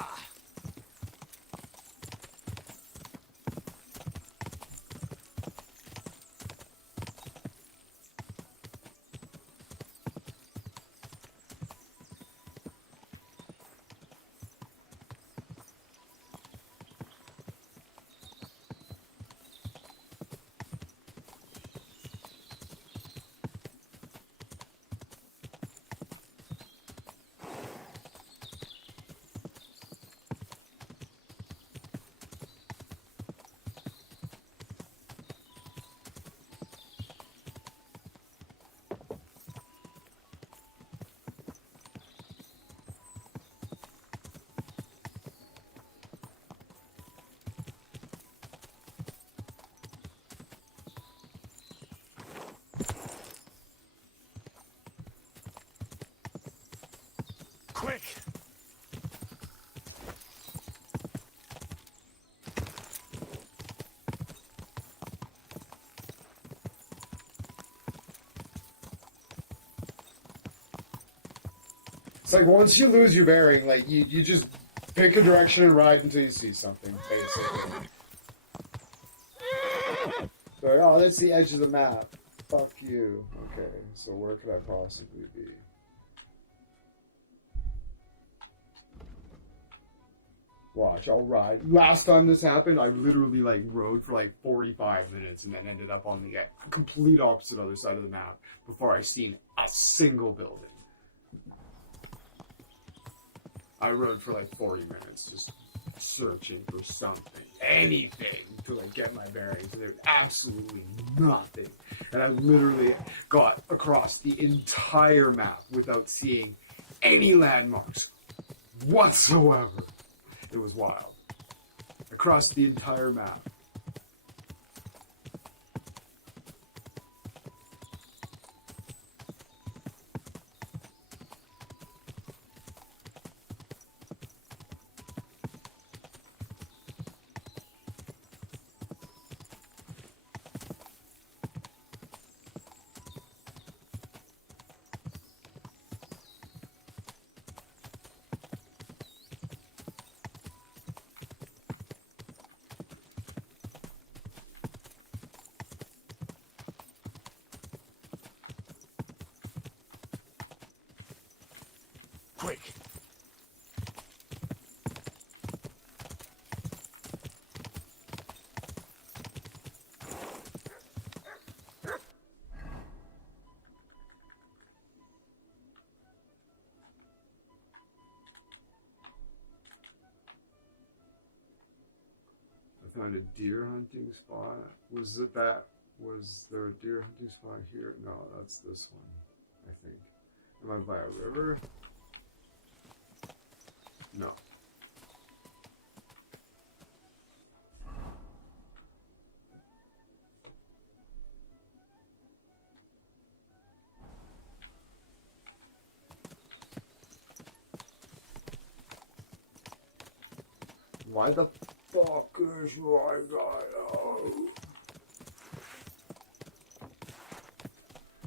It's like once you lose your bearing, like you just pick a direction and ride until you see something, basically. So, oh, that's the edge of the map. Fuck you. Okay, so where could I possibly be? Watch, I'll ride. Last time this happened, I literally like rode for like 45 minutes and then ended up on the complete opposite other side of the map before I seen a single building. I rode for like 40 minutes just searching for something, anything to like get my bearings, and there was absolutely nothing. And I literally got across the entire map without seeing any landmarks whatsoever. It was wild. Across the entire map. Quick! I found a deer hunting spot. Was there a deer hunting spot here? No, that's this one, I think. Am I by a river? No. Why the fuck is my guy out?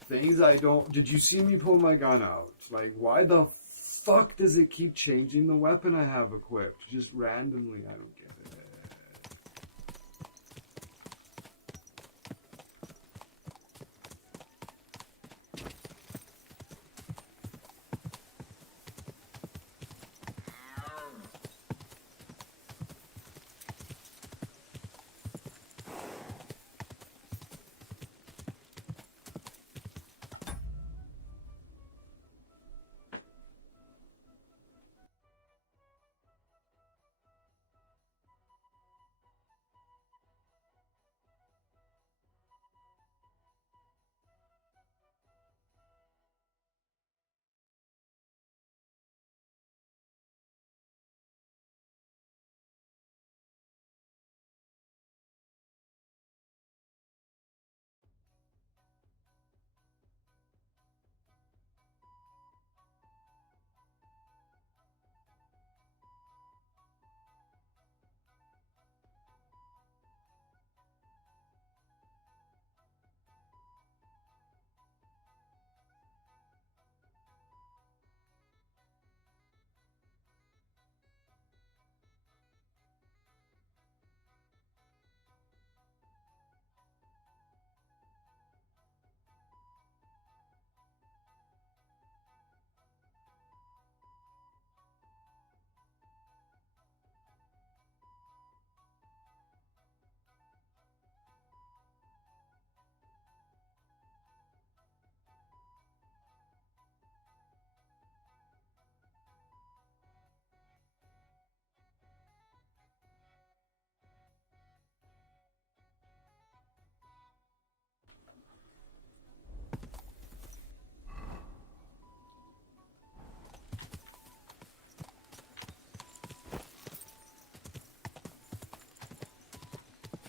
Things I don't... Did you see me pull my gun out? Like, why the fuck does it keep changing the weapon I have equipped? Just randomly, I don't get it.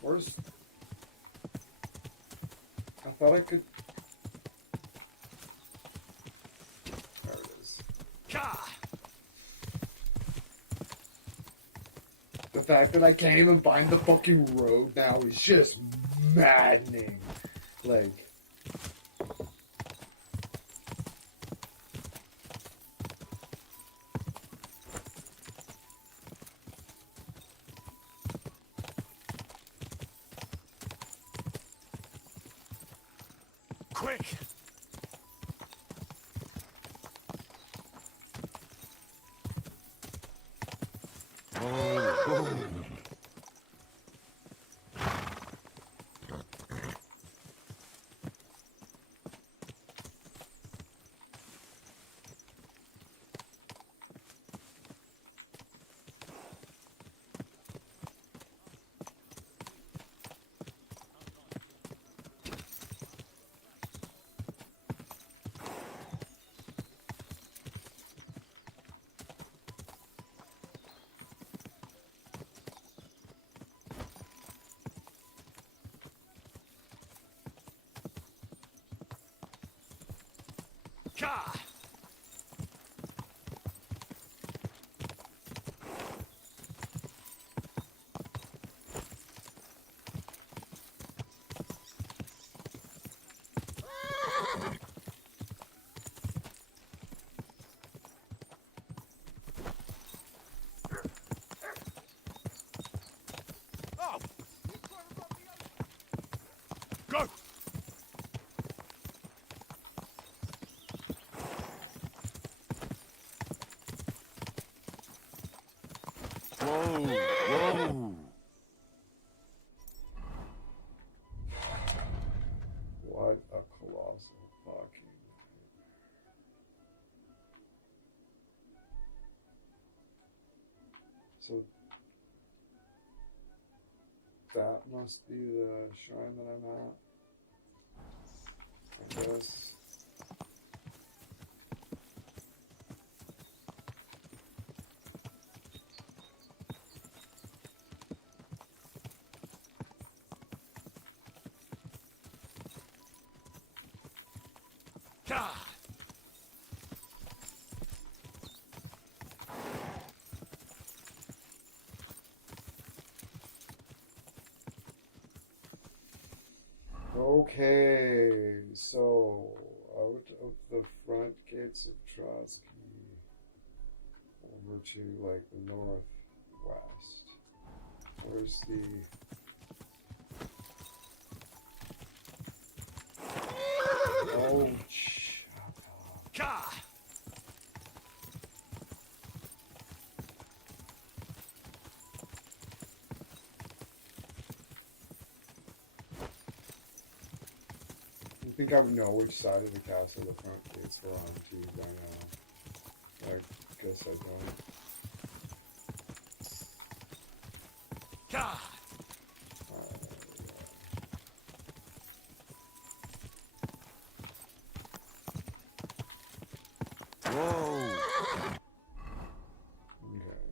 Where's... I thought I could... There it is. The fact that I can't even find the fucking road now is just maddening. Like... quick! Oh. Ka! Oh! Go! Whoa! Whoa! What a colossal fucking. So that must be the shrine that I'm at, I guess. Ka! Okay, so out of the front gates of Trotsky over to like the northwest. Where's the oh Ka! I think I would know which side of the castle the front gates were on too by now. I guess I don't. Ka! Whoa! Okay.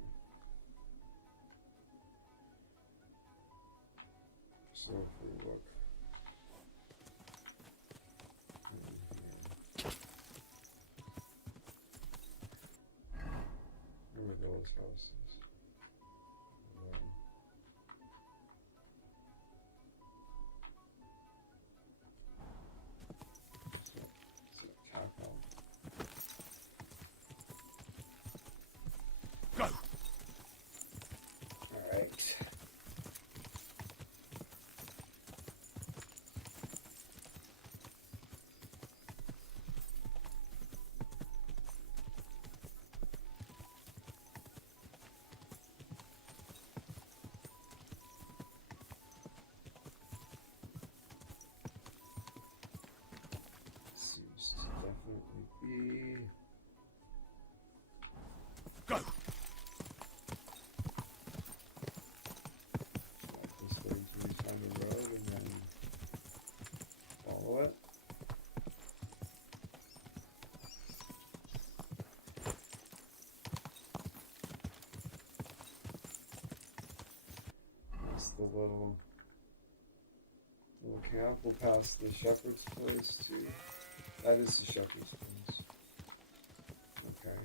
So if we look in here. Where are those houses? So attack them. Go! Alright. Seems to definitely be. Go! Like this way until we find the road and then follow it. That's the little camp. We'll pass the shepherd's place too. That is the shepherd's place. Okay.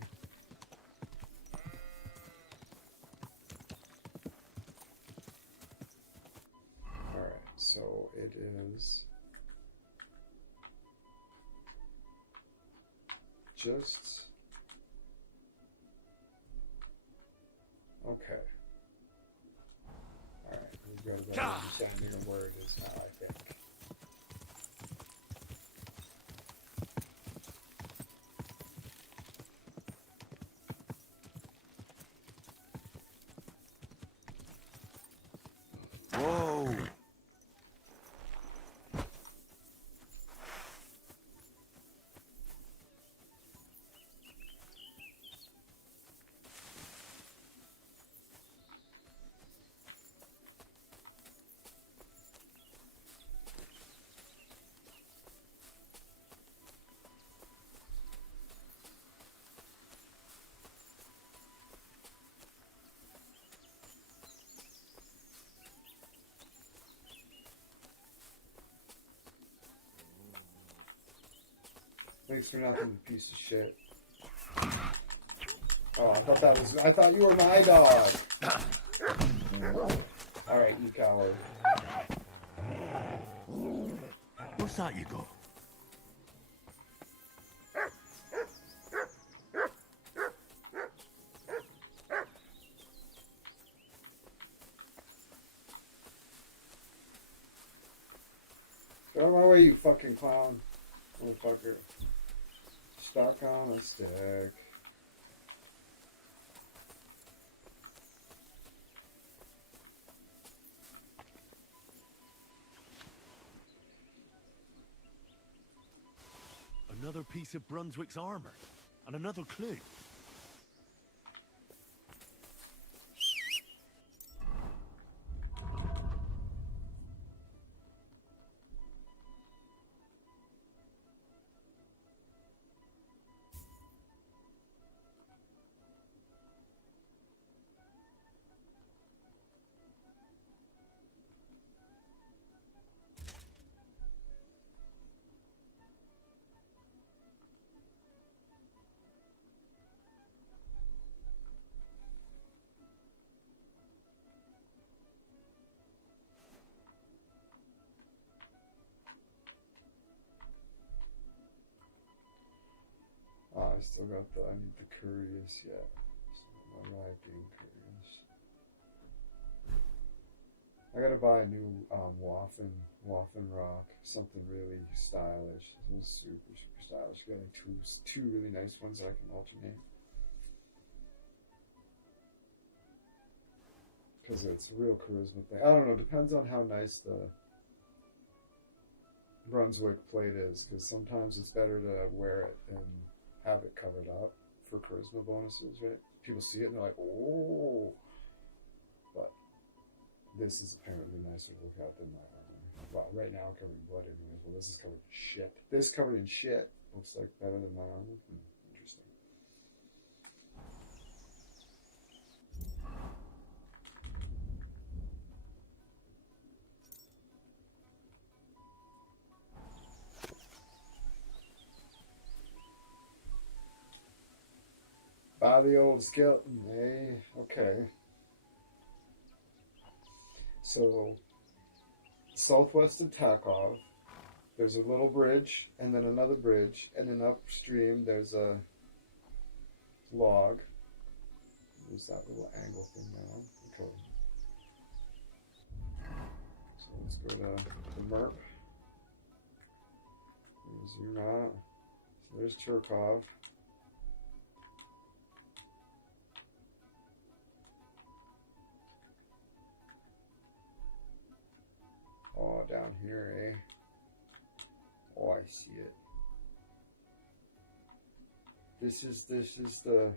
Alright, so it is just okay. Alright, we've got a better understanding of where it is now, I think. Thanks for nothing, piece of shit. Oh, I thought you were my dog. Alright, you coward. What's that you got? Get out of my way, you fucking clown. Motherfucker. Stuck on a stick. Another piece of Brunswick's armor. And another clue. Oh, I still got I need the curious yet. So I'm not being curious. I gotta buy a new Waffen rock. Something really stylish. It was super stylish. Got like two really nice ones that I can alternate. Because it's a real charisma thing. I don't know, depends on how nice the Brunswick plate is, because sometimes it's better to wear it and have it covered up for charisma bonuses, right? People see it and they're like, oh. But this is apparently nicer to look at than my armor. Well, right now I'm covered in blood anyways. Well, this is covered in shit. This covered in shit looks like better than my armor. Interesting. Buy the old skeleton, eh? Okay. So, southwest of Takov, there's a little bridge, and then another bridge, and then upstream there's a log. There's that little angle thing now. Okay. So let's go to the Merp. Zoom out. So there's Turkov. Oh, down here, eh? Oh, I see it. This is the...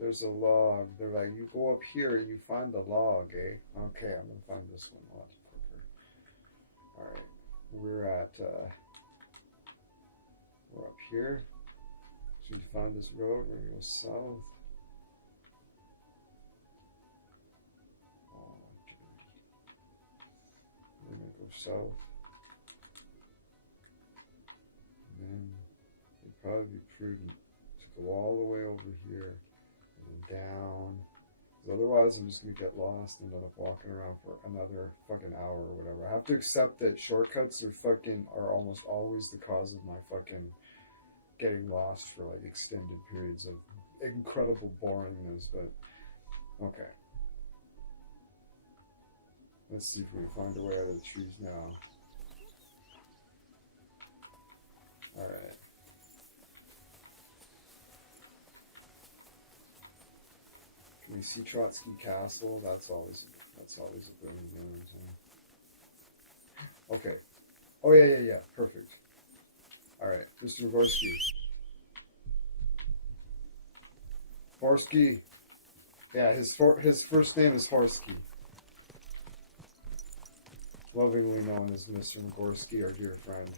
There's a log. They're like, you go up here, you find the log, eh? Okay, I'm gonna find this one a lot quicker. Alright, we're up here. So you find this road, we're gonna go south. We're gonna go south. And then it'd probably be prudent to go all the way over here and then down. Because otherwise I'm just gonna get lost and end up walking around for another fucking hour or whatever. I have to accept that shortcuts are almost always the cause of my fucking getting lost for like extended periods of incredible boringness, but okay. Let's see if we can find a way out of the trees now. Alright. Can we see Trotsky Castle? That's always a brilliant game. Okay. Oh yeah. Perfect. Alright, Mr. Nagorski. Horsky. Yeah, his first name is Horsky. Lovingly known as Mr. Nagorski, our dear friend.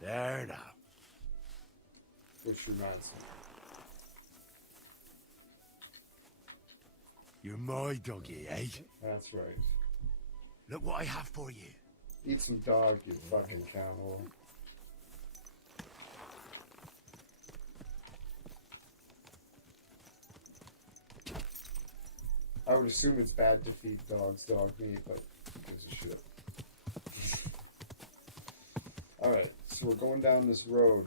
There now. What's your Manson? You're my doggy, eh? That's right. Look what I have for you. Eat some dog, you fucking camel. I would assume it's bad to feed dogs dog meat, but who gives a shit? Alright, so we're going down this road.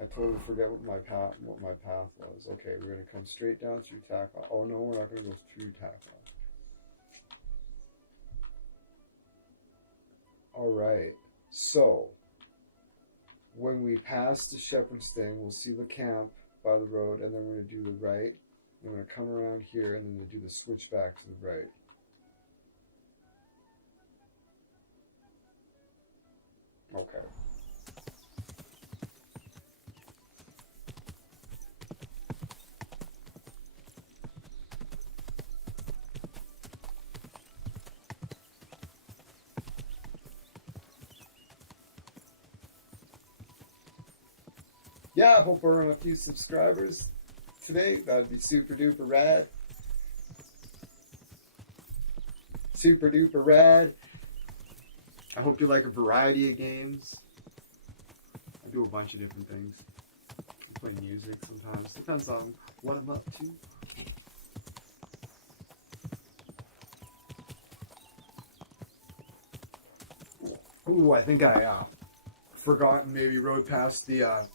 I totally forget what my path was. Okay, we're gonna come straight down through Tackle. Oh no, we're not gonna go through Tackle. Alright, so when we pass the Shepherd's Thing, we'll see the camp by the road, and then we're gonna do the right. I'm gonna come around here and then do the switch back to the right. Okay. Yeah, I hope we're on a few subscribers today. That'd be super duper rad. Super duper rad. I hope you like a variety of games. I do a bunch of different things. I play music sometimes. Depends on what I'm up to. Ooh, I think I forgot and maybe rode past the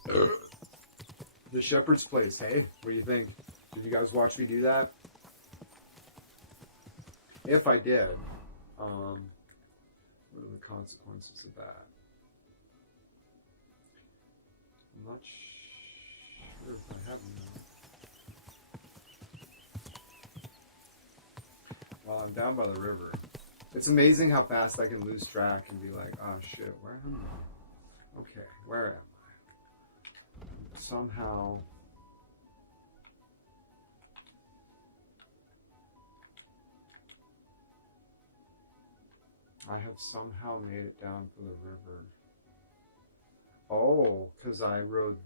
Shepherd's Place. Hey, what do you think? Did you guys watch me do that? If I did, what are the consequences of that? I'm not sure if I have them. Well, I'm down by the river. It's amazing how fast I can lose track and be like, oh shit, where am I? Okay, where am I? Somehow... I have somehow made it down to the river. Oh, because I rode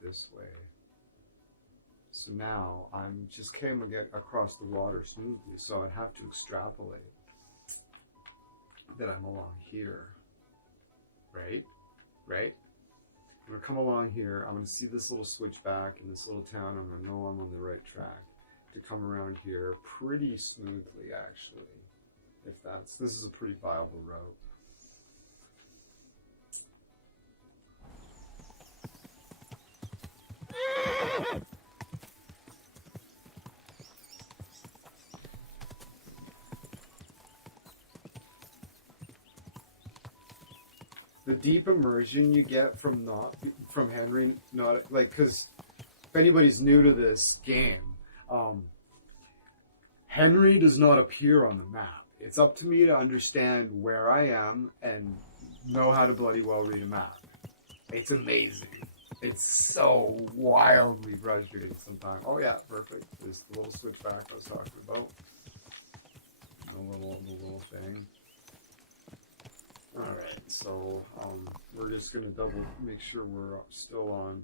this way. So now I'm just came to get across the water smoothly, so I'd have to extrapolate that I'm along here. Right? Right? I'm gonna come along here, I'm gonna see this little switchback in this little town, I'm gonna know I'm on the right track to come around here pretty smoothly, actually. This is a pretty viable route. The deep immersion you get from Henry, not like, because if anybody's new to this game, Henry does not appear on the map. It's up to me to understand where I am and know how to bloody well read a map. It's amazing. It's so wildly frustrating sometimes. Oh yeah, perfect. There's the little switchback I was talking about. The little thing. Alright, so we're just gonna make sure we're still on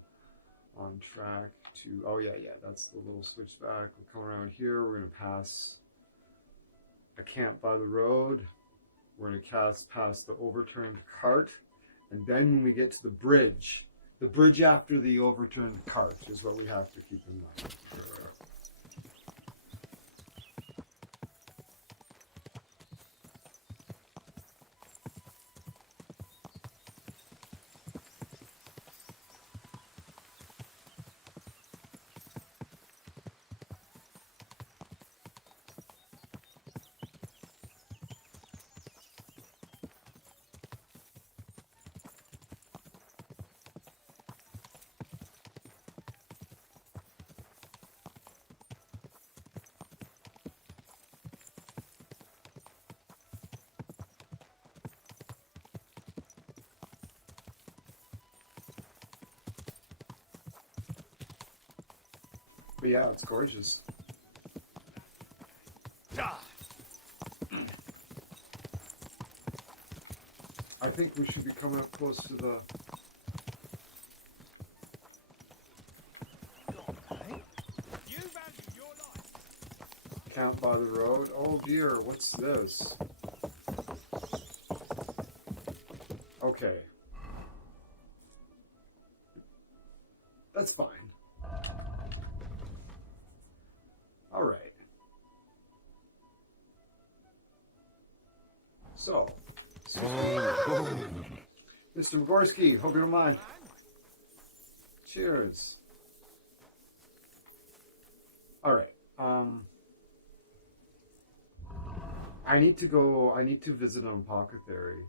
track to, oh yeah, that's the little switchback. We'll come around here, we're gonna pass a camp by the road, we're gonna cast past the overturned cart, and then when we get to the bridge after the overturned cart is what we have to keep in mind. But yeah, it's gorgeous. I think we should be coming up close to the... You've had camp by the road. Oh dear, what's this? Okay. That's fine. Alright. So. Mr. Magorski, hope you don't mind. Cheers. Alright. I need to visit an apothecary.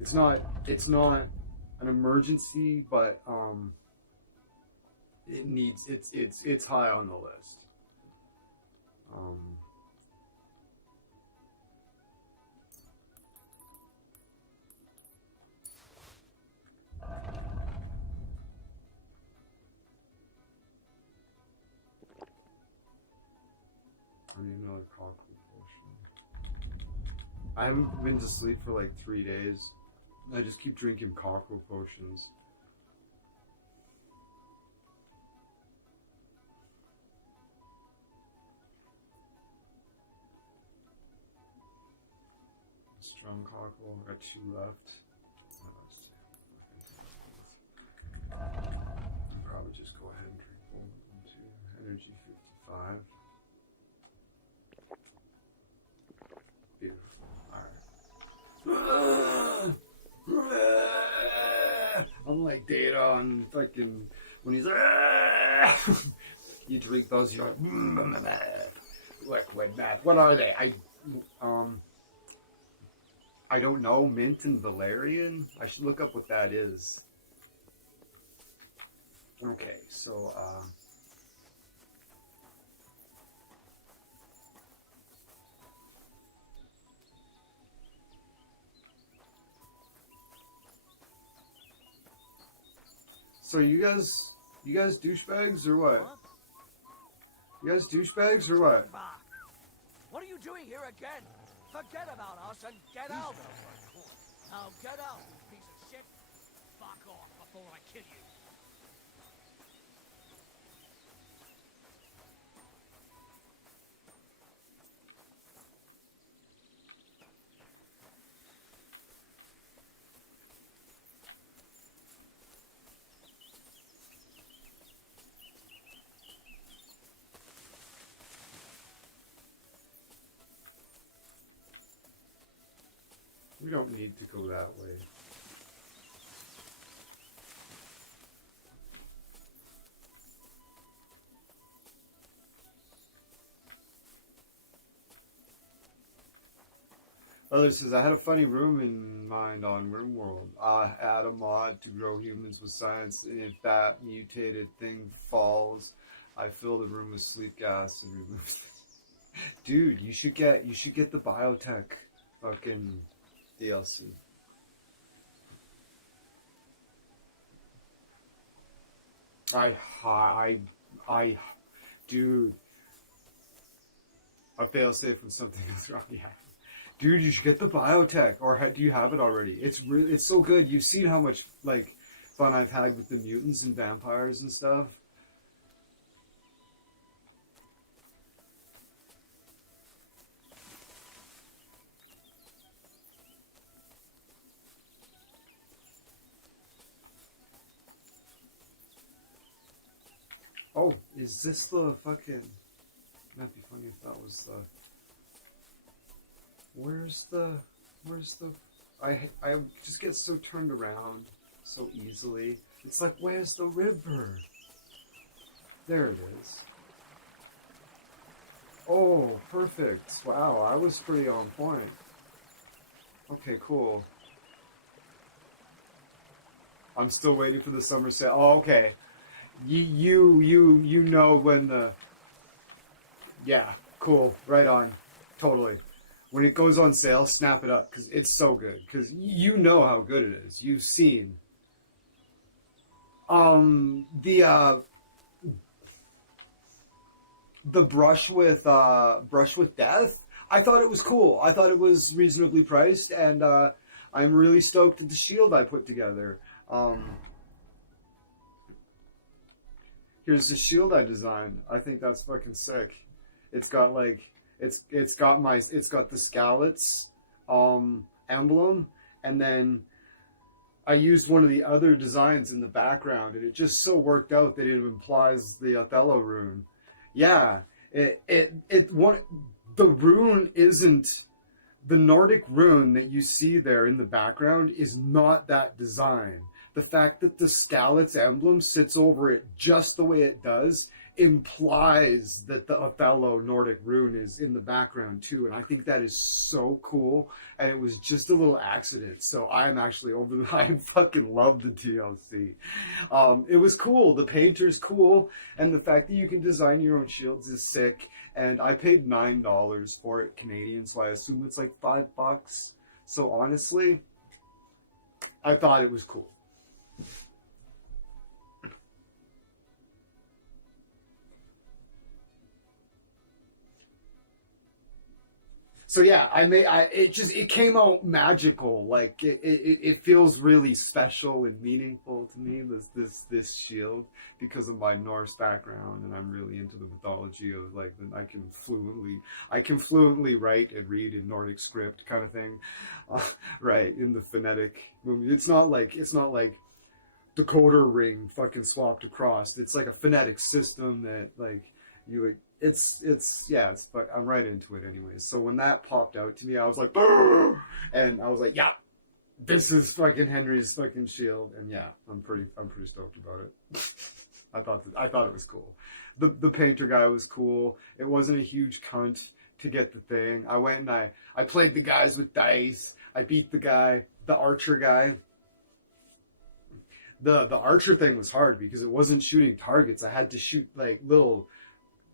It's not an emergency, but it's high on the list. I need another cockle potion. I haven't been to sleep for like 3 days. I just keep drinking cockle potions. Strong cockle. I got 2 left. I'll probably just go ahead and drink both of them too. Energy 55. I'm like Data on fucking when he's you drink those, you're like liquid meth. What are they? I don't know. Mint and valerian. I should look up what that is. Okay, so so you guys douchebags or what? You guys douchebags or what? What are you doing here again? Forget about us and get out! Now get out, you piece of shit! Fuck off before I kill you! We don't need to go that way. Other says, I had a funny room in mind on RimWorld. I add a mod to grow humans with science, and if that mutated thing falls, I fill the room with sleep gas and remove it. Dude, you should get the biotech fucking DLC. Dude. A failsafe when something goes wrong. Yeah. Dude, you should get the biotech, or do you have it already? It's so good. You've seen how much like fun I've had with the mutants and vampires and stuff. Oh, is this the fucking... That'd be funny if that was the... Where's the... I just get so turned around so easily. It's like, where's the river? There it is. Oh, perfect. Wow, I was pretty on point. Okay, cool. I'm still waiting for the summer sale. Oh, okay. You know when the... Yeah, cool. Right on. Totally. When it goes on sale, snap it up, because it's so good. Because you know how good it is. You've seen. The brush with death, I thought it was cool. I thought it was reasonably priced, and I'm really stoked at the shield I put together. Here's the shield I designed. I think that's fucking sick. It's got like it's got the Skalitz emblem, and then I used one of the other designs in the background, and it just so worked out that it implies the Othello rune. Yeah, the rune isn't the Nordic rune that you see there in the background is not that design. The fact that the Skalitz emblem sits over it just the way it does implies that the Othello Nordic rune is in the background too, and I think that is so cool, and it was just a little accident, so I'm actually I fucking love the DLC. It was cool, the painter's cool, and the fact that you can design your own shields is sick, and I paid $9 for it Canadian, so I assume it's like $5, so honestly, I thought it was cool. So yeah, it came out magical. Like it feels really special and meaningful to me. This shield, because of my Norse background, and I'm really into the mythology of like I can fluently write and read in Nordic script kind of thing, right? In the phonetic movie, it's not like decoder ring fucking swapped across. It's like a phonetic system that like you. I'm right into it anyways. So when that popped out to me, I was like, "Brr!" And I was like, yeah, this is fucking Henry's fucking shield. And yeah, I'm pretty stoked about it. I thought it was cool. The painter guy was cool. It wasn't a huge cunt to get the thing. I went and I played the guys with dice. I beat the archer guy. The archer thing was hard because it wasn't shooting targets. I had to shoot like little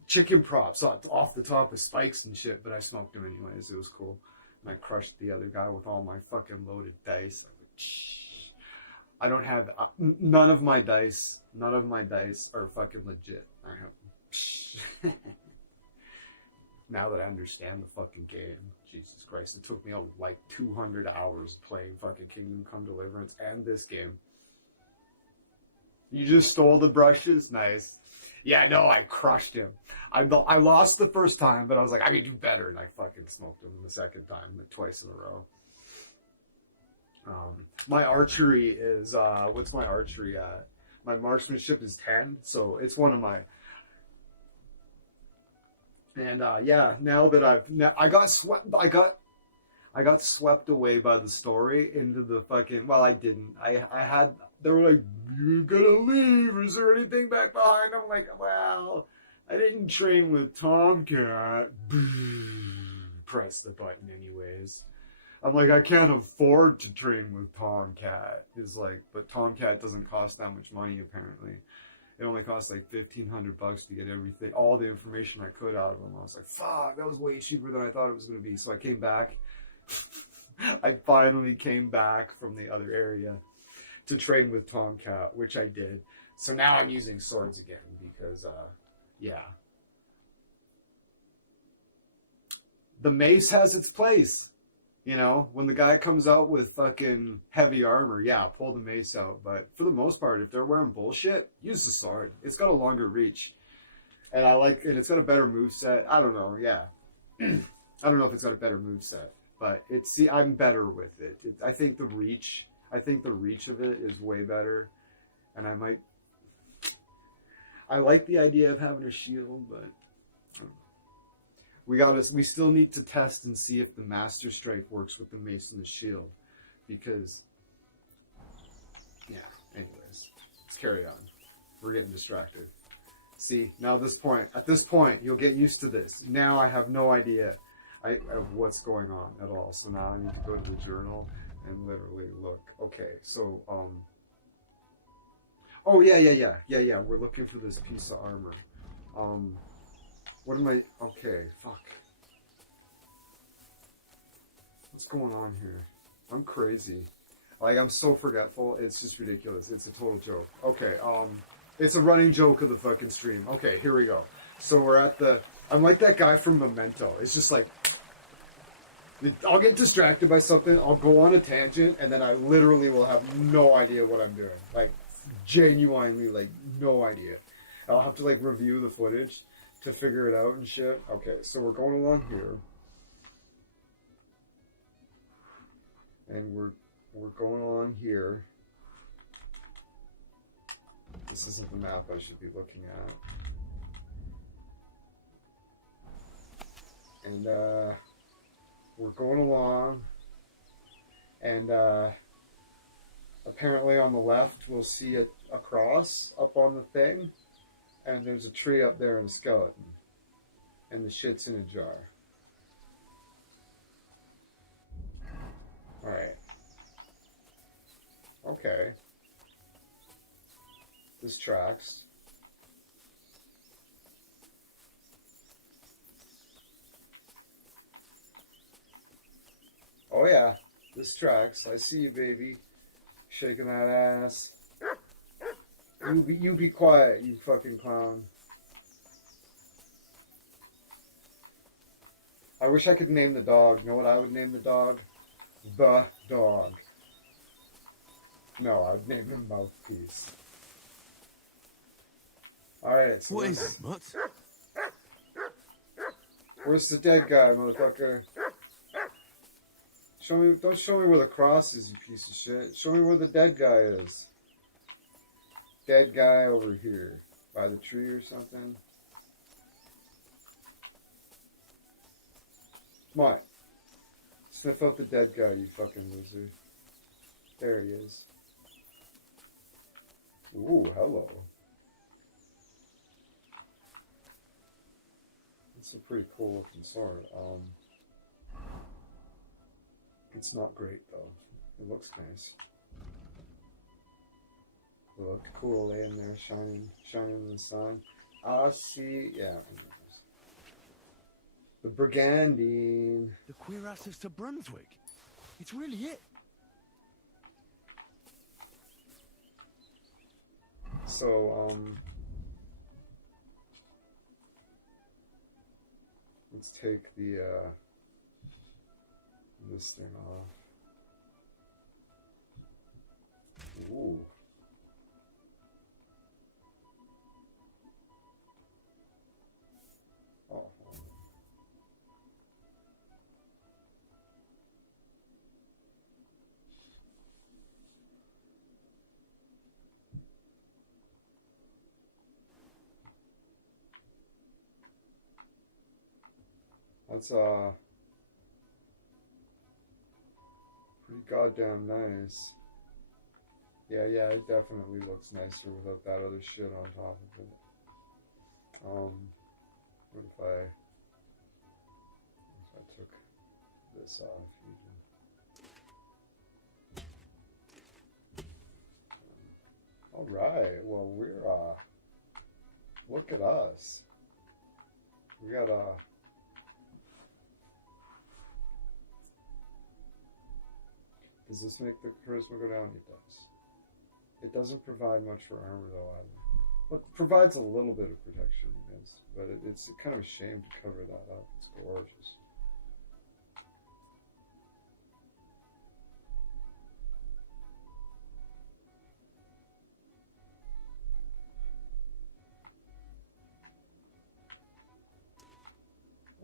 chicken props off the top of spikes and shit, but I smoked him anyways. It was cool. And I crushed the other guy with all my fucking loaded dice. I don't have none of my dice. None of my dice are fucking legit. I have. Now that I understand the fucking game, Jesus Christ, it took me like 200 hours playing fucking Kingdom Come Deliverance and this game. You just stole the brushes? Nice. Yeah, no, I crushed him. I lost the first time, but I was like, I can do better, and I fucking smoked him the second time, like twice in a row. My archery is, what's my archery at? My marksmanship is 10, so it's one of my... And, yeah, now that I got swept away by the story into the fucking... Well, I didn't. They were like, "You're gonna leave. Is there anything back behind?" I'm like, well, I didn't train with Tomcat. Press the button anyways. I'm like, I can't afford to train with Tomcat. It's like, but Tomcat doesn't cost that much money apparently. It only costs like $1,500 to get everything, all the information I could out of him. I was like, fuck, that was way cheaper than I thought it was gonna be. So I came back. I finally came back from the other area to train with Tomcat, which I did. So now I'm using swords again because, yeah. The mace has its place. You know, when the guy comes out with fucking heavy armor, yeah, pull the mace out. But for the most part, if they're wearing bullshit, use the sword. It's got a longer reach. And and it's got a better moveset. I don't know, yeah. I don't know if it's got a better moveset. But I'm better with it. I think the reach of it is way better, and I like the idea of having a shield, but we still need to test and see if the Master Strike works with the mace and the shield, because, yeah, anyways, let's carry on. We're getting distracted. See, now at this point, you'll get used to this. Now I have no idea of what's going on at all, so now I need to go to the journal and literally look. Okay, so, oh, yeah, we're looking for this piece of armor. Okay, fuck. What's going on here? I'm crazy. Like, I'm so forgetful, it's just ridiculous. It's a total joke. Okay, it's a running joke of the fucking stream. Okay, here we go. So we're at I'm like that guy from Memento. It's just like, I'll get distracted by something, I'll go on a tangent, and then I literally will have no idea what I'm doing. Like, genuinely, like, no idea. I'll have to, like, review the footage to figure it out and shit. Okay, so we're going along here. And we're going along here. This isn't the map I should be looking at. And we're going along, and apparently on the left we'll see a cross up on the thing, and there's a tree up there and a skeleton, and the shit's in a jar. Alright. Okay. This tracks. Oh yeah, this tracks. I see you, baby. Shaking that ass. You be quiet, you fucking clown. I wish I could name the dog. Know what I would name the dog? The dog. No, I'd name him Mouthpiece. Alright, so what is this, Mutt? Where's the dead guy, motherfucker? Don't show me where the cross is, you piece of shit. Show me where the dead guy is. Dead guy over here. By the tree or something. Come on. Sniff out the dead guy, you fucking loser. There he is. Ooh, hello. It's a pretty cool looking sword. It's not great though. It looks nice. It looked cool laying there, shining in the sun. I see, yeah. The Brigandine. The queer access to Brunswick. It's really it. So, let's take the, this thing off. Ooh. Oh. That's pretty goddamn nice. Yeah, it definitely looks nicer without that other shit on top of it. What if I took this off even? Alright, well we're look at us. We got does this make the charisma go down? It does. It doesn't provide much for armor though either. Well, it provides a little bit of protection, I guess. But it's kind of a shame to cover that up. It's gorgeous.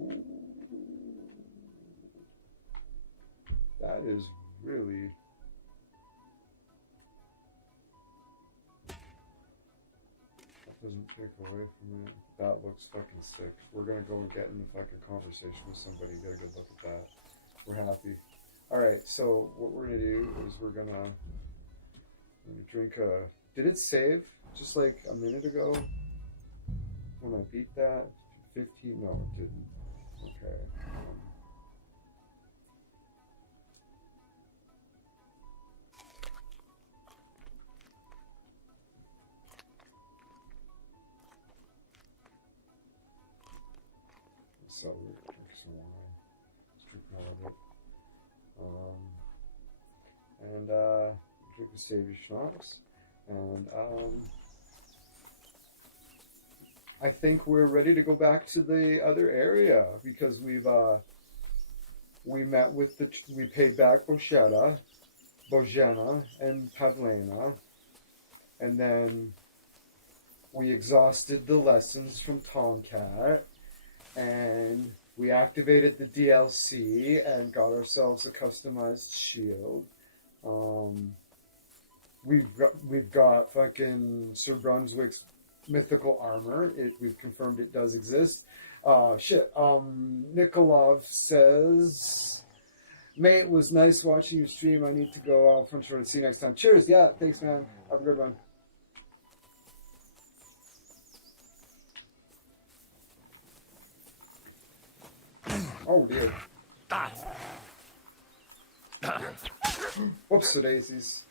Ooh. That is really... doesn't take away from it. That looks fucking sick. We're gonna go and get in the fucking conversation with somebody, get a good look at that. We're happy. Alright, so what we're gonna do is we're gonna drink a... Did it save just like a minute ago? When I beat that? 15? No, it didn't. Okay. So we'll drink some wine. Let's drink more of it. And drink a Savior Schnapps. And I think we're ready to go back to the other area because we've we met with we paid back Bojena and Pavlena, and then we exhausted the lessons from Tomcat, and we activated the DLC and got ourselves a customized shield. We've got fucking Sir Brunswick's mythical armor. We've confirmed it does exist. Nikolov says, "Mate, it was nice watching you stream. I need to go out front short. See you next time." Cheers. Yeah, thanks, man. Have a good one. Oh dear. Whoops, daisies.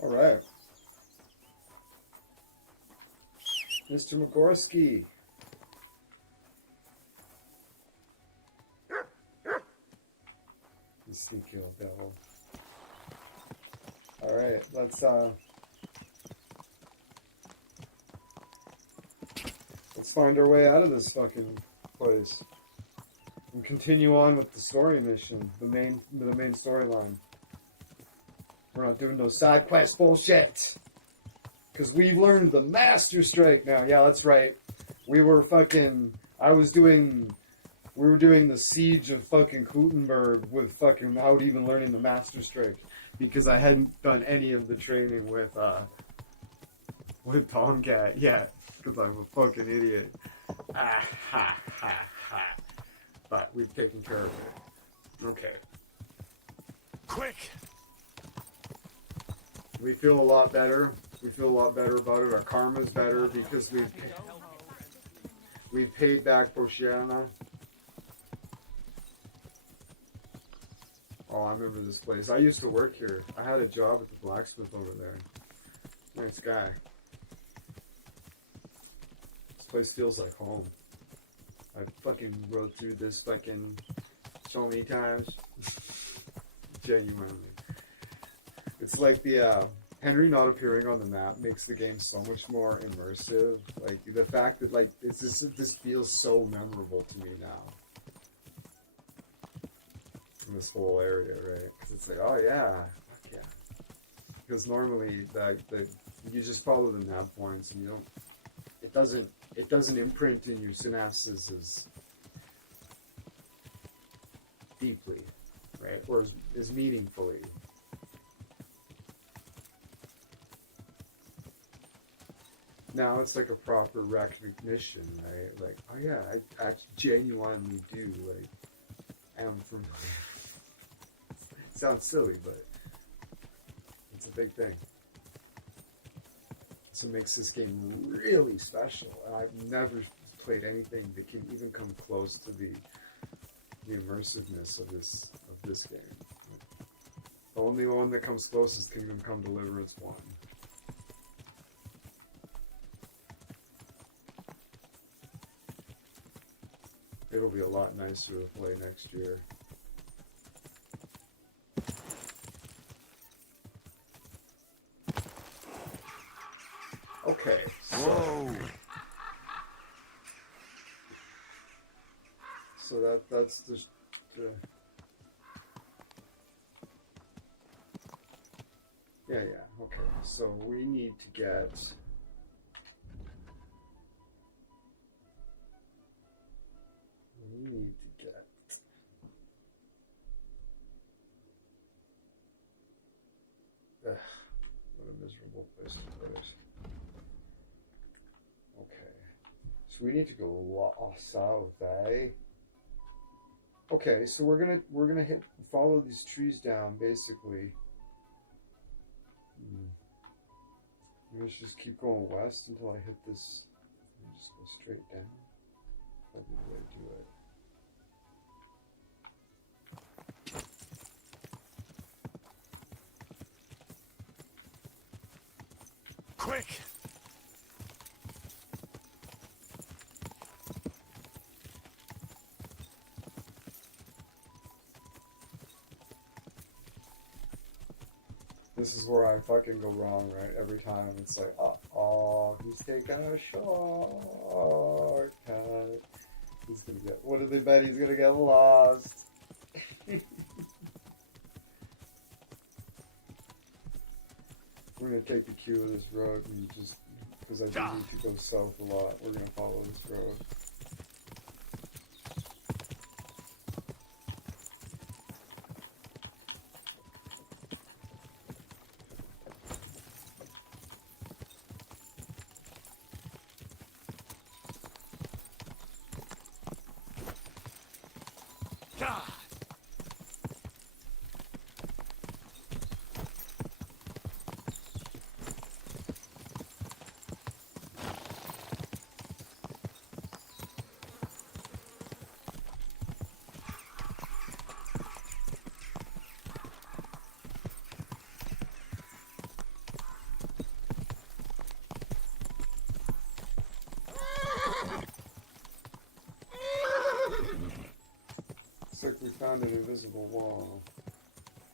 All right. Mr. Mogorski. You sneaky old devil. All right, let's find our way out of this fucking place and continue on with the story mission, the main storyline. We're not doing no side quest bullshit. Because we've learned the Master Strike now. Yeah, that's right. We were doing the siege of fucking Kuttenberg without even learning the Master Strike. Because I hadn't done any of the training with Tomcat yet. Because I'm a fucking idiot. But we've taken care of it. Okay. Quick! We feel a lot better. We feel a lot better about it. Our karma's better because we've paid back Boshiana. Oh, I remember this place. I used to work here. I had a job at the blacksmith over there. Nice guy. This place feels like home. I fucking rode through this fucking so many times. Genuinely. It's like the Henry not appearing on the map makes the game so much more immersive. Like the fact that like this feels so memorable to me now. In this whole area, right? Because it's like, oh yeah, fuck yeah. Because normally you just follow the nav points and you don't. It doesn't imprint in your synapses as deeply, right? Or as meaningfully. Now it's like a proper recognition, right? Like, oh yeah, I genuinely do, like, am familiar. It sounds silly, but it's a big thing. So it makes this game really special. I've never played anything that can even come close to the immersiveness of this game. The only one that comes close is Kingdom Come Deliverance 1. It'll be a lot nicer to play next year. Okay, so that's just yeah, okay. So we need to get miserable place to put it. Okay. So we need to go south, eh? Okay, so we're gonna follow these trees down, basically. Let's just keep going west until I hit this. Just go straight down. Probably the way to do it. Quick! This is where I fucking go wrong, right? Every time it's like, oh, he's taking a shortcut. He's gonna get. What did they bet? He's gonna get lost. We're gonna take the cue of this road and just because I do need to go south a lot. We're gonna follow this road. Looks like we found an invisible wall.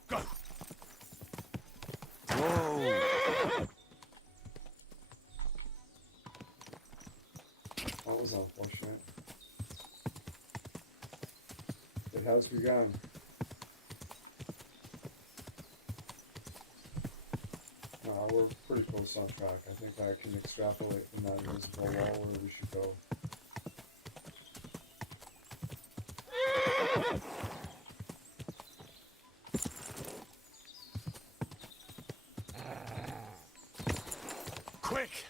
Go! Whoa! That was unfortunate. It has begun. We're pretty close on track. I think I can extrapolate from that invisible wall where we should go. Quick!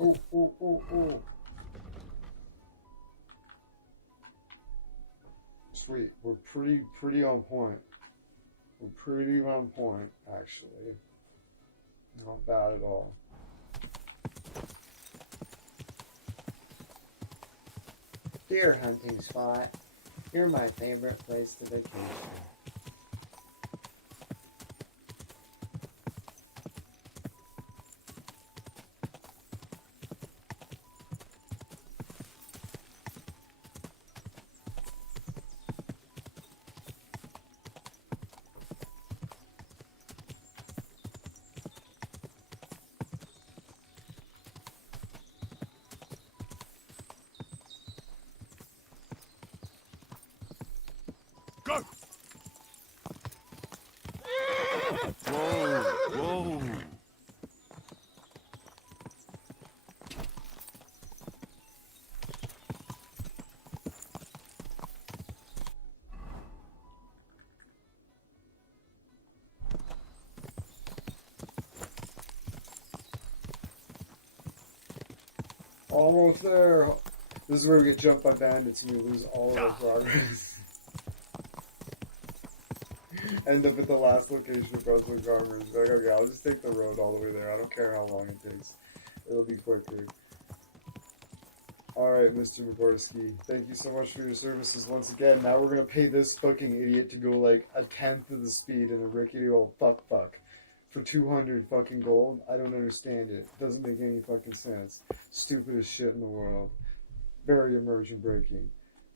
Oh, oh, oh, oh. Sweet. We're pretty on point. We're pretty on point, actually. Not bad at all. Deer hunting spot. You're my favorite place to vacation. Go! Whoa! Whoa! Almost there. This is where we get jumped by bandits and we lose all of our progress. End up at the last location of Brunswick Farmers. Like, okay, I'll just take the road all the way there. I don't care how long it takes. It'll be quicker. Alright, Mr. Magorski. Thank you so much for your services once again. Now we're gonna pay this fucking idiot to go like a tenth of the speed in a rickety old fuck for 200 fucking gold. I don't understand it. It doesn't make any fucking sense. Stupidest shit in the world. Very immersion breaking.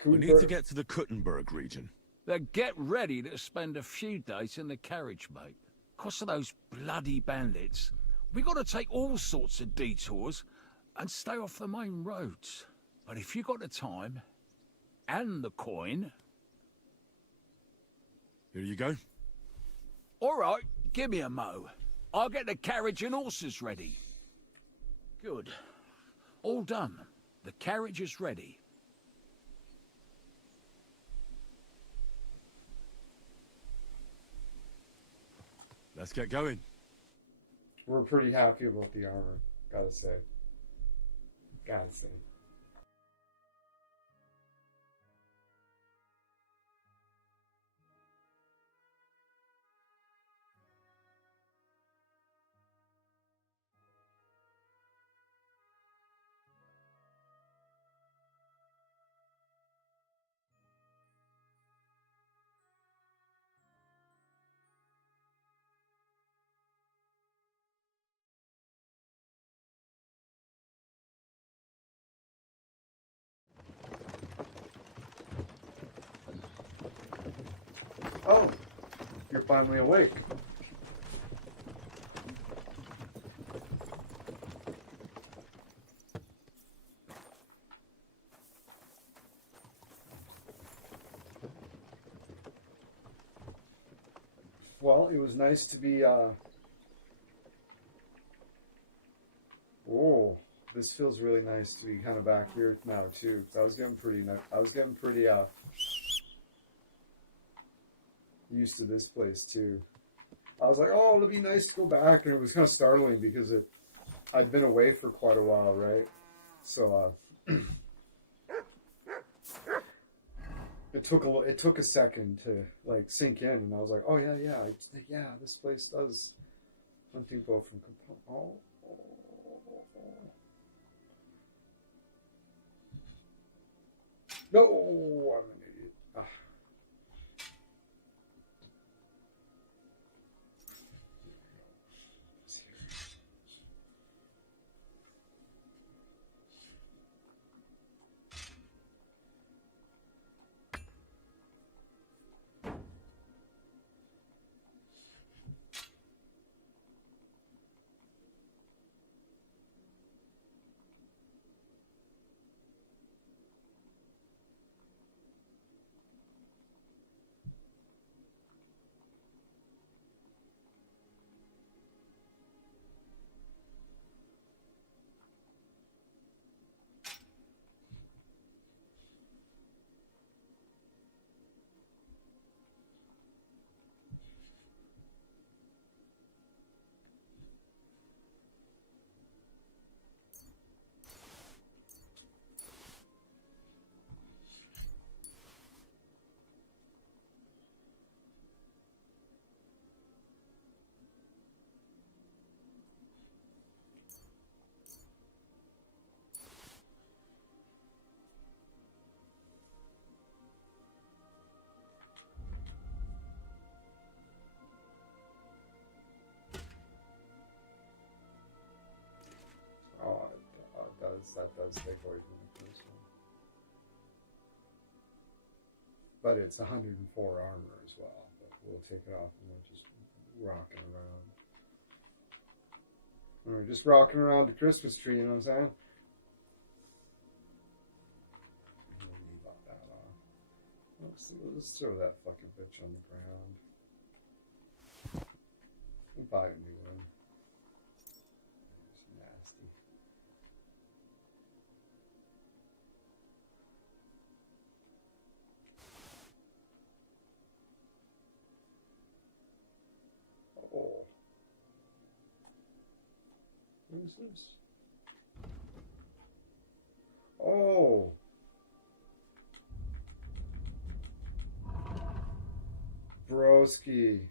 We need to get to the Kuttenberg region. Then get ready to spend a few days in the carriage, mate. 'Cause of those bloody bandits, we got to take all sorts of detours and stay off the main roads. But if you got the time and the coin... Here you go. All right, give me a mo. I'll get the carriage and horses ready. Good. All done. The carriage is ready. Let's get going. We're pretty happy about the armor, gotta say. Gotta say. Oh, you're finally awake. Well, it was nice to be, oh, this feels really nice to be kind of back here now, too. 'Cause I was getting pretty, used to this place, too. I was like, oh, it'll be nice to go back, and it was kind of startling because I'd been away for quite a while, right? So, it took a second to like sink in, and I was like, oh yeah, this place does hunting bow from Capone. No, I'm an idiot. Ah. That does take away from the first one. But it's 104 armor as well. But we'll take it off and we're just rocking around. We're just rocking around the Christmas tree, you know what I'm saying? We'll leave all that off. Let's throw that fucking bitch on the ground. We'll buy a new one. It's nasty. Oh. What is this? Oh. Broski.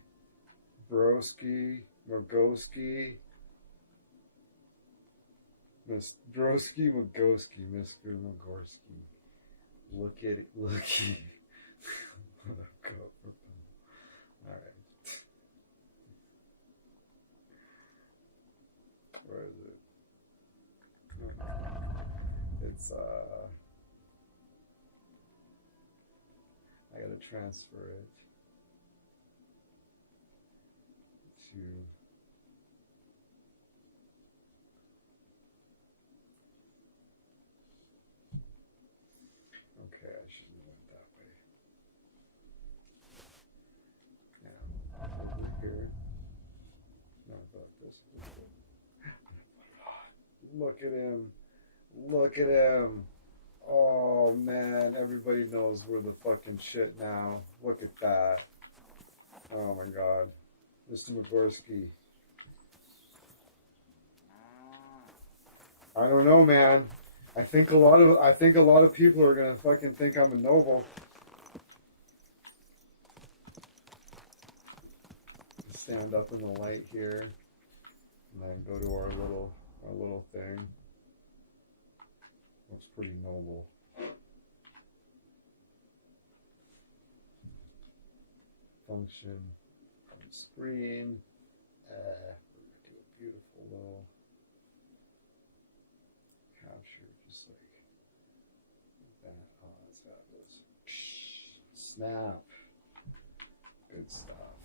Mogoski. Miss Broski, Mogoski, Mr. Mogorski. Look at it, looky. Alright. Where is it? It's, I gotta transfer it to okay, I should have went that way. Now over here. No, about this. Look at him. Look at him. Oh man, everybody knows we're the fucking shit now. Look at that. Oh my god. Mr. Magorski. I don't know, man. I think a lot of people are gonna fucking think I'm a noble. Stand up in the light here. And then go to our little thing. Looks pretty noble. Function on the screen. We're gonna do a beautiful little capture, just like that. Oh, that's fabulous. Snap. Good stuff.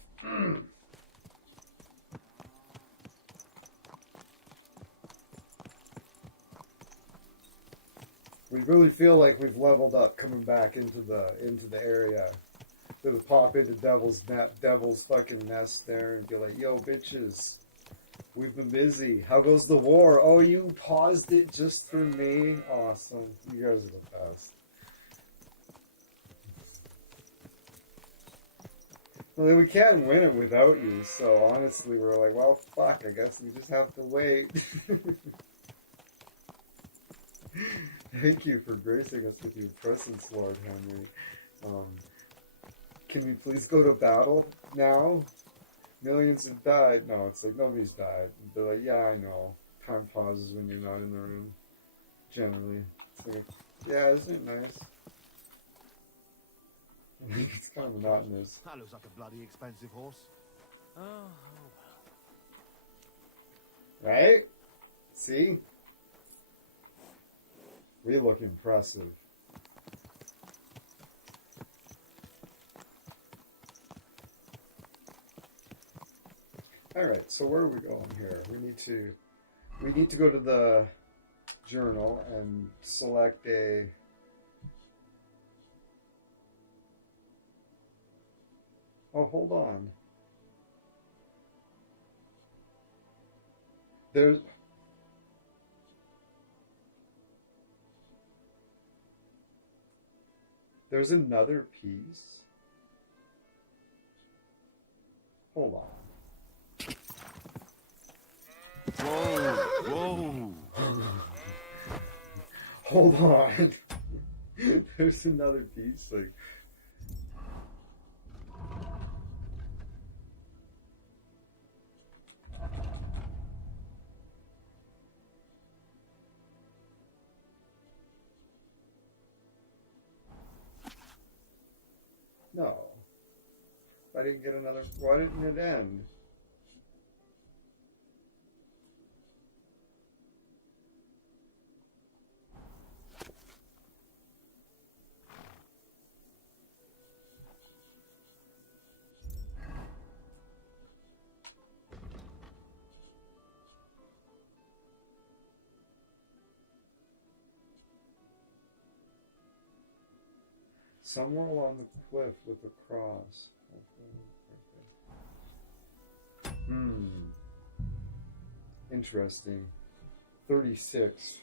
We really feel like we've leveled up coming back into the area. To pop into Devil's fucking nest there and be like, yo, bitches, we've been busy. How goes the war? Oh, you paused it just for me? Awesome. You guys are the best. Well, we can't win it without you, so honestly, we're like, well, fuck, I guess we just have to wait. Thank you for gracing us with your presence, Lord Henry. Can we please go to battle now? Millions have died. No, it's like nobody's died. They're like, yeah, I know. Time pauses when you're not in the room. Generally. It's like, yeah, isn't it nice? It's kind of monotonous. That looks like a bloody expensive horse. Oh, Right? See? We look impressive. Alright, so where are we going here? We need to go to the journal and select a oh, hold on. There's another piece. Hold on. Whoa! Hold on. There's another piece. Like, no. I didn't get another. Why didn't it end? Somewhere along the cliff with a cross. Interesting. 36.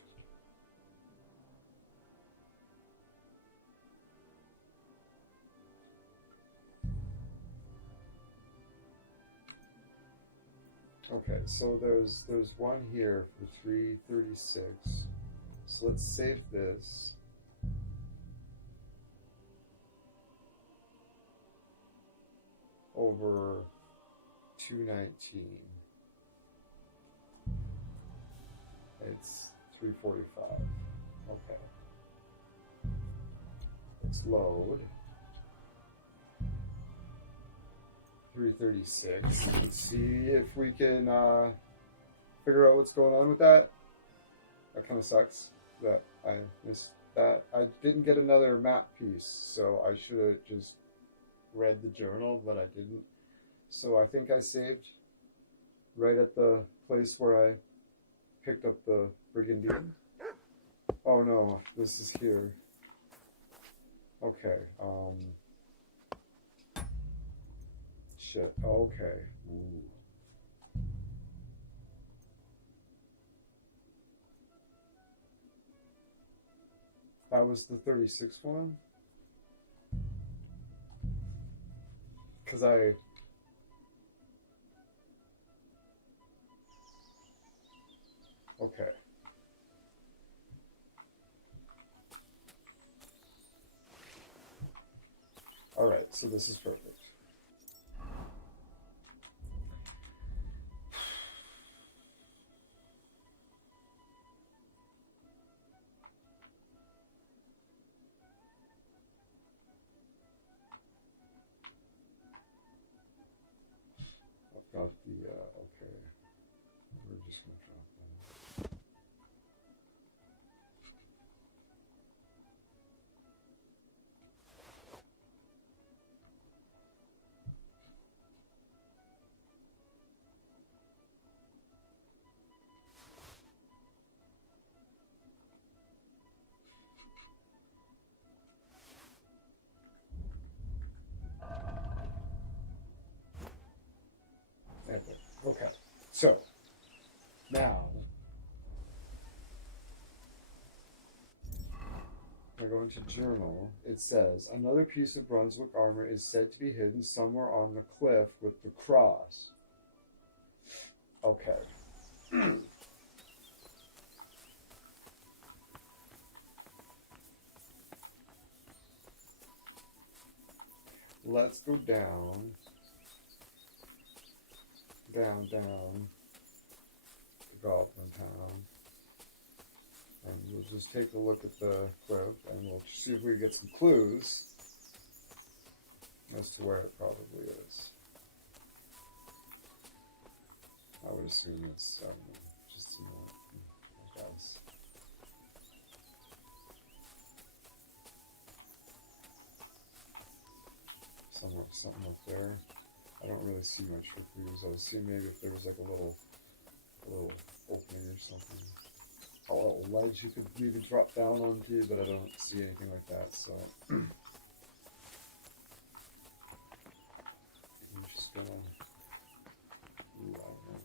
Okay, so there's one here for 336. So let's save this. Over 219. It's 345. Okay. Let's load. 336. Let's see if we can figure out what's going on with that. That kind of sucks that I missed that. I didn't get another map piece, so I should have just read the journal, but I didn't. So I think I saved right at the place where I picked up the brigandine. Oh no, this is here. Okay, shit, okay. Ooh. That was the 36th one? Because I... Okay. Alright, so this is perfect. I've got the, okay. We're just going to drop that. Okay, so now I go into journal. It says another piece of Brunswick armor is said to be hidden somewhere on the cliff with the cross. Okay. Let's go down. Down to Goblin Town. And we'll just take a look at the cliff and we'll see if we get some clues as to where it probably is. I would assume it's, I don't know, just a minute, I guess. Something up there. I don't really see much for clues. I was seeing maybe if there was like a little opening or something. A little ledge you could maybe drop down onto, but I don't see anything like that, so I'm just gonna, ooh, I don't know.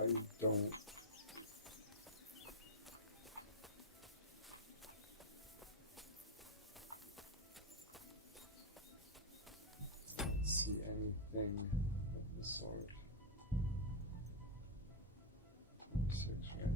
I don't see anything of the sort. 6 right here.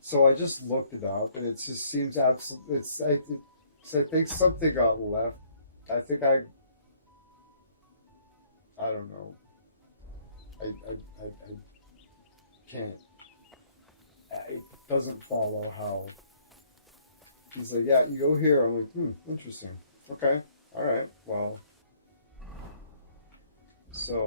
So I just looked it up, and it just seems absolutely. I think something got left. I think I don't know. I can't. It doesn't follow how. He's like, yeah, you go here. I'm like, interesting. Okay, all right. Well, so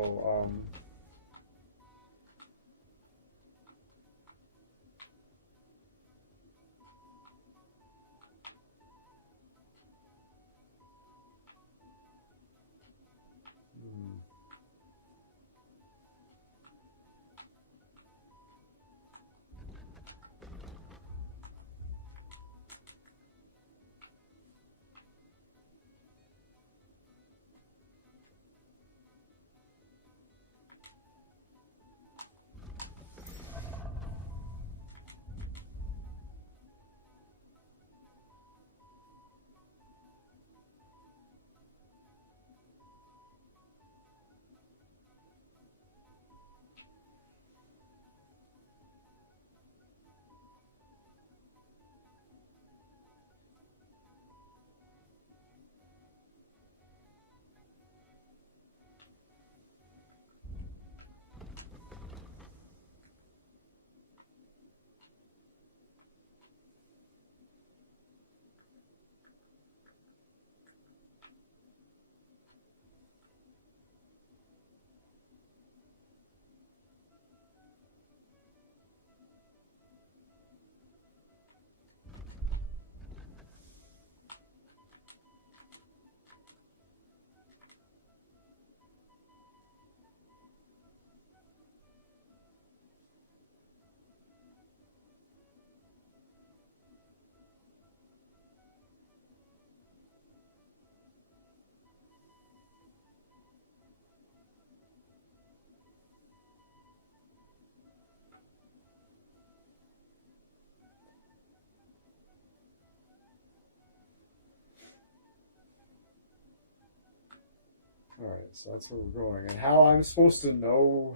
all right. So that's where we're going, and how I'm supposed to know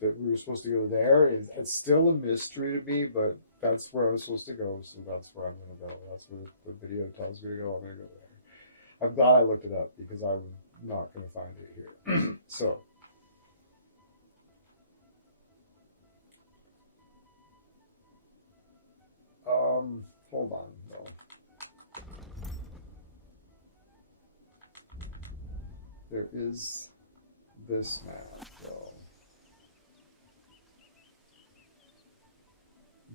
that we were supposed to go there is it's still a mystery to me. But that's where I'm supposed to go, so that's where I'm going to go. That's where the video tells me to go. I'm going to go there. I'm glad I looked it up because I'm not going to find it here. So. Hold on, though. There is this map, though.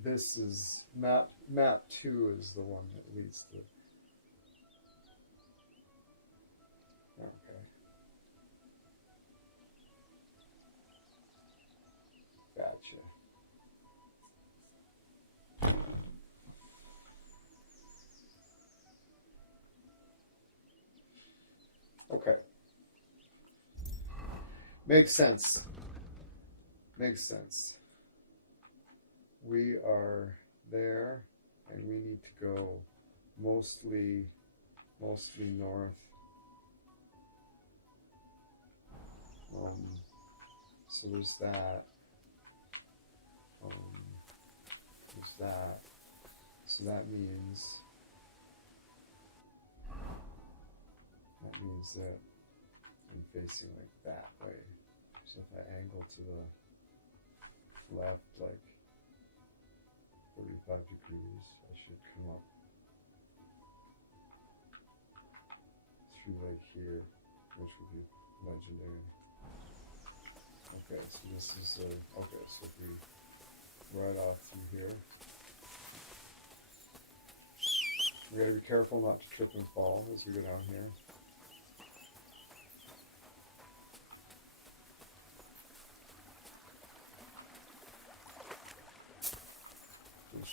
This is map 2 is the one that leads to. Okay. Gotcha. Okay. Makes sense. Makes sense. We are there, and we need to go mostly north. So there's that. There's that. So that means that I'm facing like that way. So if I angle to the left like 35 degrees, I should come up through like here, which would be legendary. Okay, so this is okay, so if we ride off through here, we gotta be careful not to trip and fall as we go down here.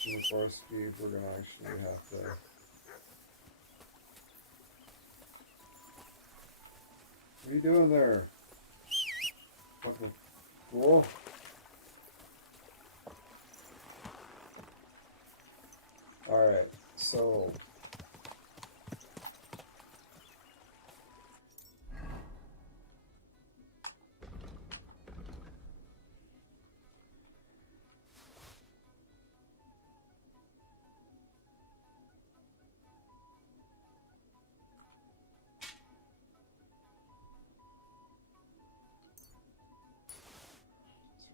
With our speed, we're gonna actually have to. What are you doing there? Fucking cool. Alright, so.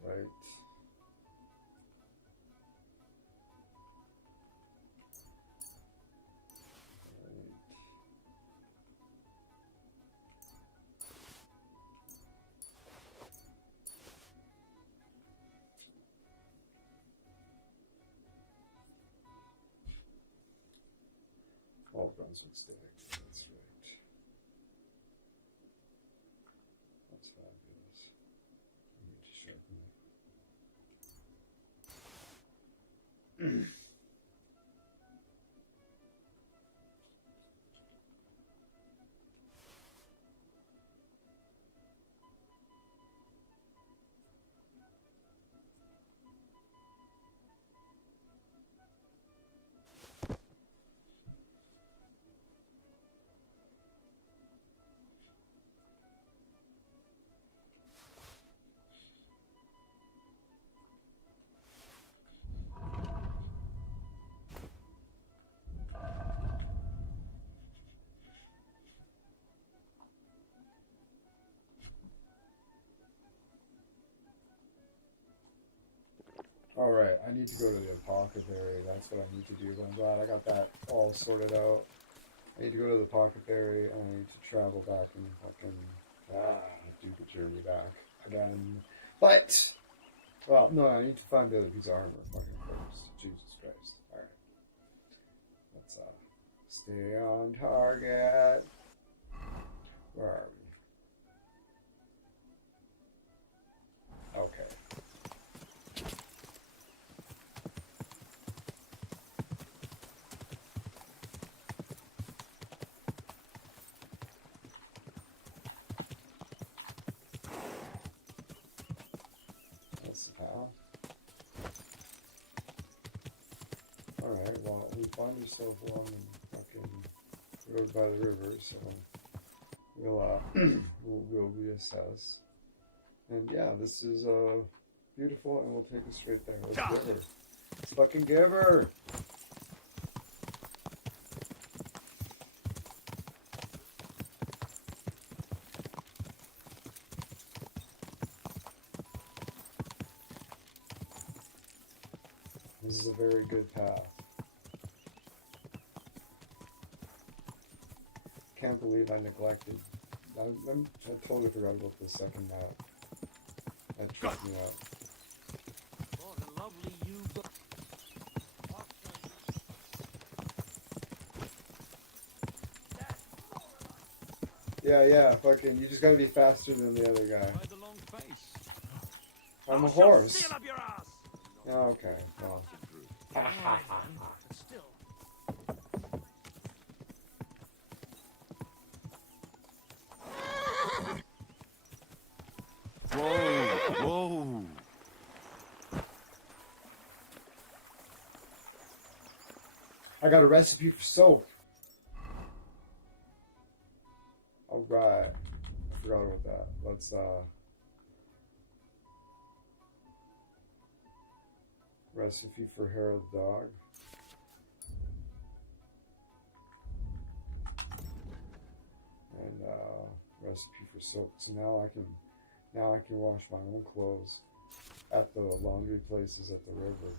Right. All Brunswick State. That's right. That's fabulous. I need to sharpen it. Alright, I need to go to the apothecary. That's what I need to do. But I'm glad I got that all sorted out. I need to go to the apothecary and I need to travel back and fucking do the journey back again. But, well, no, I need to find the other piece of armor fucking first. Jesus Christ. Alright. Let's stay on target. Where are we? Okay. Alright, well, we find ourselves along the fucking road by the river, so we'll we'll reassess. And yeah, this is beautiful, and we'll take it straight there. Let's give her. Let's fucking give her! This is a very good path. Can't believe I neglected. I totally forgot about the second map. That tripped me out. What a lovely you got. Yeah, fucking, you just gotta be faster than the other guy. By the long face. I'm a horse. Oh, okay, well. Ha ha ha ha. I got a recipe for soap. All right. I forgot about that. Let's recipe for hair of the dog. And recipe for soap. So now I can wash my own clothes at the laundry places at the river,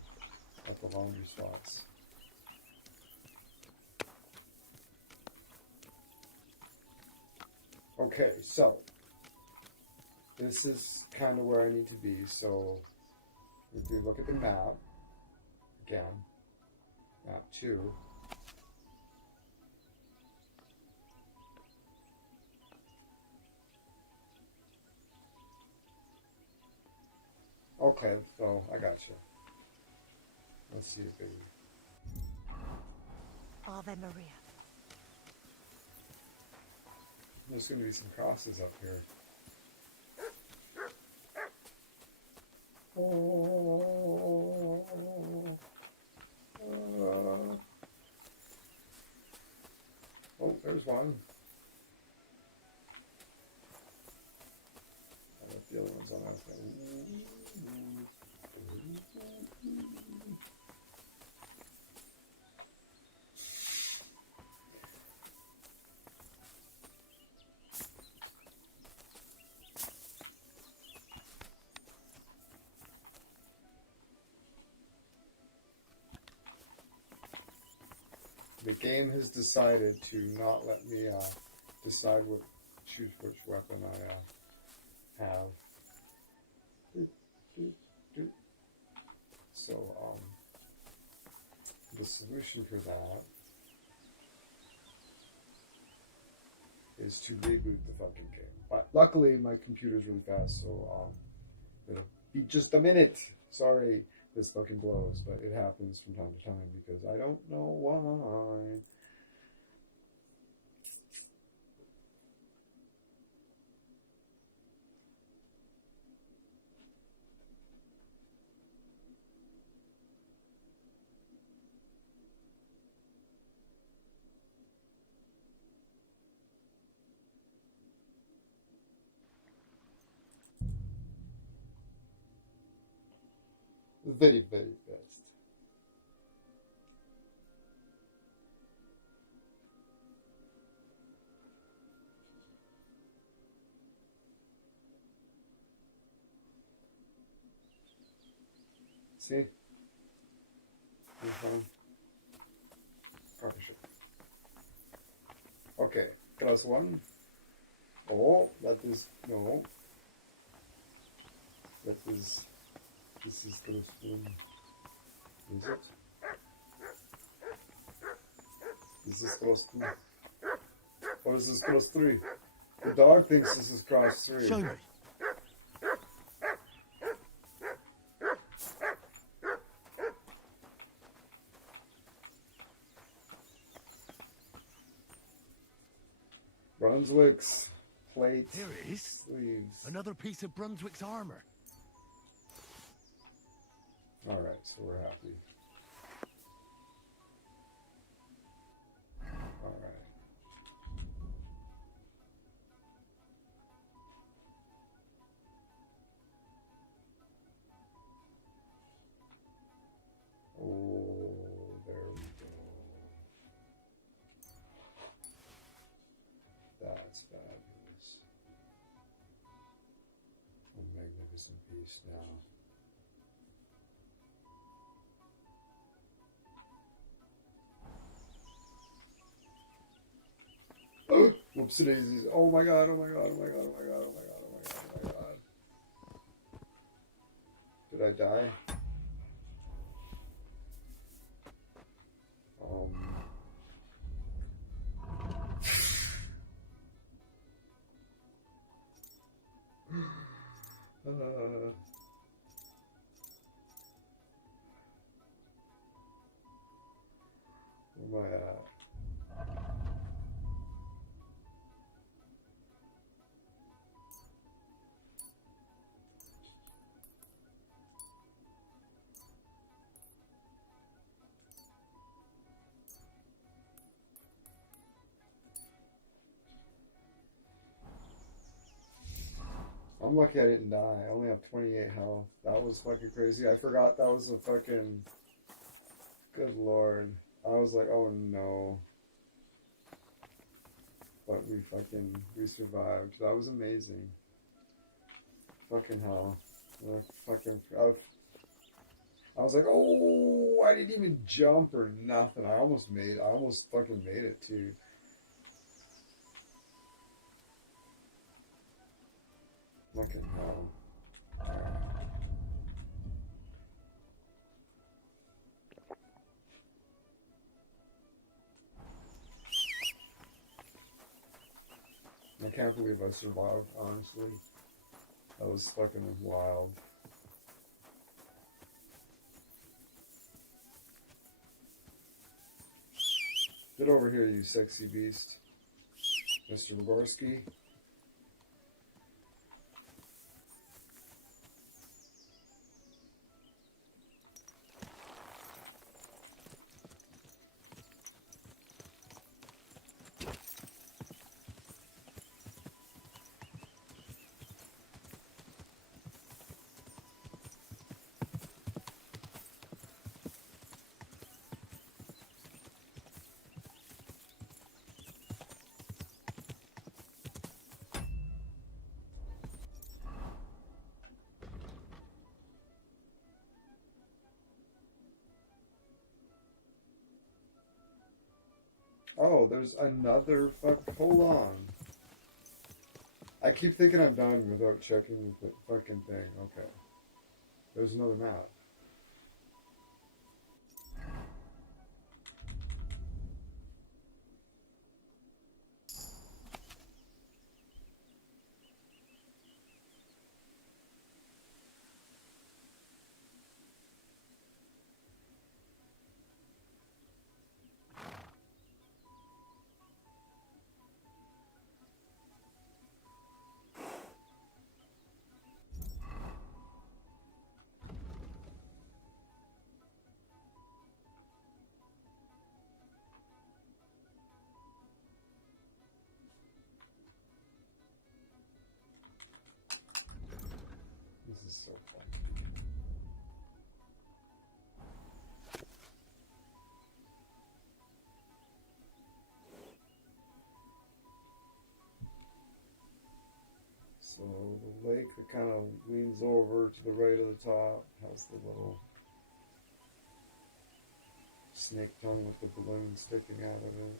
at the laundry spots. Okay, so this is kind of where I need to be. So if we look at the map again, map 2. Okay, so I got you. Let's see it, baby. Ave Maria. There's going to be some crosses up here. Oh, there's one. I left the other ones on that thing. The game has decided to not let me choose which weapon I have. So the solution for that is to reboot the fucking game. But luckily my computer's really fast, so it'll be just a minute. Sorry. This fucking blows, but it happens from time to time because I don't know why. Very, very best. See? You're fine. Partnership. Okay, class 1. Oh, that is, no. That is, this is class 1. Is it? This is class 2. Or is this class 3? The dog thinks this is class 3. Show me. Brunswick's plate. Here it is. Sleeves. Another piece of Brunswick's armor. All right, so we're happy. All right. Oh, there we go. That's fabulous. A magnificent piece now. Whoopsie daisies. Oh my god, oh my god, oh my god, oh my god, oh my god, oh my god, oh my god. Did I die? Where am I at? I'm lucky I didn't die. I only have 28 health. That was fucking crazy. I forgot that was a fucking... Good lord. I was like, oh no. But we survived. That was amazing. Fucking hell. I was like, oh, I didn't even jump or nothing. I almost fucking made it too. Fucking hell. I can't believe I survived, honestly. That was fucking wild. Get over here, you sexy beast. Mr. Legorski. Oh, there's another hold on. I keep thinking I'm done without checking the fucking thing. Okay. There's another map. This is so fun. So the lake that kind of leans over to the right of the top has the little snake tongue with the balloon sticking out of it.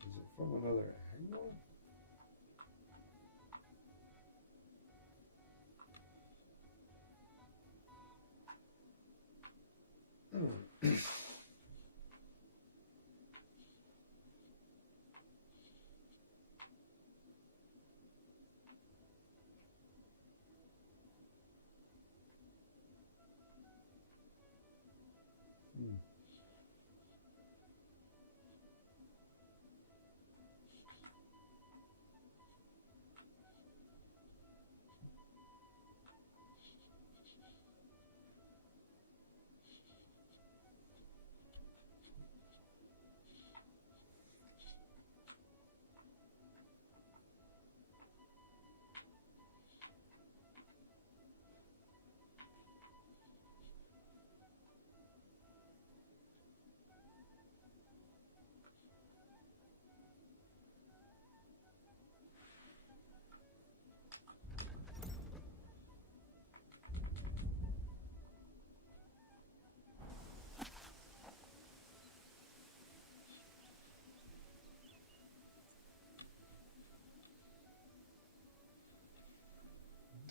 Is it from another angle?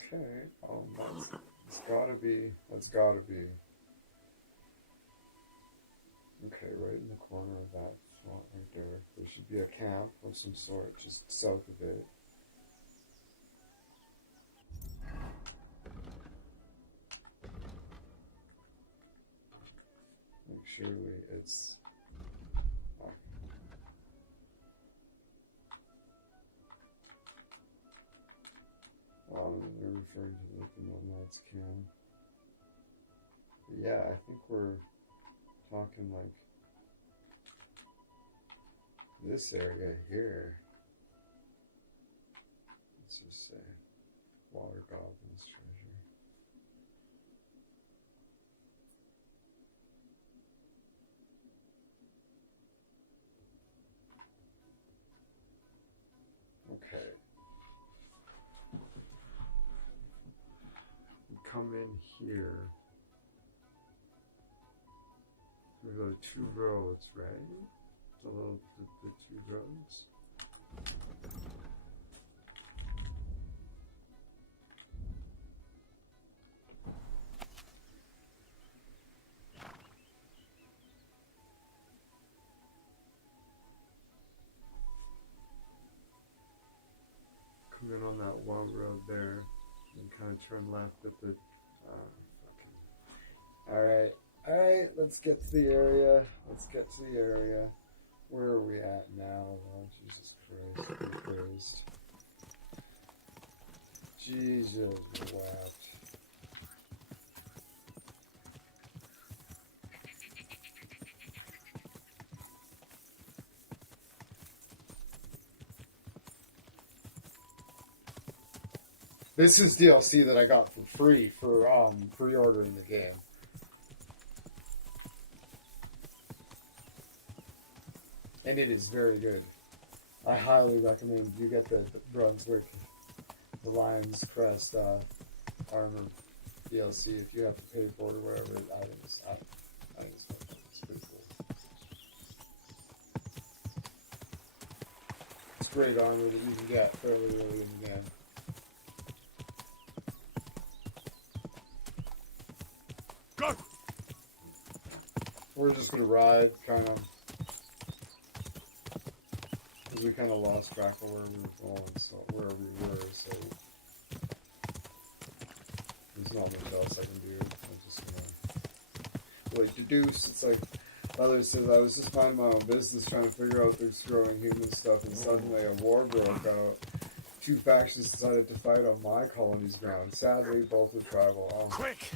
Okay, that's gotta be. Okay, right in the corner of that spot right there. There should be a camp of some sort just south of it. Like surely it's. They're referring to like the nomads camp. But yeah, I think we're talking like this area here. Let's just say water goblins treasure. Okay. Come in here. There are two roads, right? The two roads. Come in on that one road there, and kind of turn left at the. Alright, let's get to the area. Where are we at now? Oh, Jesus Christ, be praised. Jesus wept. This is DLC that I got for free for pre-ordering the game. And it is very good. I highly recommend you get the Brunswick, the Lion's Crest armor DLC if you have to pay for it or whatever. I think it's pretty cool. It's great armor that you can get fairly early in the game. Go! We're just gonna ride, kind of. We kind of lost track of where we were going, so so there's not much else I can do. I'm just gonna like deduce. It's like Mother says, I was just minding my own business, trying to figure out this growing human stuff, and suddenly a war broke out. Two factions decided to fight on my colony's ground. Sadly, both were tribal. Quick!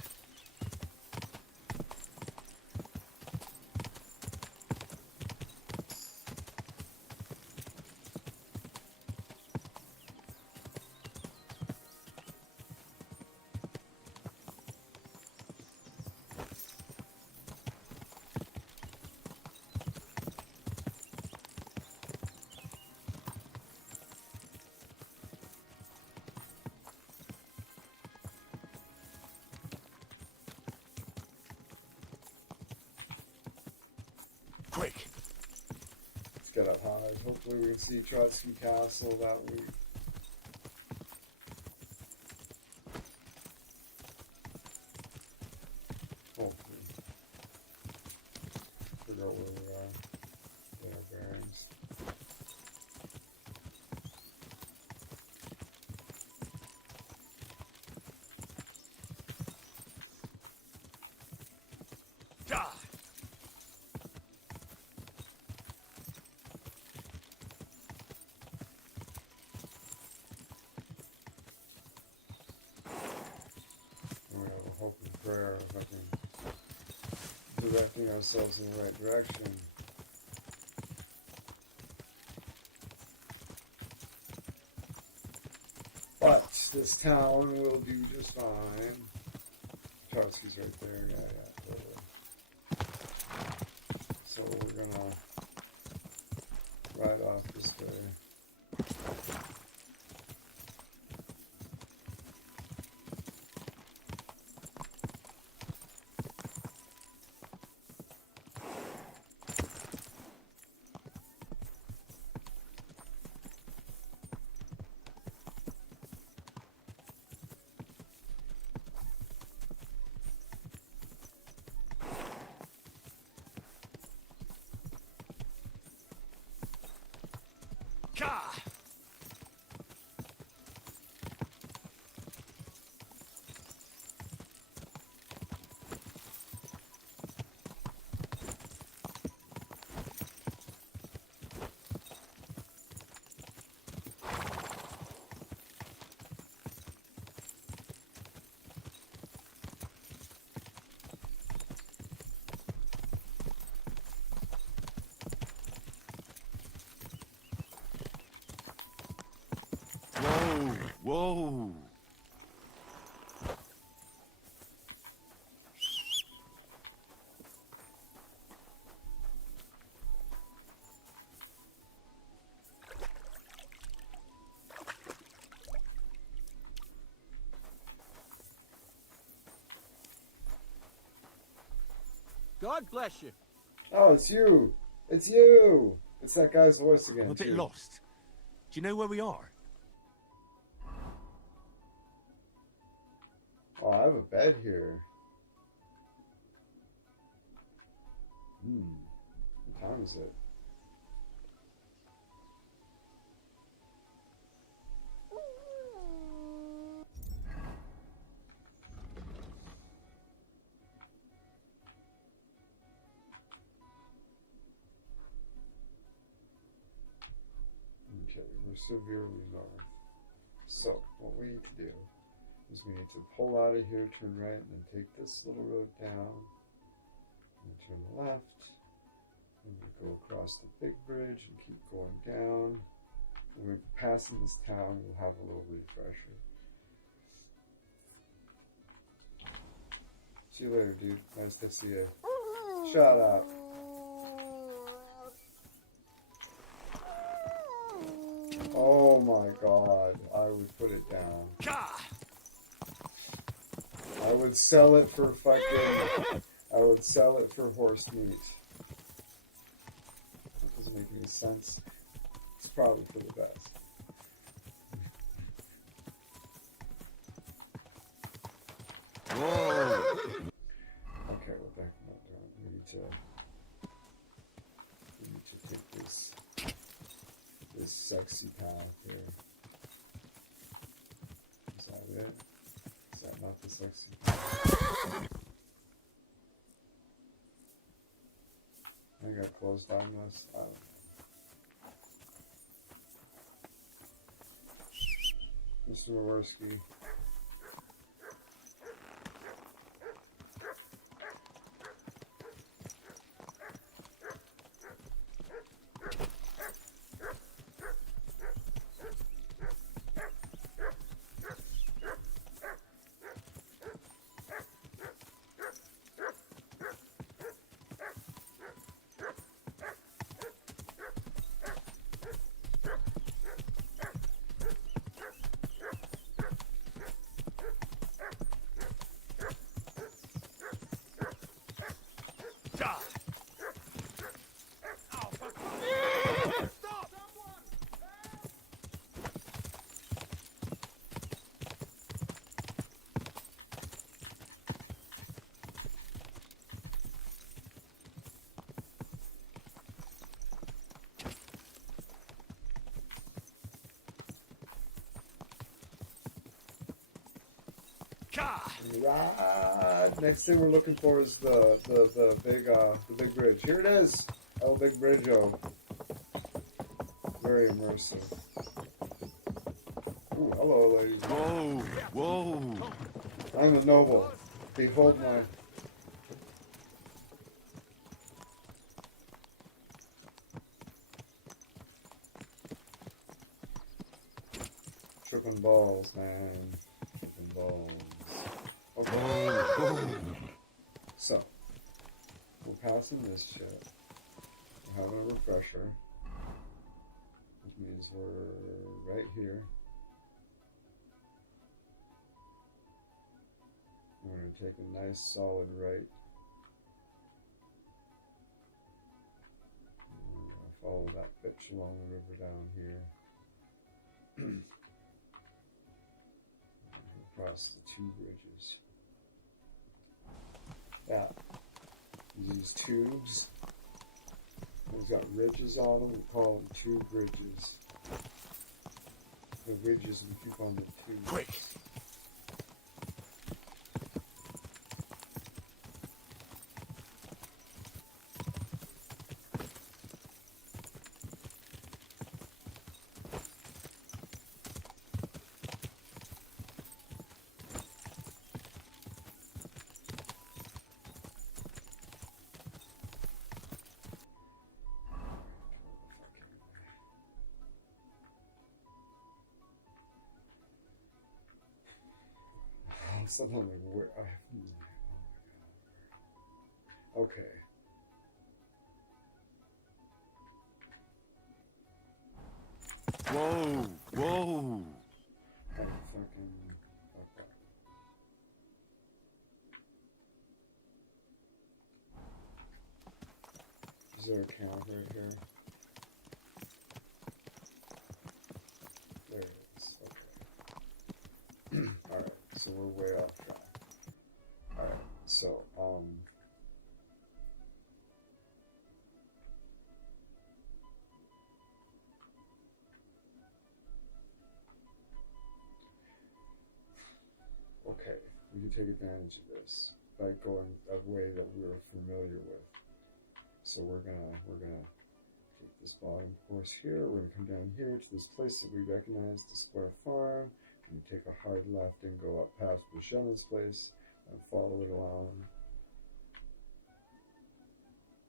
Quick! Let's get up high. Hopefully we can see Trotsky Castle that week. Hopefully. Figure out where we are. Get our bearings. Hope and prayer of fucking directing ourselves in the right direction. But this town will do just fine. Trotsky's right there, yeah, totally. So we're gonna ride off this way. Whoa, whoa. God bless you. Oh, it's you. It's you. It's that guy's voice again. I'm a bit too. lost. Do you know where we are? Oh, I have a bed here. What time is it? Okay, we're severely north. So, what we need to do is we need to pull out of here, turn right, and then take this little road down, and turn left, and we go across the big bridge and keep going down. When we're passing this town, we'll have a little refresher. See you later, dude. Nice to see you. Shut up. Oh my god, I would put it down. I would sell it for fucking... I would sell it for horse meat. That doesn't make any sense. It's probably for the best. Whoa! Okay, what the heck am I doing? We need to take this sexy path here. Is that it? Is that not the sexy path? I think I closed on this. I don't know. Mr. Mawerski. Right. Next thing we're looking for is the big bridge. Here it is. Oh, big bridge. Oh, very immersive. Ooh, hello, ladies. Whoa, whoa. I'm a noble. Behold my. Tripping balls, man. Tripping balls. Okay. So, we're passing this shit. We're having a refresher. Which means we're right here. We're going to take a nice solid right. We're going to follow that bitch along the river down here. Across the two bridges. Yeah. These tubes. They've got ridges on them. We call them two bridges. the ridges we keep on the two. Quick! Something like where okay. Whoa! Whoa! Fucking okay. Is there a count right here? There it is. Okay. Alright, so we're way off track. Alright, so okay, we can take advantage of this by going a way that we were familiar with. So we're gonna take this bottom course here. We're gonna come down here to this place that we recognize, the Square Farm. And take a hard left and go up past Bushenna's place and follow it along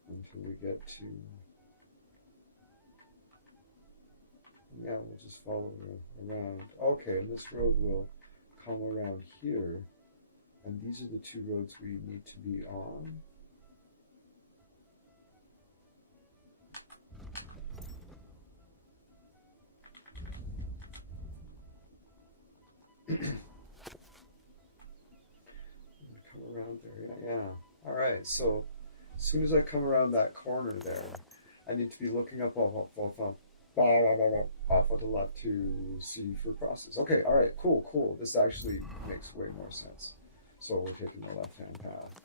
until we get to. Yeah, we'll just follow it around. Okay, and this road will come around here, and these are the two roads we need to be on. Come around there, yeah. All right, so as soon as I come around that corner there, I need to be looking up off of the left to see for crosses. Okay, all right, cool. This actually makes way more sense. So we're taking the left-hand path.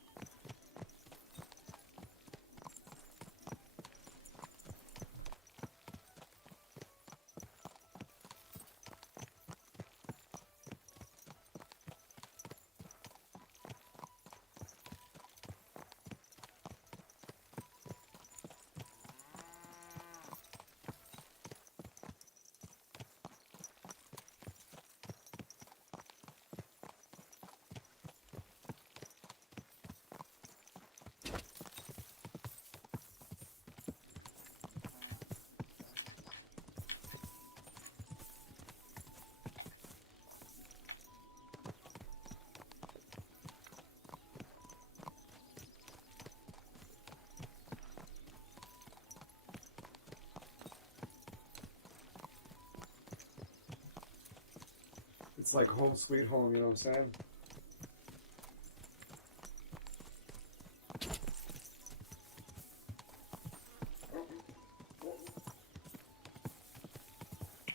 It's like home sweet home, you know what I'm saying?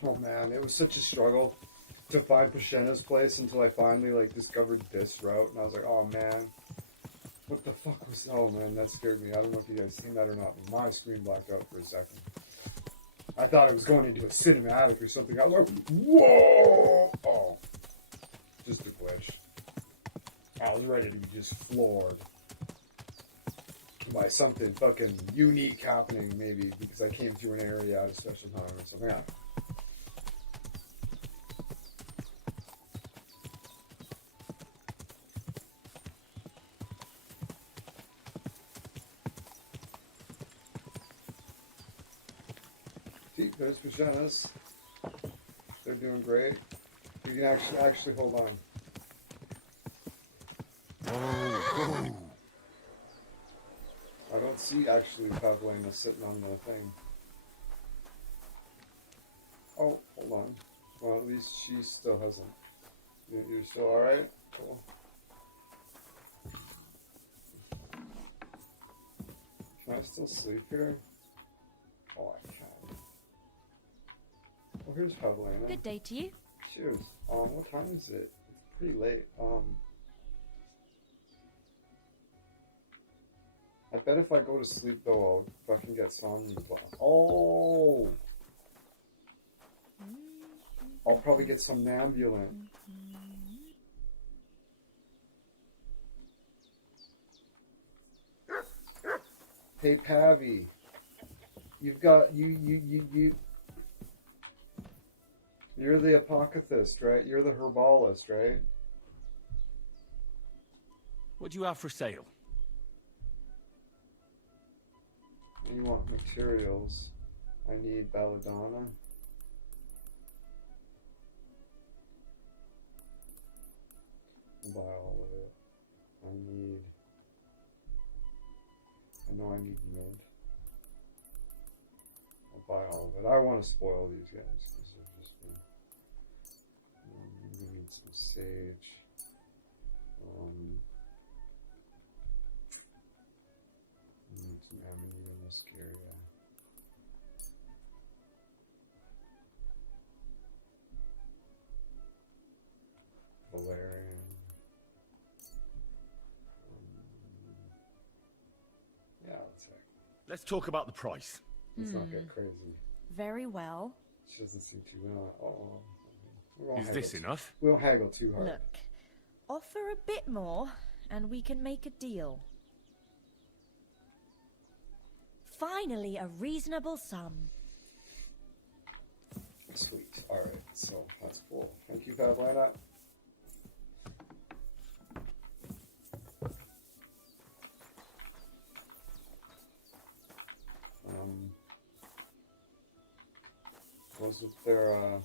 Oh man, it was such a struggle to find Bushenna's place until I finally discovered this route, and I was like, oh man, what the fuck was? Oh man, that scared me. I don't know if you guys seen that or not, but my screen blacked out for a second. I thought it was going into a cinematic or something. I was like, whoa! Oh, just a glitch. I was ready to be just floored by something fucking unique happening, maybe because I came through an area at a special time or something. Yeah. See, there's Bushenna's. They're doing great. You can actually hold on. Oh. I don't see actually Pavlina sitting on the thing. Oh, hold on. Well, at least she still hasn't. You're still alright? Cool. Can I still sleep here? Oh, I can. Oh, here's Pavlina. Good day to you. Cheers. What time is it? It's pretty late. I bet if I go to sleep though, I'll fucking get somnolent. Oh! I'll probably get some Nambulant. Hey, Pavi. You've got, you're the apocalypst, right? You're the herbalist, right? What do you have for sale? You want materials. I need belladonna. I'll buy all of it. I know I need mid. I'll buy all of it. I want to spoil these guys because they're just been. We need some sage. We need some Amanita muscaria. Valerian. Yeah, Let's talk about the price. Let's not get crazy. Very well. She doesn't seem too we won't Is haggle this enough? We won't haggle too hard. Look, offer a bit more, and we can make a deal. Finally, a reasonable sum. Sweet. Alright, so that's cool. Thank you, Pavlana. Wasn't there,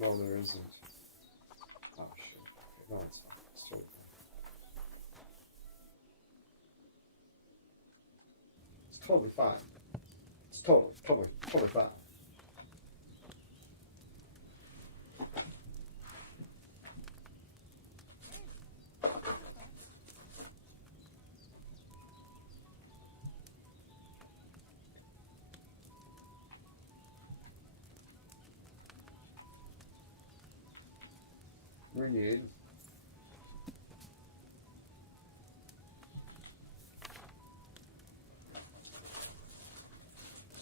no, there isn't. Oh, shit. Okay, no, it's not. It's totally fine. It's totally fine. It's totally fine. We need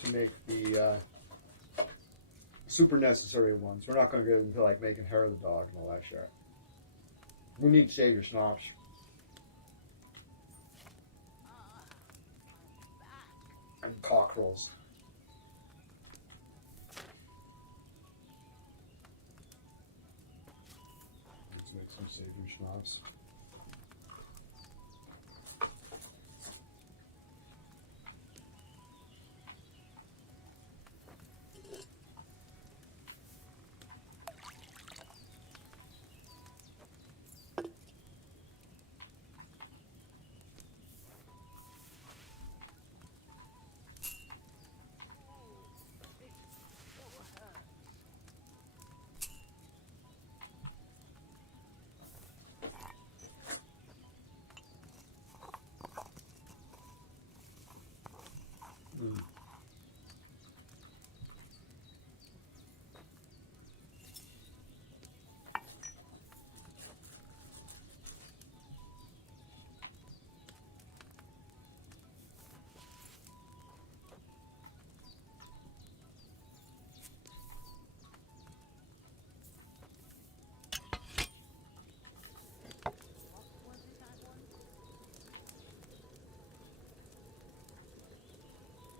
to make the super necessary ones. We're not going to get into like making hair of the dog and all that shit. We need savior schnapps. And cockerels. Let's make some savior schnapps.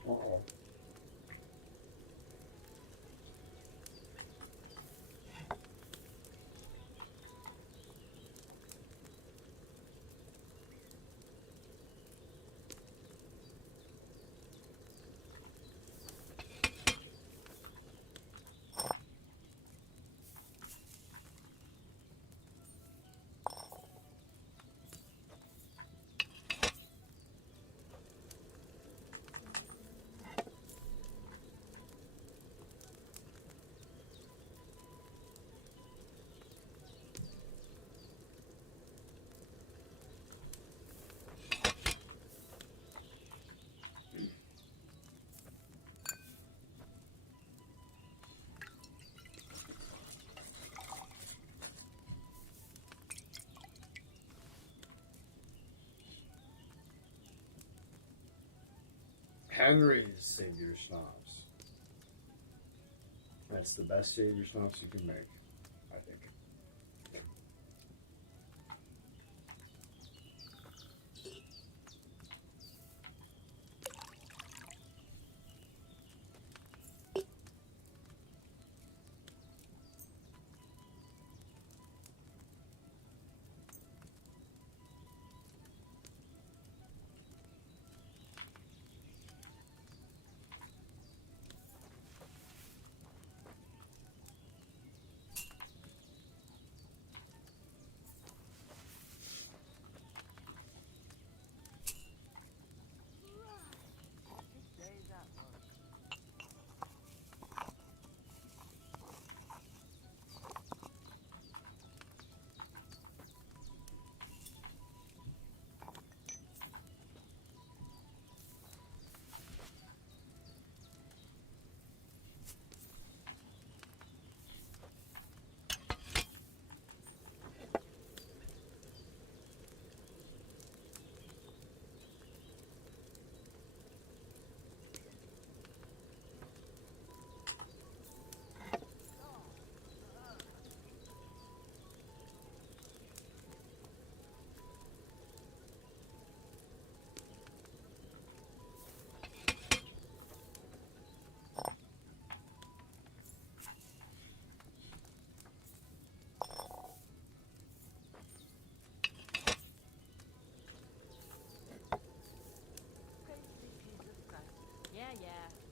Uh-oh. Henry's savior schnapps. That's the best savior schnapps you can make.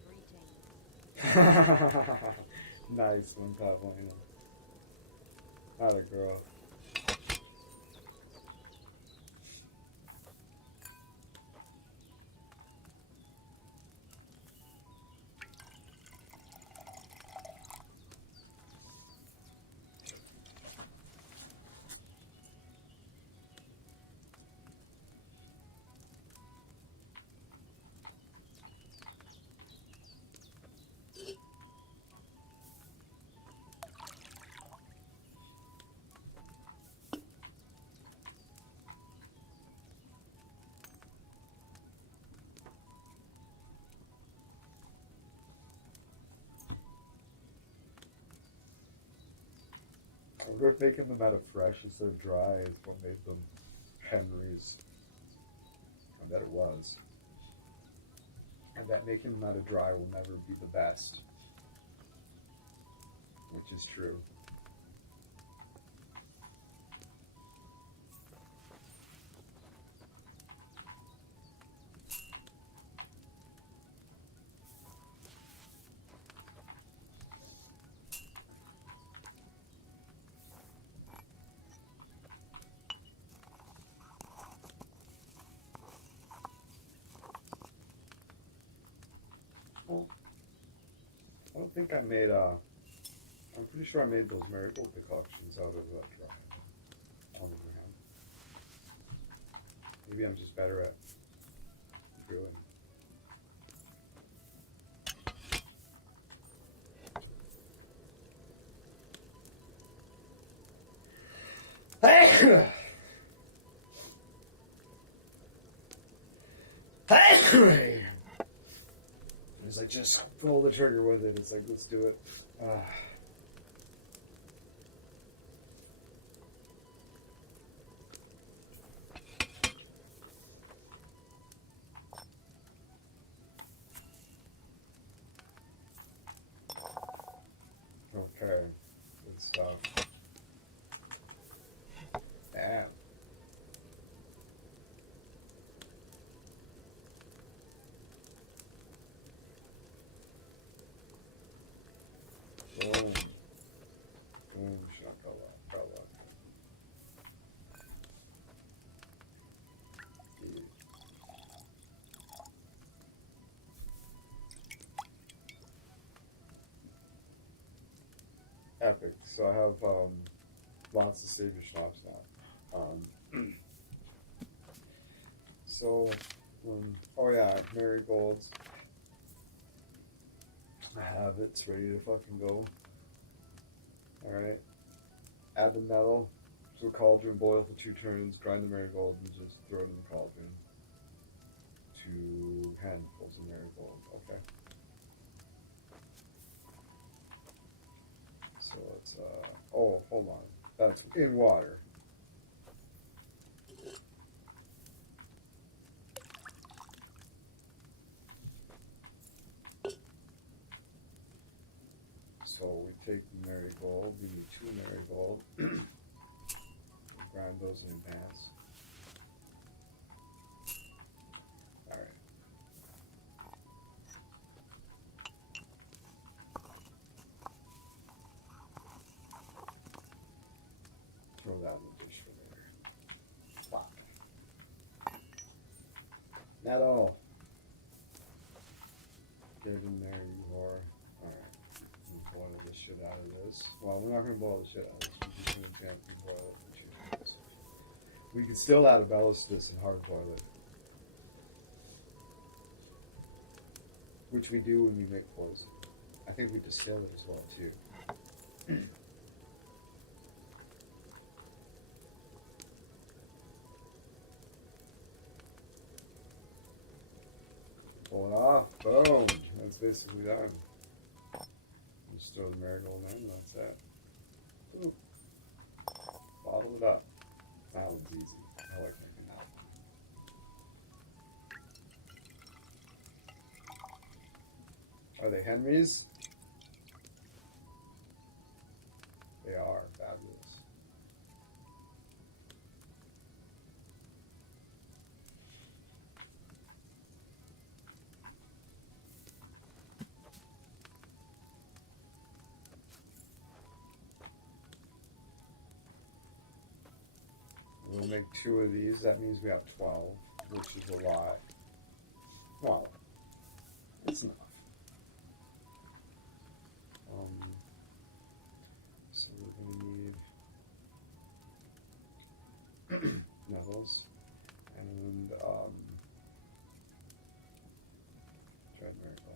Greetings. Nice one, Pavlina. Not a girl. I wonder if making them out of fresh instead of dry is what made them Henry's. I bet it was. And that making them out of dry will never be the best. Which is true. Well, I don't think I made I'm pretty sure I made those marigold decoctions out of dry on the ground. Maybe I'm just better at brewing. It's like, just pull the trigger with it. It's like, let's do it. Okay, good stuff. Damn. Boom. Boom, shakalaka. Epic. So I have lots of savior shops now. So, oh yeah, marigolds. I have it. It's ready to fucking go. Alright. Add the metal to a cauldron, boil for 2 turns, grind the marigold, and just throw it in the cauldron. 2 handfuls of marigold. Okay. So it's, oh, hold on. That's in water. So we take the marigold, we need 2 marigold, grind those in advance. Alright. Throw that in the dish for later. Fuck. Not all. Get it in there, you whore. Alright. Boil the shit out of this. Well, we're not going to boil the shit out of this. We're just going to gently boil it for 2 minutes. We can still add a bellows to this and hard boil it. Which we do when we make poison. I think we distill it as well, too. Pull it off. Boom. That's basically done. Just throw the marigold in, that's it. Ooh. Bottle it up. That one's easy. I like making that one. Are they Henrys? They are. Fabulous. make 2 of these. That means we have 12, which is a lot. Well, it's enough. So we're going to need metals and dread miracle.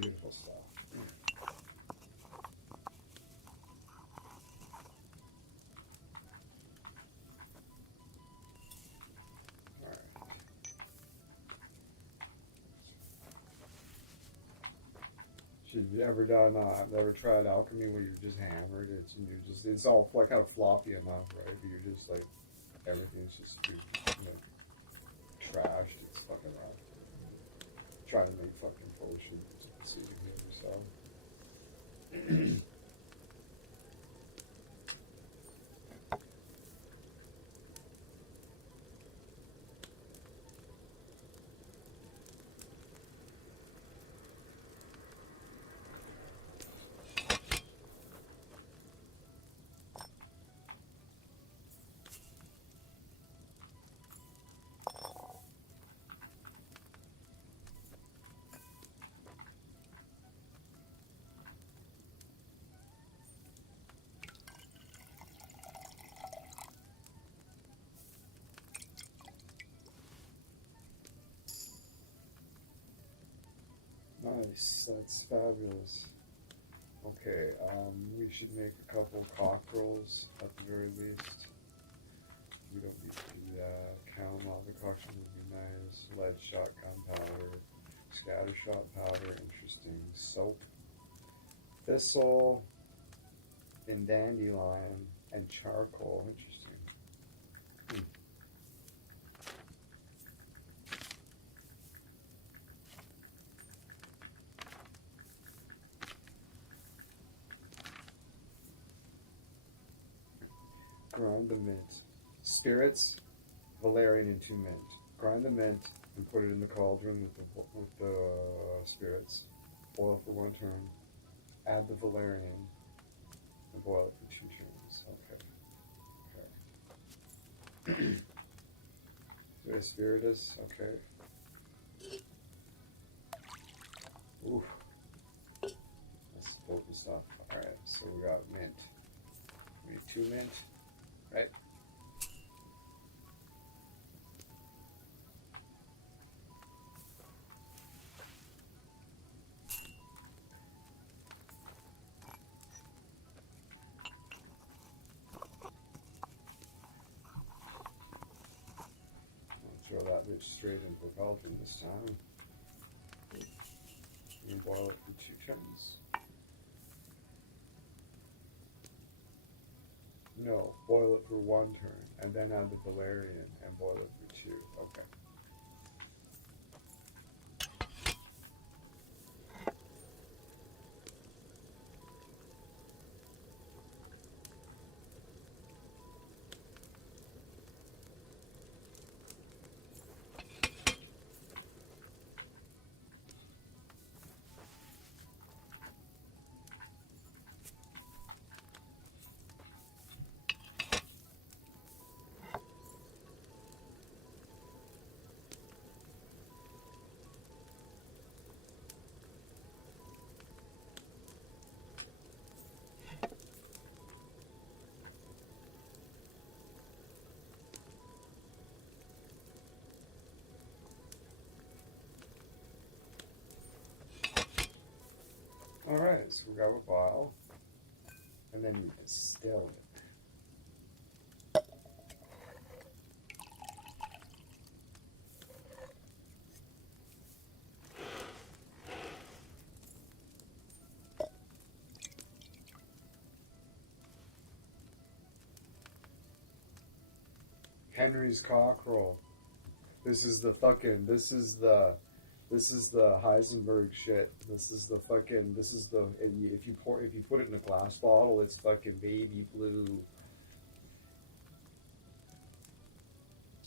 Beautiful stuff. Alright. Should you ever done? I've never tried alchemy where you're just hammered. It's all like kind of floppy enough, right? But you're just like everything's just trashed. It's fucking rough. Try to make fucking potions. See if you can heal yourself. Nice, that's fabulous. Okay, we should make a couple cockerels at the very least. We don't need to do that. Chamomile decoction would be nice. Lead shot gunpowder, scatter shot powder, interesting. Soap, thistle, and dandelion, and charcoal, interesting. Grind the mint. Spirits, valerian, and 2 mint. Grind the mint and put it in the cauldron with the spirits. Boil for 1 turn. Add the valerian and boil it for 2 turns. Okay. Okay. Spiritus. Okay. Ooh. That's potent stuff. Alright, so we got mint. We need 2 mint. Right? I'll throw that bitch straight into the cauldron this time. And boil it for 2 turns. No, boil it for 1 turn, and then add the valerian and boil it for 2. Okay. Alright, so we got a vial, and then you distill it. Henry's cockerel. This is the This is the Heisenberg shit. This is the fucking. This is the. If you put it in a glass bottle, it's fucking baby blue.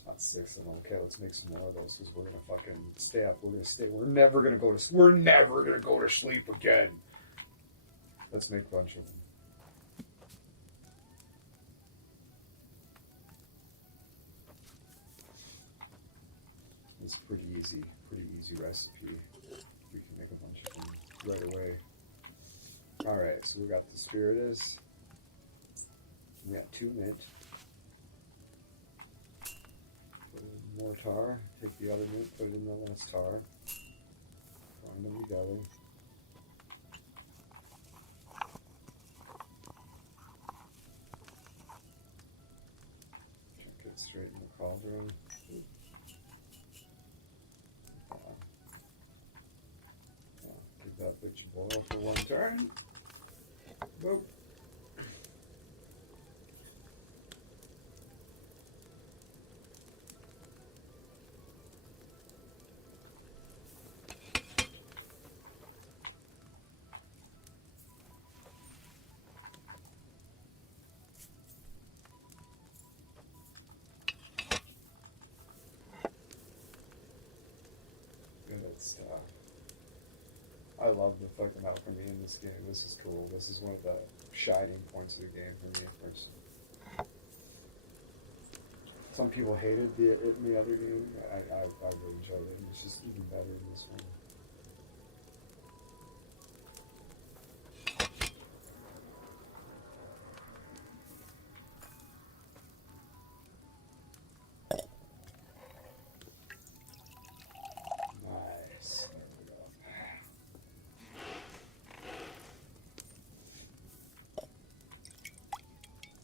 That's 6 of them. Okay, let's make some more of those because we're gonna fucking stay up. We're gonna stay. We're never gonna go to. We're never gonna go to sleep again. Let's make a bunch of them. It's pretty easy recipe. We can make a bunch of them right away. Alright, so we got the Spiritus. We got 2 mint. Put in more tar. Take the other mint, put it in the last tar. Grind them together. Chuck it straight in the cauldron. Give that bitch a boil for 1 turn. Boop. Good stuff. I love the fucking alchemy in this game. This is cool. This is one of the shining points of the game for me, personally. Some people hated it in the other game. I really enjoyed it. It's just even better in this one. Nice. There we go.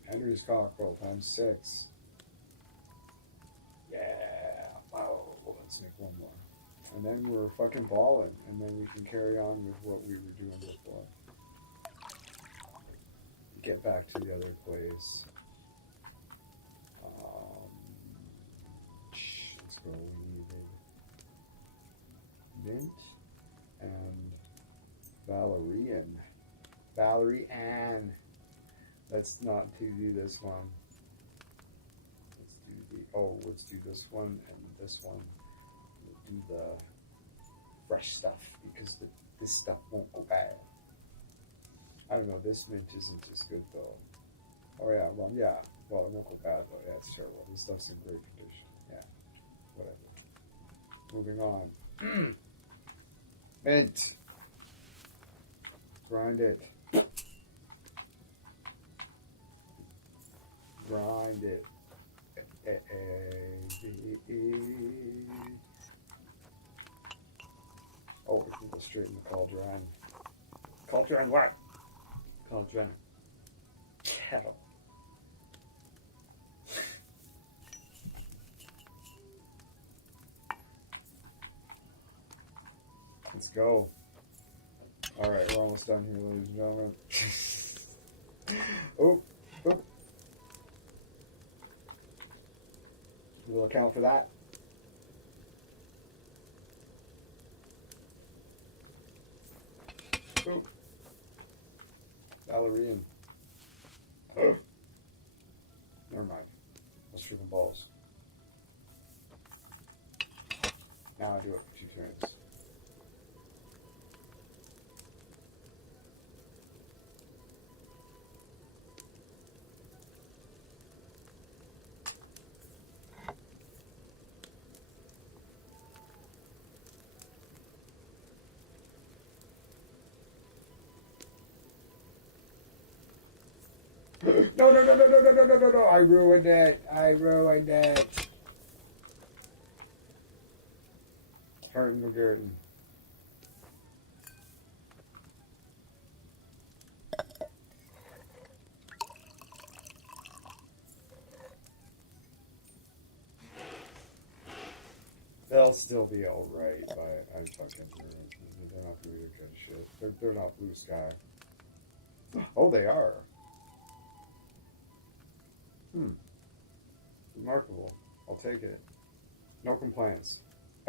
Henry's cockerel times 6. Yeah. Wow. Let's make 1 more. And then we're fucking balling. And then we can carry on with what we were doing before. Get back to the other place. Let's go. We needed mint and Valerian. Valerie-Ann. Let's not do this one. Let's do this one and this one. We'll do the fresh stuff because this stuff won't go bad. I don't know, this mint isn't as good though. Oh yeah, well it won't go bad though. Yeah, it's terrible. This stuff's in great condition. Yeah, whatever. Moving on. Mint. Grind it. Grind it. Oh, we can go straight in the cauldron. Cauldron what? Cauldron. Kettle. Let's go. Alright, we're almost done here, ladies and gentlemen. Oh. We'll account for that. Boop. Valerian. Oh. Never mind. Let's shoot them balls. Now I do it for 2 turns. No. I ruined it. Hurting the Gurton. They'll still be alright, but I fucking ruined it. They're not really good shit. They're not blue sky. Oh, they are. Remarkable. I'll take it. No complaints.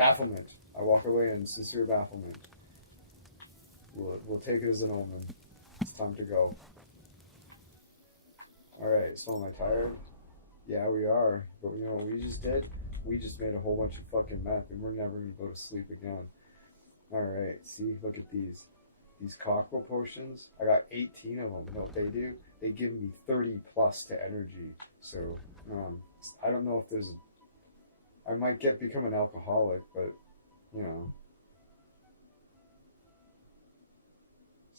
Bafflement. I walk away in sincere bafflement. We'll take it as an omen. It's time to go. Alright, so am I tired? Yeah, we are. But you know what we just did? We just made a whole bunch of fucking meth, and we're never going to go to sleep again. Alright, see? Look at these. These cockerel potions. I got 18 of them. You know what they do? They give me 30 plus to energy. So, I don't know if there's I might become an alcoholic, but, you know.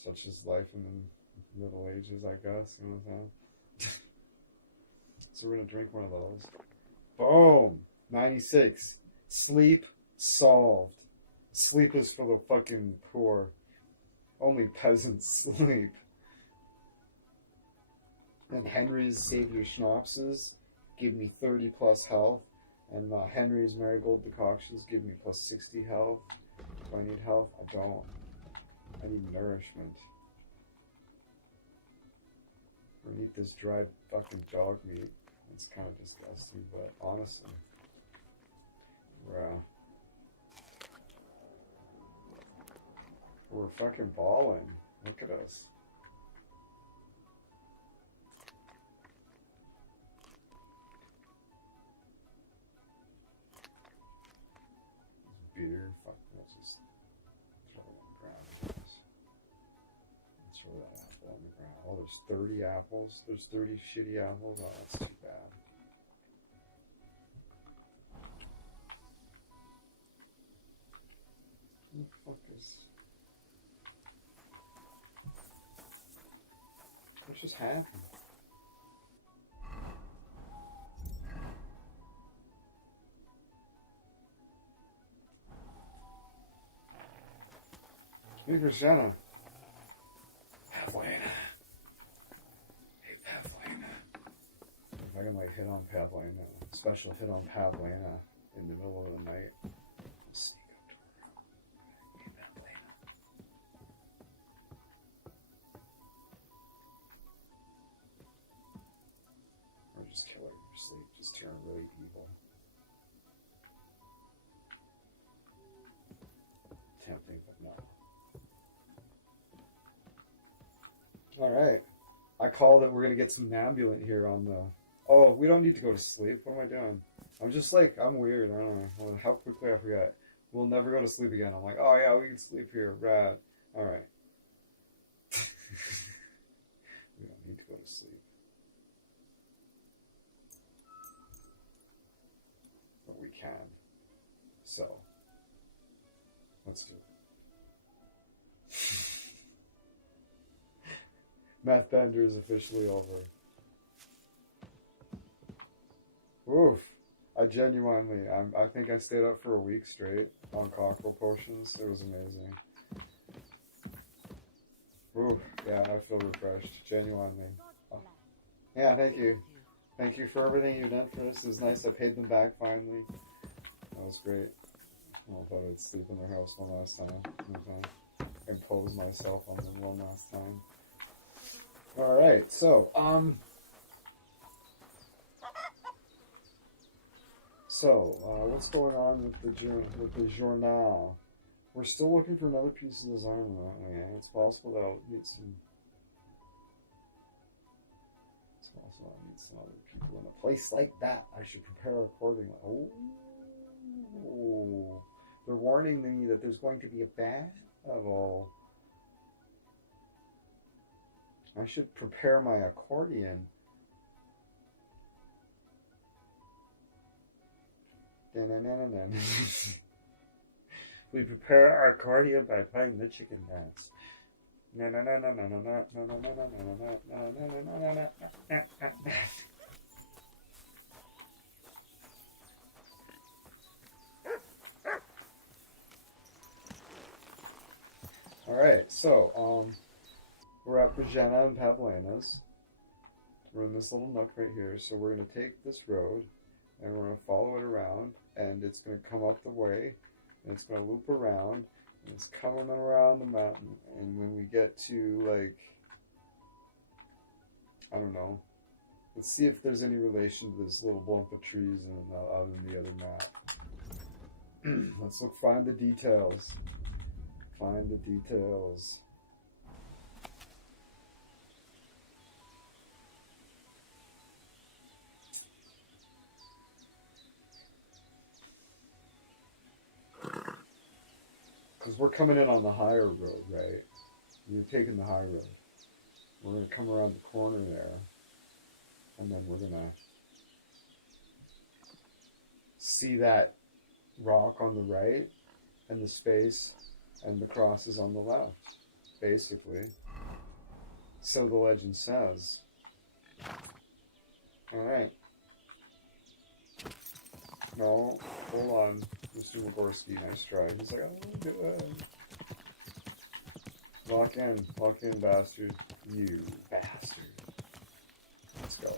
Such is life in the Middle Ages, I guess. You know what I'm saying? So we're going to drink one of those. Boom! 96. Sleep solved. Sleep is for the fucking poor. Only peasants sleep. And Henry's Savior Schnapses give me 30 plus health. And Henry's Marigold Decoctions give me plus 60 health. Do I need health? I don't. I need nourishment. We're gonna eat this dried fucking dog meat. It's kind of disgusting, but honestly, we're fucking balling. Look at us. Beer, fuck, we'll just throw it on the ground. Let's throw that apple on the ground. Oh, there's 30 apples. There's 30 shitty apples. Oh, that's too bad. What the fuck is... What just happened? Hey, Rosanna. Pavlina. Hey, Pavlina. If I can, like, hit on Pavlina, special hit on Pavlina in the middle of the night, sneak up to her. Hey, Pavlina. Or just kill her in your sleep. Just turn really evil. Tempting, but no. Alright. I called it. We're going to get some Nambulant here on the... Oh, we don't need to go to sleep. What am I doing? I'm just like, I'm weird. I don't know. How quickly I forget. We'll never go to sleep again. I'm like, oh yeah, we can sleep here. Rad. Alright. We don't need to go to sleep. But we can. So. Let's do it. Meth Bender is officially over. Oof. I genuinely, I think I stayed up for a week straight on cockerel potions. It was amazing. Oof. Yeah, I feel refreshed. Genuinely. Oh. Yeah, thank you. Thank you for everything you've done for us. It was nice. I paid them back finally. That was great. I thought I'd sleep in their house one last time. Impose myself on them one last time. Alright, so, what's going on with the journal? We're still looking for another piece of this armor, aren't we? It's possible that I'll need some... It's possible I'll need some other people in a place like that. I should prepare accordingly. Oh, they're warning me that there's going to be a battle. I should prepare my accordion. We prepare our accordion by playing the chicken dance. Alright, so, we're at Bajena and Pavlina's. We're in this little nook right here, so we're going to take this road, and we're going to follow it around, and it's going to come up the way, and it's going to loop around, and it's coming around the mountain, and when we get to, like, I don't know, let's see if there's any relation to this little bump of trees and out in the other map. Let's look, find the details. Find the details. Because we're coming in on the higher road, right? We're taking the high road. We're going to come around the corner there. And then we're going to see that rock on the right and the space and the crosses on the left, basically. So the legend says. Alright. No, hold on. Mr. Wyborski, nice try. He's like, oh, do it. Lock in, bastard. You bastard. Let's go.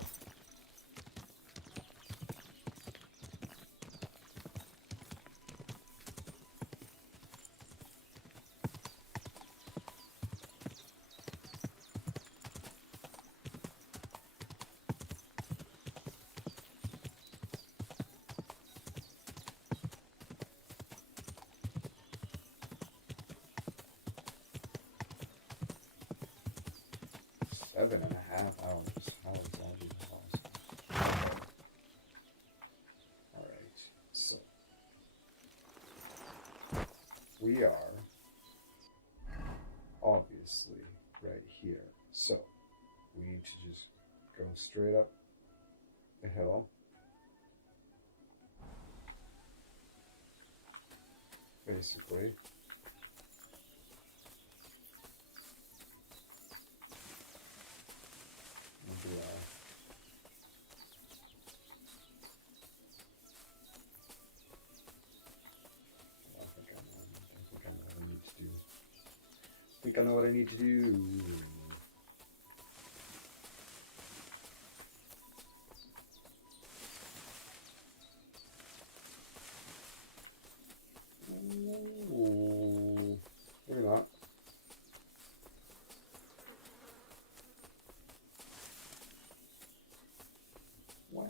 $7.5 hours. How is that even possible? Alright, so we are obviously right here. So we need to just go straight up the hill. Basically. I think I know what I need to do. Ooh, maybe not. Wow.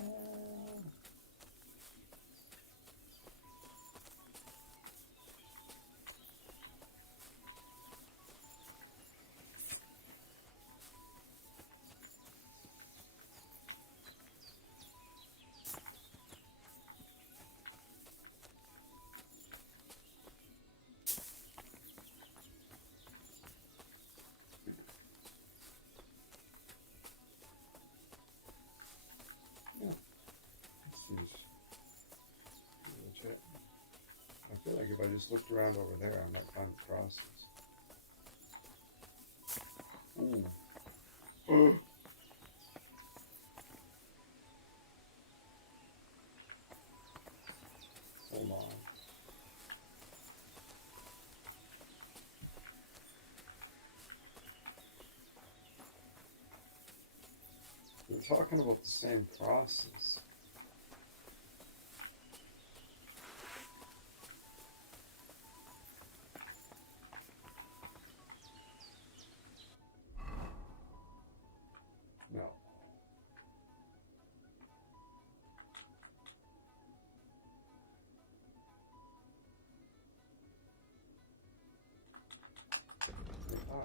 I feel like if I just looked around over there, I might find the crosses. Ooh. Hold on. We're talking about the same crosses. No. They are.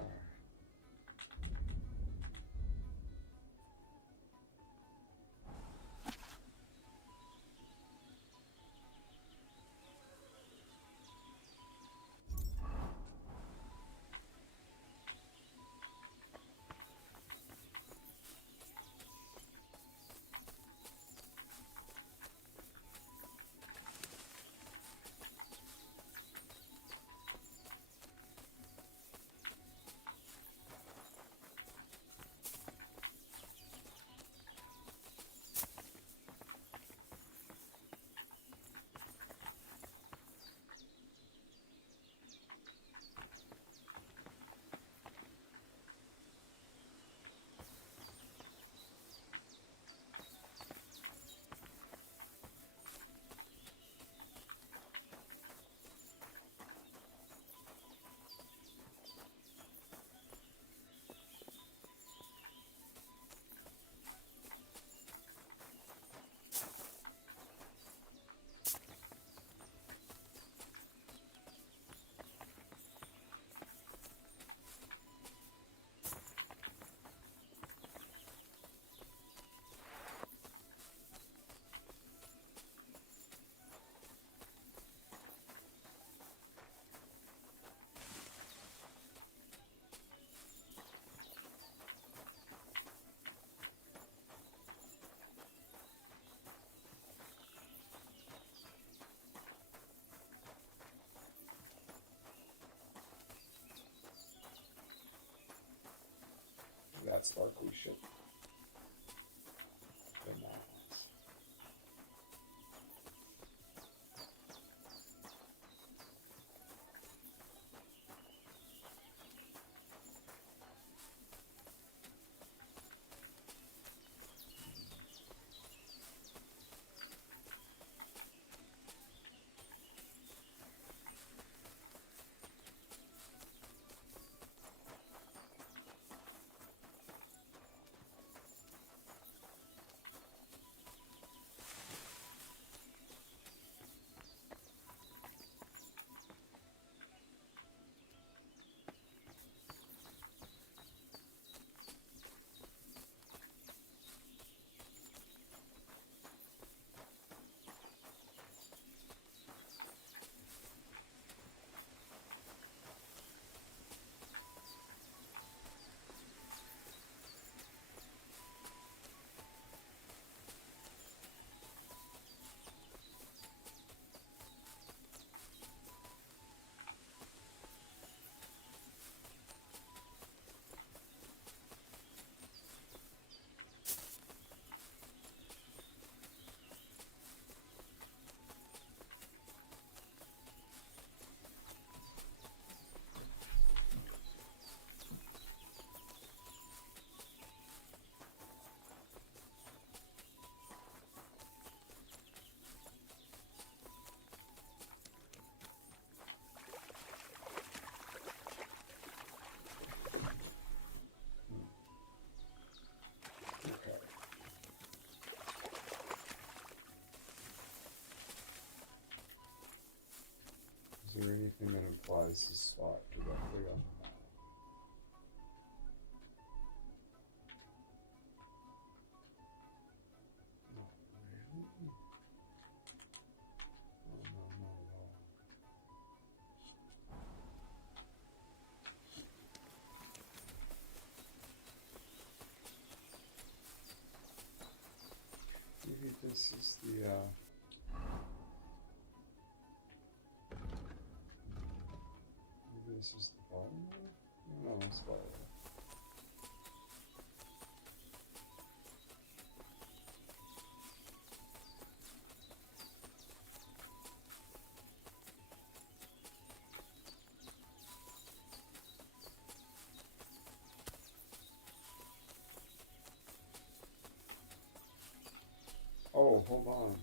that sparkly shit. Very nice. Is there anything that implies the spot directly on the map? Not really. Oh, no, not at all. Maybe this is the, maybe this is the bottom there? No, that's bottom. Oh, hold on.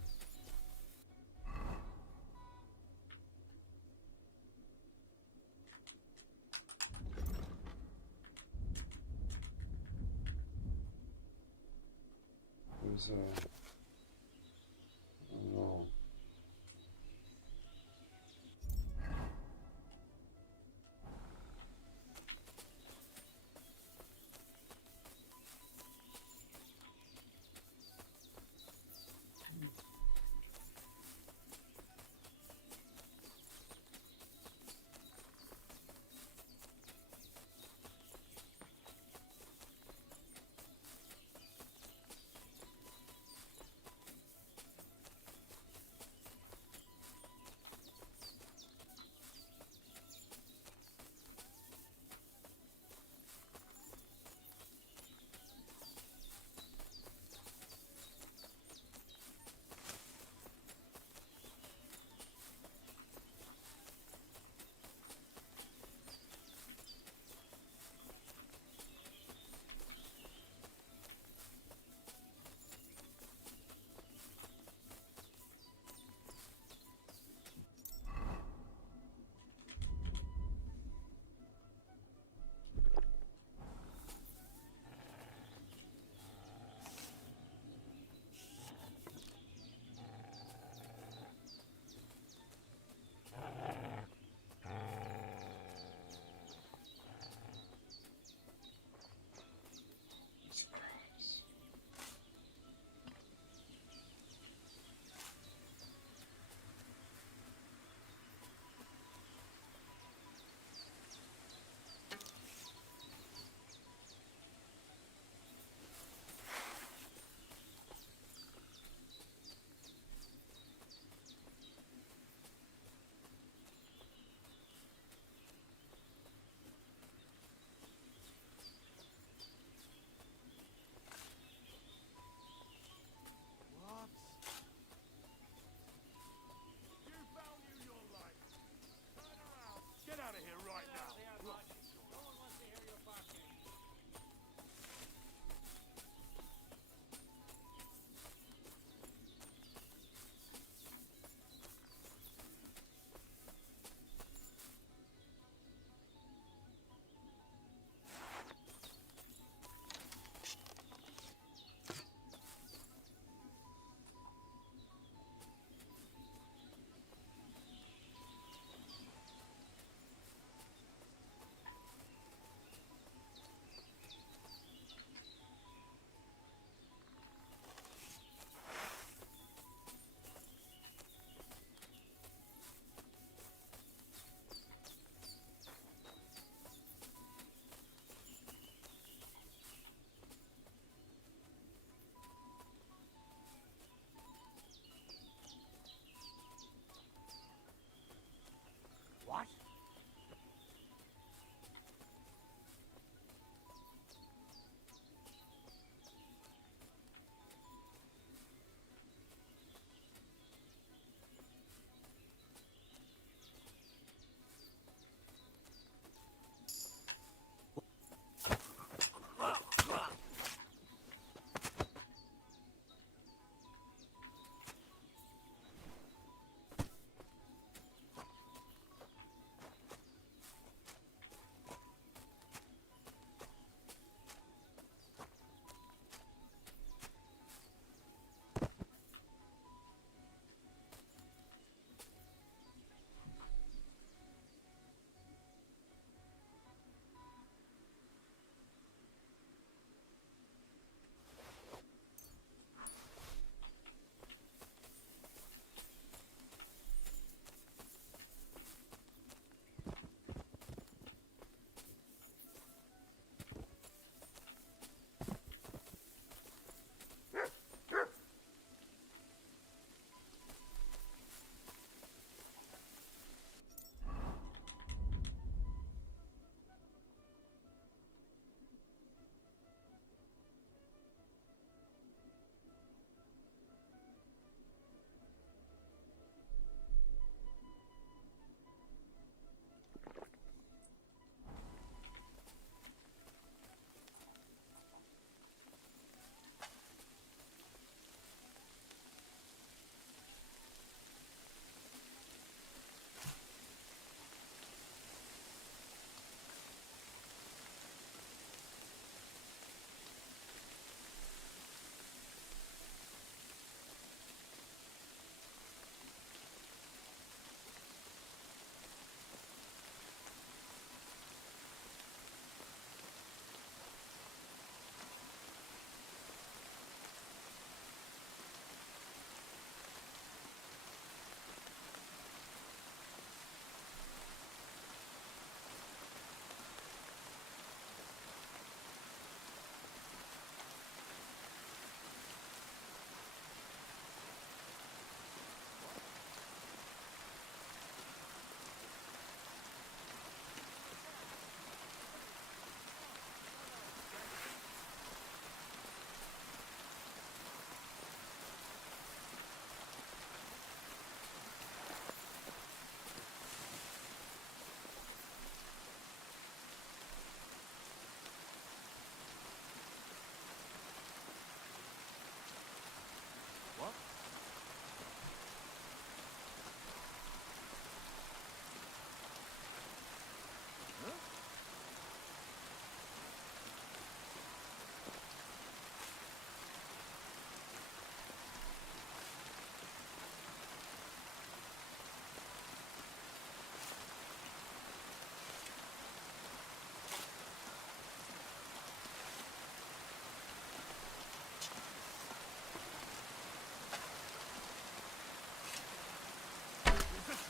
There's a... I don't know.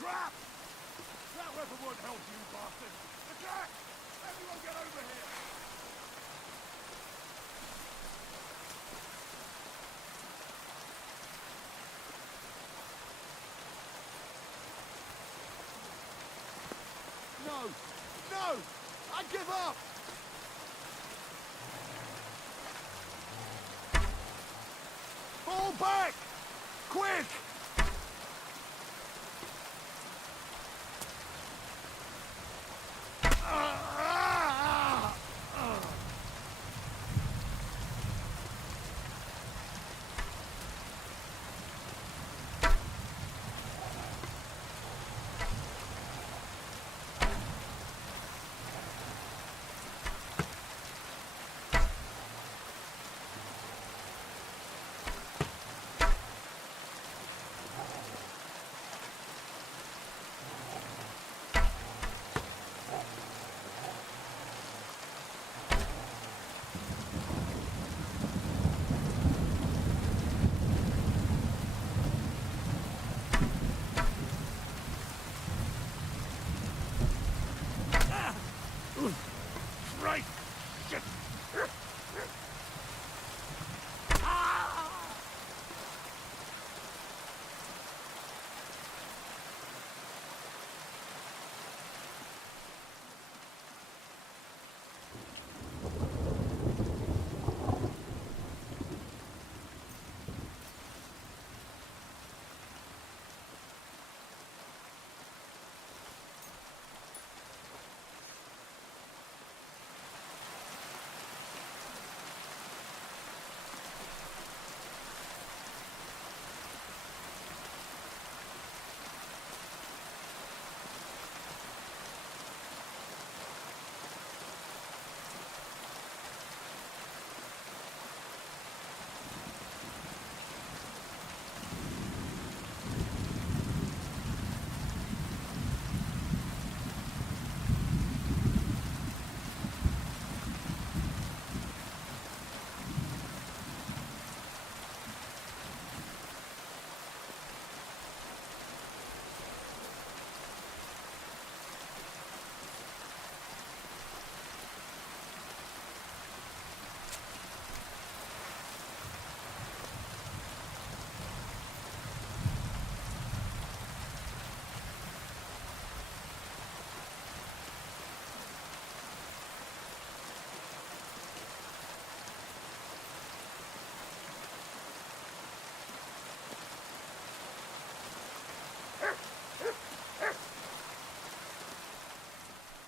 crap! That weapon won't help you, bastard! Attack! Everyone get over here! No! No! I give up! Fall back! Quick! Right! Shit!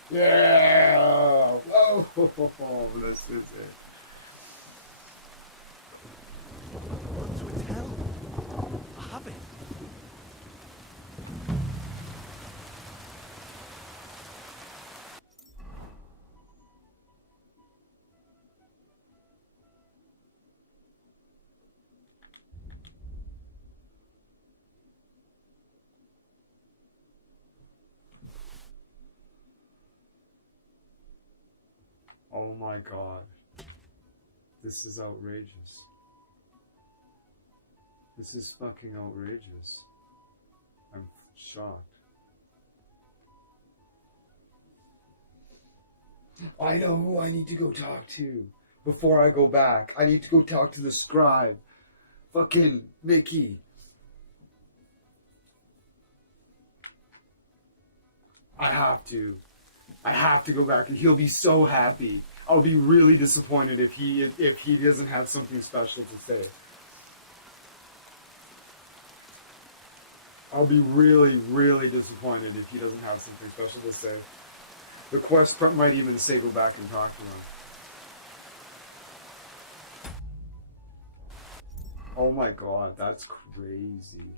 Yeah! Oh, this is it. To its hell. I have it. Oh my god. This is outrageous. This is fucking outrageous. I'm shocked. I know who I need to go talk to. Before I go back, I need to go talk to the scribe. Fucking Mickey. I have to. I have to go back, and he'll be so happy. I'll be really disappointed if he doesn't have something special to say. I'll be really, really disappointed if he doesn't have something special to say. The quest might even say go back and talk to him. Oh my god, that's crazy.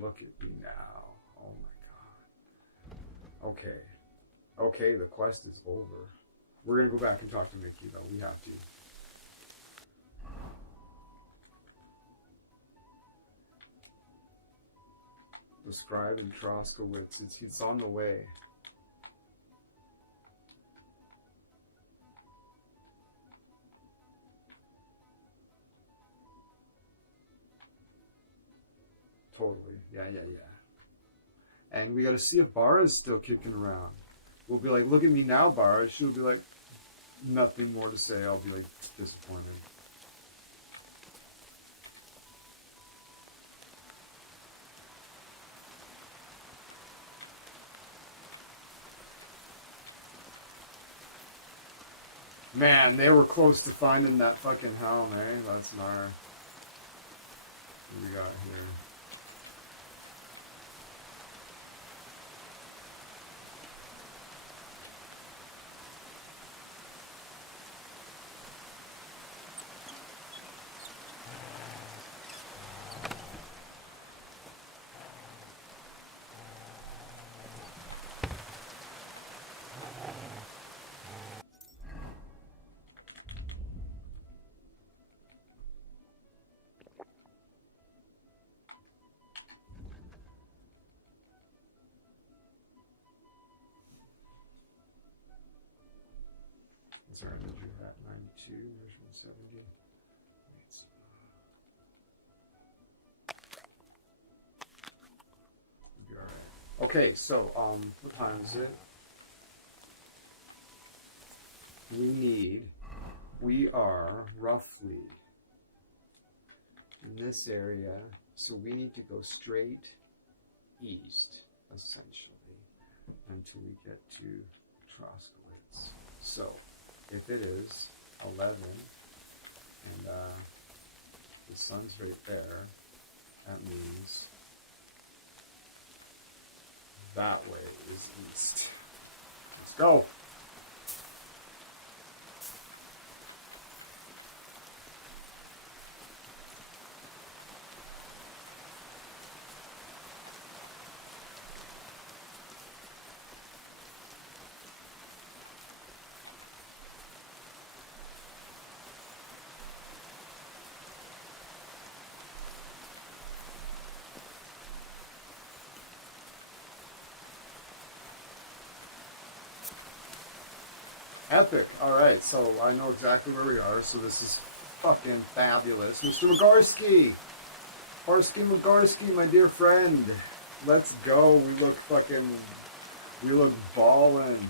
Look at me now. Oh my god. Okay. Okay, the quest is over. We're gonna go back and talk to Mickey, though. We have to. The scribe in Troskowitz. It's on the way. Totally. Yeah. And we got to see if Bara's still kicking around. We'll be like, look at me now, Bara. She'll be like, nothing more to say. I'll be like, disappointed. Man, they were close to finding that fucking helm, eh? That's nar. What we got here? Sorry, I did do that. 92, there's 170. Be alright. Okay, so, what time is it? We are roughly in this area, so we need to go straight east, essentially, until we get to Troskowitz. So, if it is 11 and the sun's right there, that means that way is east. Let's go. Epic. Alright, so I know exactly where we are, so this is fucking fabulous. Mr. Magarski! Magarski, my dear friend. Let's go. We look ballin'.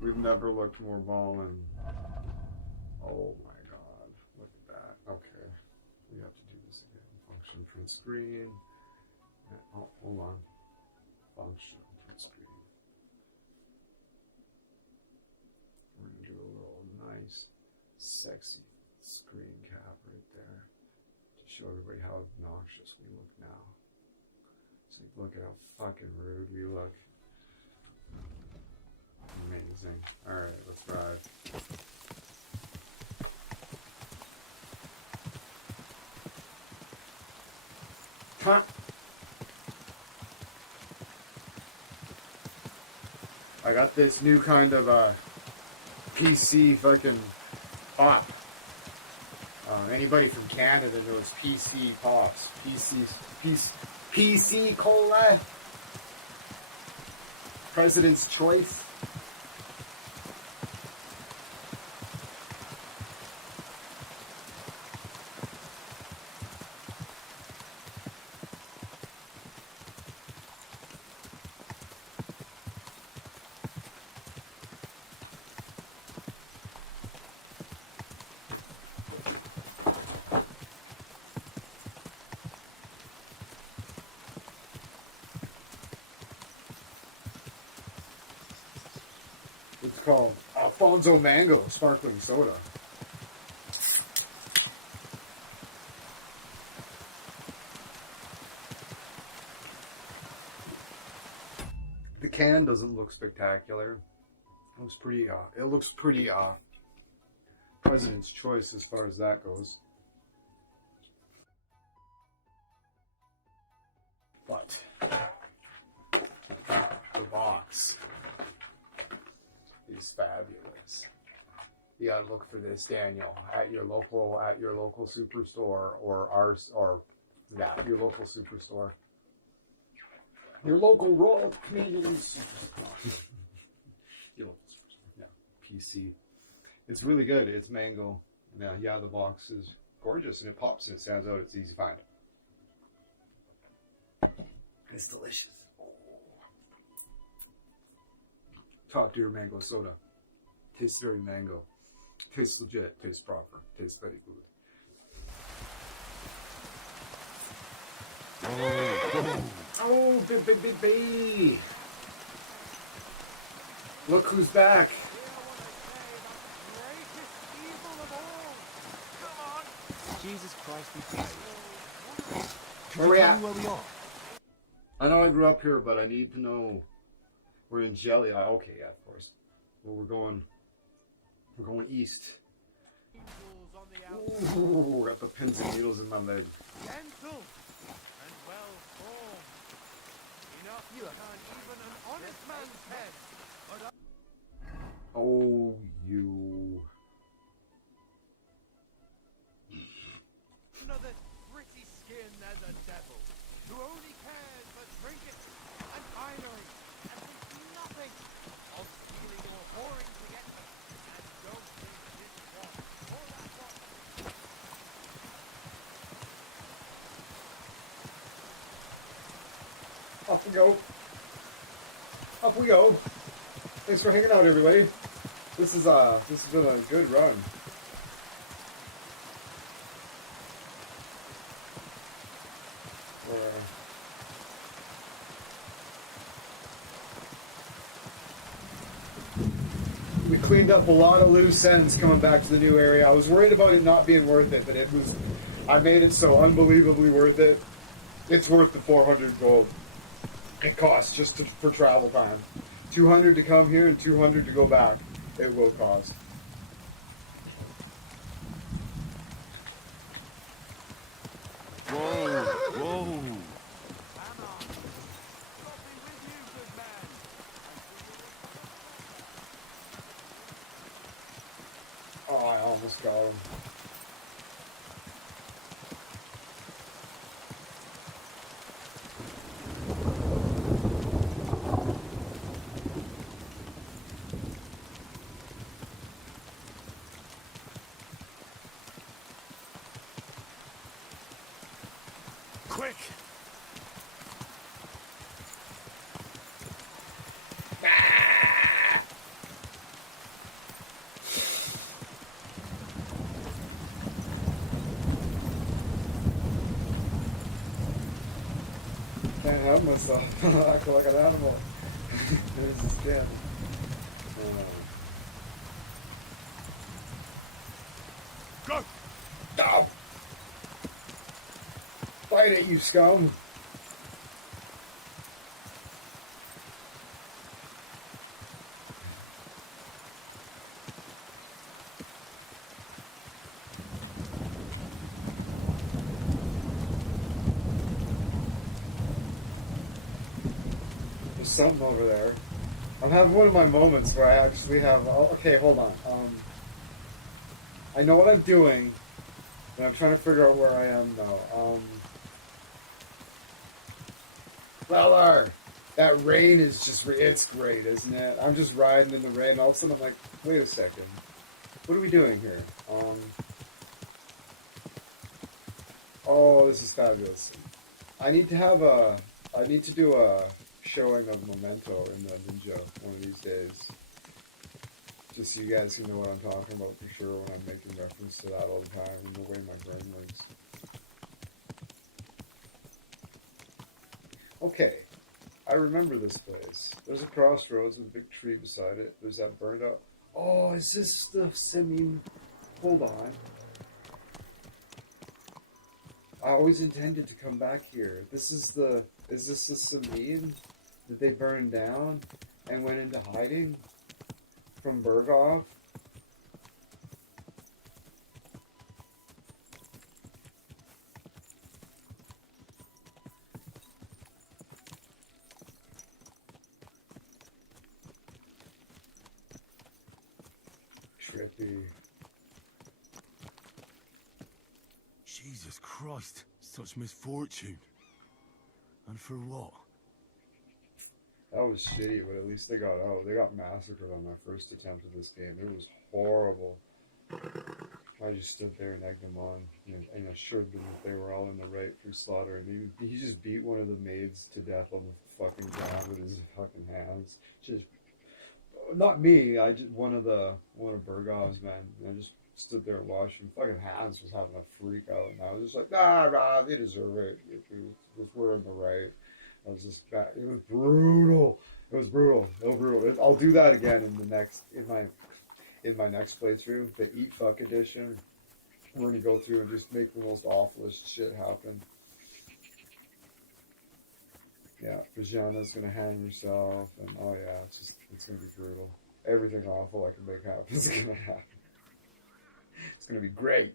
We've never looked more ballin'. Oh my god. Look at that. Okay. We have to do this again. Function print screen. Oh, hold on. Function print screen. We're going to do a little nice, sexy screen cap right there to show everybody how obnoxious we look now. So look at how fucking rude we look. Amazing. Alright, let's ride. Huh. I got this new kind of PC fucking pop. Anybody from Canada knows PC pops. PC Cola. President's Choice. It's called Alfonso Mango Sparkling Soda. The can doesn't look spectacular. It looks pretty President's Choice as far as that goes. But the box is fabulous. You gotta look for this, Daniel, at your local superstore your local superstore. Your local Royal Canadian superstore. Your local superstore. Yeah, PC. It's really good. It's mango. Yeah, the box is gorgeous and it pops and it stands out. It's easy to find. It's delicious. Top tier mango soda. Tastes very mango. Tastes legit. Tastes proper. Tastes very good. Oh, baby. Look who's back. Jesus Christ, we praise. Where we at? Where we are? I know I grew up here, but I need to know. We're in Jelly. Okay, yeah, of course. Well, we're going east. Ooh, got the pins and needles in my leg. Gentle and well formed. Enough to turn even an honest man's head. But Oh, you. another pretty skin as a devil, who only cares for trinkets and finery, and thinks nothing of stealing or whoring to get them, and don't think this one or that one. Off we go. Up we go. Thanks for hanging out, everybody. This has been a good run. We cleaned up a lot of loose ends coming back to the new area. I was worried about it not being worth it, but it was. I made it so unbelievably worth it. It's worth the 400 gold. It costs just for travel time. 200 to come here and 200 to go back. It will cost. Whoa, whoa. Oh, I almost got him. Quick! Can't help myself. I feel like an animal. There's this skin. Go! Stop! Fight it, you scum! There's something over there. I'm having one of my moments where I actually have. Oh, okay, hold on. I know what I'm doing, and I'm trying to figure out where I am now. Leller, that rain is just—it's great, isn't it? I'm just riding in the rain, and all of a sudden I'm like, wait a second, what are we doing here? Oh, this is fabulous. I need to do a showing of Memento in the Ninja one of these days. Just so you guys can know what I'm talking about for sure when I'm making reference to that all the time and the way my brain works. Okay, I remember this place. There's a crossroads with a big tree beside it. There's that burned out. Oh, is this the Simeon? Hold on. I always intended to come back here. Is this the Simeon that they burned down and went into hiding from Berghoff? Trippy. Jesus Christ, such misfortune. And for what? That was shitty, but at least they got out. They got massacred on my first attempt at this game. It was horrible. I just stood there and egged them on and assured them that they were all in the right for slaughter. And he just beat one of the maids to death on the fucking ground with his fucking hands. Just not me. One of Bergov's men. I just stood there watching. Fucking Hans was having a freak out, and I was just like, nah, they deserve it. We're in the right. I was just back. It was brutal. It was brutal. I'll do that again in my next playthrough, the Eat Fuck edition. We're gonna go through and just make the most awfulest shit happen. Yeah, Vajana's gonna hang herself, and oh yeah, it's gonna be brutal. Everything awful I can make happen is gonna happen. It's gonna be great.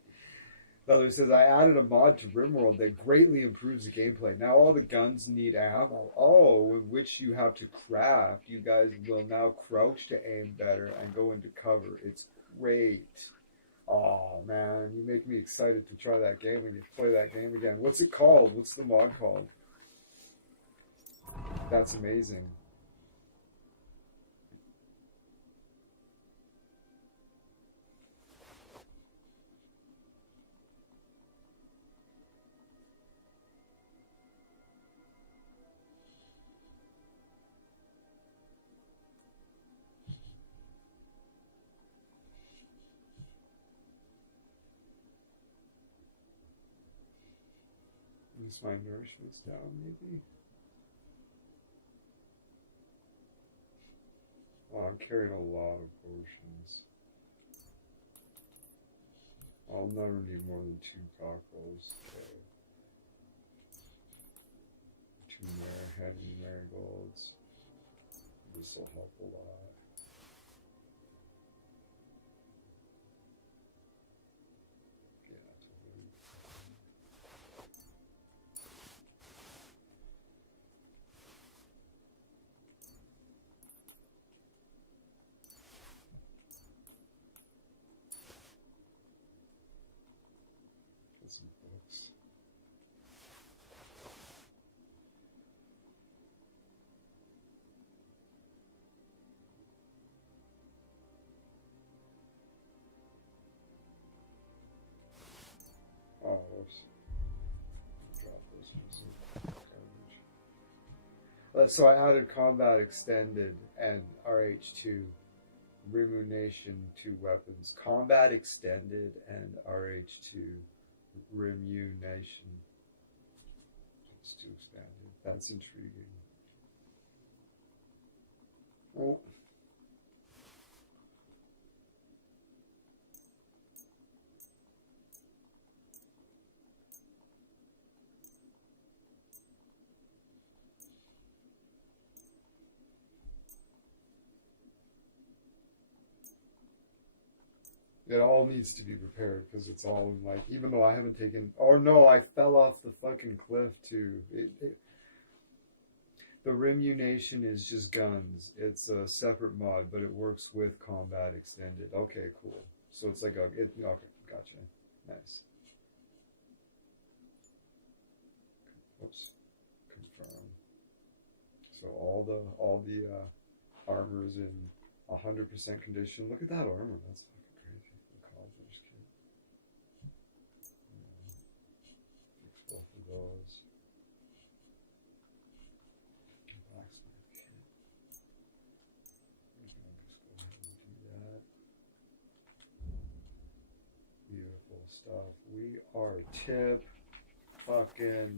The other says, I added a mod to RimWorld that greatly improves the gameplay. Now all the guns need ammo. Oh, in which you have to craft. You guys will now crouch to aim better and go into cover. It's great. Oh, man. You make me excited to try that game and play that game again. What's it called? What's the mod called? That's amazing. Is my nourishment's down, maybe? Oh, I'm carrying a lot of potions. I'll never need more than 2 cockrells. Okay. 2 heavy marigolds. This will help a lot. Some books. Oh, whoops. Drop this piece of garbage. So I added Combat Extended and RH2 Remunation to weapons. Combat Extended and RH2 Remunation. It's too expanded. That's intriguing. Oh. It all needs to be prepared because it's all in, like, even though I haven't taken, oh no, I fell off the fucking cliff too. The Remunation is just guns. It's a separate mod, but it works with Combat Extended. Okay, cool. So it's like okay, gotcha. Nice. Oops. Confirm. So all the armor is in 100% condition. Look at that armor. That's fucking crazy. The Codler's kit. Fix both of those. Blacksmith kit. We can just go ahead and do that. Beautiful stuff. We are tip fucking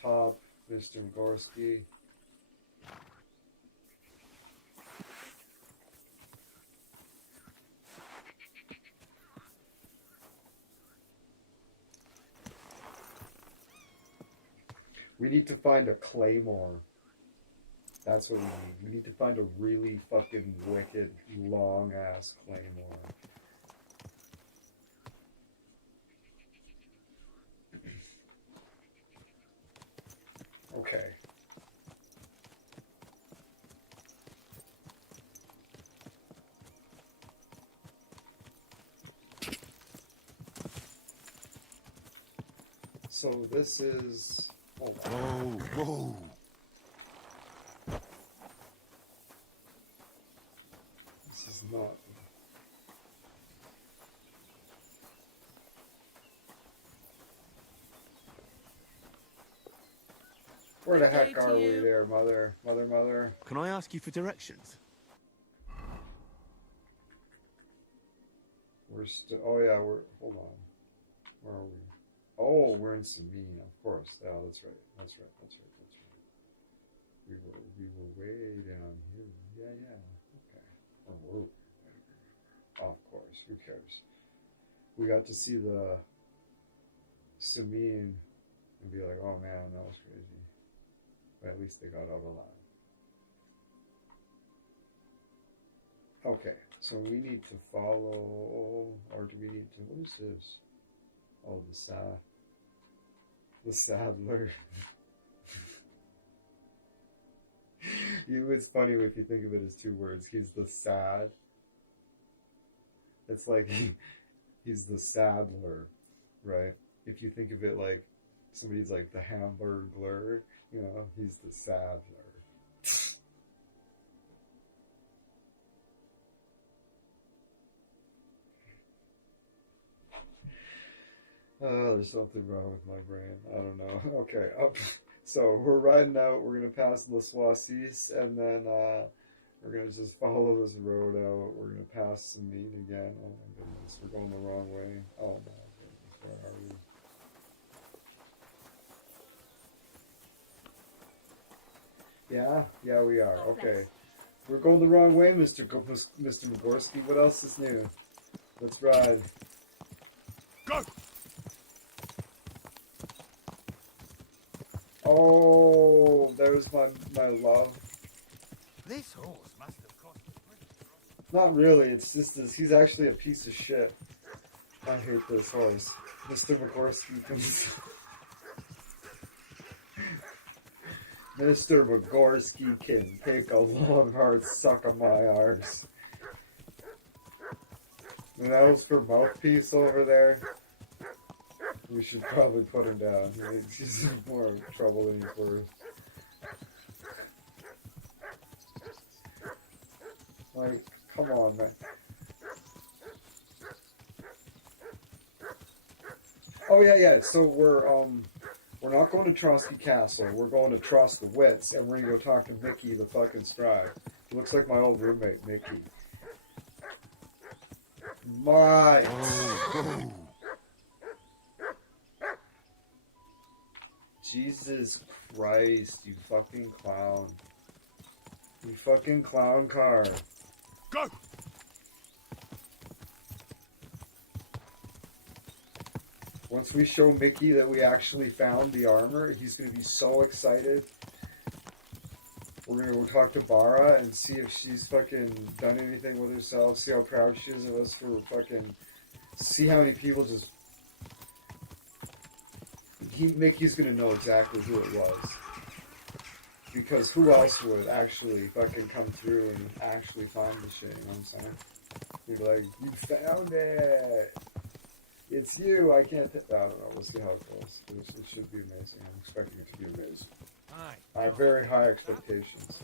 top, Mr. Gorski. We need to find a claymore. That's what we need. We need to find a really fucking wicked, long-ass claymore. Okay. So this is... Oh, whoa. This is not... Where the Good heck day to are we you. there, mother? Can I ask you for directions? We're still. Oh yeah, Hold on. Where are we? Oh, we're in Samine, of course. Oh, that's right. We were way down here. Yeah. Okay. Oh, whoa. Oh, of course. Who cares? We got to see the Samine and be like, oh man, that was crazy. But at least they got out alive. Okay, so we need to follow, or do we need to, what is this? Oh, the Saddler. It's funny if you think of it as two words. He's the sad. It's like he's the Saddler, right? If you think of it like somebody's like the Hamburglar, you know, he's the Saddler. Oh, there's something wrong with my brain. I don't know. Okay, so we're riding out. We're gonna pass Les Oasis, and then we're gonna just follow this road out. We're gonna pass some meat again. Oh my goodness, we're going the wrong way. Oh my goodness, where are we? Yeah, we are. Okay, we're going the wrong way, Mr. Magorski. What else is new? Let's ride. Go. Oh, there's my love. This horse must have cost Not really, it's just this, he's actually a piece of shit. I hate this horse. Mr. Magorski can... Mr. Magorski can take a long hard suck of my arse. And that was for Mouthpiece over there. We should probably put him down. He's more trouble than he's worth. Like, come on, man. Oh yeah. So we're not going to Trotsky Castle. We're going to Troskowitz, and we're gonna go talk to Mickey the fucking scribe. He looks like my old roommate, Mickey. My. Jesus Christ, you fucking clown. You fucking clown car. Go! Once we show Mickey that we actually found the armor, he's going to be so excited. We're going to go talk to Bara and see if she's fucking done anything with herself, see how proud she is of us for fucking... See how many people just... Mickey's going to know exactly who it was. Because who else would actually fucking come through and actually find the shit, you know what I'm saying? You're like, you found it! It's you, I can't... I don't know, we'll see how it goes. It should be amazing. I'm expecting it to be amazing. I have very high expectations.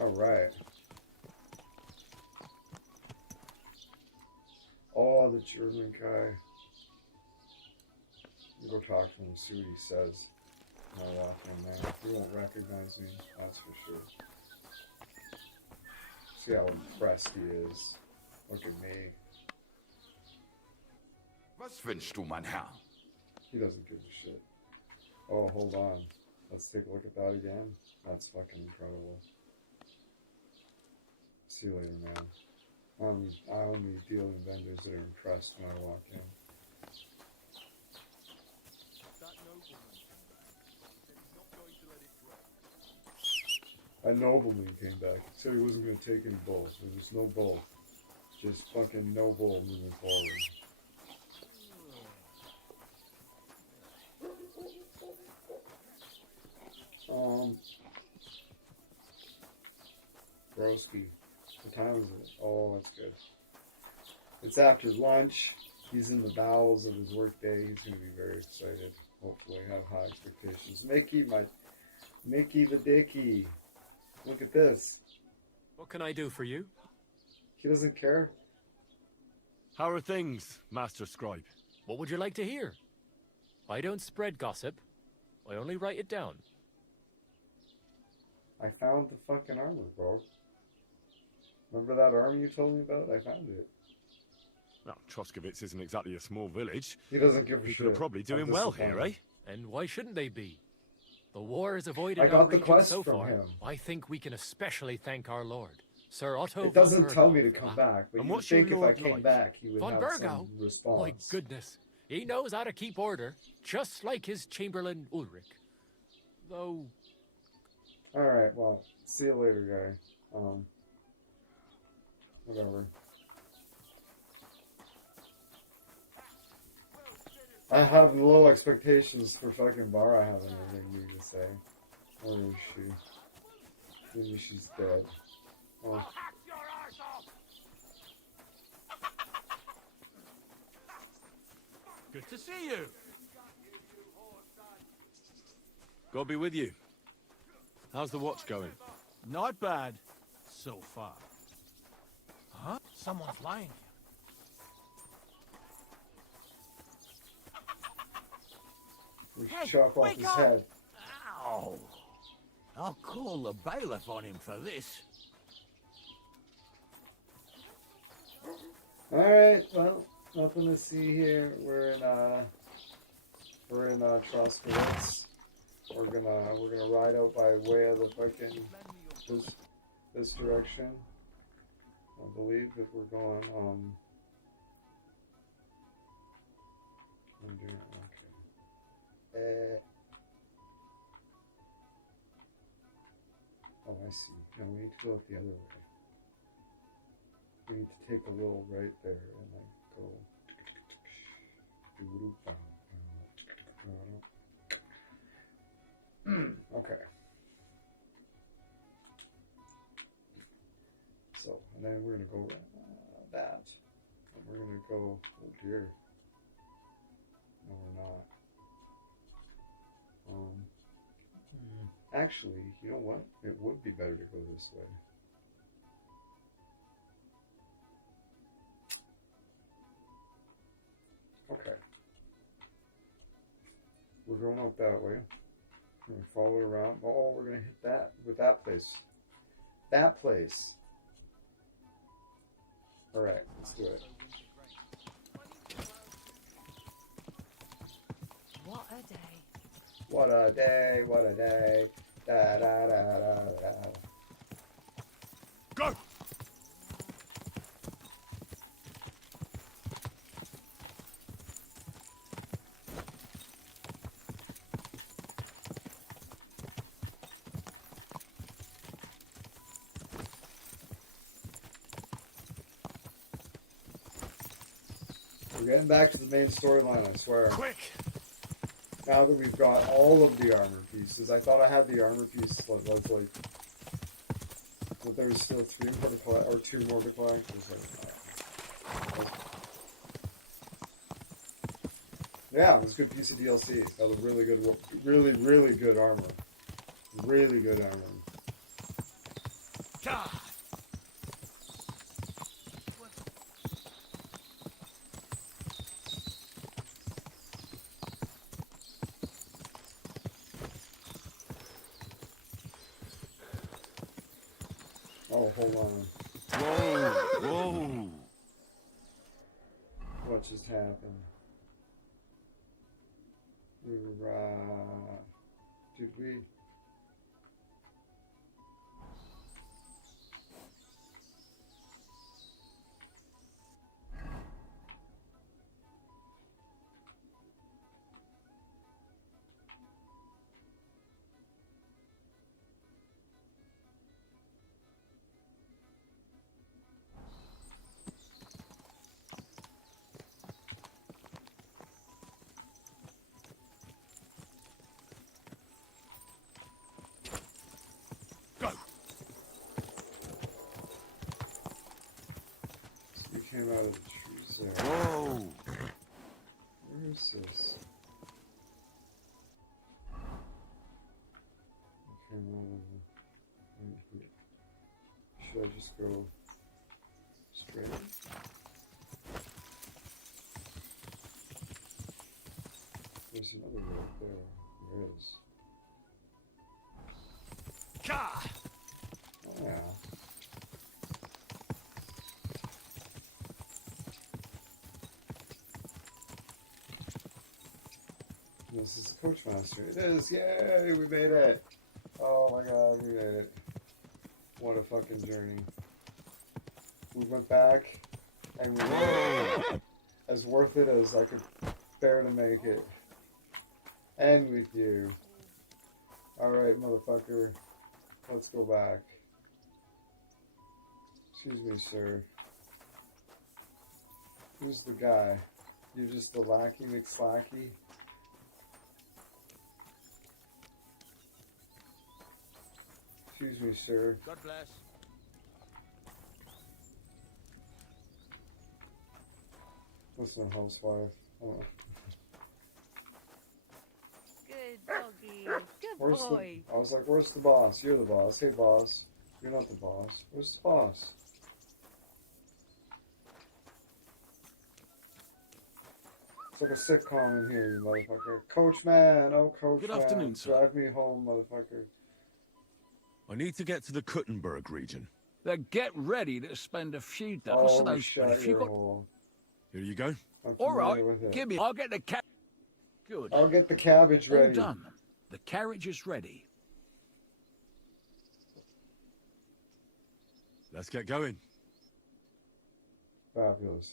Alright. Oh, the German guy. We'll go talk to him and see what he says. I'll walk in there. He won't recognize me, that's for sure. See how impressed he is. Look at me. Was wünschst du, mein Herr? He doesn't give a shit. Oh, hold on. Let's take a look at that again. That's fucking incredible. See you later, man. I only deal in vendors that are impressed when I walk in. A nobleman came back. He said he wasn't going to take any bull. There was no bull. Just fucking no bull moving forward. Broski. What time is it? Oh, that's good. It's after lunch. He's in the bowels of his workday. He's going to be very excited. Hopefully, have high expectations. Mickey the Dicky. Look at this. What can I do for you? He doesn't care. How are things, Master Scribe? What would you like to hear? I don't spread gossip. I only write it down. I found the fucking armor, bro. Remember that armor you told me about? I found it. Well, Troskovitz isn't exactly a small village. He doesn't give a People shit. are probably I'm doing well here, eh? disappointed. And why shouldn't they be? The war is avoided I got our the region quest so from far. him. I think we can especially thank our lord, Sir Otto It von doesn't tell me to Bergau, come for back, but And you would what's your think if I lord came like? back, he would Von have Bergau? some response. My goodness. He knows how to keep order, just like his Chamberlain Ulrich. Though... Alright, well, see you later, guy. Whatever. I have low expectations for fucking Bar. I have anything new to say. Where is she? Maybe she's dead. Oh. Good to see you. God be with you. How's the watch going? Not bad, so far. Huh? Someone's lying We here. chop off his head. Ow! I'll call the bailiff on him for this. Alright, well, nothing to see here. We're in Troskowitz. We're gonna ride out by way of the fucking this direction. I believe that we're going I'm doing okay. Oh, I see. No, we need to go up the other way. We need to take a little right there and then go. Okay. So, and then we're gonna go that. And we're gonna go. Oh dear. No, we're not. Actually, you know what? It would be better to go this way. Okay. We're going out that way. We're going to follow it around. Oh, we're going to hit that with that place. That place. Alright, let's do it. What a day. What a day, what a day. Da da da da da. Go! We're getting back to the main storyline, I swear. Quick! Now that we've got all of the armor pieces, I thought I had the armor piece that was like, but there was still 3 more to collect, or 2 more to collect. It was like, yeah, it was a good piece of DLC. That was really good, really good armor. Really good armor. God. Oh, hold on. Whoa! Whoa! What just happened? We were, did we? Came out of the trees there. Whoa! Where is this? It came out of the... Should I just go straight? Where's he another right there. There is. Gah! Oh, yeah. This is the Coachmaster. It is! Yay! We made it! Oh my god, we made it. What a fucking journey. We went back and we made it. As worth it as I could bear to make it. And with you. Alright, motherfucker. Let's go back. Excuse me, sir. Who's the guy? You're just the lackey McSlacky? Excuse me, sir. God bless. Listen, housewife. Oh. Good doggy. Good Where's boy. I was like, where's the boss? You're the boss. Hey, boss. You're not the boss. Where's the boss? It's like a sitcom in here, you motherfucker. Coachman! Oh, Coachman. Good afternoon, sir. Drive me home, motherfucker. I need to get to the Kuttenberg region. Then get ready to spend a few days. Oh, those, shut if you your got... hole. Here you go. I'm All familiar right, with it. give me... I'll get the cat... Good. I'll get the cabbage All ready. done. The carriage is ready. Let's get going. Fabulous.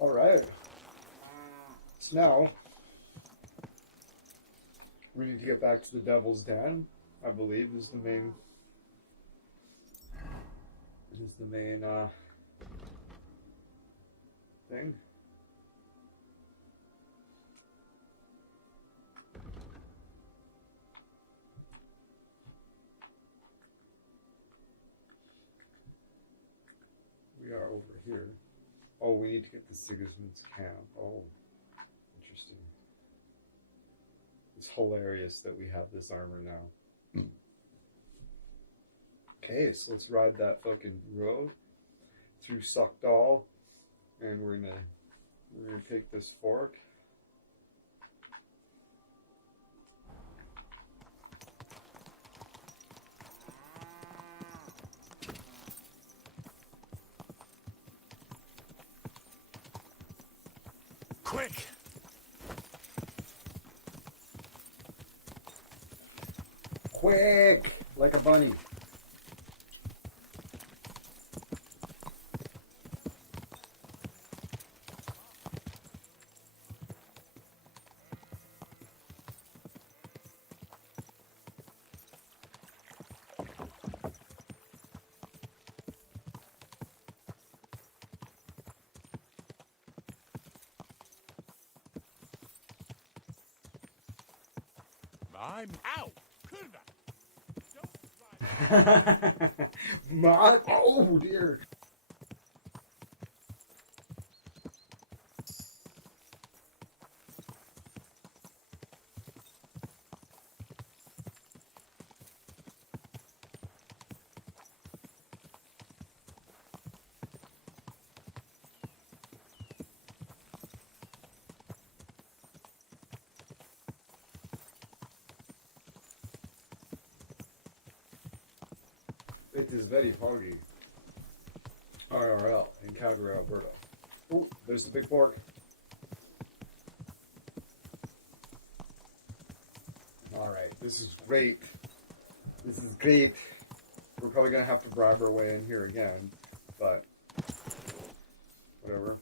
Alright. So now, we need to get back to the Devil's Den, I believe, is the main thing. We are over here. Oh, we need to get to Sigismund's camp. Oh, interesting. It's hilarious that we have this armor now. Okay, so let's ride that fucking road through Suckdal, and we're gonna take this fork. Quick! Quick! Like a bunny. I'm out. Oh dear. It is very hungry. IRL in Calgary, Alberta. Oh, there's the big fork. Alright, this is great. This is great. We're probably going to have to bribe our way in here again, but whatever.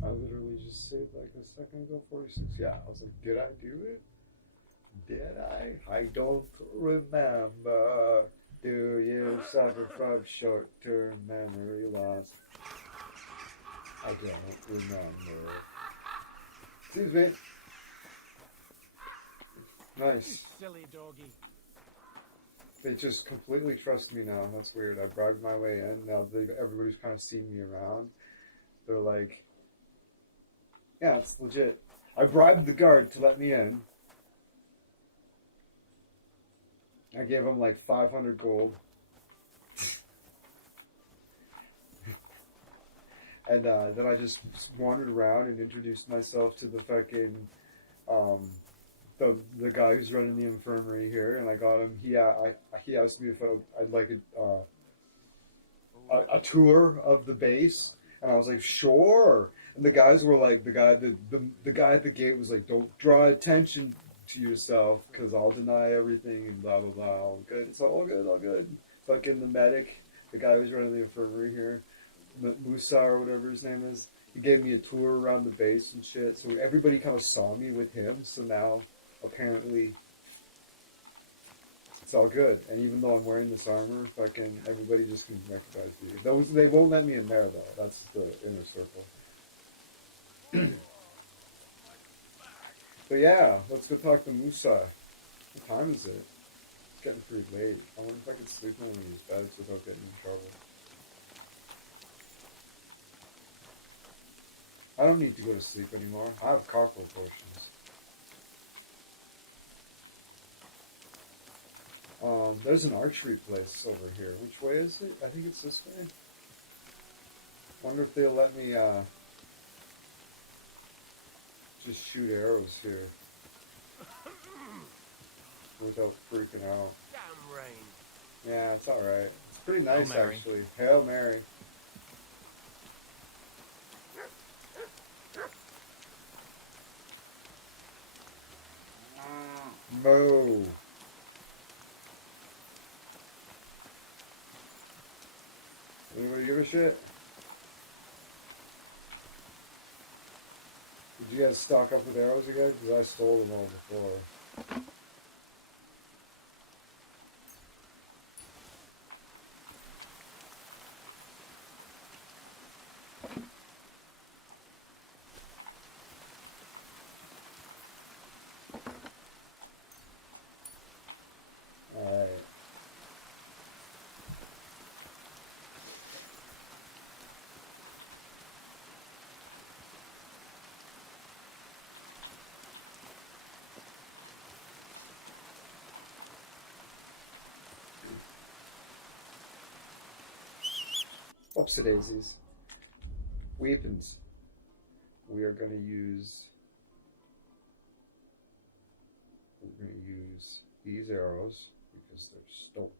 I literally just saved like a second ago, 46. Yeah, I was like, did I do it? Did I? I don't remember. Do you suffer from short-term memory loss? I don't remember. Excuse me. Nice. Silly doggy. They just completely trust me now. That's weird. I bribed my way in. Now everybody's kind of seen me around. They're like, yeah, it's legit. I bribed the guard to let me in. I gave him like 500 gold. And then I just wandered around and introduced myself to the fucking, the guy who's running the infirmary here, and I got him. He asked me if I'd like a tour of the base, and I was like, sure. And the guys were like, the guy at the gate was like, don't draw attention to yourself, because I'll deny everything, and blah, blah, blah. All good. It's all good, all good. Fucking the medic, the guy who's running the infirmary here, Musa or whatever his name is, he gave me a tour around the base and shit, so everybody kind of saw me with him, so now, apparently, it's all good. And even though I'm wearing this armor, fucking everybody just can recognize me. They won't let me in there, though. That's the inner circle. But yeah, let's go talk to Musa. What time is it? It's getting pretty late. I wonder if I could sleep in one of these beds without getting in trouble. I don't need to go to sleep anymore. I have cocktail potions. There's an archery place over here. Which way is it? I think it's this way. Wonder if they'll let me, just shoot arrows here without freaking out. Damn rain. Yeah, it's alright. It's pretty nice, Hail Mary. actually. Hail Mary. Moo. Anybody give a shit? Did you guys stock up with arrows again? Because I stole them all before. Oopsie daisies. Weapons. We are going to use... We're going to use these arrows because they're stolen.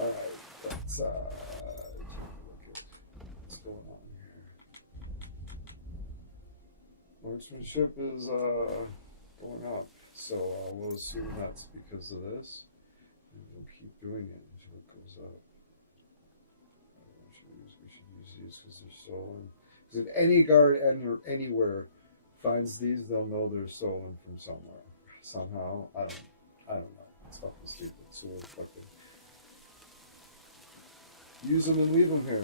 Alright, let's take a look at what's going on here. Marksmanship is going up, so we'll assume that's because of this, and we'll keep doing it until it goes up. We should use these because they're stolen. If any guard anywhere finds these, they'll know they're stolen from somewhere. Somehow. I don't know. It's fucking stupid. So we'll fucking use them and leave them here.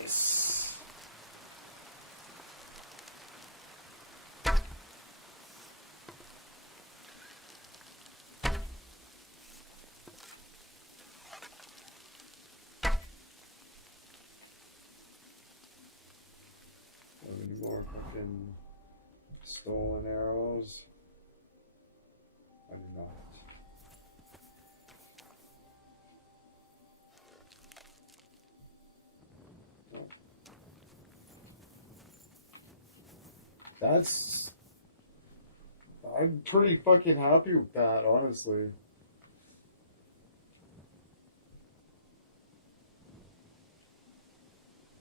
Nice. Have any more fucking stolen arrows? I do not. That's... I'm pretty fucking happy with that, honestly.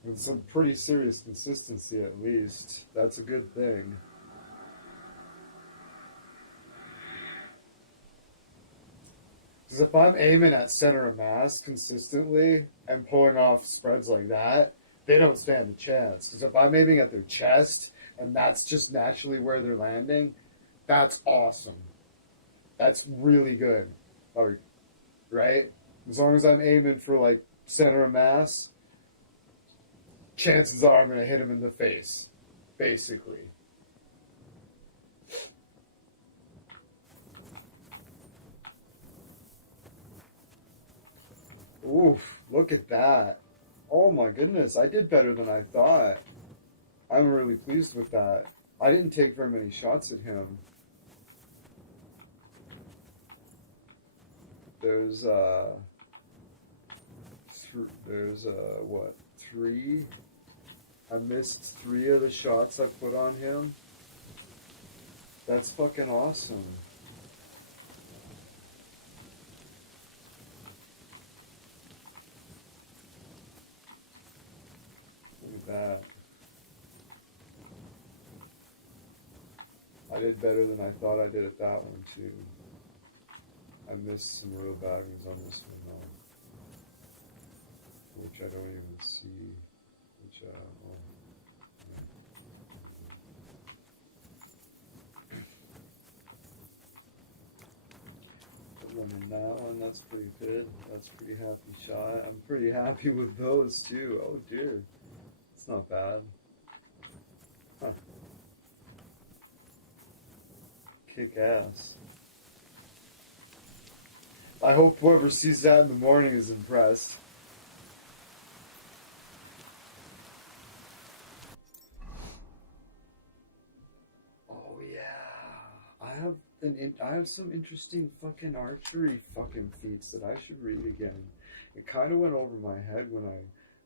With some pretty serious consistency, at least. That's a good thing. Because if I'm aiming at center of mass consistently and pulling off spreads like that, they don't stand a chance. Because if I'm aiming at their chest and that's just naturally where they're landing, that's awesome. That's really good. Right? As long as I'm aiming for like center of mass, chances are I'm going to hit him in the face, basically. Oof, look at that. Oh my goodness, I did better than I thought. I'm really pleased with that. I didn't take very many shots at him. There's what, 3? I missed 3 of the shots I put on him. That's fucking awesome. Look at that. I did better than I thought I did at that one too. I missed some real bad ones on this one though, which I don't even see. Which one in that one, that's pretty good. That's a pretty happy shot. I'm pretty happy with those too. Oh dear. It's not bad. Huh. Kick ass. I hope whoever sees that in the morning is impressed. Oh yeah, I have some interesting fucking archery fucking feats that I should read again. It kind of went over my head when I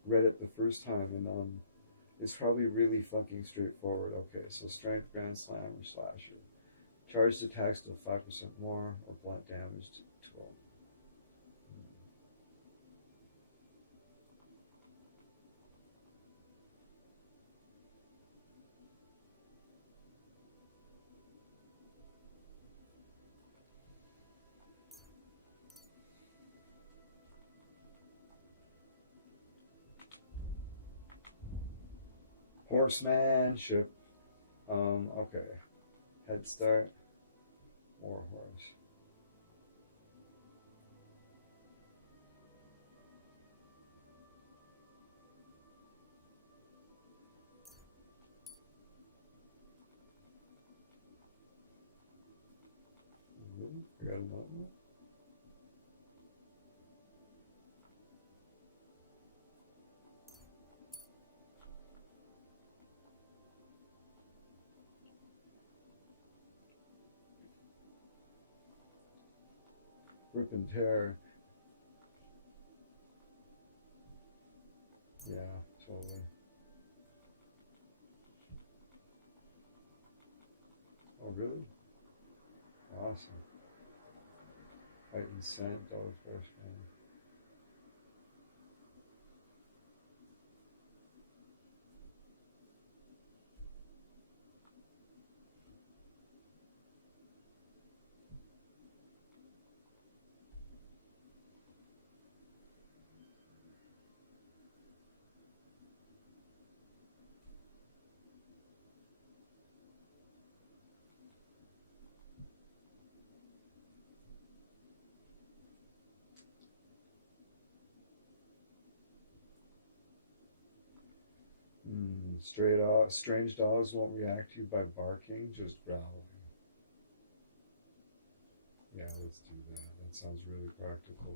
read it the first time, and it's probably really fucking straightforward. Okay, so strength, grand slam, or slasher. Charged attacks to 5% more, or blunt damage to 12. Horsemanship. Okay. Head start. War horse. I got another one. Rip and tear. Yeah, totally. Oh, really? Awesome. Heightened scent, dog fresh man. Strange dogs won't react to you by barking, just growling. Yeah, let's do that. That sounds really practical.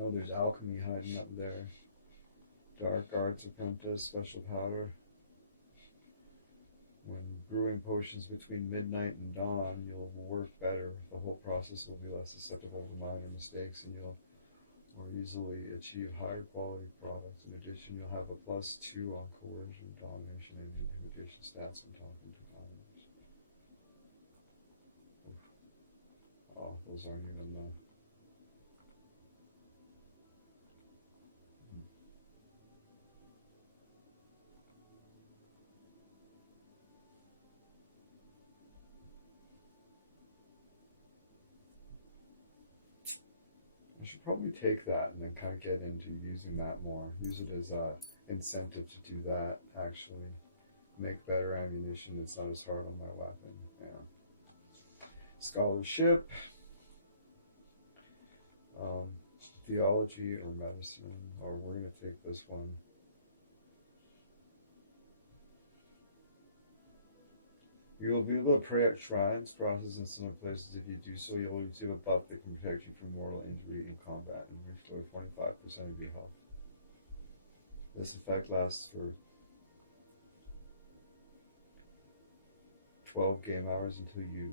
Oh, there's alchemy hiding up there. Dark Arts Apprentice, special powder. When brewing potions between midnight and dawn, you'll work better. The whole process will be less susceptible to minor mistakes, and you'll more easily achieve higher quality products. In addition, you'll have a +2 on coercion, domination, and intimidation stats when talking to others. Oh, those aren't even the... should probably take that and then kind of get into using that more. Use it as a incentive to do that, actually. Make better ammunition that's not as hard on my weapon. Yeah. Scholarship. Theology or medicine. Or we're going to take this one. You will be able to pray at shrines, crosses, and similar places. If you do so, you will receive a buff that can protect you from mortal injury in combat and restore 25% of your health. This effect lasts for 12 game hours until you...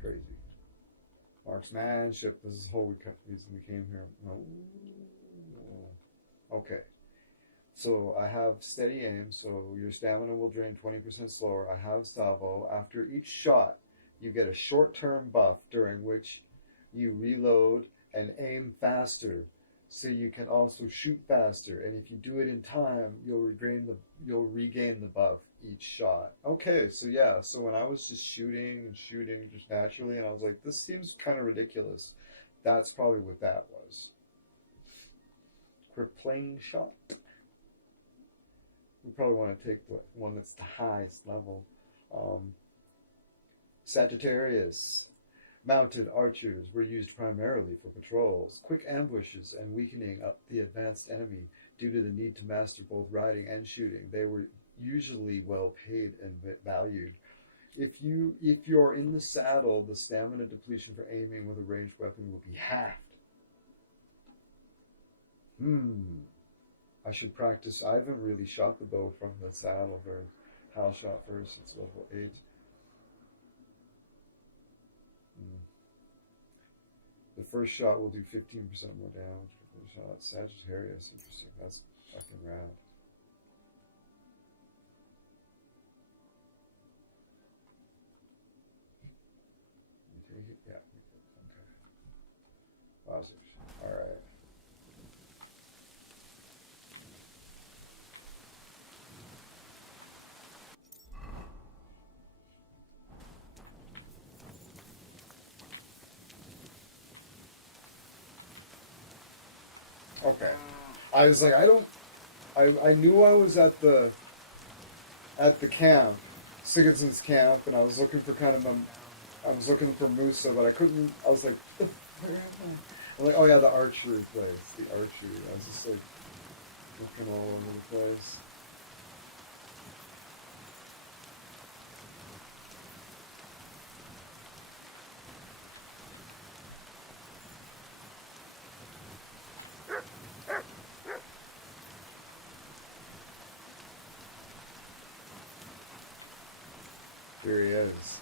Crazy. Marksmanship. This is the whole reason we came here. Okay. So I have steady aim, so your stamina will drain 20% slower. I have salvo. After each shot, you get a short-term buff during which you reload and aim faster, so you can also shoot faster. And if you do it in time, you'll regain the buff each shot. Okay, so yeah, so when I was just shooting just naturally, and I was like, this seems kind of ridiculous. That's probably what that was. Crippling shot. We probably want to take the one that's the highest level. Sagittarius. Mounted archers were used primarily for patrols, quick ambushes, and weakening up the advanced enemy due to the need to master both riding and shooting. They were usually well paid and valued. If you're in the saddle, the stamina depletion for aiming with a ranged weapon will be halved. I should practice. I haven't really shot the bow from the saddle very. Hal shot first. It's level 8. The first shot will do 15% more damage. First shot. Sagittarius. Interesting. That's fucking rad. You take it? Yeah. Okay. Wowzers. Alright. Okay. I was like, I knew I was at the camp, Sigurdsson's camp, and I was looking for I was looking for Musa, but I couldn't, I was like, where am I? I'm like, oh yeah, the archery place, the archery. I was just like, looking all over the place. Here he is.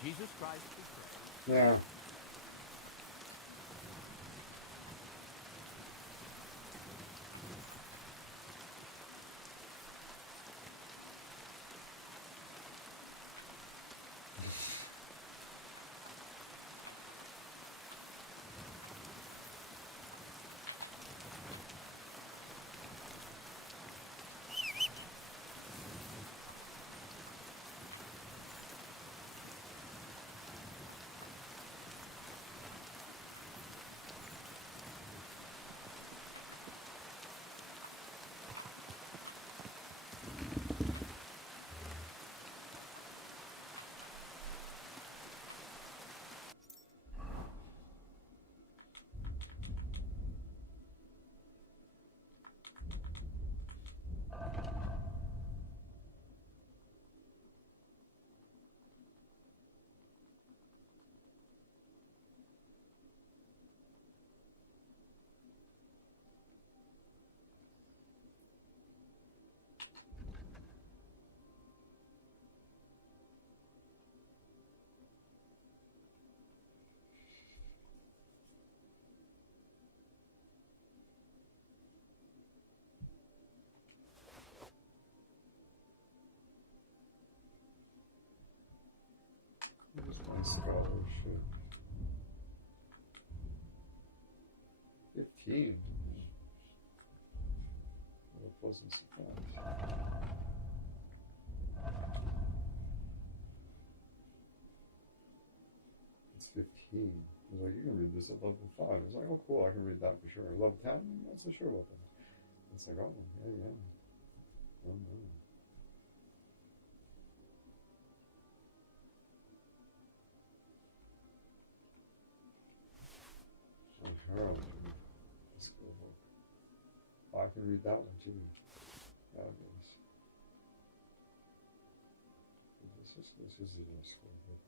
Jesus Christ be praised. Yeah. My scholarship. 15. What a pleasant surprise. It's 15. I was like, you can read this at level 5. I was like, oh cool, I can read that for sure. Level 10? I'm not so sure about that. It's like, oh, yeah. Oh no. Herald. Let's go look. Oh, I can read that one too. Fabulous. This is a skill book.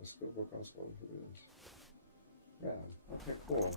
A skill book on scholarship it is. Yeah. Okay, cool.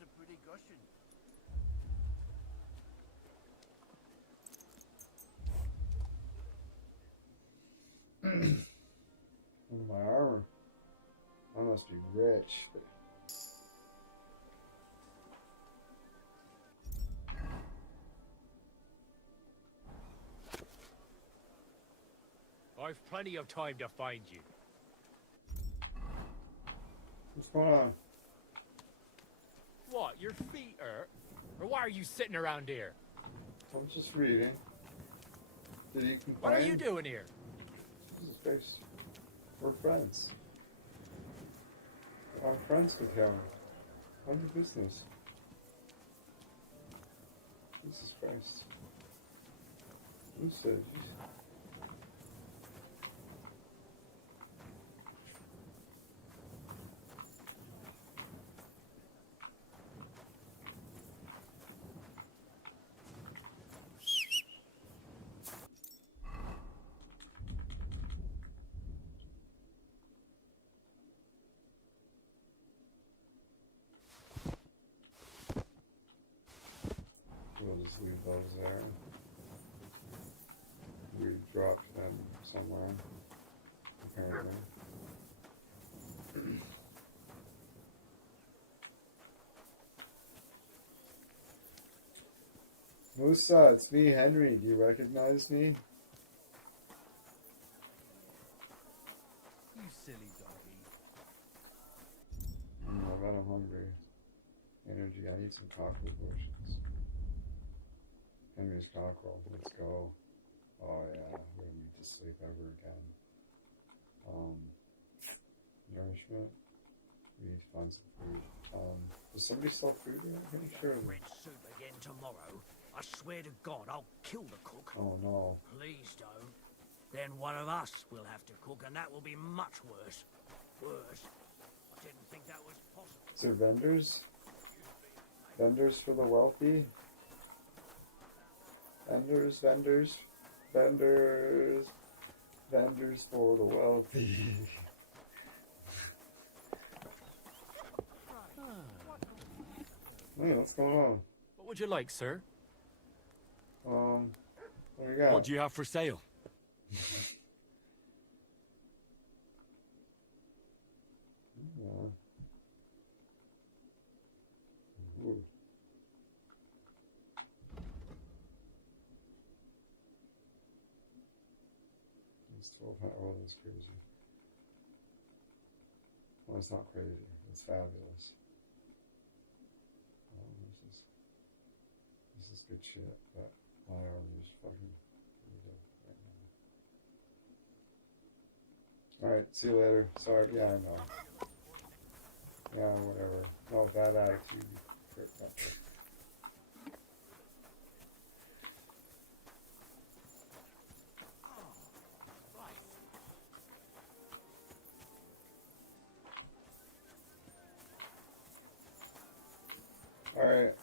A pretty gushing. Look at my armor. I must be rich. I've plenty of time to find you. What's going on? What, your feet hurt? Or why are you sitting around here? I'm just reading. Did you complain? What are you doing here? Jesus Christ. We're friends. I'm friends with him. Mind your business. Jesus Christ. Who said? We'll just leave those there. We dropped them somewhere, apparently. Musa, it's me, Henry. Do you recognize me? You silly doggy. I bet I'm hungry. Energy, I need some cocktail potions. Henry's cockerel, let's go. Oh yeah, we don't need to sleep ever again. Nourishment. We need to find some food. Does somebody sell food here? I'm pretty sure. Red soup again tomorrow. I swear to God, I'll kill the cook. Oh no. Please don't. Then one of us will have to cook, and that will be much worse. Worse. I didn't think that was possible. Is there vendors? Vendors for the wealthy? Vendors for the wealthy. Hey, what's going on? What would you like, sir? What do you got? What do you have for sale? Yeah. Ooh. It's 1200. Oh, that's crazy. Well, it's not crazy. It's fabulous. Oh, this is is good shit, but my arm is fucking right now. Alright, see you later. Sorry, yeah, I know. Yeah, whatever. No, bad attitude. Alright.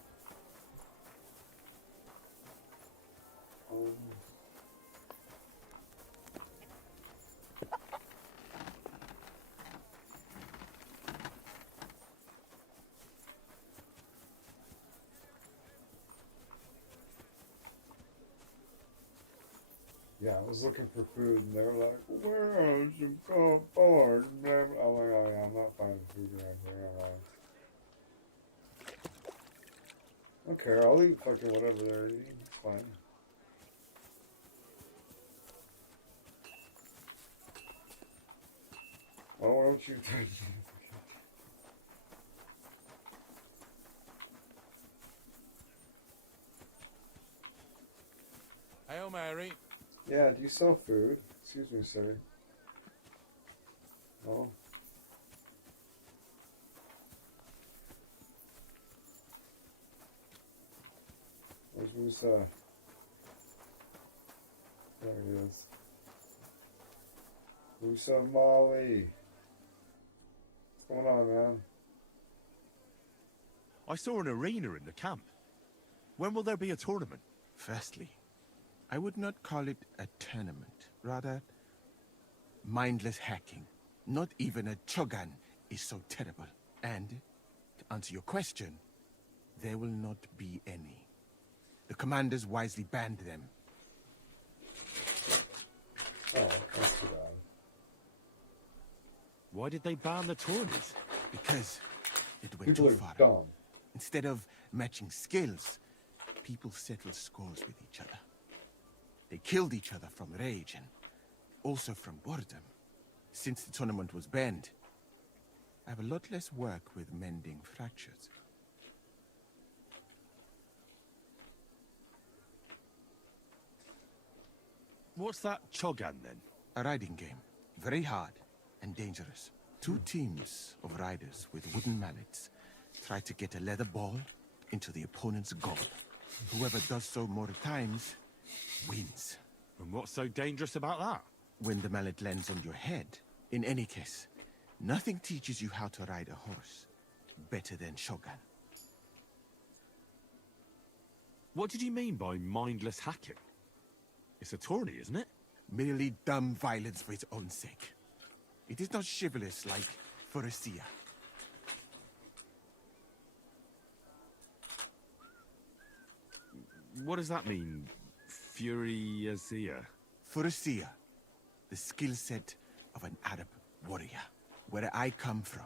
Yeah, I was looking for food, and they were like, "Where is some cardboard?" I'm like, "Oh yeah, I'm not finding food around here." I don't care. I'll eat fucking whatever they're eating. It's fine. Why don't you touch me? Hail Mary. Yeah, do you sell food? Excuse me, sir. No? Where's Musa? There he is. Musa Molly. What's going on, man? I saw an arena in the camp. When will there be a tournament? Firstly, I would not call it a tournament. Rather, mindless hacking. Not even a Chogan is so terrible. And, to answer your question, there will not be any. The commanders wisely banned them. Oh, that's too bad. Why did they ban the tourneys? Because it went People too are far. dumb. Instead of matching skills, people settled scores with each other. They killed each other from rage and also from boredom. Since the tournament was banned, I have a lot less work with mending fractures. What's that Chogan then? A riding game. Very hard and dangerous. Two teams of riders with wooden mallets try to get a leather ball into the opponent's goal. Whoever does so more times wins. And what's so dangerous about that? When the mallet lands on your head. In any case, nothing teaches you how to ride a horse better than Shogun. What did you mean by mindless hacking? It's a tourney, isn't it? Merely dumb violence for its own sake. It is not chivalrous like Pharisea. What does that mean? Fury-Azia? Pharisea, the skill set of an Arab warrior. Where I come from,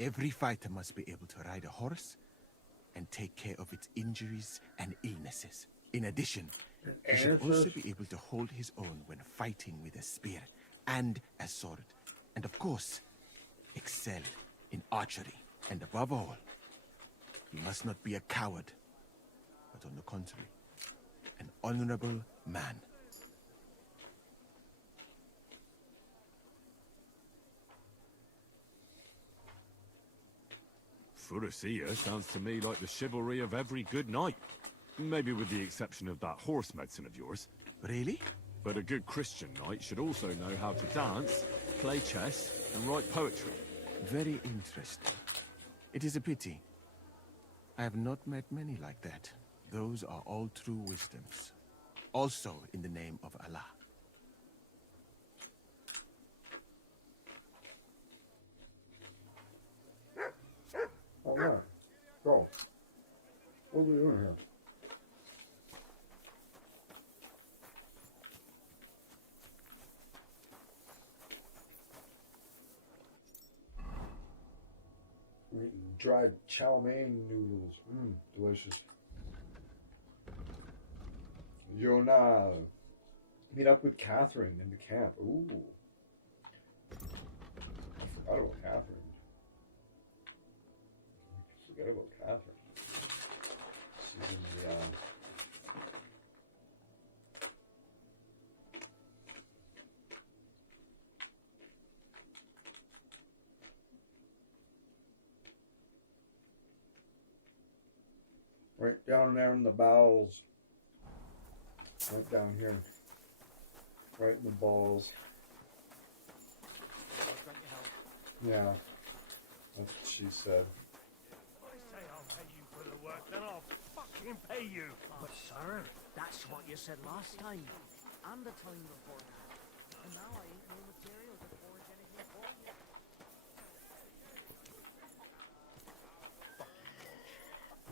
every fighter must be able to ride a horse and take care of its injuries and illnesses. In addition, he should also be able to hold his own when fighting with a spear and a sword. And of course, excel in archery. And above all, he must not be a coward, but on the contrary, an honorable man. Furusia sounds to me like the chivalry of every good knight. Maybe with the exception of that horse medicine of yours. Really? But a good Christian knight should also know how to dance, play chess, and write poetry. Very interesting. It is a pity. I have not met many like that. Those are all true wisdoms. Also in the name of Allah. All right. Go. What are we doing here? We're eating dried chow mein noodles. Mmm, delicious. Yona. Meet up with Catherine in the camp. Ooh. I forgot about Catherine. Forget about Catherine. She's in the Right down there in the bowels. Right down here. Right in the balls. Yeah. That's what she said. I say I'll pay you for the work, then I'll fucking pay you. But sir, that's what you said last time. And the time before that. And now I ain't no material to forge anything for you.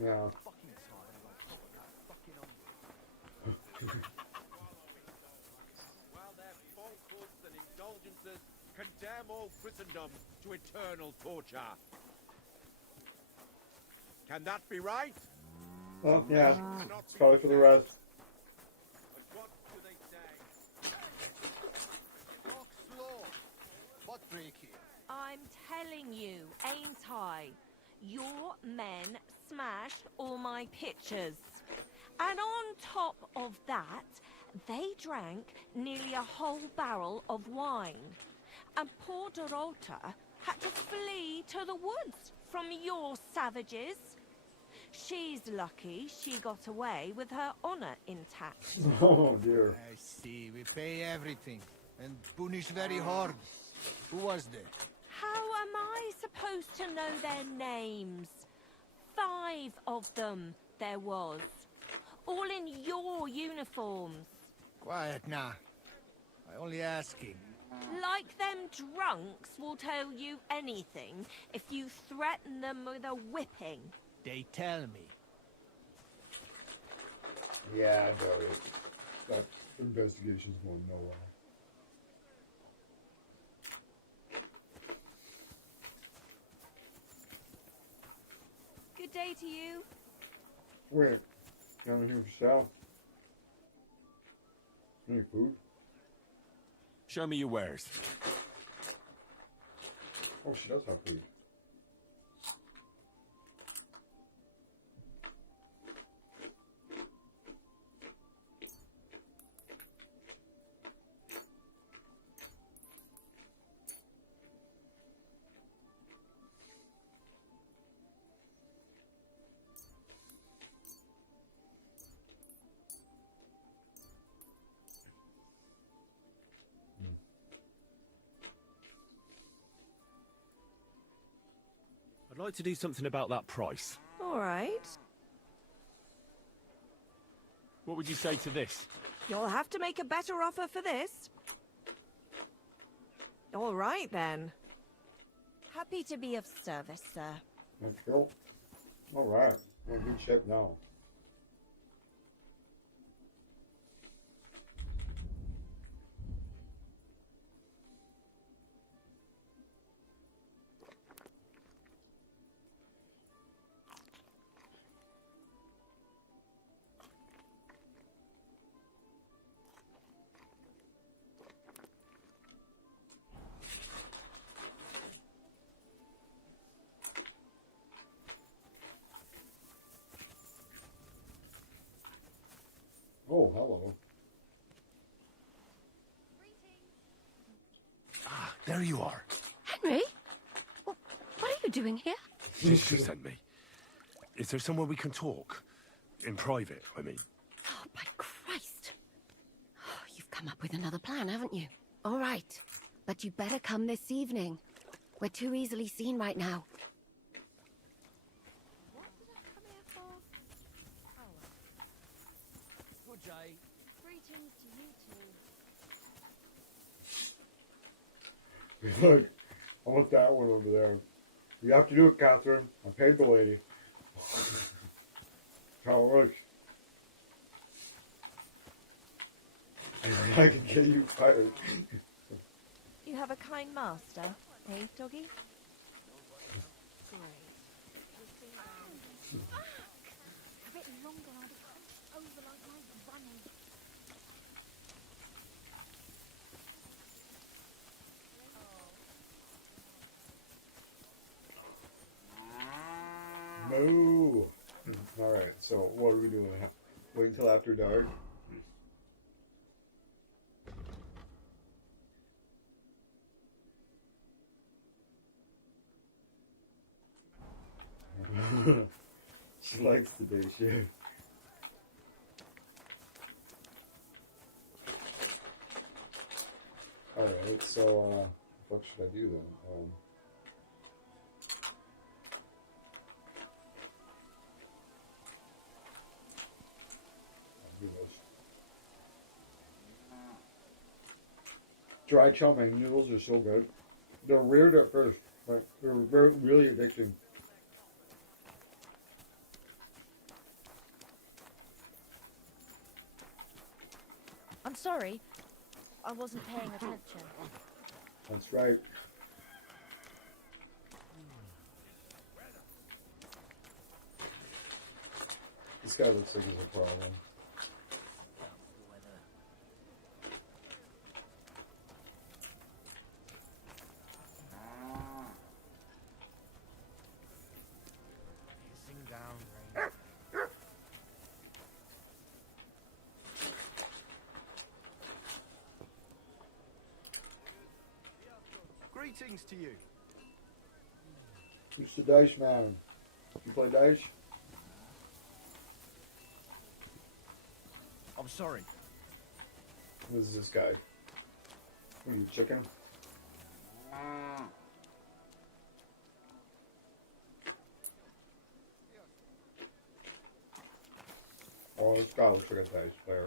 Yeah. Fucking tired of that fucking hungry. While their falsehoods and indulgences condemn all Christendom to eternal torture. Can that be right? Oh, yeah. It's probably for the rest. But what do they say? Fox law. What break here? I'm telling you, ain't I? Your men smashed all my pictures. And on top of that, they drank nearly a whole barrel of wine. And poor Dorota had to flee to the woods from your savages. She's lucky she got away with her honor intact. Oh, dear. I see. We pay everything. And punish very hard. Who was there? How am I supposed to know their names? 5 of them there was. All in your uniforms. Quiet now. I only asking. Like them drunks will tell you anything if you threaten them with a whipping. They tell me. Yeah, I doubt it. That investigation's going nowhere. Good day to you. Wait, down here for sale. Any food? Show me your wares. Oh, she does have food. I'd like to do something about that price. All right. What would you say to this? You'll have to make a better offer for this. All right, then. Happy to be of service, sir. Let's go. All right. We're in good shape now. Oh, hello. Ah, there you are. Henry? What are you doing here? Sister sent me. Is there somewhere we can talk? In private, I mean. Oh, by Christ. Oh, you've come up with another plan, haven't you? All right. But you better come this evening. We're too easily seen right now. Good day. Greetings to you too. Look, I want that one over there. You have to do it, Catherine. I paid the lady. How it works. I can get you fired. You have a kind master, eh, doggy? A bit longer, I'd have hunched over like my running. No. All right. So what are we doing? Wait until after dark. She likes the day shift. Alright, so, what should I do then? I'll do this. Dry chow mein noodles are so good. They're weird at first, but they're really addicting. I'm sorry. I wasn't paying attention. That's right. This guy looks like he's a problem. Greetings to you. Who's the dice man? You play dice? I'm sorry. Who's this guy? What are you, chicken? Oh, this guy looks like a dice player.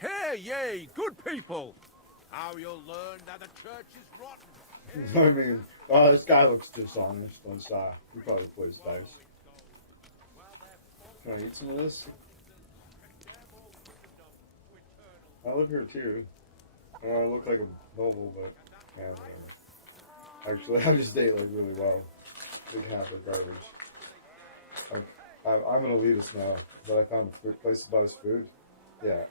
Hear ye, good people! How you'll learn that the church is rotten. I mean, this guy looks dishonest. He probably plays dice. Can I eat some of this? I live here too. I look like a noble, but yeah, whatever. Actually, I just ate like really well. Big half of garbage. I'm an elitist now, but I found a place to buy his food. Yeah.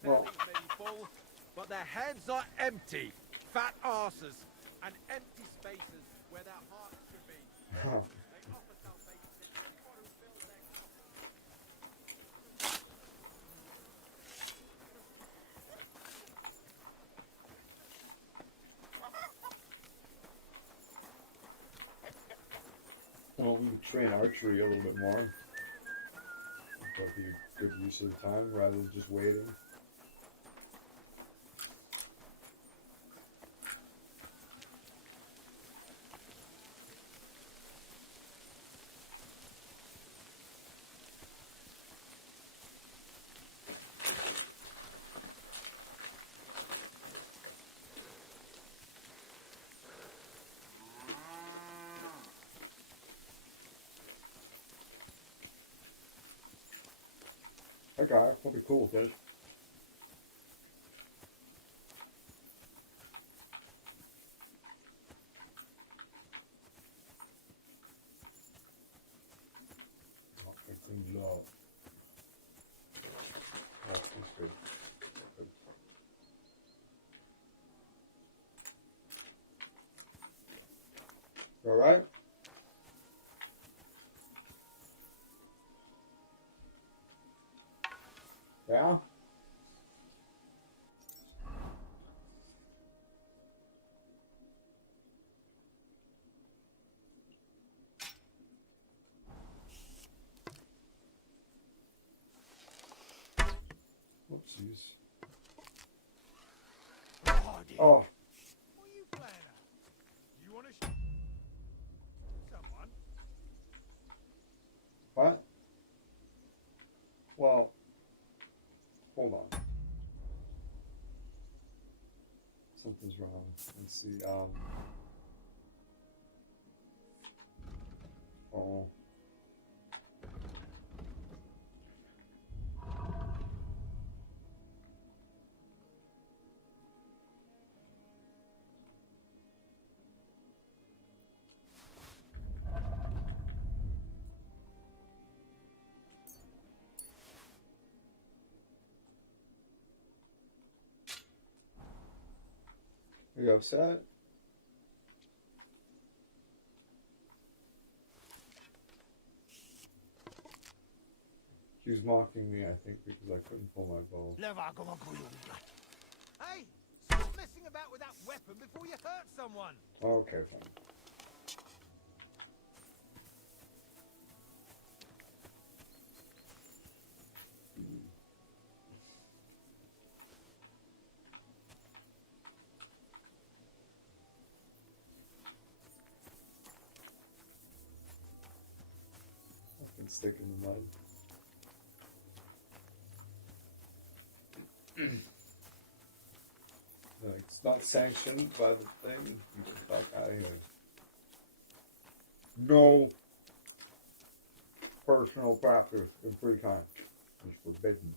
Their bellies may be full, but their heads are empty. Fat arses and empty spaces where their hearts should be. They offer salvation to anyone who fills their Well, we could train archery a little bit more. That'd be a good use of the time rather than just waiting. Okay, I'll be cool with this. Oh, it cleans it out. Oh, that's good. Good. All right. Yeah. Whoopsies. Oh. What are you playing at? You want to someone? What? Well, hold on. Something's wrong. Let's see. Oh. Are you upset? She was mocking me, I think, because I couldn't pull my bow. Hey, stop messing about with that weapon before you hurt someone. Okay, fine. Stick in the mud. No, it's not sanctioned by the thing. You can fuck out of here. No personal practice in free time is forbidden.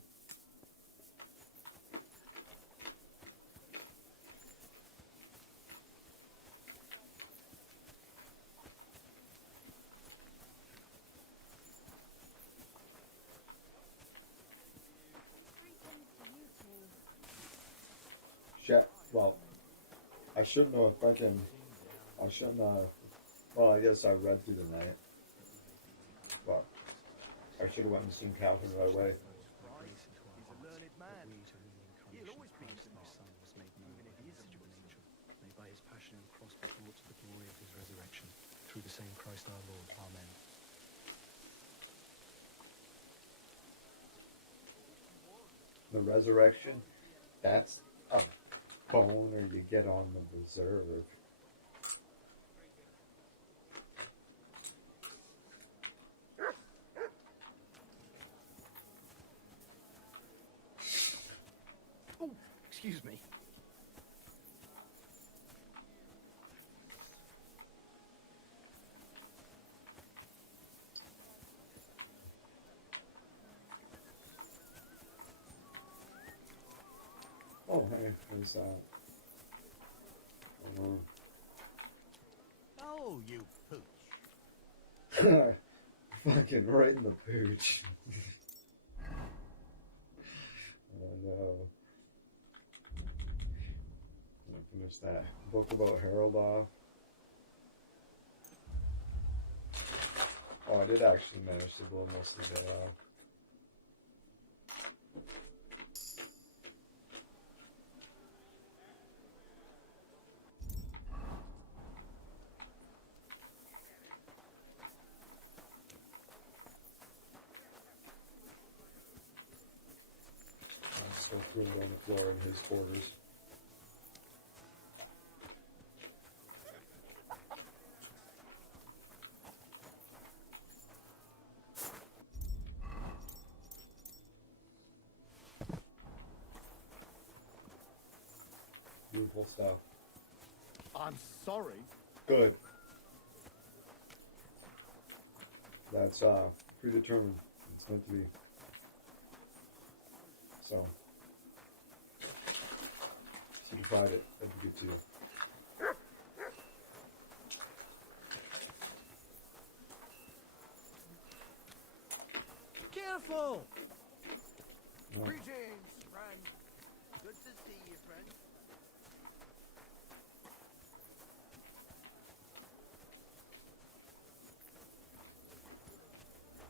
Well, I shouldn't know if I can. I shouldn't have. Well, I guess I read through the night. But I should have went and seen Calvin right away. May by his passion and cross be brought to the glory of his resurrection. Through the same Christ our Lord. Amen. The resurrection, that's a boner you get on the reserve. Oh, excuse me. Oh, hey, there's that. Oh, you pooch. Fucking right in the pooch. Oh no. I'm gonna finish that book about Harold off. Oh, I did actually manage to blow most of the day off. So threw it on the floor in his quarters. Beautiful stuff. I'm sorry. Good. That's predetermined. It's meant to be. So. You tried it. That'd be good too. Careful! No. Greetings, friend. Good to see you, friend.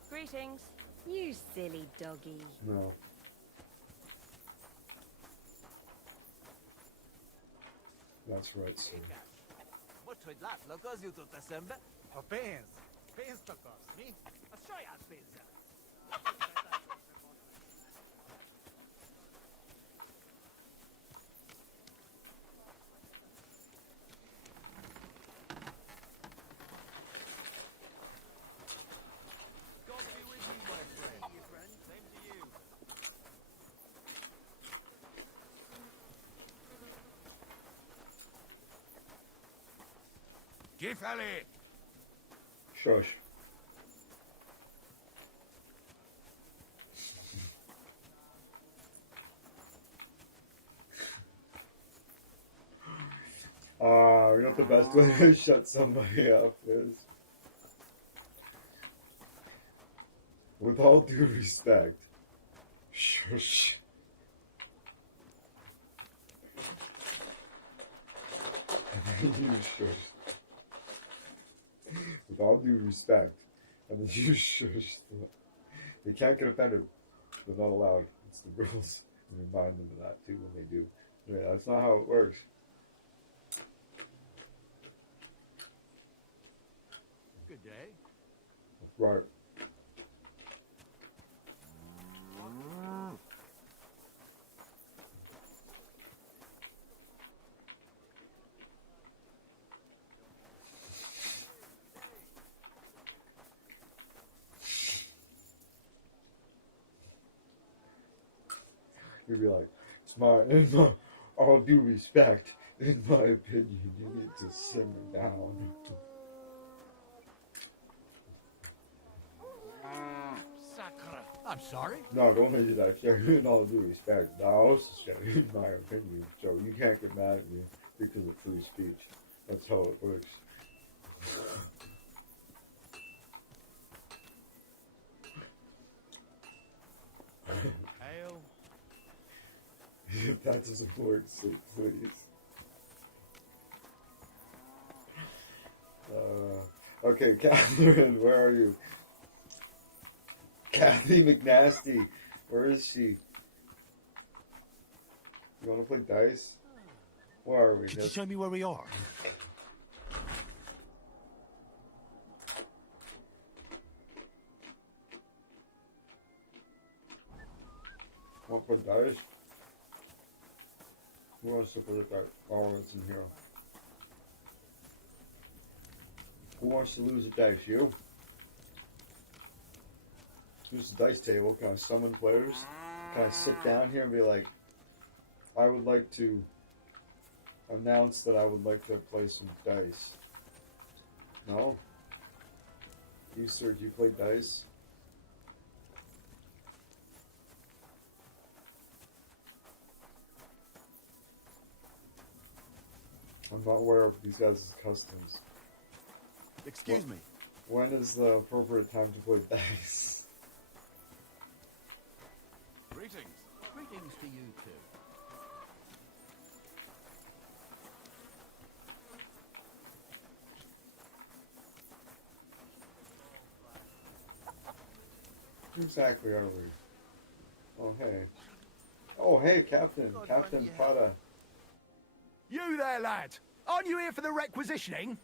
Greetings. You silly doggy. No. That's right, sir. Hogy látlak, az jutott eszembe. A pénz. Pénzt akarsz, mi? A saját pénzem. God be with you, my friend. Same to you. Kifeli! Shush. You know what the best way to shut somebody up is? With all due respect. Shush. You shush. With all due respect. And then you shush They can't get offended. They're not allowed. It's the rules. And remind them of that too when they do. Yeah, that's not how it works. Good day. Right. You'd be like, in my, all due respect, in my opinion, you need to simmer down. I'm sorry? No, don't make it that, sir. In all due respect, no, in my opinion, Joe, you can't get mad at me because of free speech. That's how it works. Ale. If that doesn't work, so please. Okay, Catherine, where are you? Kathy McNasty, where is she? You want to play dice? Where are we? Could you show me where we are? Want to play dice? Who wants to play dice? Oh, it's in here. Who wants to lose a dice? You? Use the dice table. Can I summon players? Can I sit down here and be like, I would like to announce that I would like to play some dice? No? You, sir, do you play dice? I'm not aware of these guys' customs. Excuse me. When is the appropriate time to play dice? Greetings. Greetings to you too. Who exactly are we? Oh, hey. Oh, hey, Captain. Captain Prada. You there, lad! Aren't you here for the requisitioning?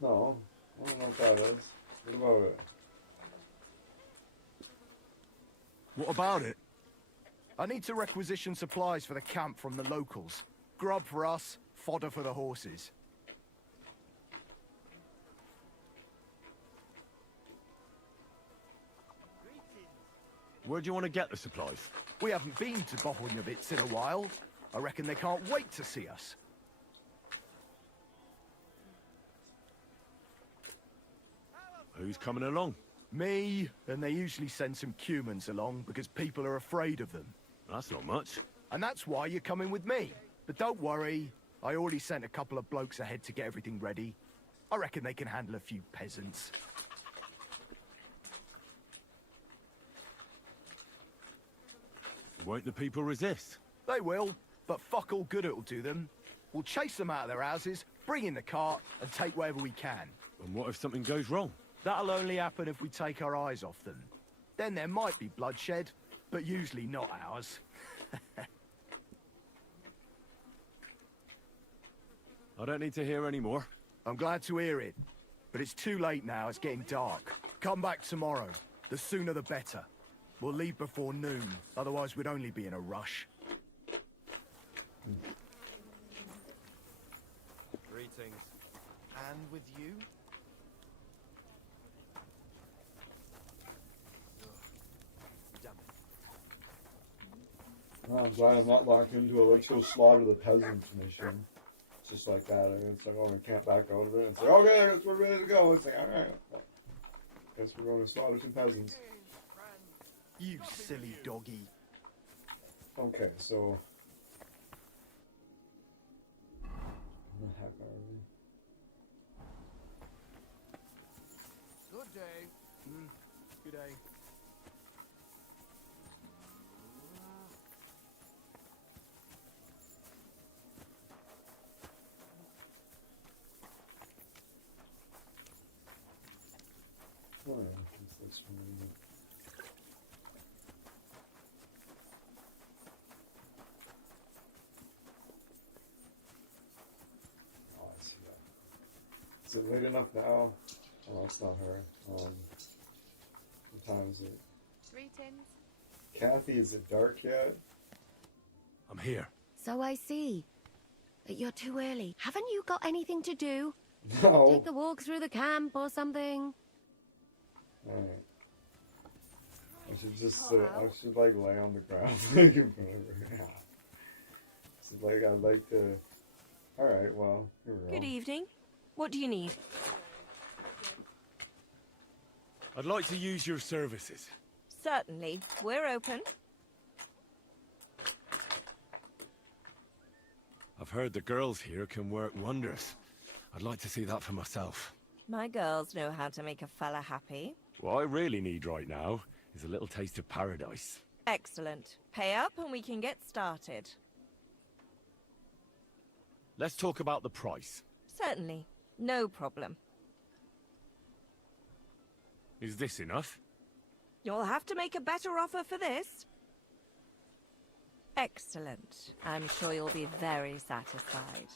No, I don't know what that is. What about it? What about it? I need to requisition supplies for the camp from the locals. Grub for us, fodder for the horses. Where do you want to get the supplies? We haven't been to Bohunavitz in a while. I reckon they can't wait to see us. Who's coming along? Me, and they usually send some humans along because people are afraid of them. That's not much. And that's why you're coming with me. But don't worry, I already sent a couple of blokes ahead to get everything ready. I reckon they can handle a few peasants. Won't the people resist? They will, but fuck all good it'll do them. We'll chase them out of their houses, bring in the cart, and take whatever we can. And what if something goes wrong? That'll only happen if we take our eyes off them. Then there might be bloodshed, but usually not ours. I don't need to hear any more. I'm glad to hear it. But it's too late now, it's getting dark. Come back tomorrow. The sooner the better. We'll leave before noon, otherwise we'd only be in a rush. Greetings. And with you? Oh, I'm glad I'm not locked into a let's go slaughter the peasants mission. It's just like that. And it's like, oh, we can't back out of it. It's like, okay, I guess we're ready to go. It's like, all right. Well, guess we're going to slaughter some peasants. You silly doggy. Okay, so... the heck are we? Good day. Good day. Oh, yeah, this looks familiar. Is it late enough now? Oh, that's not her. What time is it? Greetings. Kathy, is it dark yet? I'm here. So I see. But you're too early. Haven't you got anything to do? No. Take a walk through the camp or something? Alright. I should just I should like lay on the ground like in front of her. Yeah. So, like I'd like to. Alright, well, here we go. Good evening. What do you need? I'd like to use your services. Certainly. We're open. I've heard the girls here can work wonders. I'd like to see that for myself. My girls know how to make a fella happy. What I really need right now is a little taste of paradise. Excellent. Pay up and we can get started. Let's talk about the price. Certainly. No problem. Is this enough? You'll have to make a better offer for this. Excellent. I'm sure you'll be very satisfied.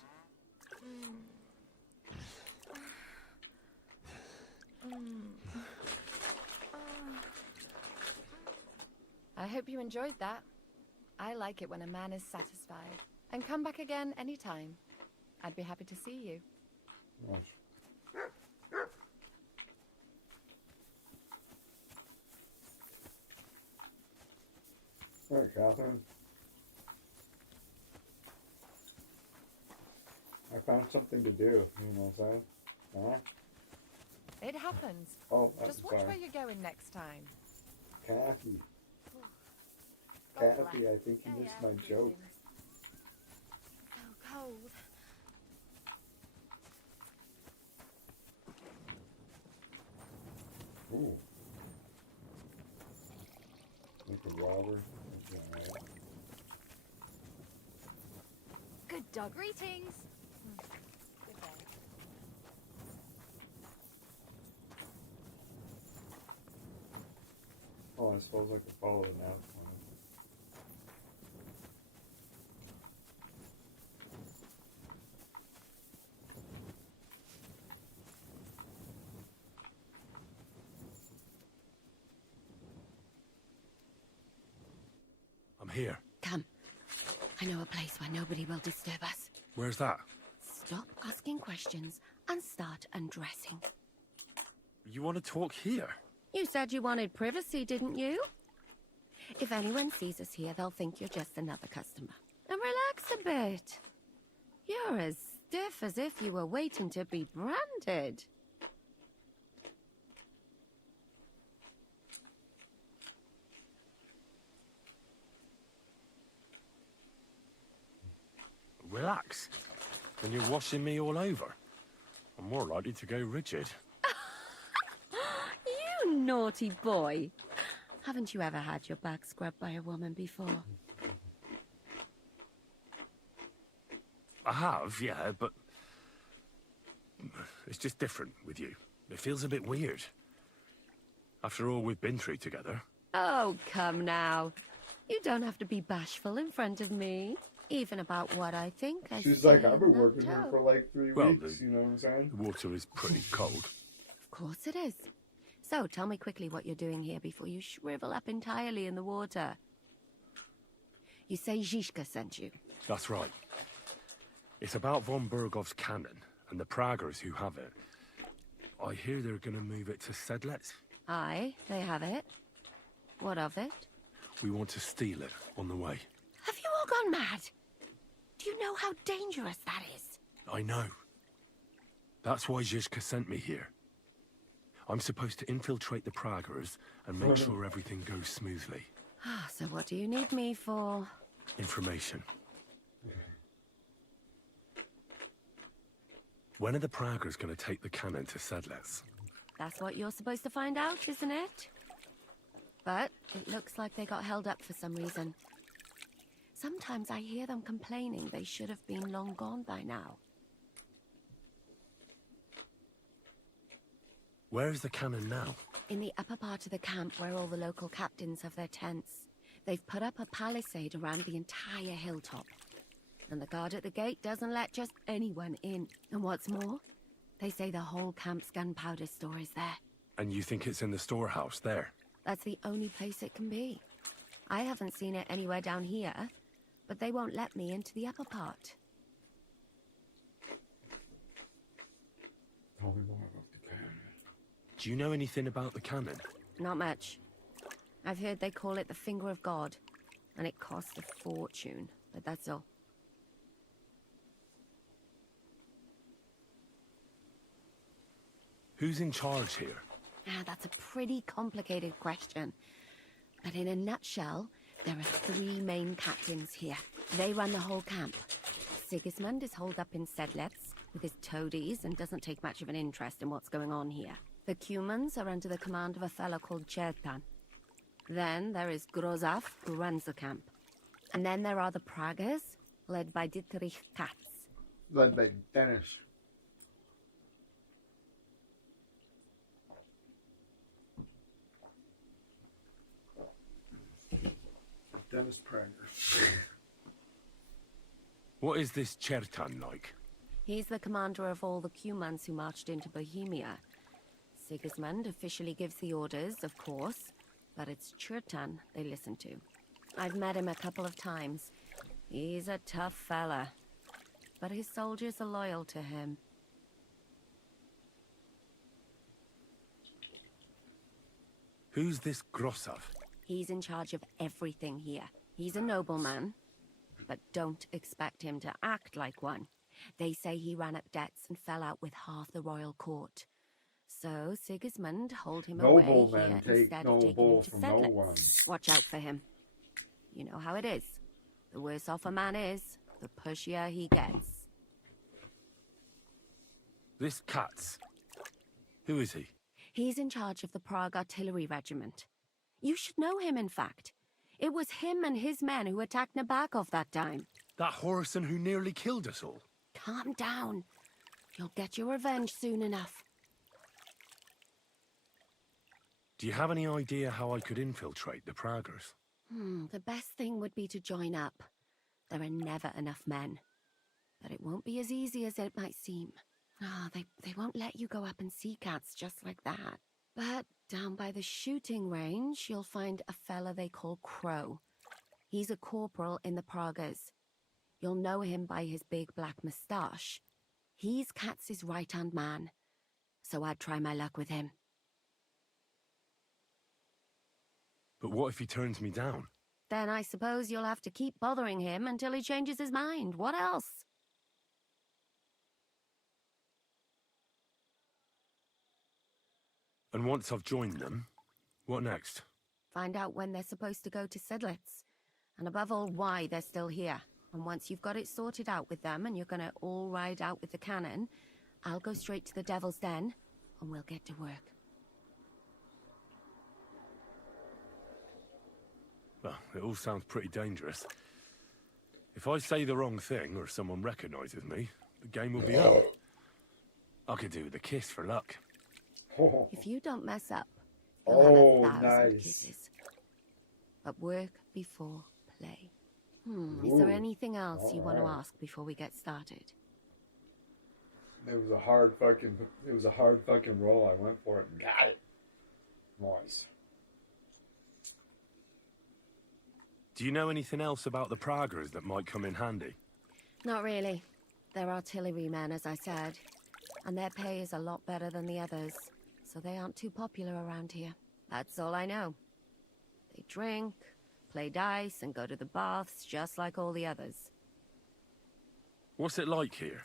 I hope you enjoyed that. I like it when a man is satisfied. And come back again anytime. I'd be happy to see you. Alright, Catherine. I found something to do, you know what I'm saying? Huh? It happens. Oh, just watch where you're going next time. Kathy. God Kathy, bless. I think you missed my joke. So cold. Ooh. Like a robber. Okay. Good dog. Greetings. Good day. Oh, I suppose I could follow the nav plan. I'm here. Come. I know a place where nobody will disturb us. Where's that? Stop asking questions and start undressing. You want to talk here? You said you wanted privacy, didn't you? If anyone sees us here, they'll think you're just another customer. And relax a bit. You're as stiff as if you were waiting to be branded. Relax. When you're washing me all over. I'm more likely to go rigid. You naughty boy. Haven't you ever had your back scrubbed by a woman before? I have, yeah, but... it's just different with you. It feels a bit weird. After all we've been through together. Oh, come now. You don't have to be bashful in front of me. Even about what I think. She's like, I've been working here for like 3 weeks, you know what I'm saying? The water is pretty cold. Of course it is. So, tell me quickly what you're doing here before you shrivel up entirely in the water. You say Zizka sent you. That's right. It's about von Bergov's cannon and the Praggers who have it. I hear they're going to move it to Sedlec. Aye, they have it. What of it? We want to steal it on the way. Have you all gone mad? Do you know how dangerous that is? I know. That's why Zizka sent me here. I'm supposed to infiltrate the Praggers and make sure everything goes smoothly. So what do you need me for? Information. When are the Praggers going to take the cannon to Sedlec? That's what you're supposed to find out, isn't it? But it looks like they got held up for some reason. Sometimes I hear them complaining they should have been long gone by now. Where is the cannon now? In the upper part of the camp where all the local captains have their tents. They've put up a palisade around the entire hilltop. And the guard at the gate doesn't let just anyone in. And what's more, They say the whole camp's gunpowder store is there. And you think it's in the storehouse there? That's the only place it can be. I haven't seen it anywhere down here, but they won't let me into the upper part. Tell me more about the cannon. Do you know anything about the cannon? Not much. I've heard they call it the Finger of God, and it costs a fortune, but that's all. Who's in charge here? That's a pretty complicated question. But in a nutshell, there are 3 main captains here. They run the whole camp. Sigismund is holed up in Sedlitz with his toadies and doesn't take much of an interest in what's going on here. The Cumans are under the command of a fellow called Chertan. Then there is Grozaf, who runs the camp. And then there are the Pragas, led by Dietrich Katz. Led by Dennis. Dennis Prager. What is this Chertan like? He's the commander of all the Cumans who marched into Bohemia. Sigismund officially gives the orders, of course, but it's Chertan they listen to. I've met him a couple of times. He's a tough fella, but his soldiers are loyal to him. Who's this Grosov? He's in charge of everything here. He's a nobleman, but don't expect him to act like one. They say he ran up debts and fell out with half the royal court. So Sigismund hold him away here instead of taking him to Sedlitz. Watch out for him. You know how it is. The worse off a man is, the pushier he gets. This Katz. Who is he? He's in charge of the Prague Artillery Regiment. You should know him, in fact. It was him and his men who attacked Nabokov that time. That Horison who nearly killed us all. Calm down. You'll get your revenge soon enough. Do you have any idea how I could infiltrate the Praggers? The best thing would be to join up. There are never enough men. But it won't be as easy as it might seem. They won't let you go up and see cats just like that. But down by the shooting range, you'll find a fella they call Crow. He's a corporal in the Pragas. You'll know him by his big black moustache. He's Katz's right-hand man. So I'd try my luck with him. But what if he turns me down? Then I suppose you'll have to keep bothering him until he changes his mind. What else? And once I've joined them, what next? Find out when they're supposed to go to Sedlitz. And above all, why they're still here. And once you've got it sorted out with them and you're gonna all ride out with the cannon, I'll go straight to the Devil's Den and we'll get to work. Well, it all sounds pretty dangerous. If I say the wrong thing or someone recognizes me, the game will be up. I could do with a kiss for luck. If you don't mess up, you'll have 1,000 nice. kisses. But work before play. Is there anything else you want to ask before we get started? It was a hard fucking roll. I went for it and got it. Nice. Do you know anything else about the Praggers that might come in handy? Not really. They're artillerymen, as I said. And their pay is a lot better than the others. So they aren't too popular around here. That's all I know. They drink, play dice, and go to the baths just like all the others. What's it like here?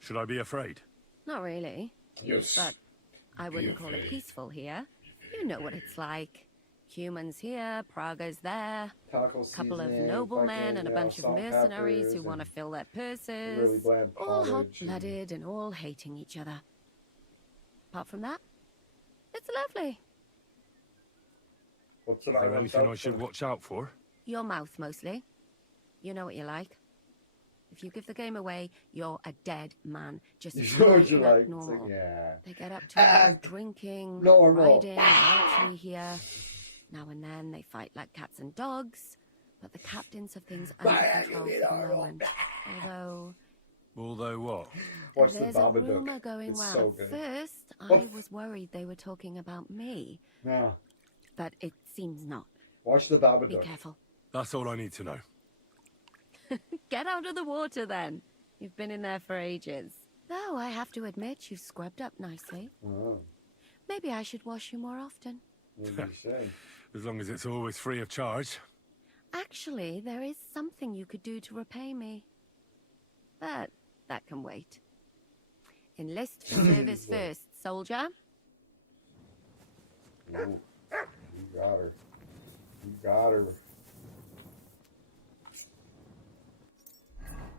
Should I be afraid? Not really. Yes. But I wouldn't call it peaceful here. You know what it's like. Humans here, Praga's there, Taco couple of seasoning, noblemen fucking, and a bunch of salt, mercenaries peppers, who want to and fill their purses. really bland all pottage and- hot-blooded and all hating each other. Apart from that, it's lovely. What's Is there anything I should watch out for? Your mouth, mostly. You know what you like. If you give the game away, you're a dead man. Just You know what you lighten up like. It's normal. like, yeah. They get up to a bit of drinking, normal. riding, archery here. Now and then they fight like cats and dogs, but the captains have things under control for the moment. Although, Although what? Watch There's the a Babadook. rumor going It's round. so good. First, Oh. I was worried they were talking about me, Yeah. but it seems not. Watch the Be Babadook. careful. That's all I need to know. Get out of the water then. You've been in there for ages. Though I have to admit, you've scrubbed up nicely. Oh, Maybe I should wash you more often. what do you say? As long as it's always free of charge. Actually, there is something you could do to repay me. But that can wait. Enlist for service first, soldier. Ooh, you got her. You got her.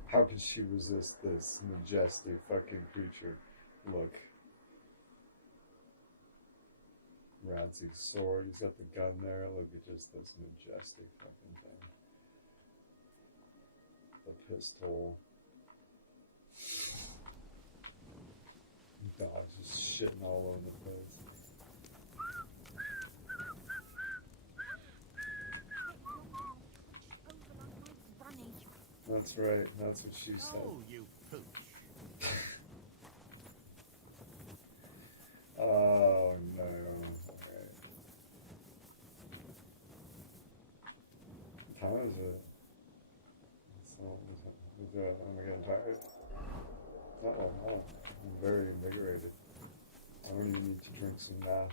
How could she resist this majestic fucking creature? Look. Radzig's sword, he's got the gun there. Look at just this majestic fucking thing. The pistol. Dog's just shitting all over the place. That's right, that's what she said. Oh, you pooch. Oh no. Alright. What time is it? Am I getting tired? Uh-oh, no. I'm very invigorated. I don't even need to drink some bath.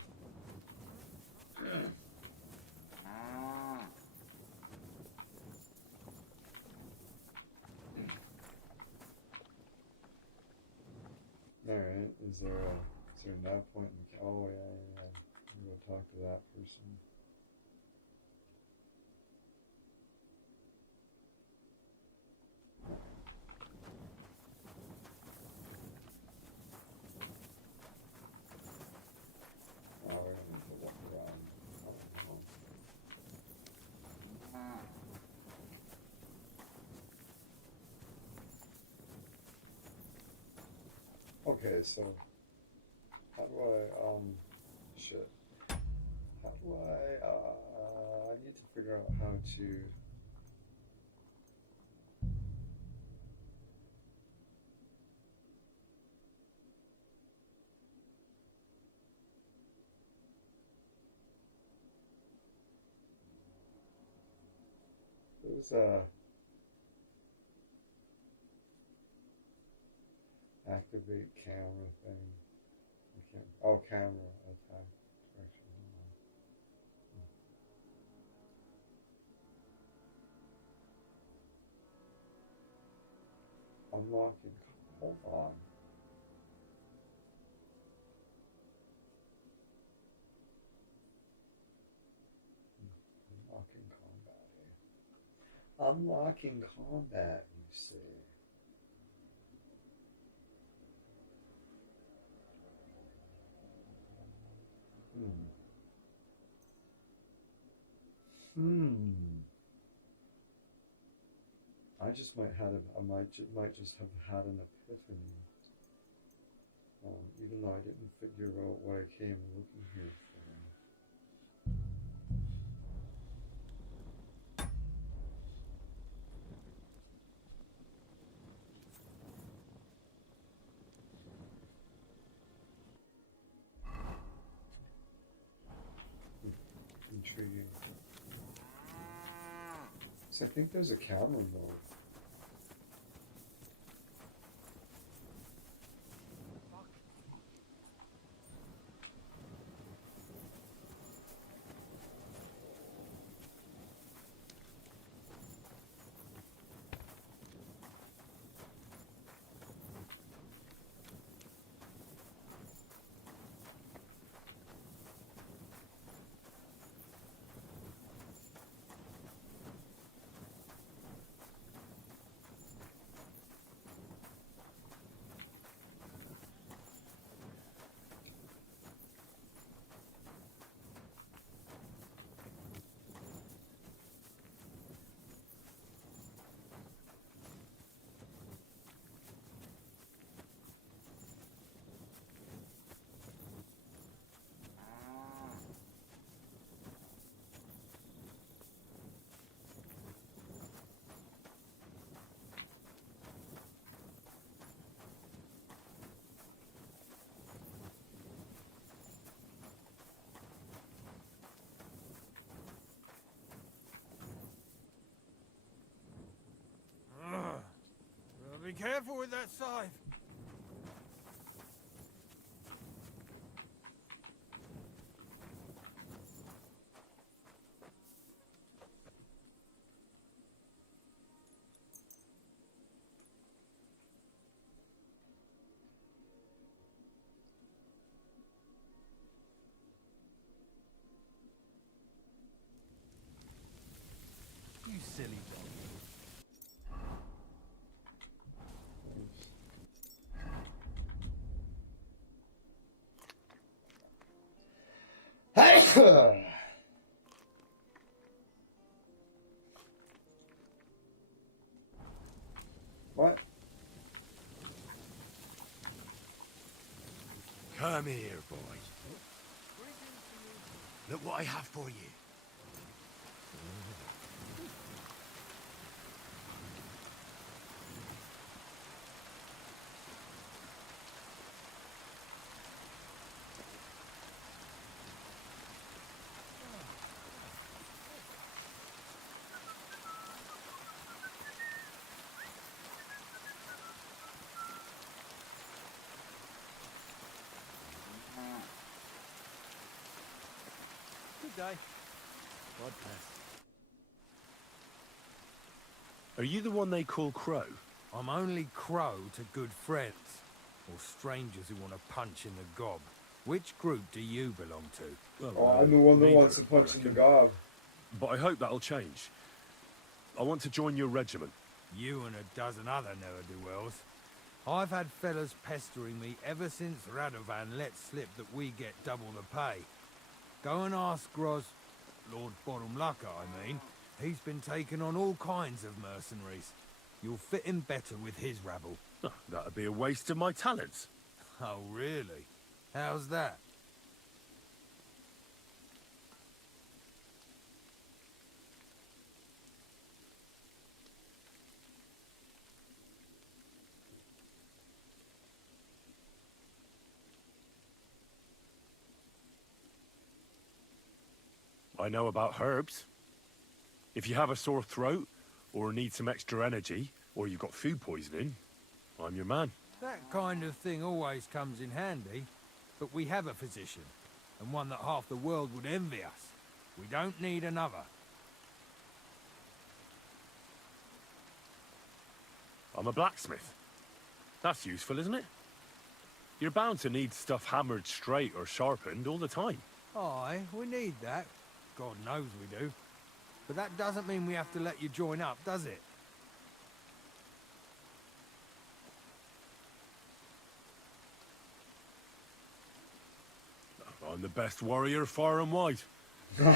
Alright, is there a nav point in the... Oh, yeah. I'm going to talk to that person. Oh, we're going to need to look around. Okay, so how do I, shit. How do I need to figure out how to... There's a... Activate camera thing. I can't. Oh, camera attack direction. Unlocking. Hold on. Unlocking combat. Unlocking combat, you say. I just might might just have had an epiphany. Even though I didn't figure out what I came looking here for. Intriguing. So I think there's a camera mode. that scythe! You silly dog. What? Come here, boy. Look what I have for you. Good day. God bless. Are you the one they call Crow? I'm only Crow to good friends, or strangers who want to punch in the gob. Which group do you belong to? Oh, I'm the one that neither, wants to punch in the gob. But I hope that'll change. I want to join your regiment. You and a dozen other ne'er-do-wells. I've had fellas pestering me ever since Radovan let slip that we get double the pay. Go and ask Gros, Lord Bottomlucker, I mean. He's been taking on all kinds of mercenaries. You'll fit in better with his rabble. Oh, that'd be a waste of my talents. Oh, really? How's that? I know about herbs. If you have a sore throat, or need some extra energy, or you've got food poisoning, I'm your man. That kind of thing always comes in handy, but we have a physician, and one that half the world would envy us. We don't need another. I'm a blacksmith. That's useful, isn't it? You're bound to need stuff hammered straight or sharpened all the time. Aye, we need that. God knows we do. But that doesn't mean we have to let you join up, does it? I'm the best warrior far and wide. Give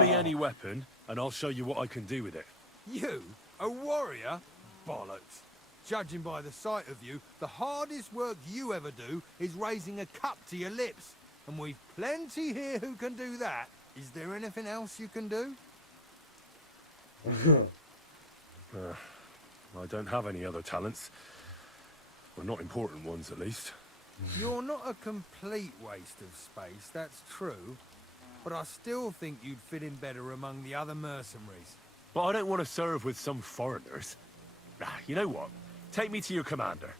me any weapon, and I'll show you what I can do with it. You? A warrior? Bollocks. Judging by the sight of you, the hardest work you ever do is raising a cup to your lips. And we've plenty here who can do that. Is there anything else you can do? I don't have any other talents. Well, not important ones, at least. You're not a complete waste of space, that's true. But I still think you'd fit in better among the other mercenaries. But I don't want to serve with some foreigners. You know what? Take me to your commander.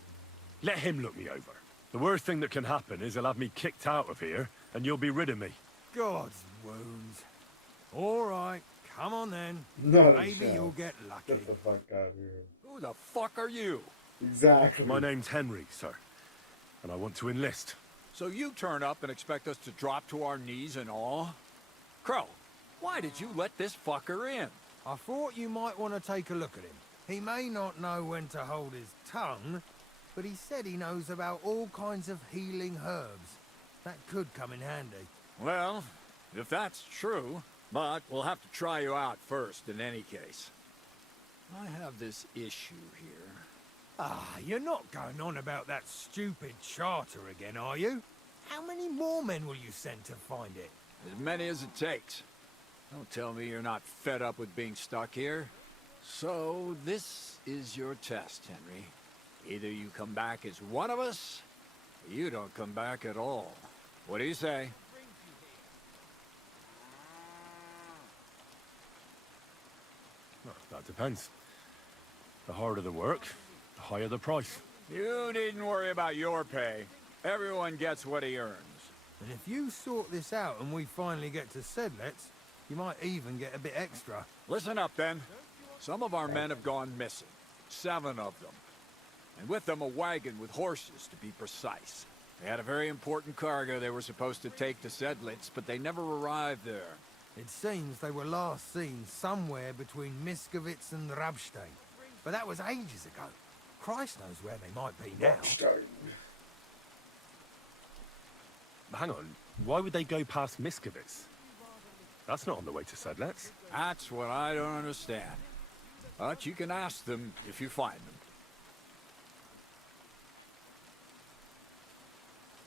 Let him look me over. The worst thing that can happen is he'll have me kicked out of here, and you'll be rid of me. God's wounds. All right, come on then. Not a Maybe chance. you'll get lucky. Get the fuck out of here. Who the fuck are you? Exactly. My name's Henry, sir. And I want to enlist. So you turn up and expect us to drop to our knees in awe? Crow, why did you let this fucker in? I thought you might want to take a look at him. He may not know when to hold his tongue, but he said he knows about all kinds of healing herbs. That could come in handy. Well, if that's true, but we'll have to try you out first in any case. I have this issue here. Ah, you're not going on about that stupid charter again, are you? How many more men will you send to find it? As many as it takes. Don't tell me you're not fed up with being stuck here. So, this is your test, Henry. Either you come back as one of us, or you don't come back at all. What do you say? Well, that depends. The harder the work, the higher the price. You needn't worry about your pay. Everyone gets what he earns. And if you sort this out and we finally get to Sedlets, you might even get a bit extra. Listen up, then. Some of our men have gone missing. 7 of them. And with them a wagon with horses, to be precise. They had a very important cargo they were supposed to take to Sedlitz, but they never arrived there. It seems they were last seen somewhere between Miskovitz and Rabstein. But that was ages ago. Christ knows where they might be now. Hang on, why would they go past Miskovitz? That's not on the way to Sedlets. That's what I don't understand. But you can ask them if you find them.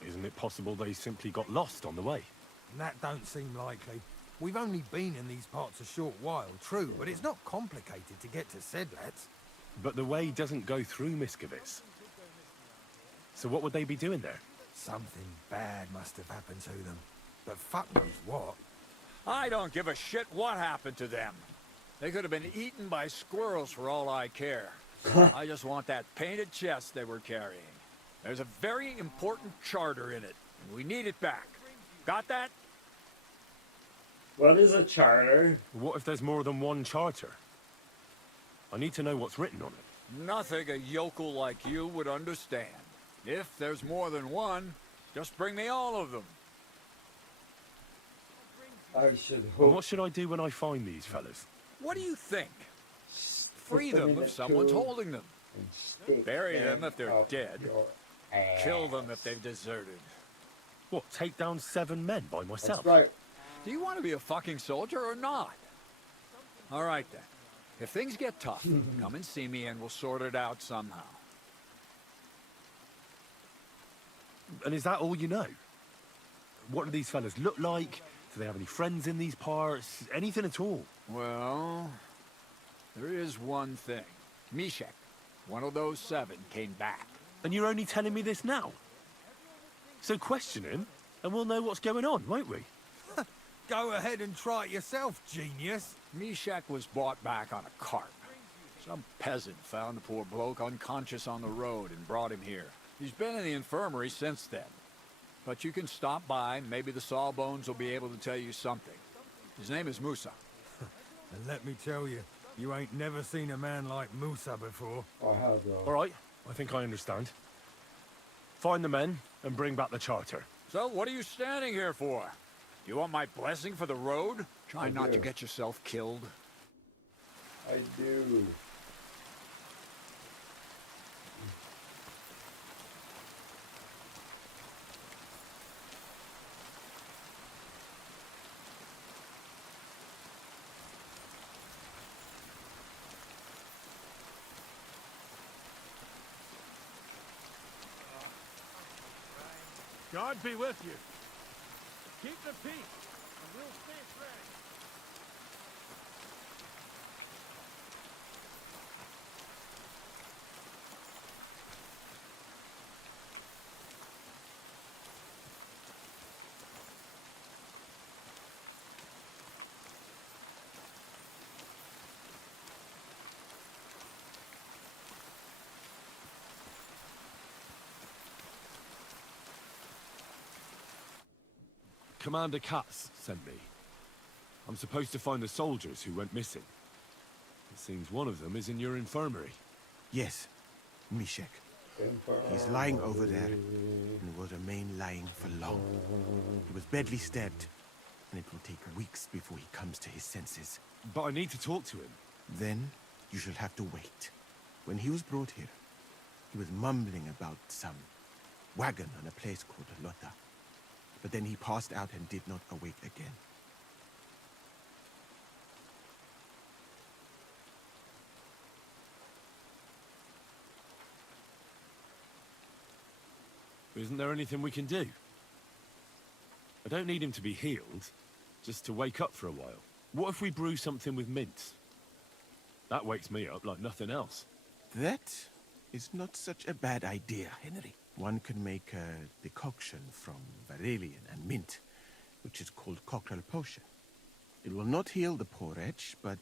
Isn't it possible they simply got lost on the way? That don't seem likely. We've only been in these parts a short while, true, but it's not complicated to get to Sedlets. But the way doesn't go through Miskovitz. So what would they be doing there? Something bad must have happened to them. But fuck knows what. I don't give a shit what happened to them. They could have been eaten by squirrels for all I care. I just want that painted chest they were carrying. There's a very important charter in it, and we need it back. Got that? What is a charter? What if there's more than one charter? I need to know what's written on it. Nothing a yokel like you would understand. If there's more than one, just bring me all of them. I should And hope. what should I do when I find these fellas? What do you think? Free them if someone's holding them. Bury them if they're dead. Kill them if they've deserted. What, take down 7 men by myself? That's right. Do you want to be a fucking soldier or not? All right then. If things get tough, come and see me and we'll sort it out somehow. And is that all you know? What do these fellas look like? Do they have any friends in these parts? Anything at all? Well, there is one thing. Mishek, one of those 7, came back. And you're only telling me this now? So question him, and we'll know what's going on, won't we? Go ahead and try it yourself, genius. Mishek was brought back on a cart. Some peasant found the poor bloke unconscious on the road and brought him here. He's been in the infirmary since then. But you can stop by, maybe the Sawbones will be able to tell you something. His name is Musa. And let me tell you, you ain't never seen a man like Musa before. I have, though. All right, I think I understand. Find the men and bring back the charter. So what are you standing here for? You want my blessing for the road? Try not to get yourself killed. I do. God be with you. Keep the peace, and we'll stay ready. Commander Katz sent me. I'm supposed to find the soldiers who went missing. It seems one of them is in your infirmary. Yes, Mishek. He's lying over there and will remain lying for long. He was badly stabbed, and it will take weeks before he comes to his senses. But I need to talk to him. Then you shall have to wait. When he was brought here, he was mumbling about some wagon on a place called Lota. But then he passed out and did not awake again. Isn't there anything we can do? I don't need him to be healed, just to wake up for a while. What if we brew something with mint? That wakes me up like nothing else. That is not such a bad idea, Henry. One can make a decoction from Varelian and mint, which is called cockerel potion. It will not heal the poor wretch, but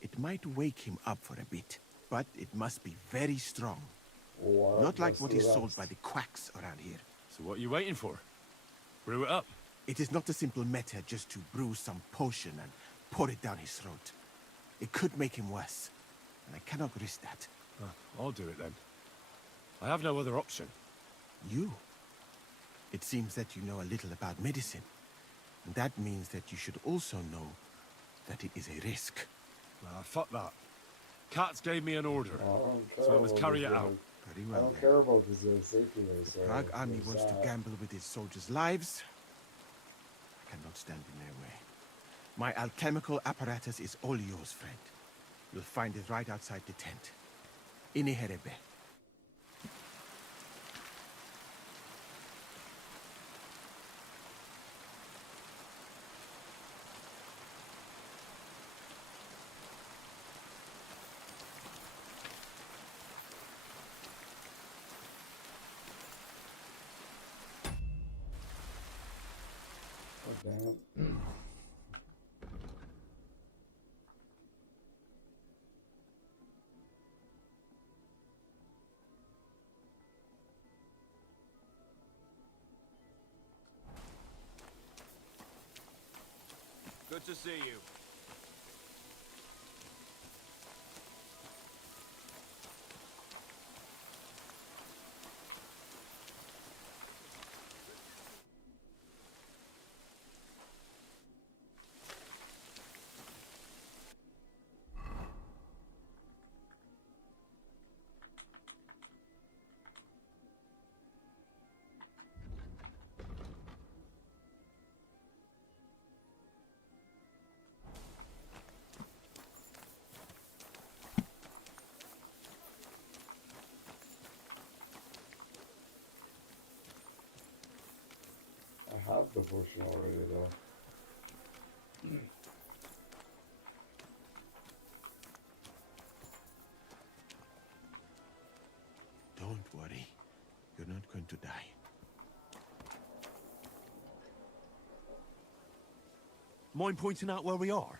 it might wake him up for a bit. But it must be very strong. Not like what is sold by the quacks around here. So what are you waiting for? Brew it up. It is not a simple matter just to brew some potion and pour it down his throat. It could make him worse, and I cannot risk that. I'll do it then. I have no other option. You? It seems that you know a little about medicine. And that means that you should also know that it is a risk. Fuck that. Katz gave me an order, I don't care so I must about carry his, it out. Very I well, don't then. care about his safety race. The Prague army wants to gamble with its soldiers' lives. I cannot stand in their way. My alchemical apparatus is all yours, friend. You'll find it right outside the tent. Ini herebe. Oh, damn. Good to see you. I have the potion already, though. Don't worry. You're not going to die. Mind pointing out where we are?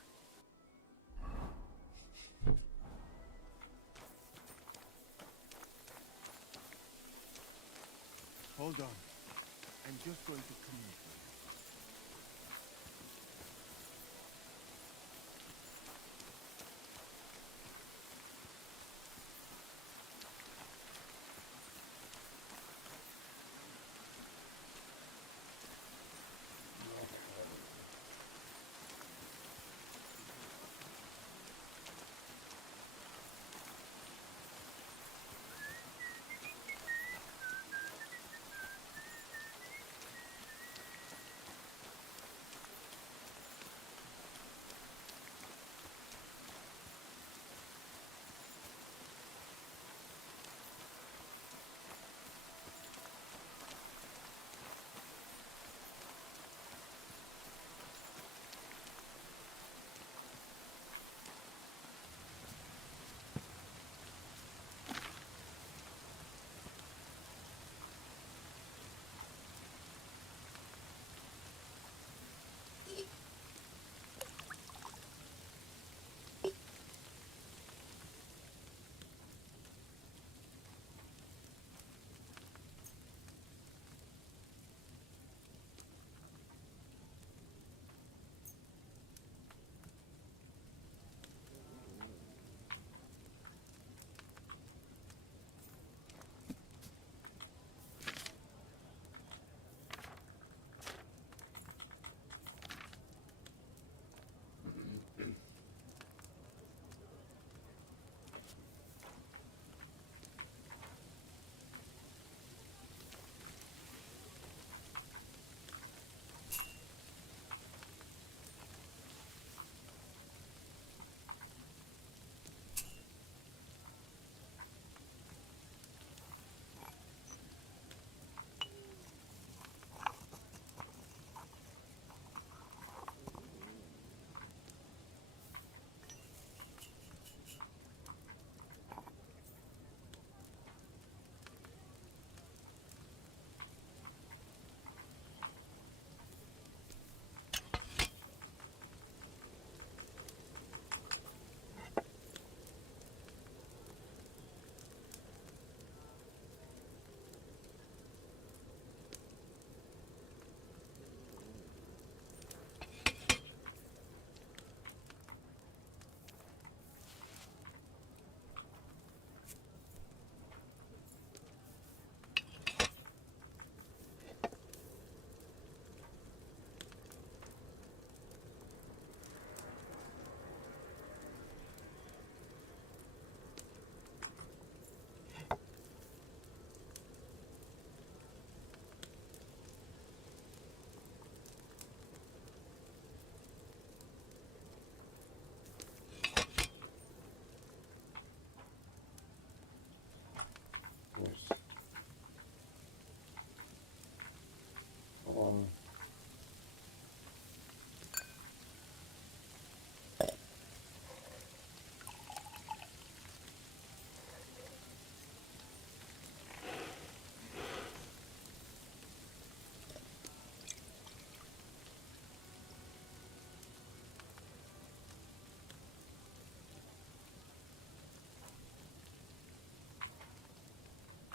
Hold on. I'm just going to clean it.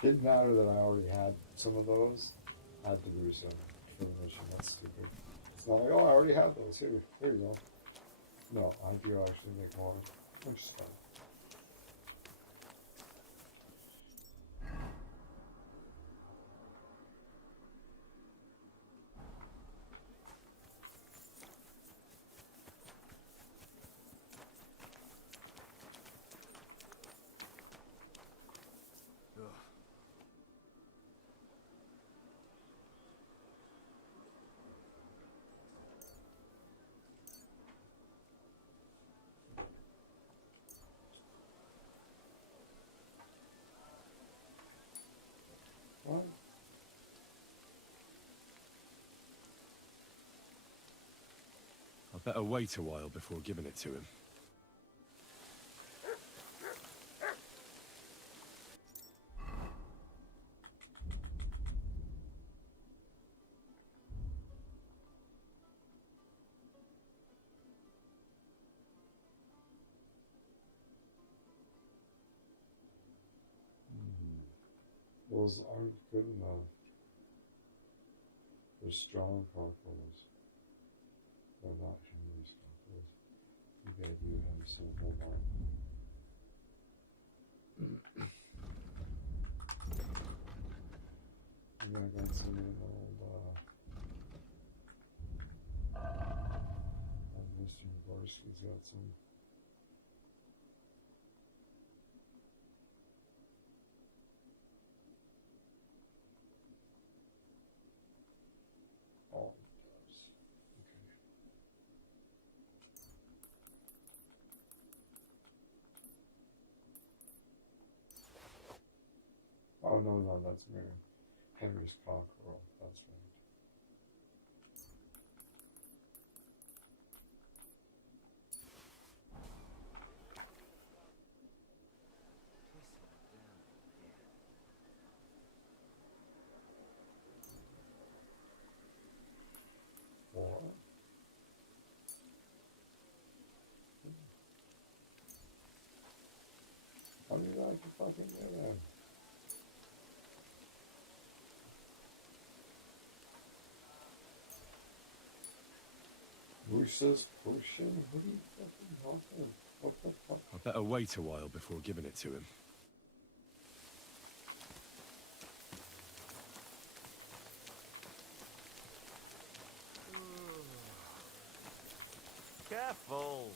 Didn't matter that I already had some of those. I had to do some for the mission. That's stupid. It's not like, oh, I already have those. Here you go. No, I do actually make more, which is fine. What? I better wait a while before giving it to him. Those aren't good enough. They're strong cockles. They're not Henry's cockles. He gave you him some. Hold on. And then I got some old, Mr. Gorski's got some. Oh, it does. Okay. Oh, no, that's Mary. Henry's cockerel. That's right. What? How many did I can fucking get in? Bruce's potion? Who are you fucking talking? What the fuck? I better wait a while before giving it to him. Careful.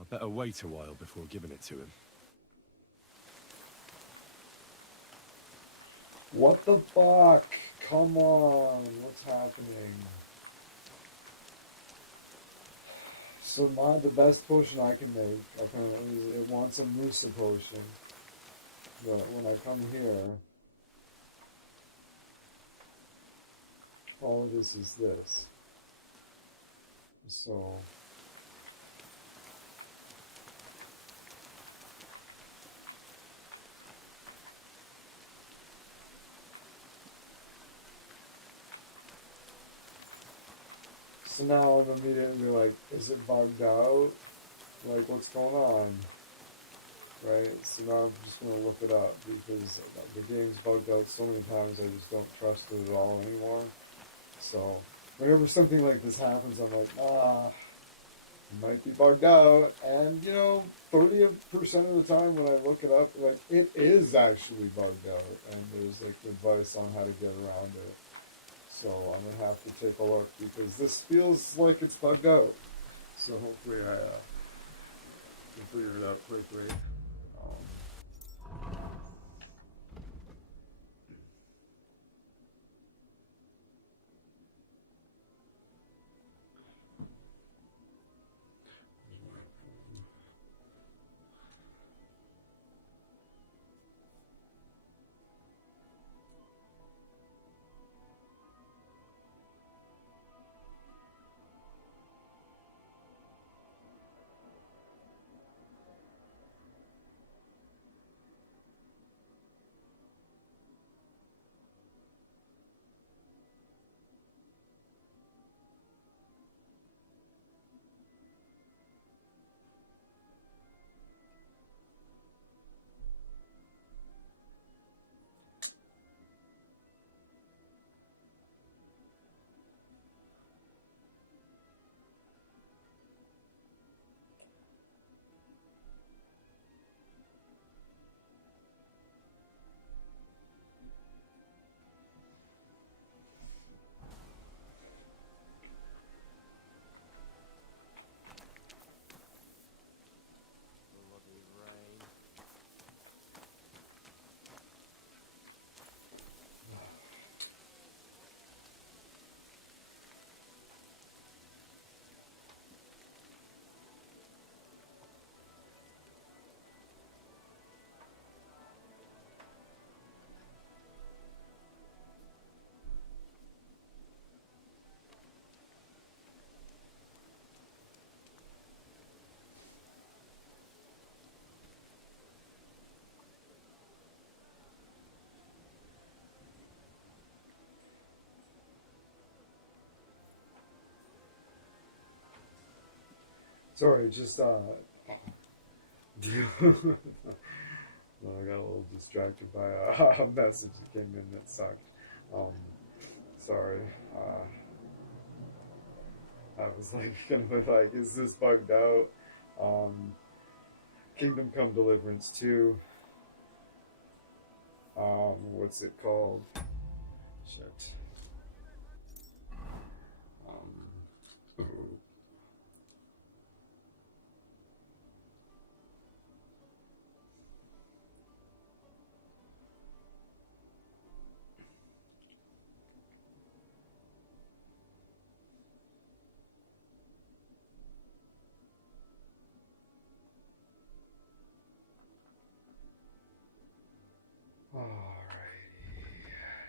I better wait a while before giving it to him. What the fuck? Come on, what's happening? So the best potion I can make, apparently, it wants a Musa potion. But when I come here, all it is this. So... So now I'm immediately like, is it bugged out? Like, what's going on? Right? So now I'm just going to look it up because the game's bugged out so many times I just don't trust it at all anymore. So whenever something like this happens, I'm like, it might be bugged out. And, 30% of the time when I look it up, like, it is actually bugged out. And there's, like, advice on how to get around it. So I'm going to have to take a look because this feels like it's bugged out. So hopefully I can figure it out quickly. Sorry, just no, I got a little distracted by a message that came in that sucked. Sorry. I was like, gonna be like, is this bugged out? Kingdom Come Deliverance 2. What's it called? Shit.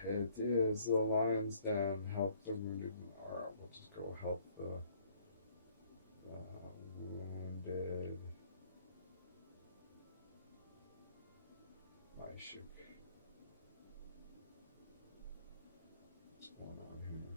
It is the Lion's Den. Help the wounded. Alright, we'll just go help the wounded. Maishuk. What's going on here?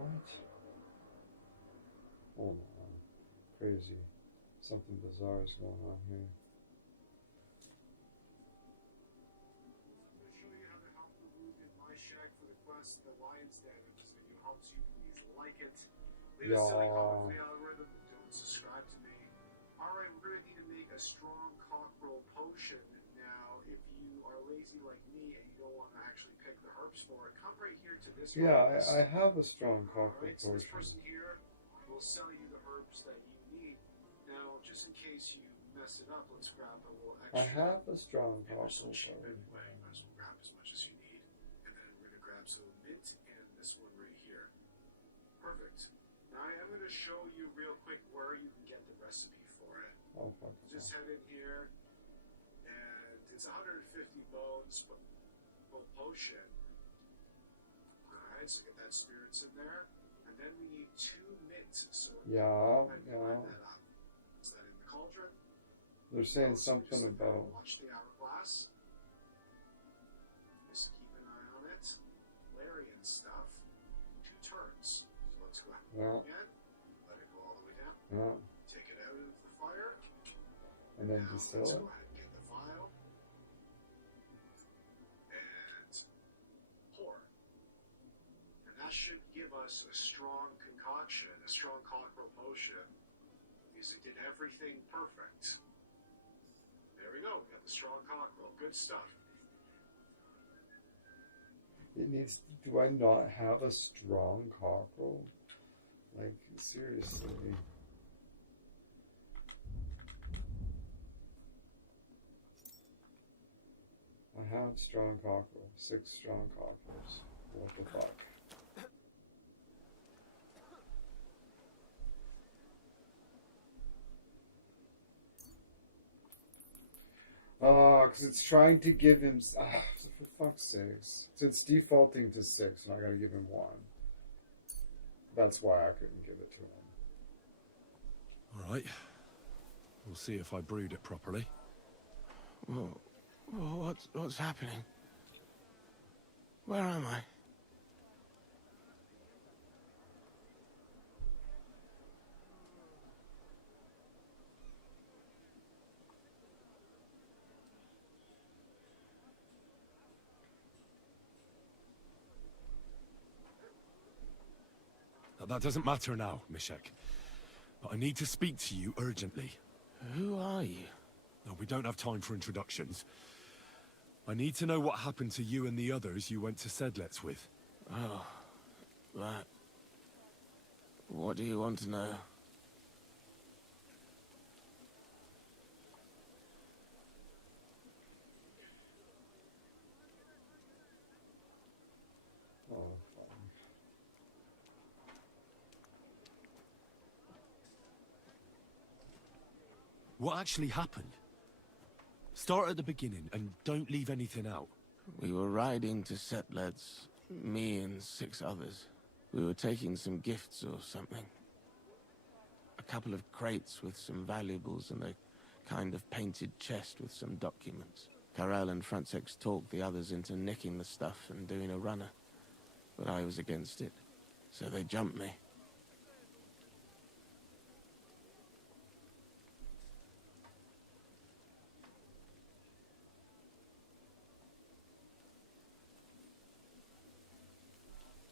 What? Hold on. Crazy. Something bizarre is going on here. I'm going to show you how to help the wounded My Shack for the quest. The Lion's Den. If this video helps you, please like it. Leave a silly comment for the algorithm and don't subscribe to me. Alright, we're going to need to make a strong cockerel potion. Now, if you are lazy like me and you don't want to actually pick the herbs for it, come right here to this I have a strong cockerel potion. So this potion. person here will sell you the herbs that you need. Now, just in case you mess it up, let's grab a little extra. I have a strong And there's some cockerel cheap potion. anyway. Might as well grab as much as you need. And then we're going to grab some mint and this one right here. Perfect. Now I am going to show you real quick where you can get the recipe for it. Oh, fuck. Just head in here, and it's 150 bones, but full potion. Alright, so get that spirits in there. And then we need 2 mint. So Yeah. line that up. Is that in the cauldron? They're saying something about. Watch the hourglass. Just keep an eye on it. Larian stuff. 2 turns. So let's go Yeah. again. Let it go all the way down. Yeah. Take it out of the fire. And then Now distill let's it. go ahead and get the vial. And pour. And that should give us a strong concoction, a strong cockerel potion. Because it did everything perfect. There we go. We got the strong cockerel. Good stuff. It needs. Do I not have a strong cockerel? Like, seriously. I have strong cockerel. 6 strong cockerels. What the fuck? Because it's trying to give him. For fuck's sakes. It's defaulting to 6, and I gotta give him 1. That's why I couldn't give it to him. All right. We'll see if I brewed it properly. What's happening? Where am I? That doesn't matter now, Mishek. But I need to speak to you urgently. Who are you? No, we don't have time for introductions. I need to know what happened to you and the others you went to Sedlets with. Oh, that. What do you want to know? Oh, fine. What actually happened? Start at the beginning and don't leave anything out. We were riding to Setleds Me and 6 others. We were taking some gifts or something. A couple of crates with some valuables and a kind of painted chest with some documents. Karel and Francex talked the others into nicking the stuff and doing a runner. But I was against it, so they jumped me.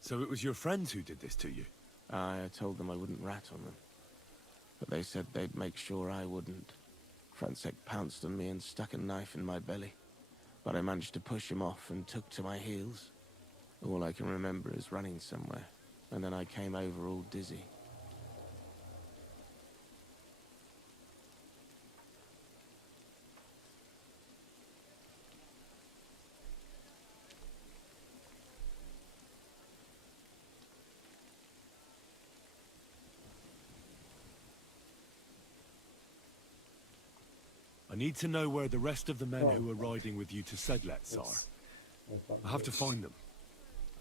So it was your friends who did this to you? I told them I wouldn't rat on them. But they said they'd make sure I wouldn't. Francex pounced on me and stuck a knife in my belly. But I managed to push him off and took to my heels. All I can remember is running somewhere. And then I came over all dizzy. I need to know where the rest of the men who are riding with you to Sedlets are. I have to find them.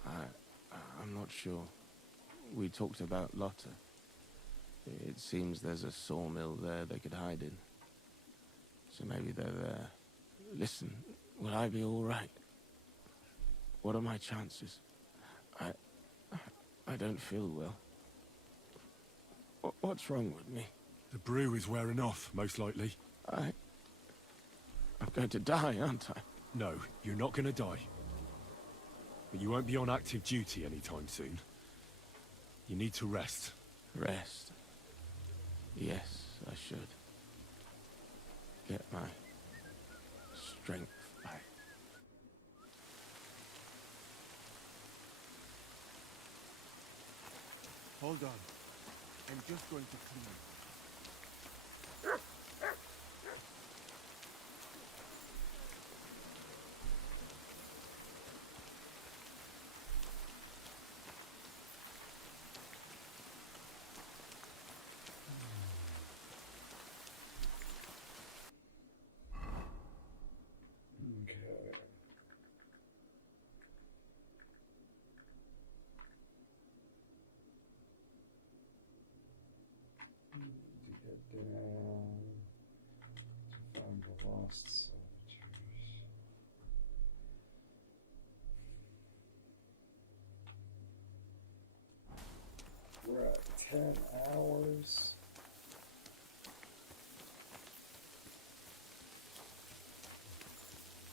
I'm not sure. We talked about Lotta. It seems there's a sawmill there they could hide in. So maybe they're there. Listen, will I be all right? What are my chances? I don't feel well. What's wrong with me? The brew is wearing off, most likely. I'm going to die, aren't I? No, you're not going to die. But you won't be on active duty anytime soon. You need to rest. Rest? Yes, I should. Get my strength back. Hold on. I'm just going to clean. Find the lost soldiers. We're at 10 hours.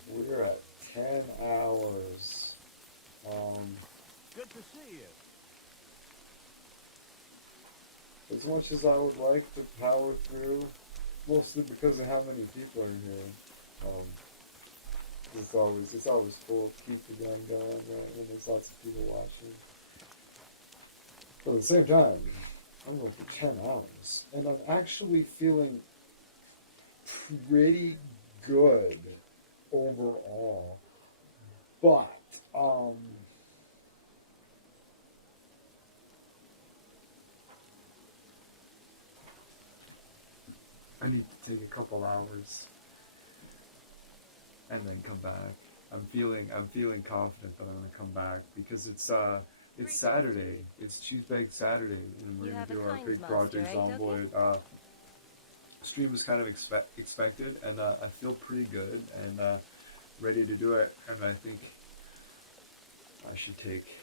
We're at 10 hours. Good to see you. As much as I would like to power through, mostly because of how many people are here, it's always full to keep the gun going, right, when there's lots of people watching. But at the same time, I'm going for 10 hours, and I'm actually feeling pretty good overall. But, I need to take a couple hours and then come back. I'm feeling confident that I'm gonna come back because it's Saturday. It's Cheesebag Saturday, and we're gonna do our big Project Zomboid. Stream is kind of expected, and I feel pretty good and ready to do it. And I think I should take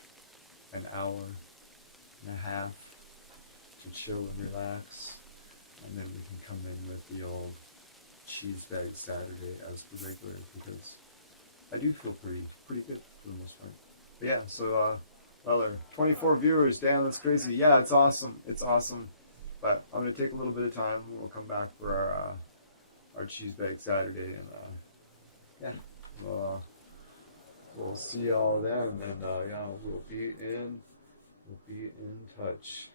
an hour and a half to chill and relax. And then we can come in with the old Cheesebag Saturday as the regular, because I do feel pretty good for the most part. But yeah, so Weller, 24 viewers, damn, that's crazy. Yeah, it's awesome. It's awesome. But I'm gonna take a little bit of time. We'll come back for our Cheesebag Saturday, and yeah, we'll see y'all then, and yeah, we'll be in touch.